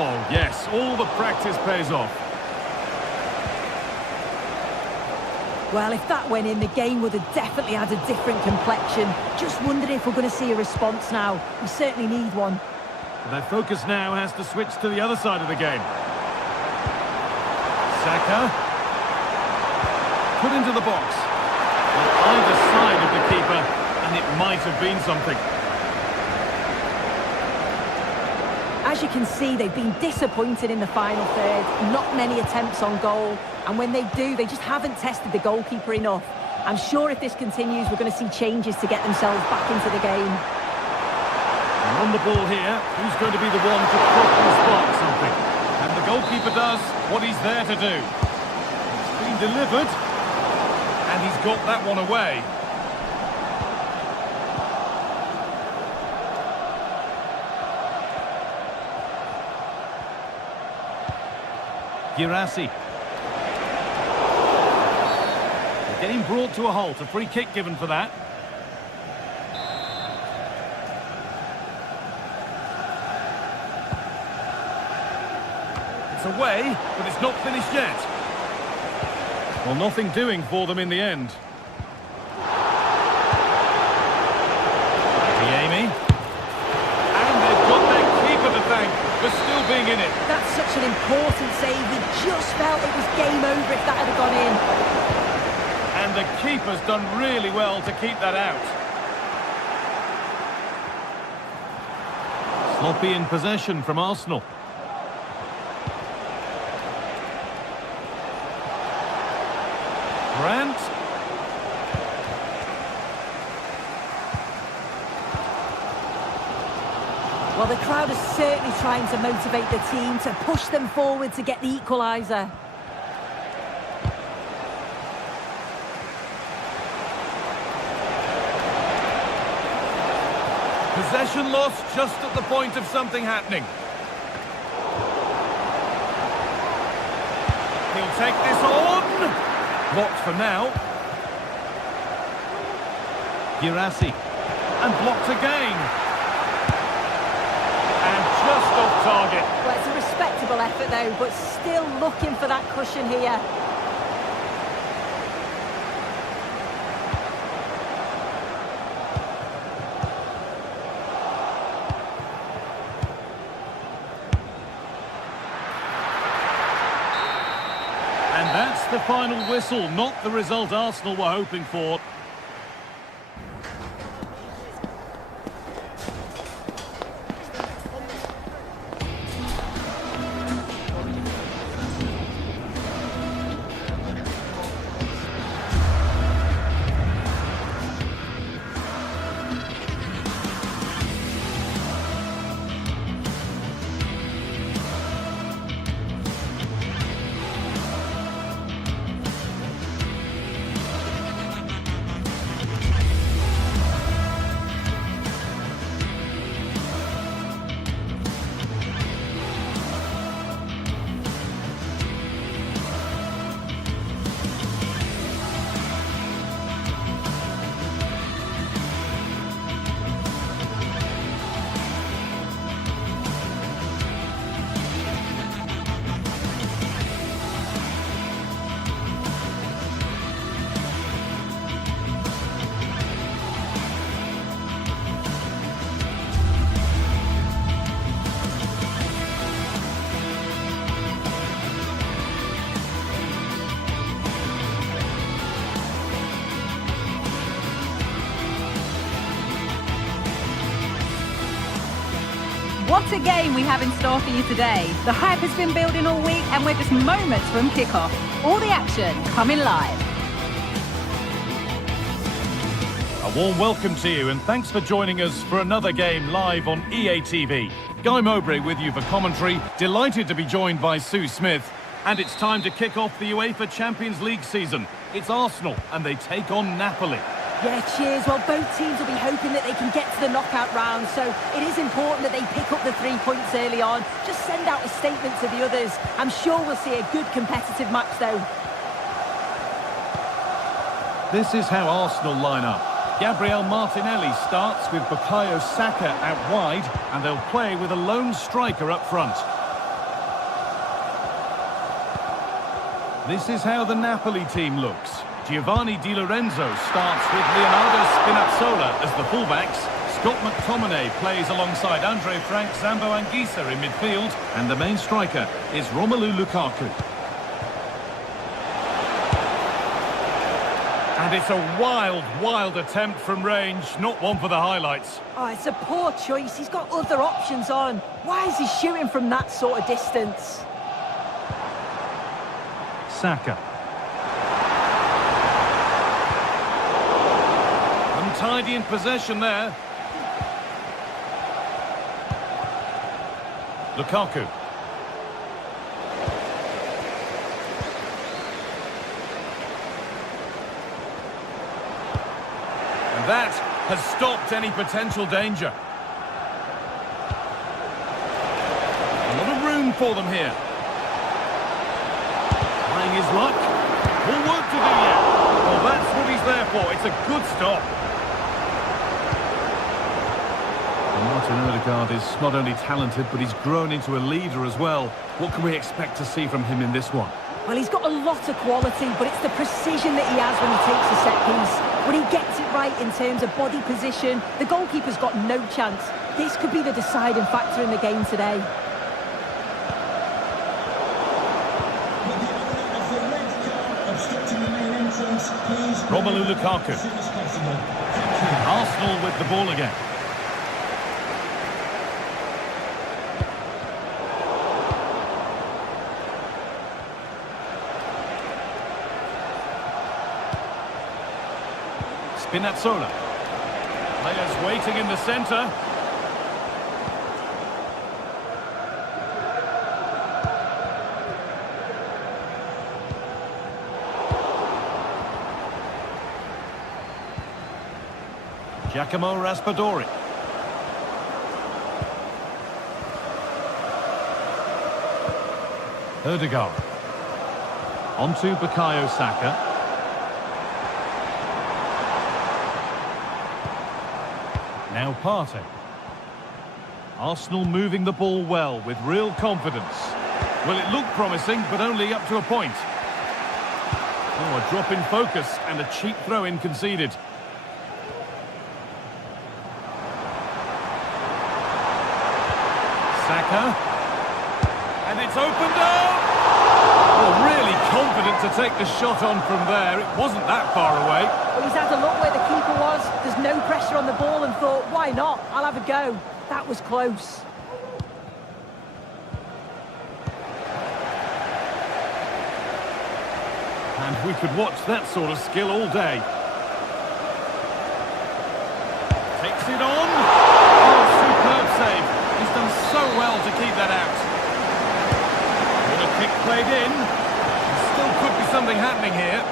Oh, yes, all the practice pays off. Well, if that went in, the game would have definitely had a different complexion. Just wondering if we're going to see a response now. We certainly need one. Their focus now has to switch to the other side of the game. Saka. Put into the box. On either side of the keeper, and it might have been something. As you can see, they've been disappointed in the final third. Not many attempts on goal. And when they do, they just haven't tested the goalkeeper enough. I'm sure if this continues, we're going to see changes to get themselves back into the game. And on the ball here, who's going to be the one to properly spark something? And the goalkeeper does what he's there to do. It's been delivered, and he's got that one away. Girassi. Getting brought to a halt, a free kick given for that. It's away, but it's not finished yet. Well, nothing doing for them in the end. Amy. And they've got their keeper to thank for still being in it. That's such an important save. We just felt it was game over if that had gone in. And the keeper's done really well to keep that out. Sloppy in possession from Arsenal. Grant. Well, the crowd is certainly trying to motivate the team to push them forward to get the equaliser. Possession lost just at the point of something happening. He'll take this on. Blocked for now. Girassi. And blocked again. And just off target. Well, it's a respectable effort though, but still looking for that cushion here. And that's the final whistle, not the result Arsenal were hoping for. What a game we have in store for you today. The hype has been building all week and we're just moments from kickoff. All the action coming live. A warm welcome to you and thanks for joining us for another game live on EA TV. Guy Mowbray with you for commentary. Delighted to be joined by Sue Smith. And it's time to kick off the UEFA Champions League season. It's Arsenal and they take on Napoli. Yeah, cheers. Well, both teams will be hoping that they can get to the knockout round, so it is important that they pick up the 3 points early on. Just send out a statement to the others. I'm sure we'll see a good competitive match, though. This is how Arsenal line up. Gabriel Martinelli starts with Bukayo Saka out wide, and they'll play with a lone striker up front. This is how the Napoli team looks. Giovanni Di Lorenzo starts with Leonardo Spinazzola as the fullbacks. Scott McTominay plays alongside Andre Frank, Zambo Anguissa in midfield. And the main striker is Romelu Lukaku. And it's a wild, wild attempt from range. Not one for the highlights. Oh, it's a poor choice. He's got other options on. Why is he shooting from that sort of distance? Saka. Untidy in possession there. Lukaku. And that has stopped any potential danger. A lot of room for them here. Trying his luck. More work to do yet. Well, that's what he's there for. It's a good stop. And Martin Odegaard is not only talented, but he's grown into a leader as well. What can we expect to see from him in this one? Well, he's got a lot of quality, but it's the precision that he has when he takes a set piece. When he gets it right in terms of body position, the goalkeeper's got no chance. This could be the deciding factor in the game today. Romelu Lukaku. Arsenal with the ball again. Spinazzola. Players waiting in the centre. Giacomo Raspadori. Odegaard. Onto Bukayo Saka. Now Partey. Arsenal moving the ball well with real confidence. Well, it looked promising, but only up to a point. Oh, a drop in focus and a cheap throw-in conceded. Saka. And it's opened up! Well, really confident to take the shot on from there. It wasn't that far away. Well, he's had a look where the keeper was. There's no pressure on the ball and thought, why not? I'll have a go. That was close. And we could watch that sort of skill all day. Takes it on. Oh, superb save. He's done so well to keep that out. With a kick played in. Still could be something happening here.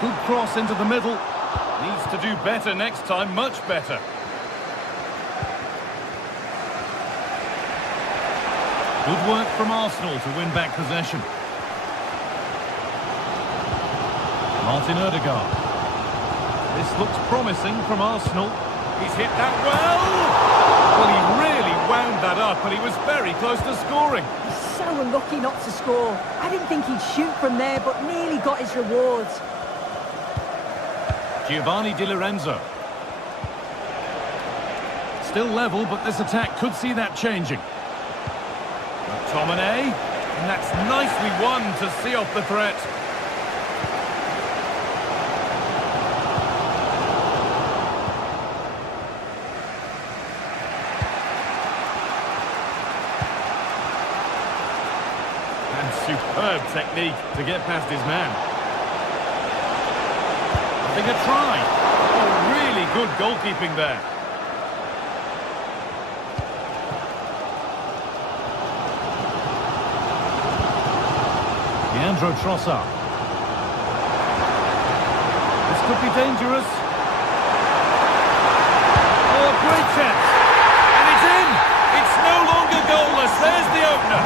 Good cross into the middle. Needs to do better next time, much better. Good work from Arsenal to win back possession. Martin Odegaard. This looks promising from Arsenal. He's hit that well! Well, he really wound that up, and he was very close to scoring. He's so unlucky not to score. I didn't think he'd shoot from there, but nearly got his rewards. Giovanni Di Lorenzo. Still level, but this attack could see that changing. McTominay, and that's nicely won to see off the threat. And superb technique to get past his man. Having a try. Oh, really good goalkeeping there. Leandro Trossard. This could be dangerous. Oh, a great chance. And it's in. It's no longer goalless. There's the opener.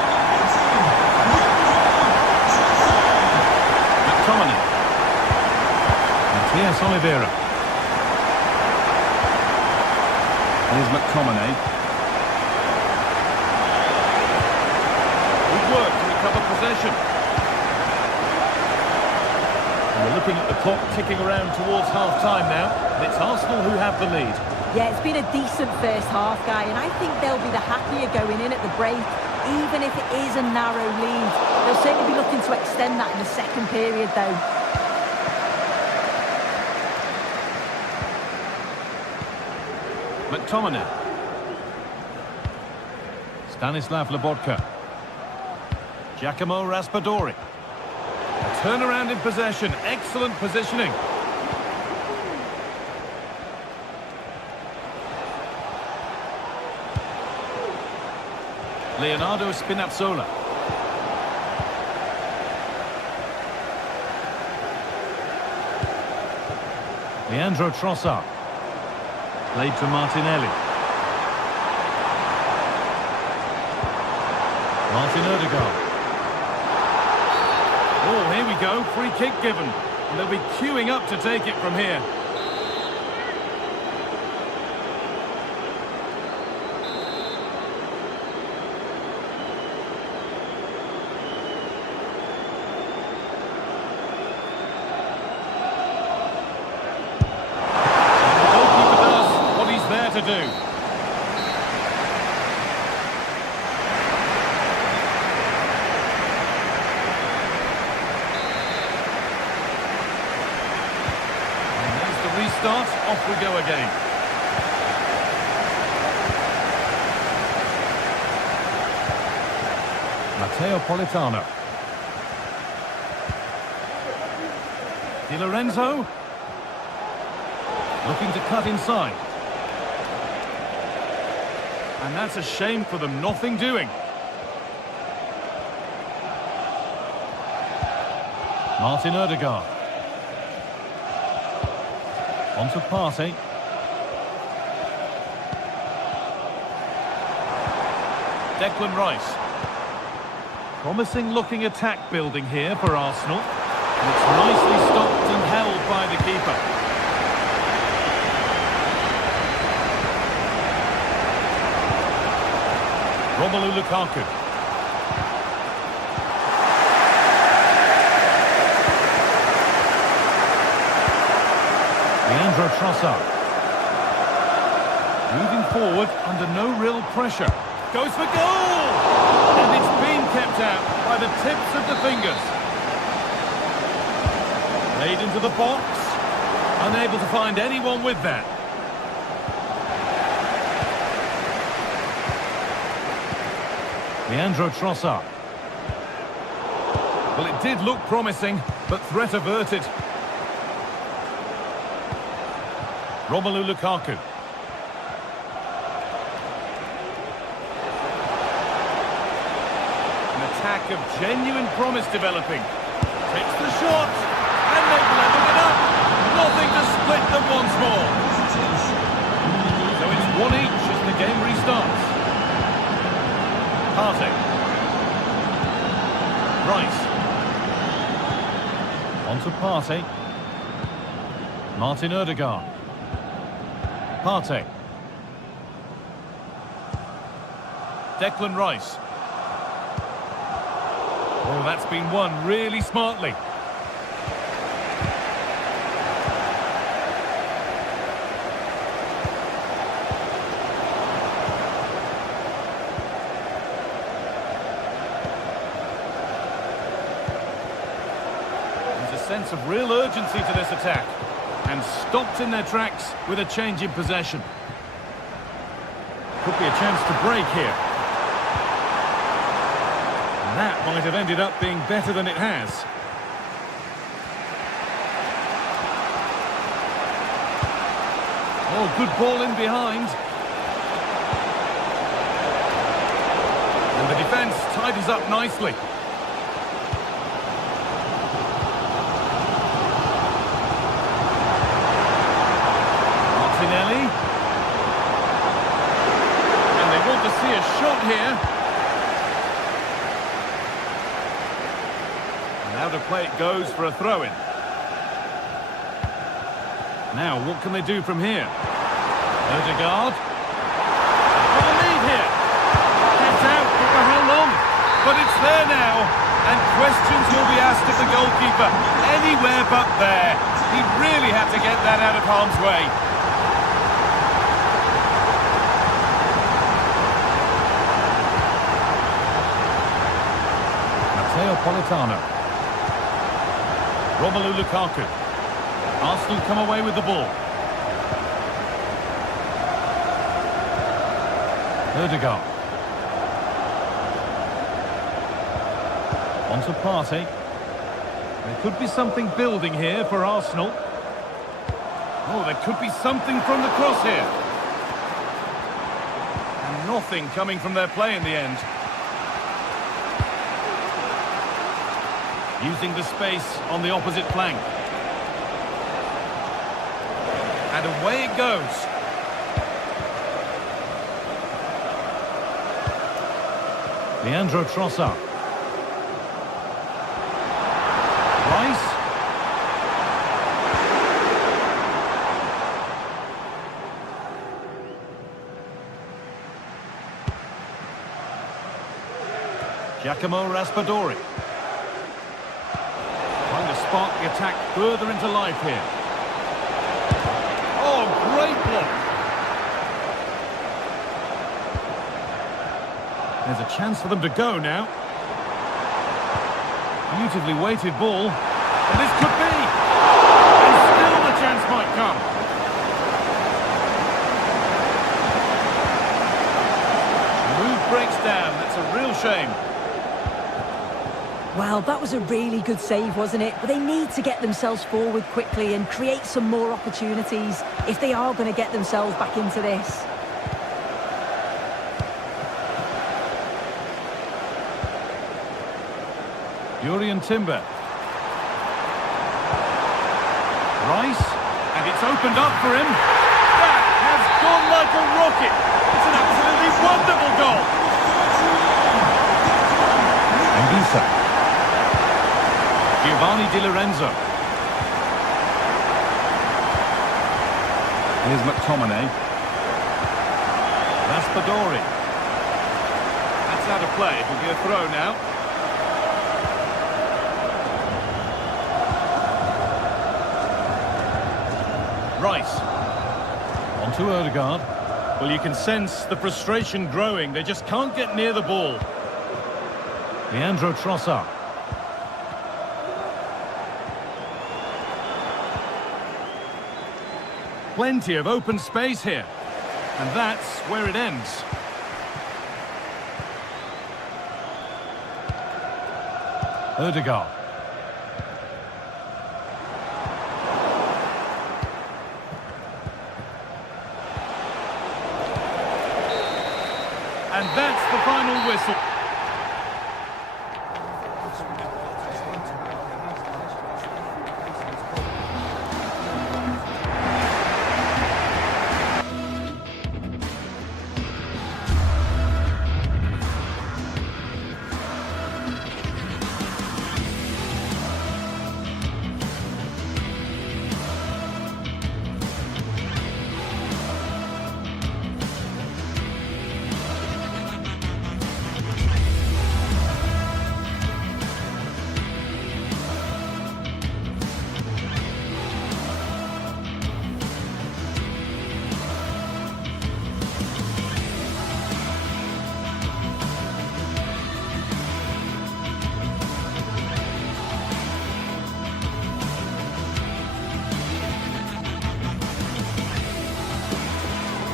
McTominay. Matias Oliveira. Here's McTominay. possession. And we're looking at the clock ticking around towards half-time now, and it's Arsenal who have the lead. Yeah, it's been a decent first half, Guy, and I think they'll be the happier going in at the break, even if it is a narrow lead. They'll certainly be looking to extend that in the second period, though. McTominay. Stanislav Lobotka. Giacomo Raspadori. A turnaround in possession. Excellent positioning. Leonardo Spinazzola. Leandro Trossard. Played to Martinelli. Martin Odegaard. Oh, here we go. Free kick given. And they'll be queuing up to take it from here. To do. And there's the restart. Off we go again. Matteo Politano. Di Lorenzo. Looking to cut inside. And that's a shame for them, nothing doing. Martin Odegaard. On to Partey. Declan Rice. Promising looking attack building here for Arsenal. And it's nicely stopped and held by the keeper. Romelu Lukaku. Leandro Trossard. Moving forward under no real pressure. Goes for goal! And it's been kept out by the tips of the fingers. Played into the box. Unable to find anyone with that. Leandro Trossard. Well, it did look promising, but threat averted. Romelu Lukaku. An attack of genuine promise developing. Takes the shot, and they've levelled it up. Nothing to split them once more. So it's 1 each as the game restarts. Partey. Rice. On to Partey. Martin Odegaard. Partey. Declan Rice. Oh, that's been won really smartly. Sense of real urgency to this attack and stopped in their tracks with a change in possession. Could be a chance to break here. And that might have ended up being better than it has. Oh, good ball in behind. And the defence tidies up nicely. Martinelli. And they want to see a shot here. And out of play it goes for a throw-in. Now, what can they do from here? Odegaard. For the lead here. Gets out, but for how long? But it's there now. And questions will be asked of the goalkeeper. Anywhere but there. He really had to get that out of harm's way. Politano. Romelu Lukaku. Arsenal come away with the ball. Odegaard. On to Partey. There could be something building here for Arsenal. Oh, there could be something from the cross here. And nothing coming from their play in the end. Using the space on the opposite flank. And away it goes. Leandro Trossard. Rice. Giacomo Raspadori. Trying to spark the attack further into life here. Oh, great block. There's a chance for them to go now. Beautifully weighted ball. And this could be. And still the chance might come. The move breaks down. That's a real shame. Well, that was a really good save, wasn't it? But they need to get themselves forward quickly and create some more opportunities if they are going to get themselves back into this. Jurriën Timber. Rice. And it's opened up for him. That has gone like a rocket. It's an absolutely wonderful goal. Anguissa. Giovanni Di Lorenzo. Here's McTominay. Raspadori. That's out of play. It'll be a throw now. Rice. On to Odegaard. Well, you can sense the frustration growing. They just can't get near the ball. Leandro Trossard. Plenty of open space here. And that's where it ends. Odegaard. And that's the final whistle.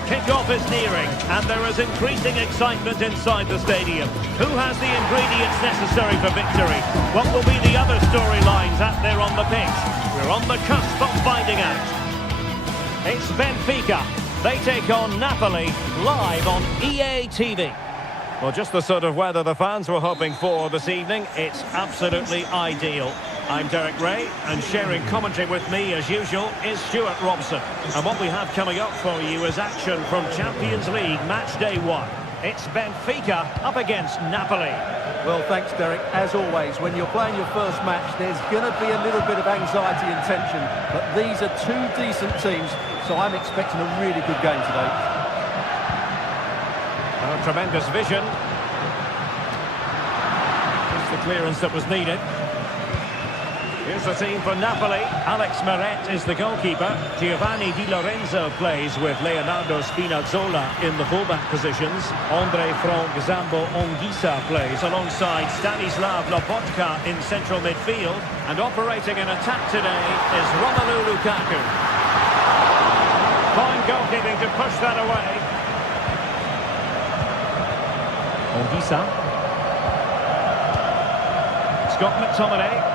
Kick-off is nearing, and there is increasing excitement inside the stadium. Who has the ingredients necessary for victory? What will be the other storylines out there on the pitch? We're on the cusp of finding out. It's Benfica. They take on Napoli, live on EA TV. Well, just the sort of weather the fans were hoping for this evening. It's absolutely ideal. I'm Derek Ray, and sharing commentary with me, as usual, is Stuart Robson. And what we have coming up for you is action from Champions League Match Day 1. It's Benfica up against Napoli. Well, thanks, Derek. As always, when you're playing your first match, there's going to be a little bit of anxiety and tension. But these are two decent teams, so I'm expecting a really good game today. Oh, tremendous vision. The clearance that was needed. Here's the team for Napoli. Alex Meret is the goalkeeper. Giovanni Di Lorenzo plays with Leonardo Spinazzola in the fullback positions. Andre Franck Zambo Ongisa plays alongside Stanislav Lobotka in central midfield. And operating in attack today is Romelu Lukaku. Fine goalkeeping to push that away. Ongisa. Scott McTominay.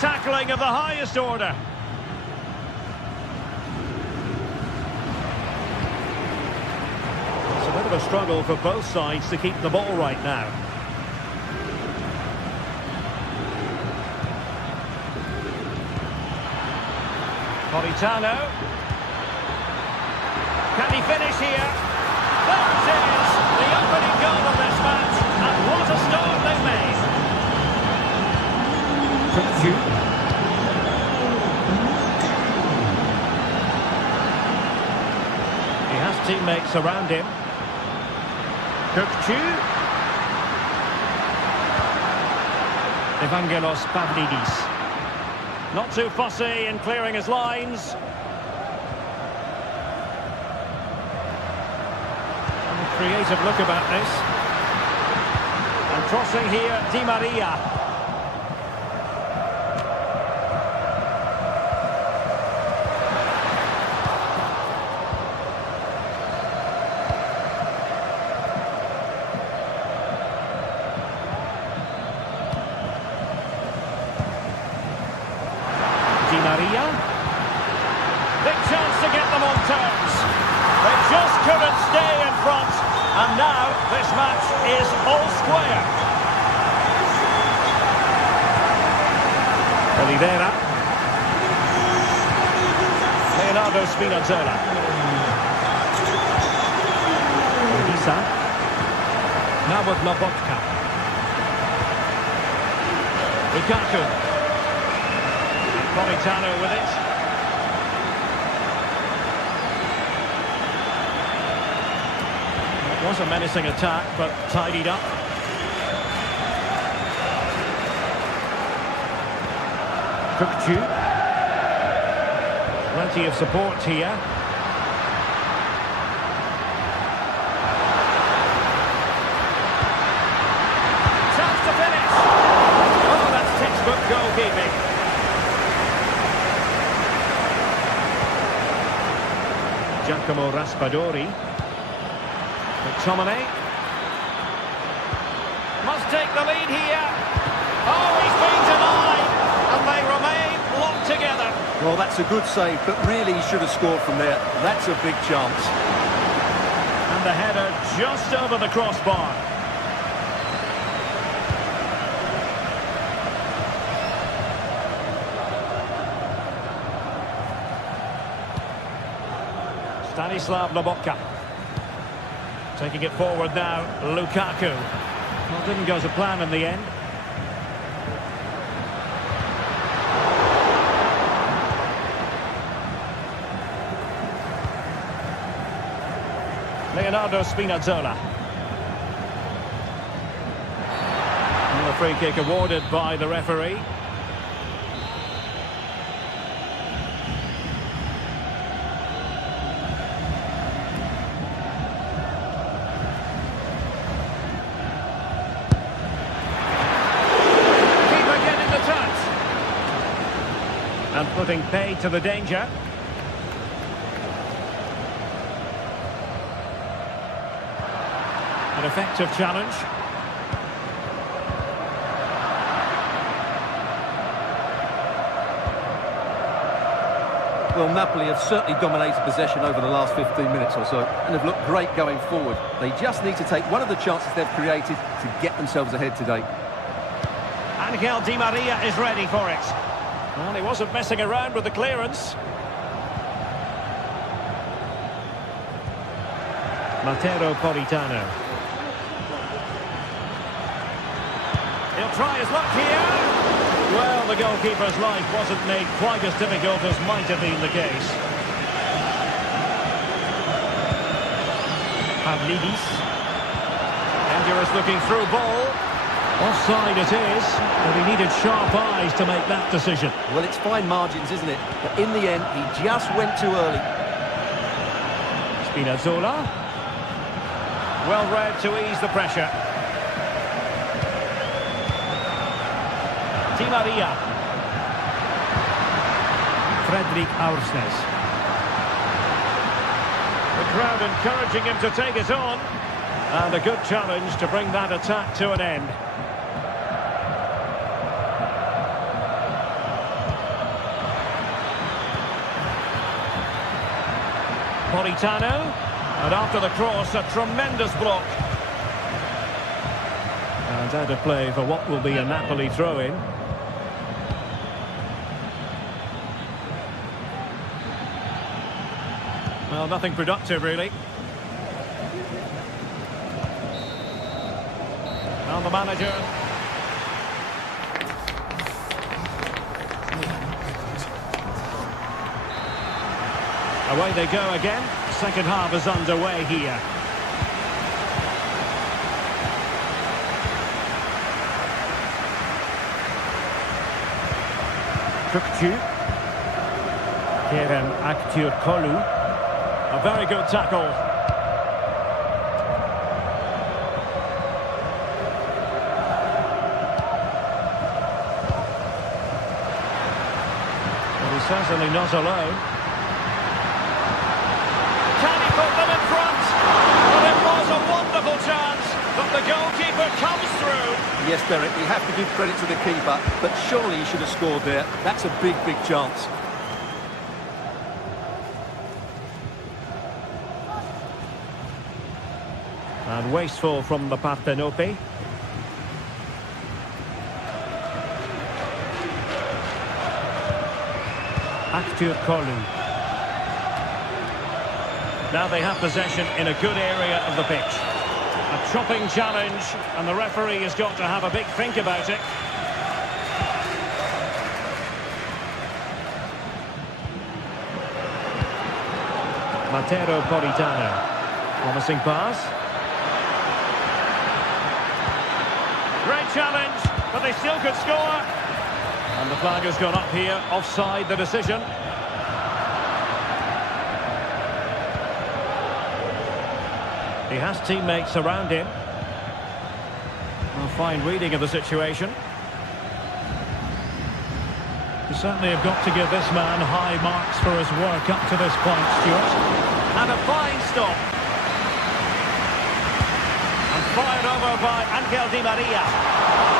Tackling of the highest order. It's a bit of a struggle for both sides to keep the ball right now. Politano. Can he finish here? There it is! The opening goal of this match, and what a start they made. He has teammates around him. Kökçü. Evangelos Pavlidis. Not too fussy in clearing his lines. Creative look about this. And crossing here, Di Maria. Di Maria. Big chance to get them on terms. They just couldn't stay in front. And now this match is all square. Oliveira. Leonardo Spinazzola. Ongisa. Now with Lobotka. Lukaku. Politano with it. It was a menacing attack, but tidied up. Kökçü. Plenty of support here. Chance to finish. Oh, that's textbook goalkeeping. Giacomo Raspadori. McTominay. Must take the lead here. Oh, he's been denied. And they remain locked together. Well, that's a good save, but really he should have scored from there. That's a big chance. And the header just over the crossbar. Stanislav Lobotka. Taking it forward now, Lukaku. Well, didn't go to plan in the end. Leonardo Spinazzola. And the free kick awarded by the referee. And putting pay to the danger. An effective challenge. Well, Napoli have certainly dominated possession over the last 15 minutes or so and have looked great going forward. They just need to take one of the chances they've created to get themselves ahead today. Angel Di Maria is ready for it. Well, he wasn't messing around with the clearance. Matteo Politano. He'll try his luck here. Well, the goalkeeper's life wasn't made quite as difficult as might have been the case. Pavlidis. Dangerous looking through ball. Offside it is, but he needed sharp eyes to make that decision. Well, it's fine margins, isn't it? But in the end, he just went too early. Spinazzola. Well read to ease the pressure. Di Maria. Fredrik Aursnes. The crowd encouraging him to take it on. And a good challenge to bring that attack to an end. Politano. And after the cross, a tremendous block. And out of play for what will be a Napoli throw-in. Well, nothing productive, really. Now the manager. Away they go again. Second half is underway here. Kukçu. Kerem Aktürkoğlu. A very good tackle. Well, he's certainly not alone. Can he put them in front? Well, it was a wonderful chance, but the goalkeeper comes through. Yes, Derek, we have to give credit to the keeper, but surely he should have scored there. That's a big, big chance. And wasteful from the Partenope. Aktürkoğlu. Now they have possession in a good area of the pitch. A chopping challenge, and the referee has got to have a big think about it. Matteo Politano. Promising pass. Great challenge, but they still could score. And the flag has gone up here, offside the decision. He has teammates around him. A fine reading of the situation. You certainly have got to give this man high marks for his work up to this point, Stuart. And a fine stop. Fired over by Angel Di Maria.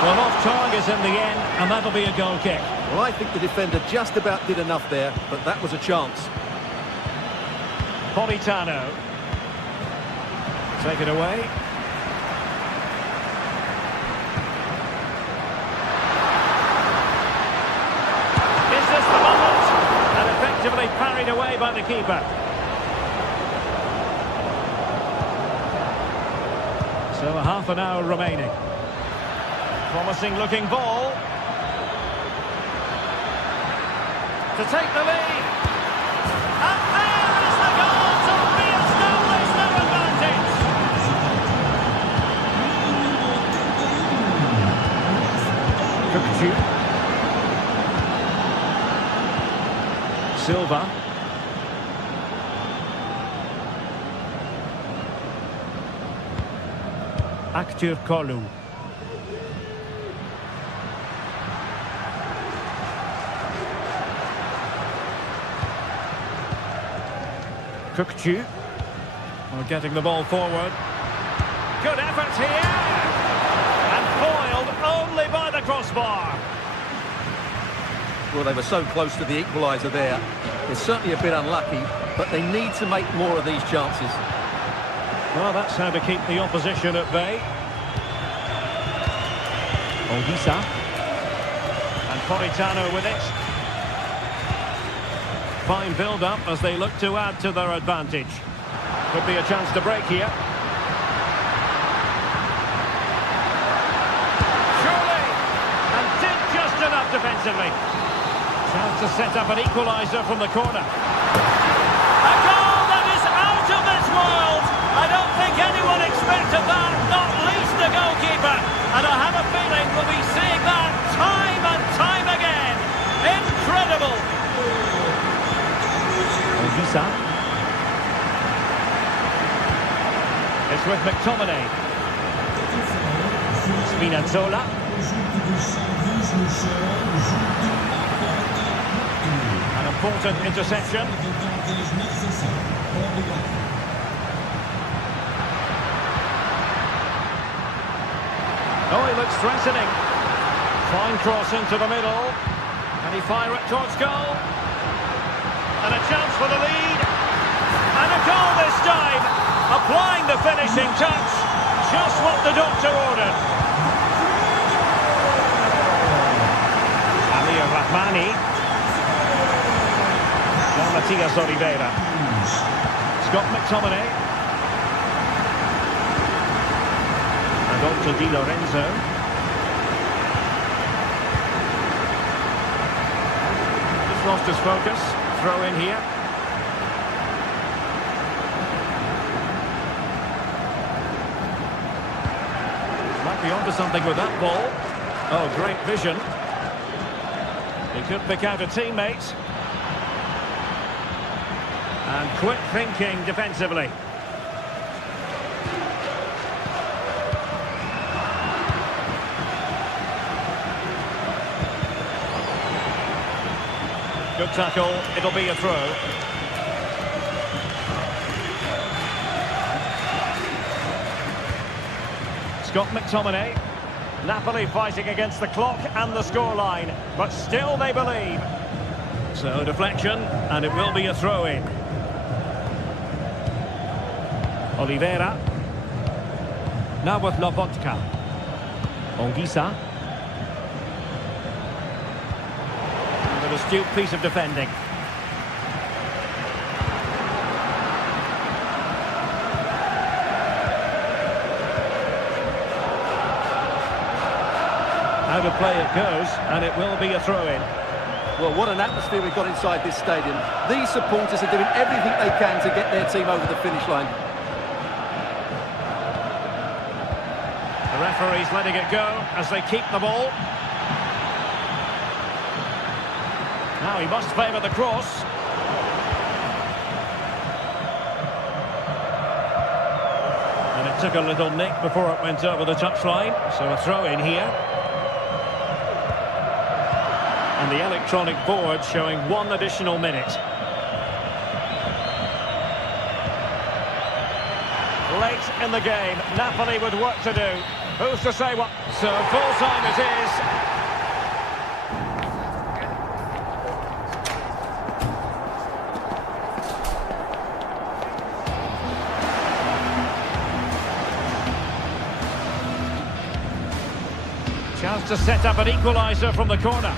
Well, off target in the end, and that'll be a goal kick. Well, I think the defender just about did enough there, but that was a chance. Politano. Take it away. Is this the moment? And effectively parried away by the keeper. So a half an hour remaining. Promising looking ball. To take the lead. And there is the goal to re-establish their advantage. Kukçu. Silva. Aktürkoğlu. Kukçu. Well, getting the ball forward. Good effort here. And foiled only by the crossbar. Well, they were so close to the equaliser there. They're certainly a bit unlucky, but they need to make more of these chances. Well, that's how to keep the opposition at bay. Olisa. And Politano with it. Fine build-up as they look to add to their advantage. Could be a chance to break here. Surely! And did just enough defensively. Chance to set up an equaliser from the corner. A goal that is out of this world! I don't think think anyone expected that, not least the goalkeeper. And I have a feeling we'll be seeing that time and time again. Incredible. Ogisa. It's with McTominay. Spinazzola. An important interception. Oh, he looks threatening. Fine cross into the middle. Can he fire it towards goal? And a chance for the lead. And a goal this time. Applying the finishing touch. Just what the doctor ordered. Ali Rahmani. Matias Oliveira. Scott McTominay. And on to Di Lorenzo. Just lost his focus. Throw in here. Might be onto something with that ball. Oh, great vision. He could pick out a teammate. And quick thinking defensively. Good tackle, it'll be a throw. Scott McTominay. Napoli fighting against the clock and the scoreline, but still they believe. So deflection, and it will be a throw-in. Oliveira. Now with Lobotka. Ogisa. An astute piece of defending. Out of play it goes, and it will be a throw-in. Well, what an atmosphere we've got inside this stadium. These supporters are doing everything they can to get their team over the finish line. The referee's letting it go as they keep the ball. Now he must favour the cross. And it took a little nick before it went over the touchline, so a throw in here. And the electronic board showing 1 additional minute. Late in the game, Napoli with work to do. Who's to say what? So full time it is. Chance to set up an equaliser from the corner.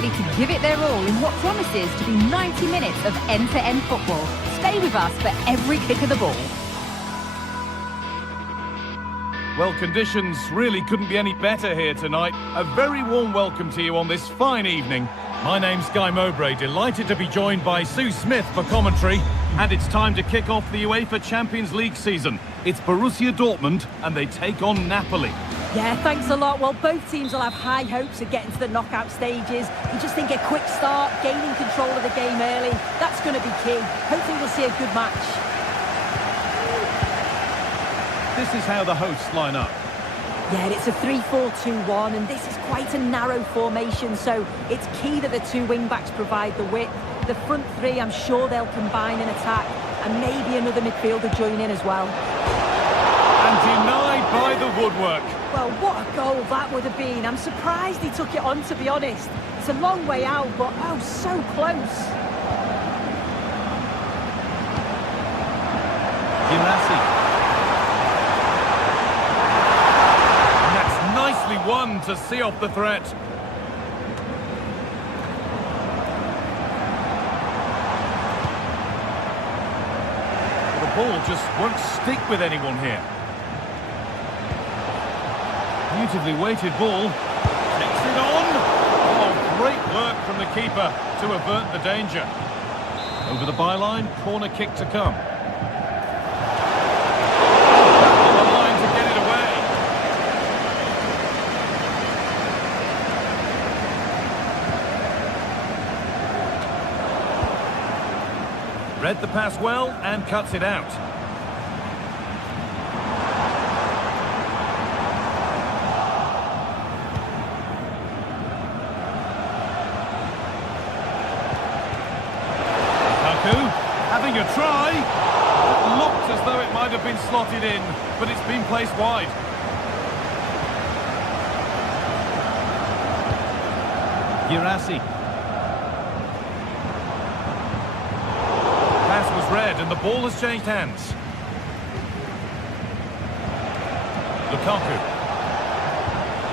ready to give it their all in what promises to be 90 minutes of end-to-end football. Stay with us for every kick of the ball. Well, conditions really couldn't be any better here tonight. A very warm welcome to you on this fine evening. My name's Guy Mowbray, delighted to be joined by Sue Smith for commentary. And it's time to kick off the UEFA Champions League season. It's Borussia Dortmund and they take on Napoli. Yeah, thanks a lot. Well, both teams will have high hopes of getting to the knockout stages. You just think a quick start, gaining control of the game early, that's going to be key. Hopefully we'll see a good match. This is how the hosts line up. Yeah, it's a 3-4-2-1, and this is quite a narrow formation, so it's key that the two wing-backs provide the width. The front three, I'm sure they'll combine in attack, and maybe another midfielder join in as well. And denied by the woodwork. Well, what a goal that would have been. I'm surprised he took it on, to be honest. It's a long way out, but oh, so close. Girassi. One to see off the threat. The ball just won't stick with anyone here. Beautifully weighted ball. Takes it on. Oh, great work from the keeper to avert the danger. Over the byline, corner kick to come. Read the pass well and cuts it out. Lukaku having a try. It looked as though it might have been slotted in, but it's been placed wide. Girassi. Red, and the ball has changed hands. Lukaku.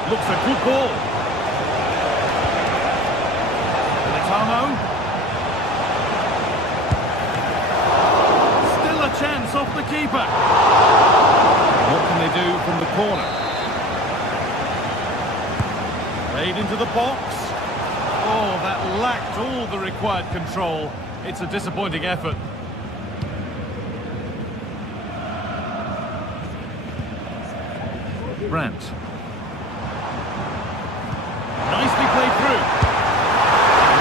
Looks a good ball. Militano. Still a chance off the keeper. What can they do from the corner? Played into the box. Oh, that lacked all the required control. It's a disappointing effort. Brandt. Nicely played through.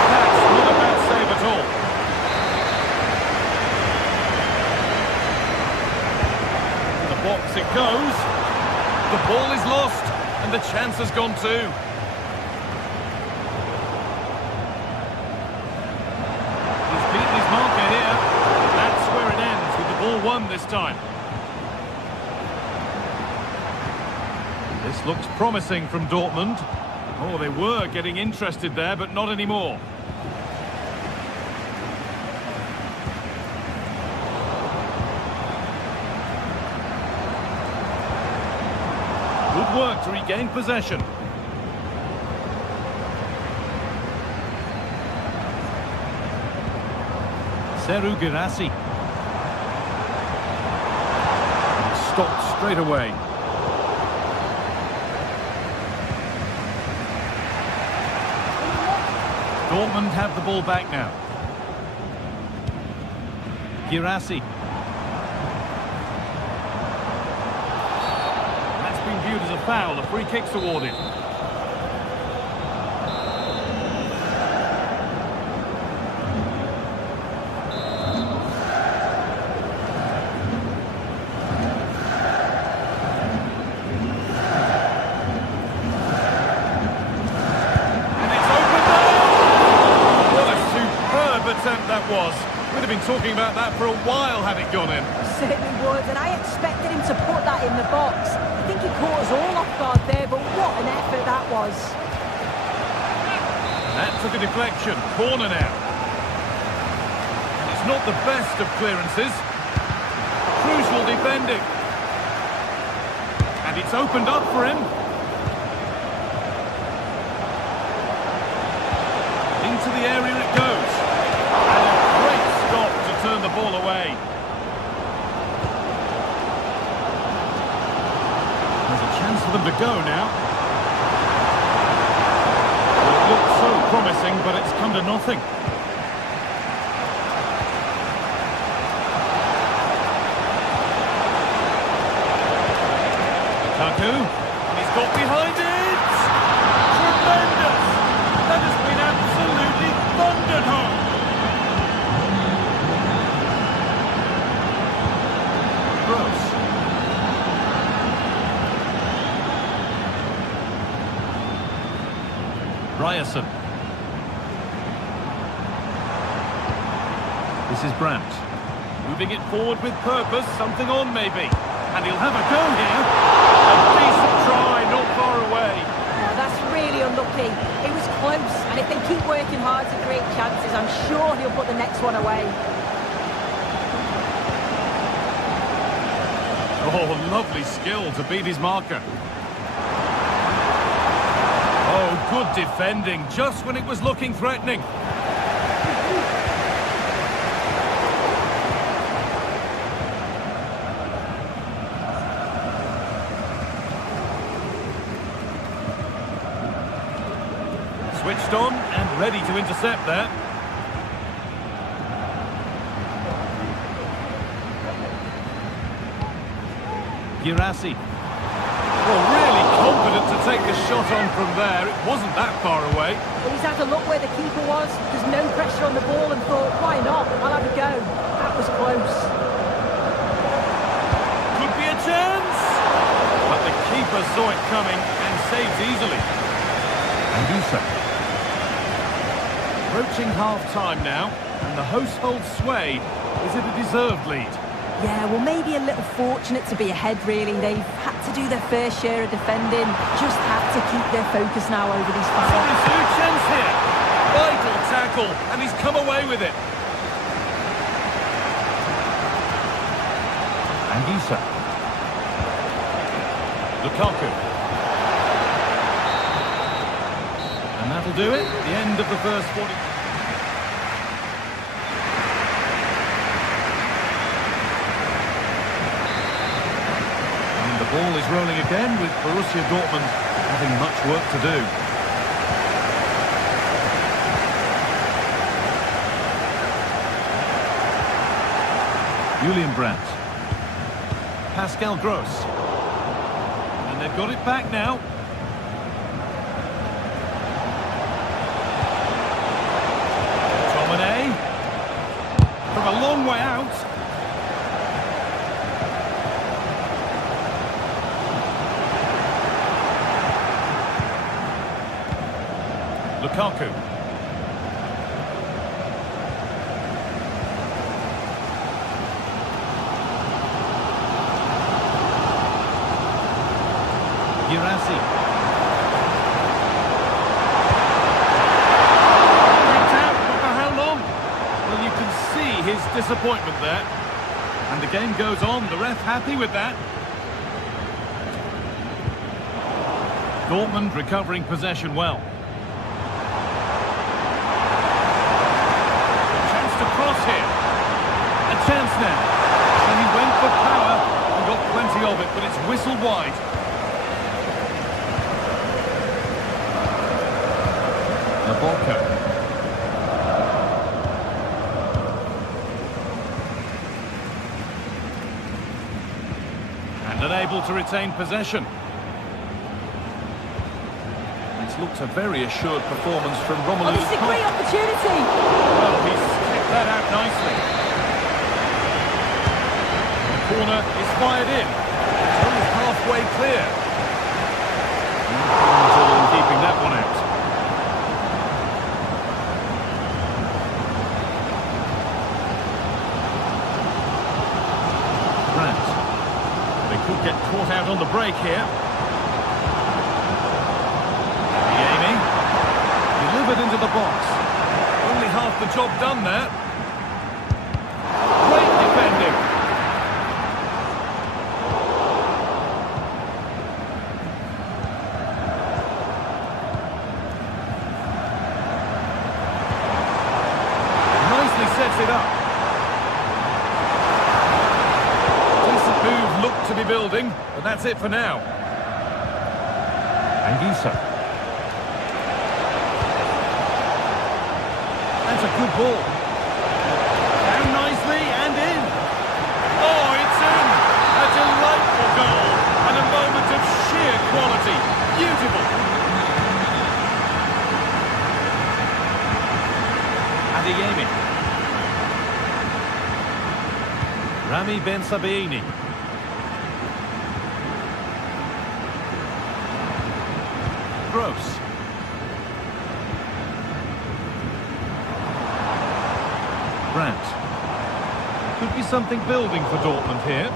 That's not a bad save at all. To the box it goes. The ball is lost and the chance has gone too. He's beaten his marker here. That's where it ends with the ball won this time. This looks promising from Dortmund. Oh, they were getting interested there, but not anymore. Good work to regain possession. Serhou Guirassy. Stopped straight away. Dortmund have the ball back now. Guirassy. That's been viewed as a foul. A free kick's awarded. Talking about that for a while had it gone in. Certainly would, and I expected him to put that in the box. I think he caught us all off guard there, but what an effort that was. That took a deflection. Corner now. And it's not the best of clearances. Crucial defending. And it's opened up for him. into the area it goes. And a great stop to turn the ball away. There's a chance for them to go now. It looked so promising, but it's come to nothing. Lukaku, and he's got behind it! Tremendous! That has been absolutely thundered home! Gross. Ryerson. This is Brandt. Moving it forward with purpose, something on maybe. And he'll have a go here. A decent try, not far away. Oh, that's really unlucky. It was close, and if they keep working hard to create chances, I'm sure he'll put the next one away. Oh, lovely skill to beat his marker. Oh, good defending, just when it was looking threatening. Switched on and ready to intercept there. Girassi. Well, really confident to take the shot on from there. It wasn't that far away. Well, he's had a look where the keeper was. There's no pressure on the ball and thought, why not? I'll have a go. That was close. Could be a chance. But the keeper saw it coming and saved easily. And Issa. Approaching half-time now, and the hosts hold sway. Is it a deserved lead? Yeah, well, maybe a little fortunate to be ahead, really. They've had to do their fair share of defending. Just have to keep their focus now over these finals. Sorry, chance here. Vital tackle, and he's come away with it. And Issa. Lukaku. And that'll do it. The end of the first 40. And the ball is rolling again with Borussia Dortmund having much work to do. Julian Brandt. Pascal Gross. And they've got it back now. From a long way out. Lukaku. Girassi. His disappointment there, and the game goes on. The ref happy with that. Dortmund recovering possession well. Chance to cross here. A chance now, and he went for power and got plenty of it, but it's whistled wide. Nabolko. Unable to retain possession. It's looked a very assured performance from Romelu. Oh, this is a great opportunity! Well, he's kicked that out nicely. The corner is fired in. It's only halfway clear. And keeping that one out. Could get caught out on the break here. Aiming. Delivered into the box. Only half the job done there. Great defending. nicely sets it up. Decent move looked to be building, but that's it for now. Anguissa. That's a good ball. Down nicely and in. Oh, it's in! A delightful goal and a moment of sheer quality. Beautiful. Adeyemi. Rami Ben Sabaini. Gross. Brandt. Could be something building for Dortmund here.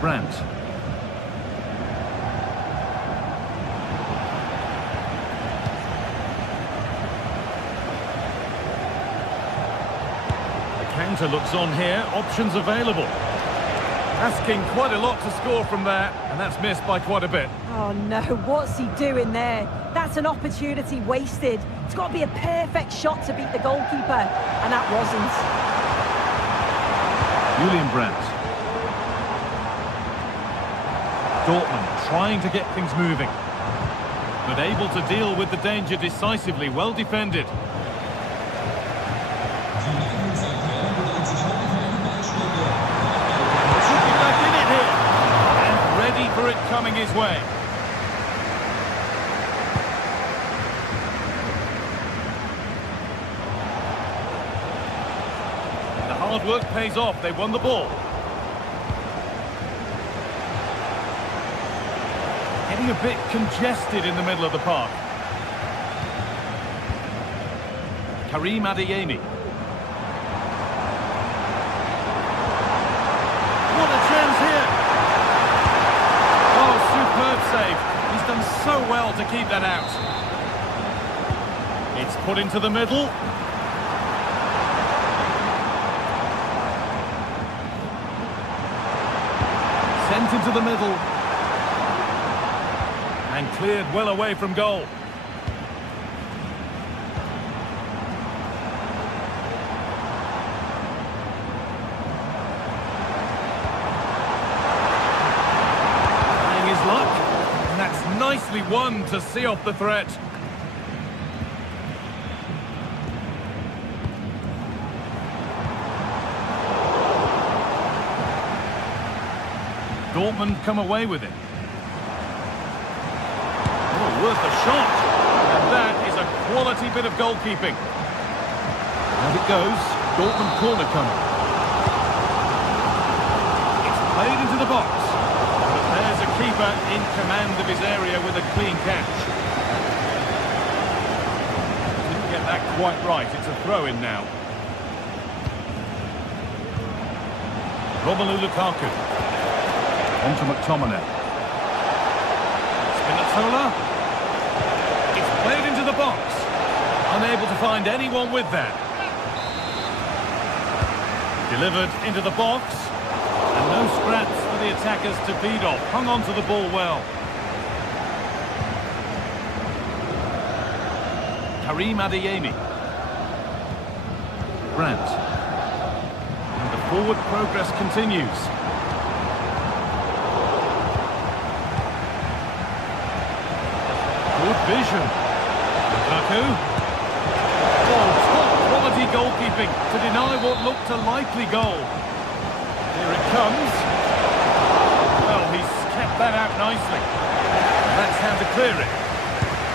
Brandt. The counter looks on here, options available. Asking quite a lot to score from there, and that's missed by quite a bit. Oh no, what's he doing there? That's an opportunity wasted. It's got to be a perfect shot to beat the goalkeeper, and that wasn't. Julian Brandt. Dortmund trying to get things moving, but able to deal with the danger decisively, well defended. Should be back in it here, and ready for it coming his way. The hard work pays off, they won the ball. Getting a bit congested in the middle of the park. Karim Adeyemi. What a chance here! Oh, superb save. He's done so well to keep that out. It's put into the middle. Sent into the middle. And cleared well away from goal. Trying his luck, and that's nicely won to see off the threat. Dortmund come away with it. Worth a shot, and that is a quality bit of goalkeeping. And it goes, Dortmund corner coming. It's played into the box, but there's a keeper in command of his area with a clean catch. Didn't get that quite right, it's a throw-in now. Romelu Lukaku, on to McTominay. Spinazzola. Played into the box. Unable to find anyone with that. Delivered into the box. And no scraps for the attackers to feed off. Hung on to the ball well. Karim Adeyemi. Brandt. And the forward progress continues. Good vision. Lukaku. Oh, top-quality goalkeeping to deny what looked a likely goal. Here it comes. Well, he's kept that out nicely. That's how to clear it.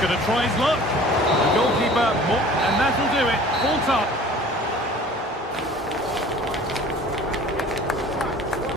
Gonna try his luck. The goalkeeper, and that'll do it. Full top.